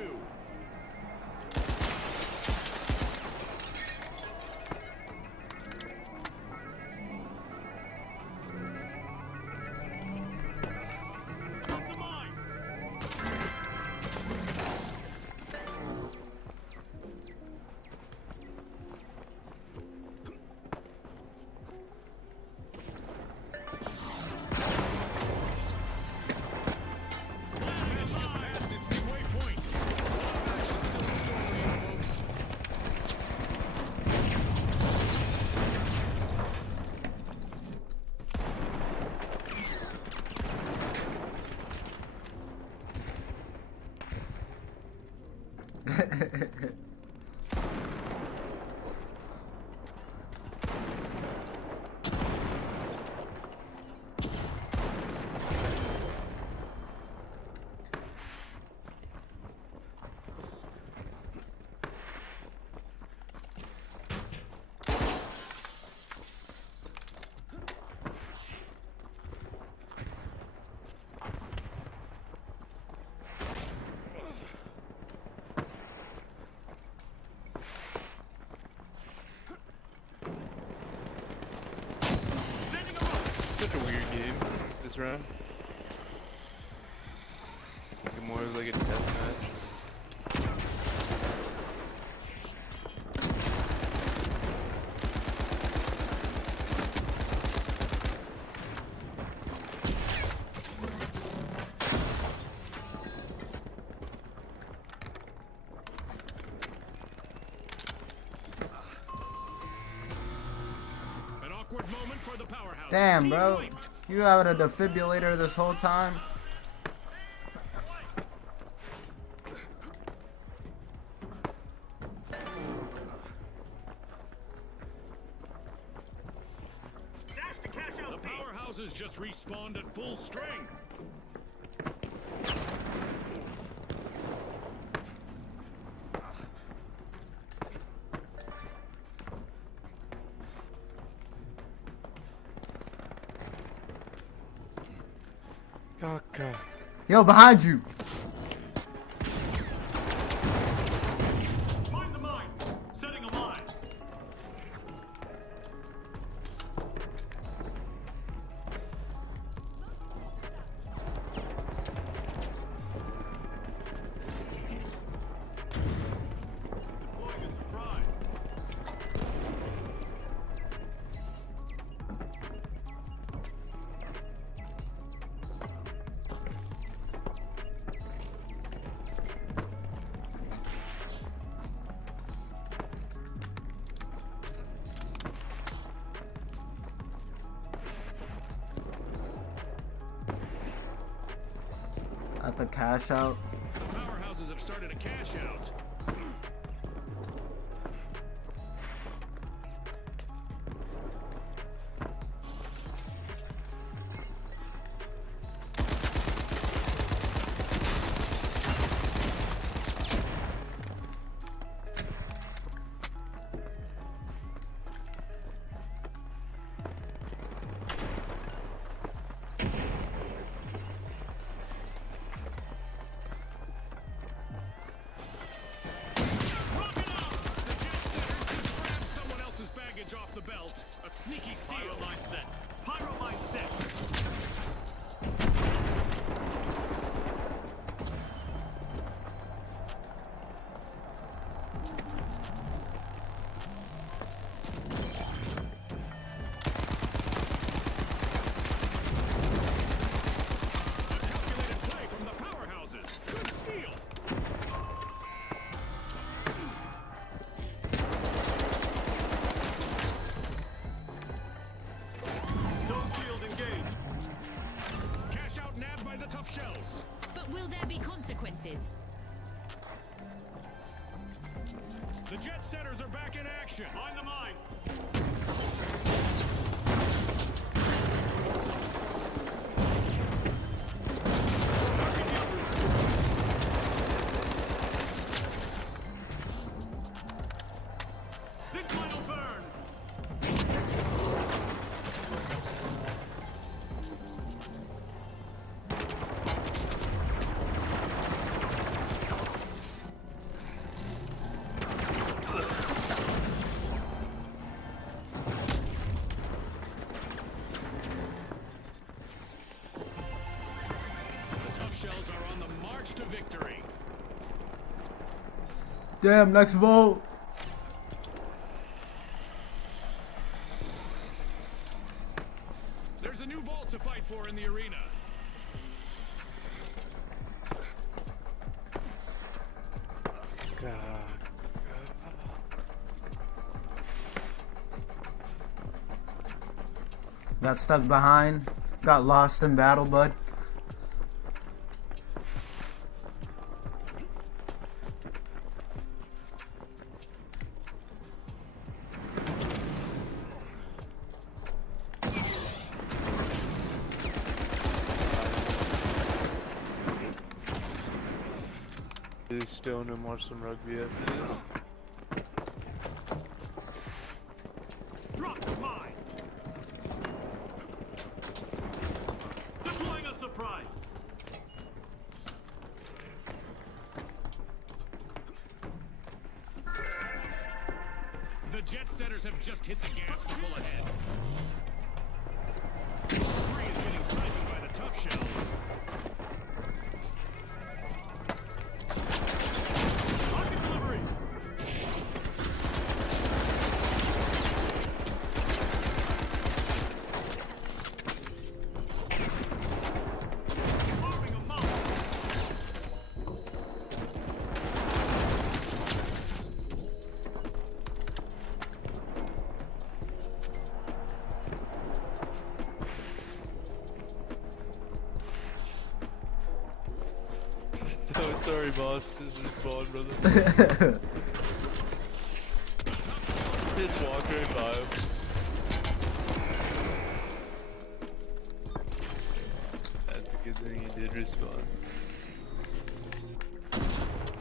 Such a weird game this round. Like more of like a death match. An awkward moment for the powerhouse. Damn, Team bro. wiped. You having a defibrillator this whole time? The powerhouses just respawned at full strength. Caca. Yo, behind you. Find the mine. Setting a mine. Deploying a surprise. At the cash out. The powerhouses have started a cash out. tough shells. But will there be consequences? The jet setters are back in action. Find the mine. This mine will burn. The tough shells are on the march to victory. Damn, next vote. There's a new vault to fight for in the arena. Got stuck behind. Got lost in battle, bud. Really stoned and watch some rugby after this. Drop the mine. Deploying a surprise. The jet setters have just hit the gas to pull ahead. Three is getting siphoned by the tough shells. Rocket delivery. Arming a mine. Oh, sorry, boss. Just respawn, brother. Just walk right by him. That's a good thing he did respawn.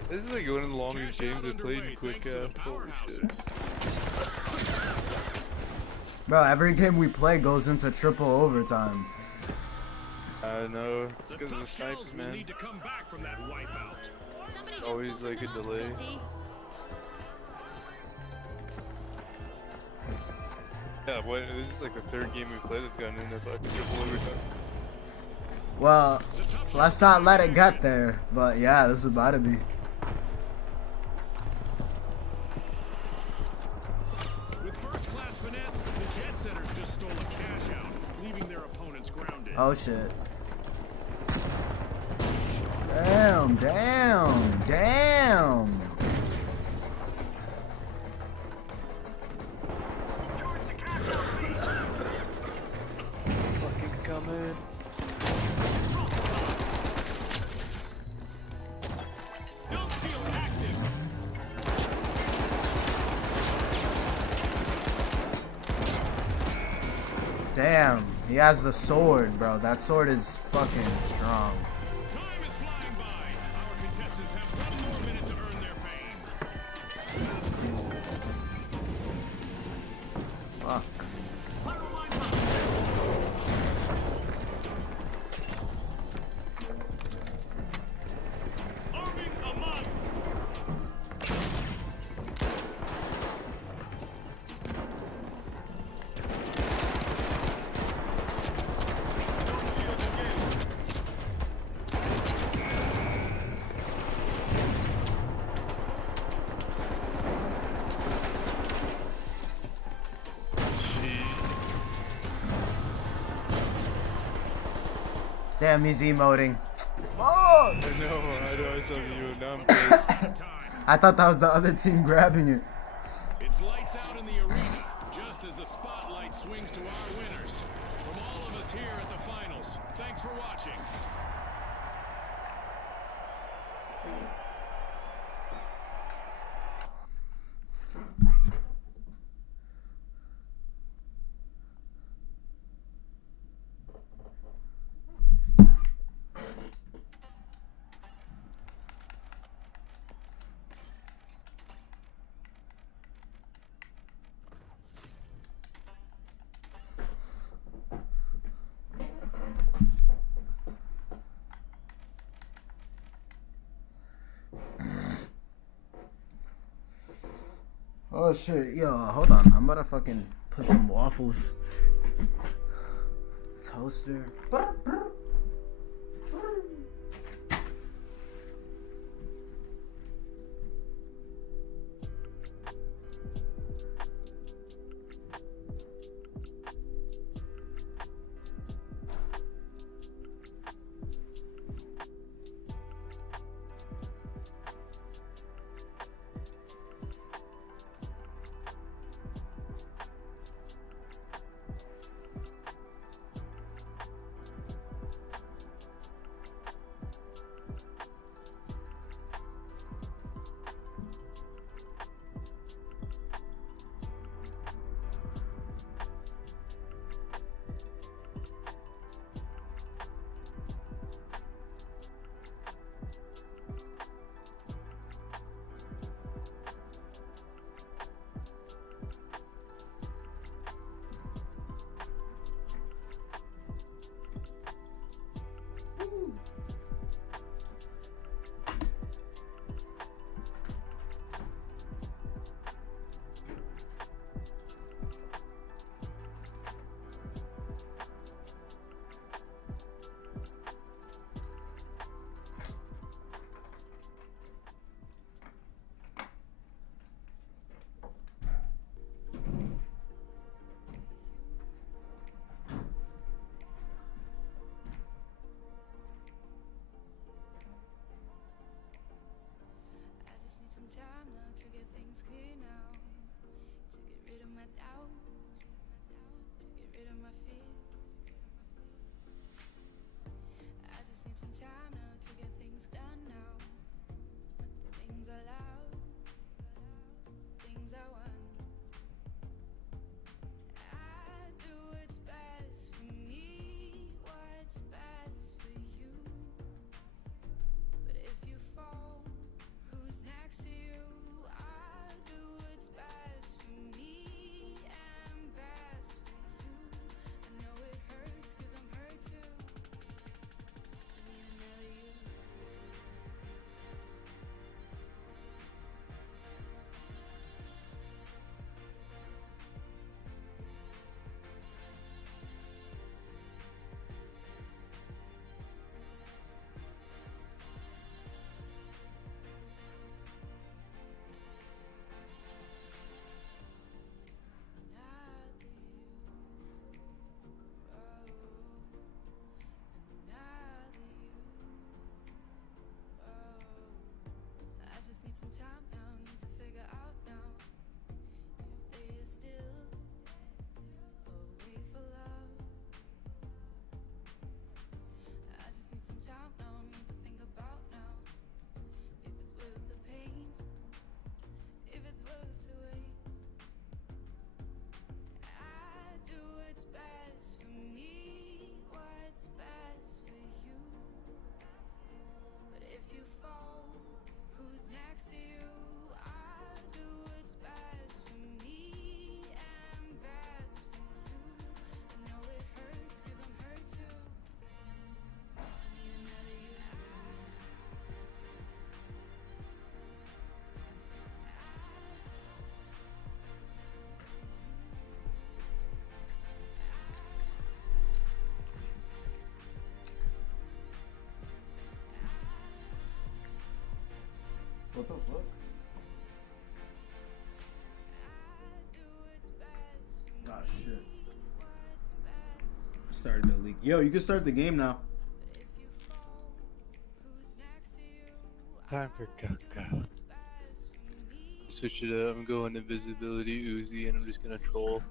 This is like one of the longest games I've played in quick holy shit. Bro, every game we play goes into triple overtime. I know. It's because of the sniper, Shells will man. need to come back from that wipeout. Somebody just Always soften like a them up, delay. Scotty. Yeah, this is like the third game we played that's gotten into fucking triple overtime. Well, let's not let it get there. But yeah, this is about to be. With first-class finesse, the jet setters just stole a cash out, leaving their opponents grounded. Oh shit. Damn, damn, damn. Fucking coming. No shield active. Damn. He has the sword, bro. That sword is fucking strong. Time is flying by. Our contestants have one more minute to earn their fame. Fuck. Arming a mine. Damn, he's emoting. Oh! I know, I saw you, now I'm pissed. I thought that was the other team grabbing it. It's lights out in the arena, just as the spotlight swings to our winners. From all of us here at the finals, thanks for watching. Oh shit, yo, hold on. I'm about to fucking put some waffles. Toaster. I just need some time now to get things clear now. To get rid of my doubts. To get rid of my fears. I just need some time now to get things done now. Things I love. Things I want. I do what's best for me. What's best for you. But if you fall, who's next to you? I do what's best for me and best for you. I know it hurts 'cause I'm hurt too. I need another you. I just need some time now, need to figure out now if there's still a way for love. I just need some time now, need to think about now if it's worth the pain, if it's worth to wait. I do what's best for me, what's best for you. But if you fall, who's next to you? I do what's best for me and best for you. I know it hurts 'cause I'm hurt too. I need another you. What the fuck? Ah shit. Started the leak. Yo, you can start the game now. Time for caca. Switch it up. I'm going invisibility Uzi and I'm just gonna troll.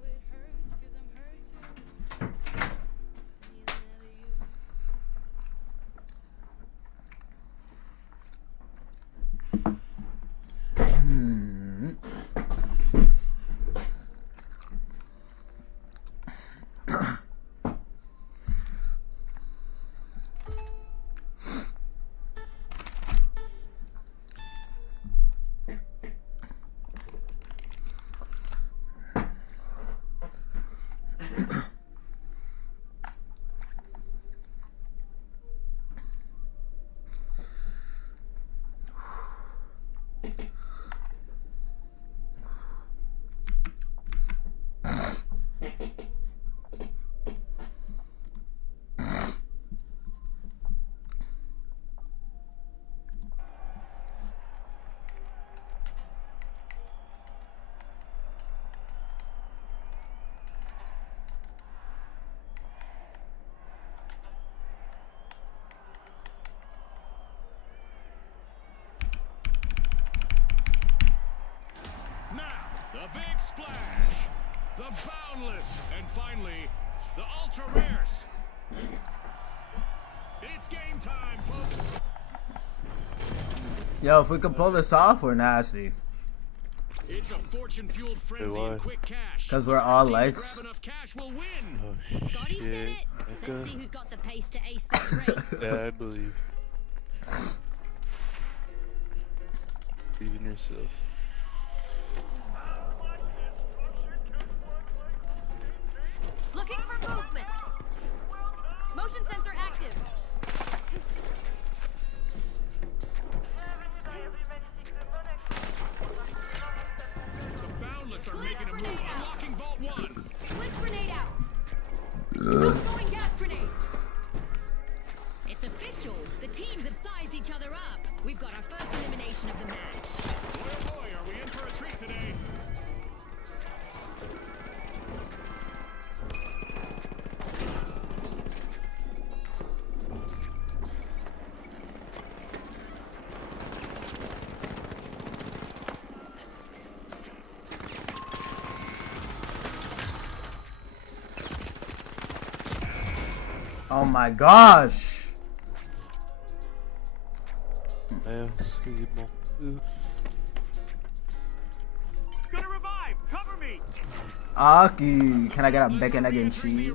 splash, the boundless, and finally, the ultra rares. It's game time, folks. Yo, if we can pull this off, we're nasty. It's a fortune-fueled frenzy and quick cash. Because we're all lights. Grab enough cash will win. Oh, Scotty said shit. it. Let's see who's got the pace to ace this race. Yeah, I believe. Believe in yourself. Looking for movement. Motion sensor active. The boundless are making a move. Unlocking Vault 1. Glitch grenade out. Going gas grenade. It's official. The teams have sized each other up. We've got our first elimination of the match. Boy, oh boy, are we in for a treat today? Oh my gosh! Yeah, Gonna revive! Cover me! Aki, can I get a bacon, egg, and cheese?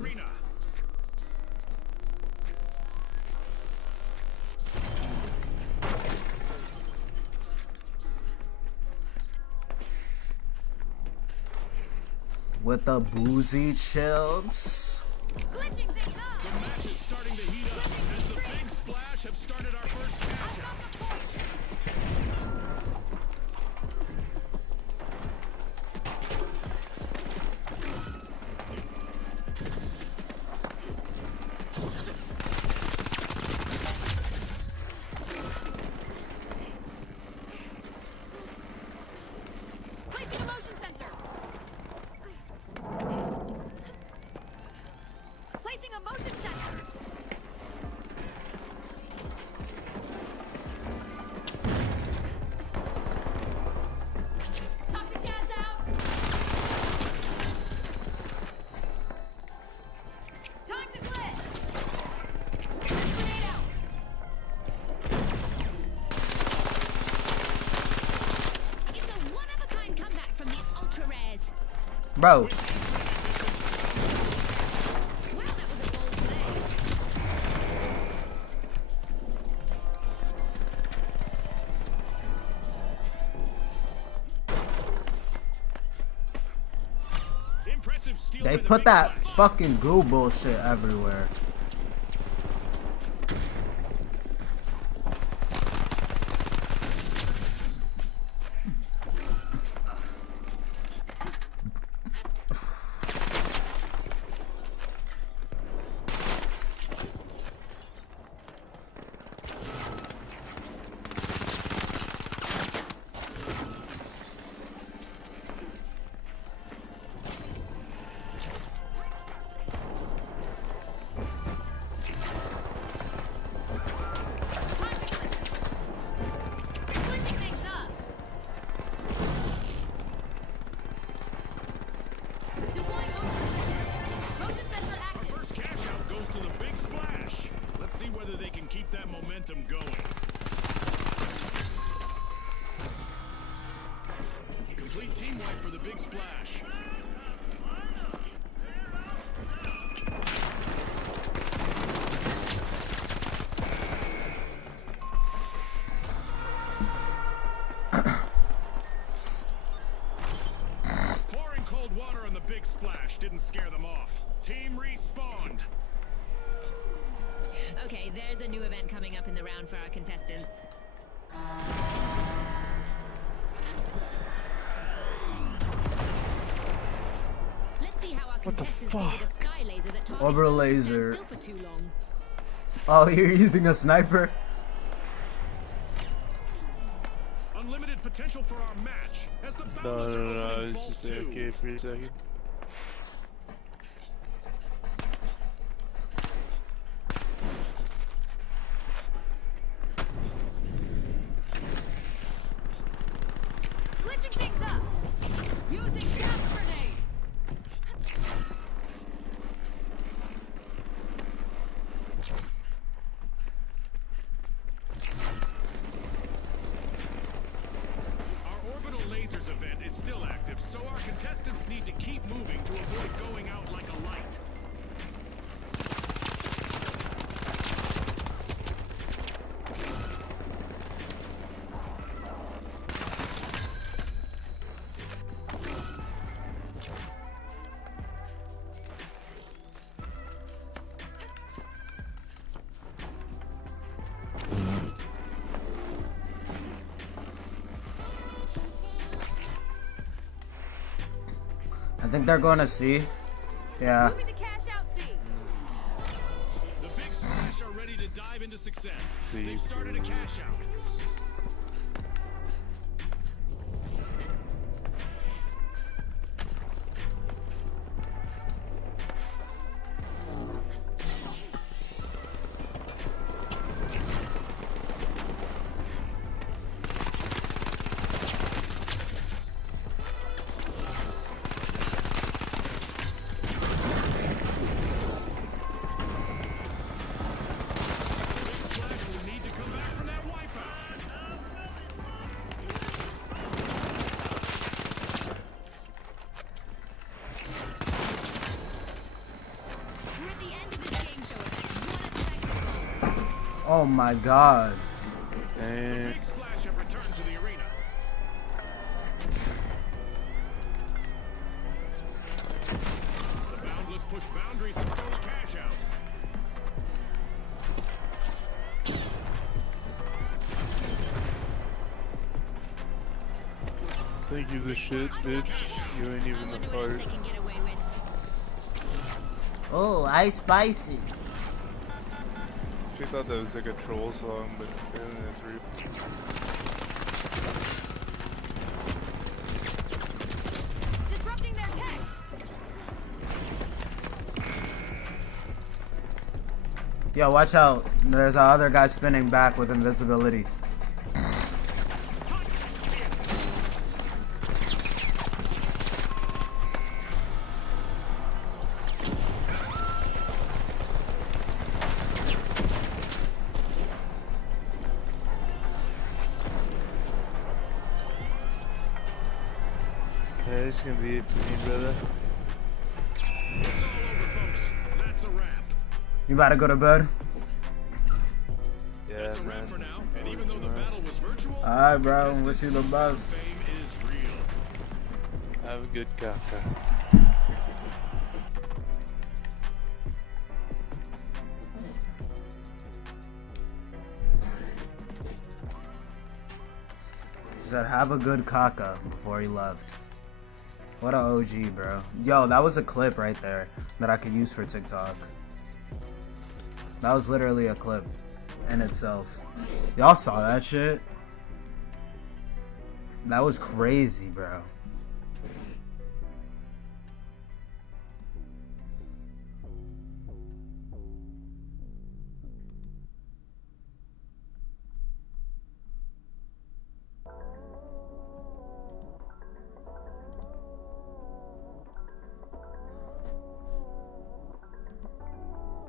With the boozy chips. Glitching things up. The match is starting to heat up as the big splash have started our first cash out. Placing a motion sensor. Placing a motion sensor. Toxic gas out. Time to glitch. Grenade out. It's a one-of-a-kind comeback from these ultra rares. Bro. Well, that was a bold play. Impressive steal They by the put big that splash. fucking goo bullshit everywhere. Glitching things up. Deploying motion sensor Our active. first cash out goes to the big splash. Let's see whether they can keep that momentum going. Complete team wipe for the big splash. Pouring cold water on the big splash didn't scare them off. Team respawned. Okay, there's a new event coming up in the round for our contestants. Let's see how our contestants do with a sky laser that targets Over those who stand laser. still for too long. Oh, you're using a sniper? Unlimited potential for our match as the No, boundless are opening it's Vault just 2. okay for a second. Glitching things up. Using gas is still active, so our contestants need to keep moving to avoid going out like a light. I think they're going to see. Yeah. The big splash are ready to dive into success. They've started a cash out. Oh my god. Big splash have returned to the arena. The Boundless push boundaries and stole a cash out. Thank you, the shit, bitch. You ain't even the part. Oh, ice spicy. She thought that was like a troll song, but apparently that's real. Disrupting their tech. Yo, watch out. There's our other guy spinning back with invisibility. Yeah, this is gonna be it for me, brother. It's all over, folks. That's a wrap. You about to go to bed? Yeah, That's a wrap for now. And even though the battle was virtual, Alright, bro. Wish you the best. fame is real. Have a good caca. He said, have a good caca before he left. What a OG, bro. Yo, that was a clip right there that I could use for TikTok. That was literally a clip in itself. Y'all saw that shit? That was crazy, bro.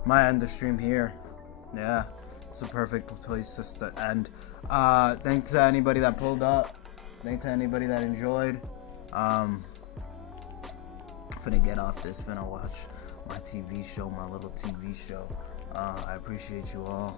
Might end the stream here. Yeah, it's a perfect place to end. Thanks to anybody that pulled up. Thanks to anybody that enjoyed. Finna get off this. Finna watch my TV show, my little TV show. I appreciate you all.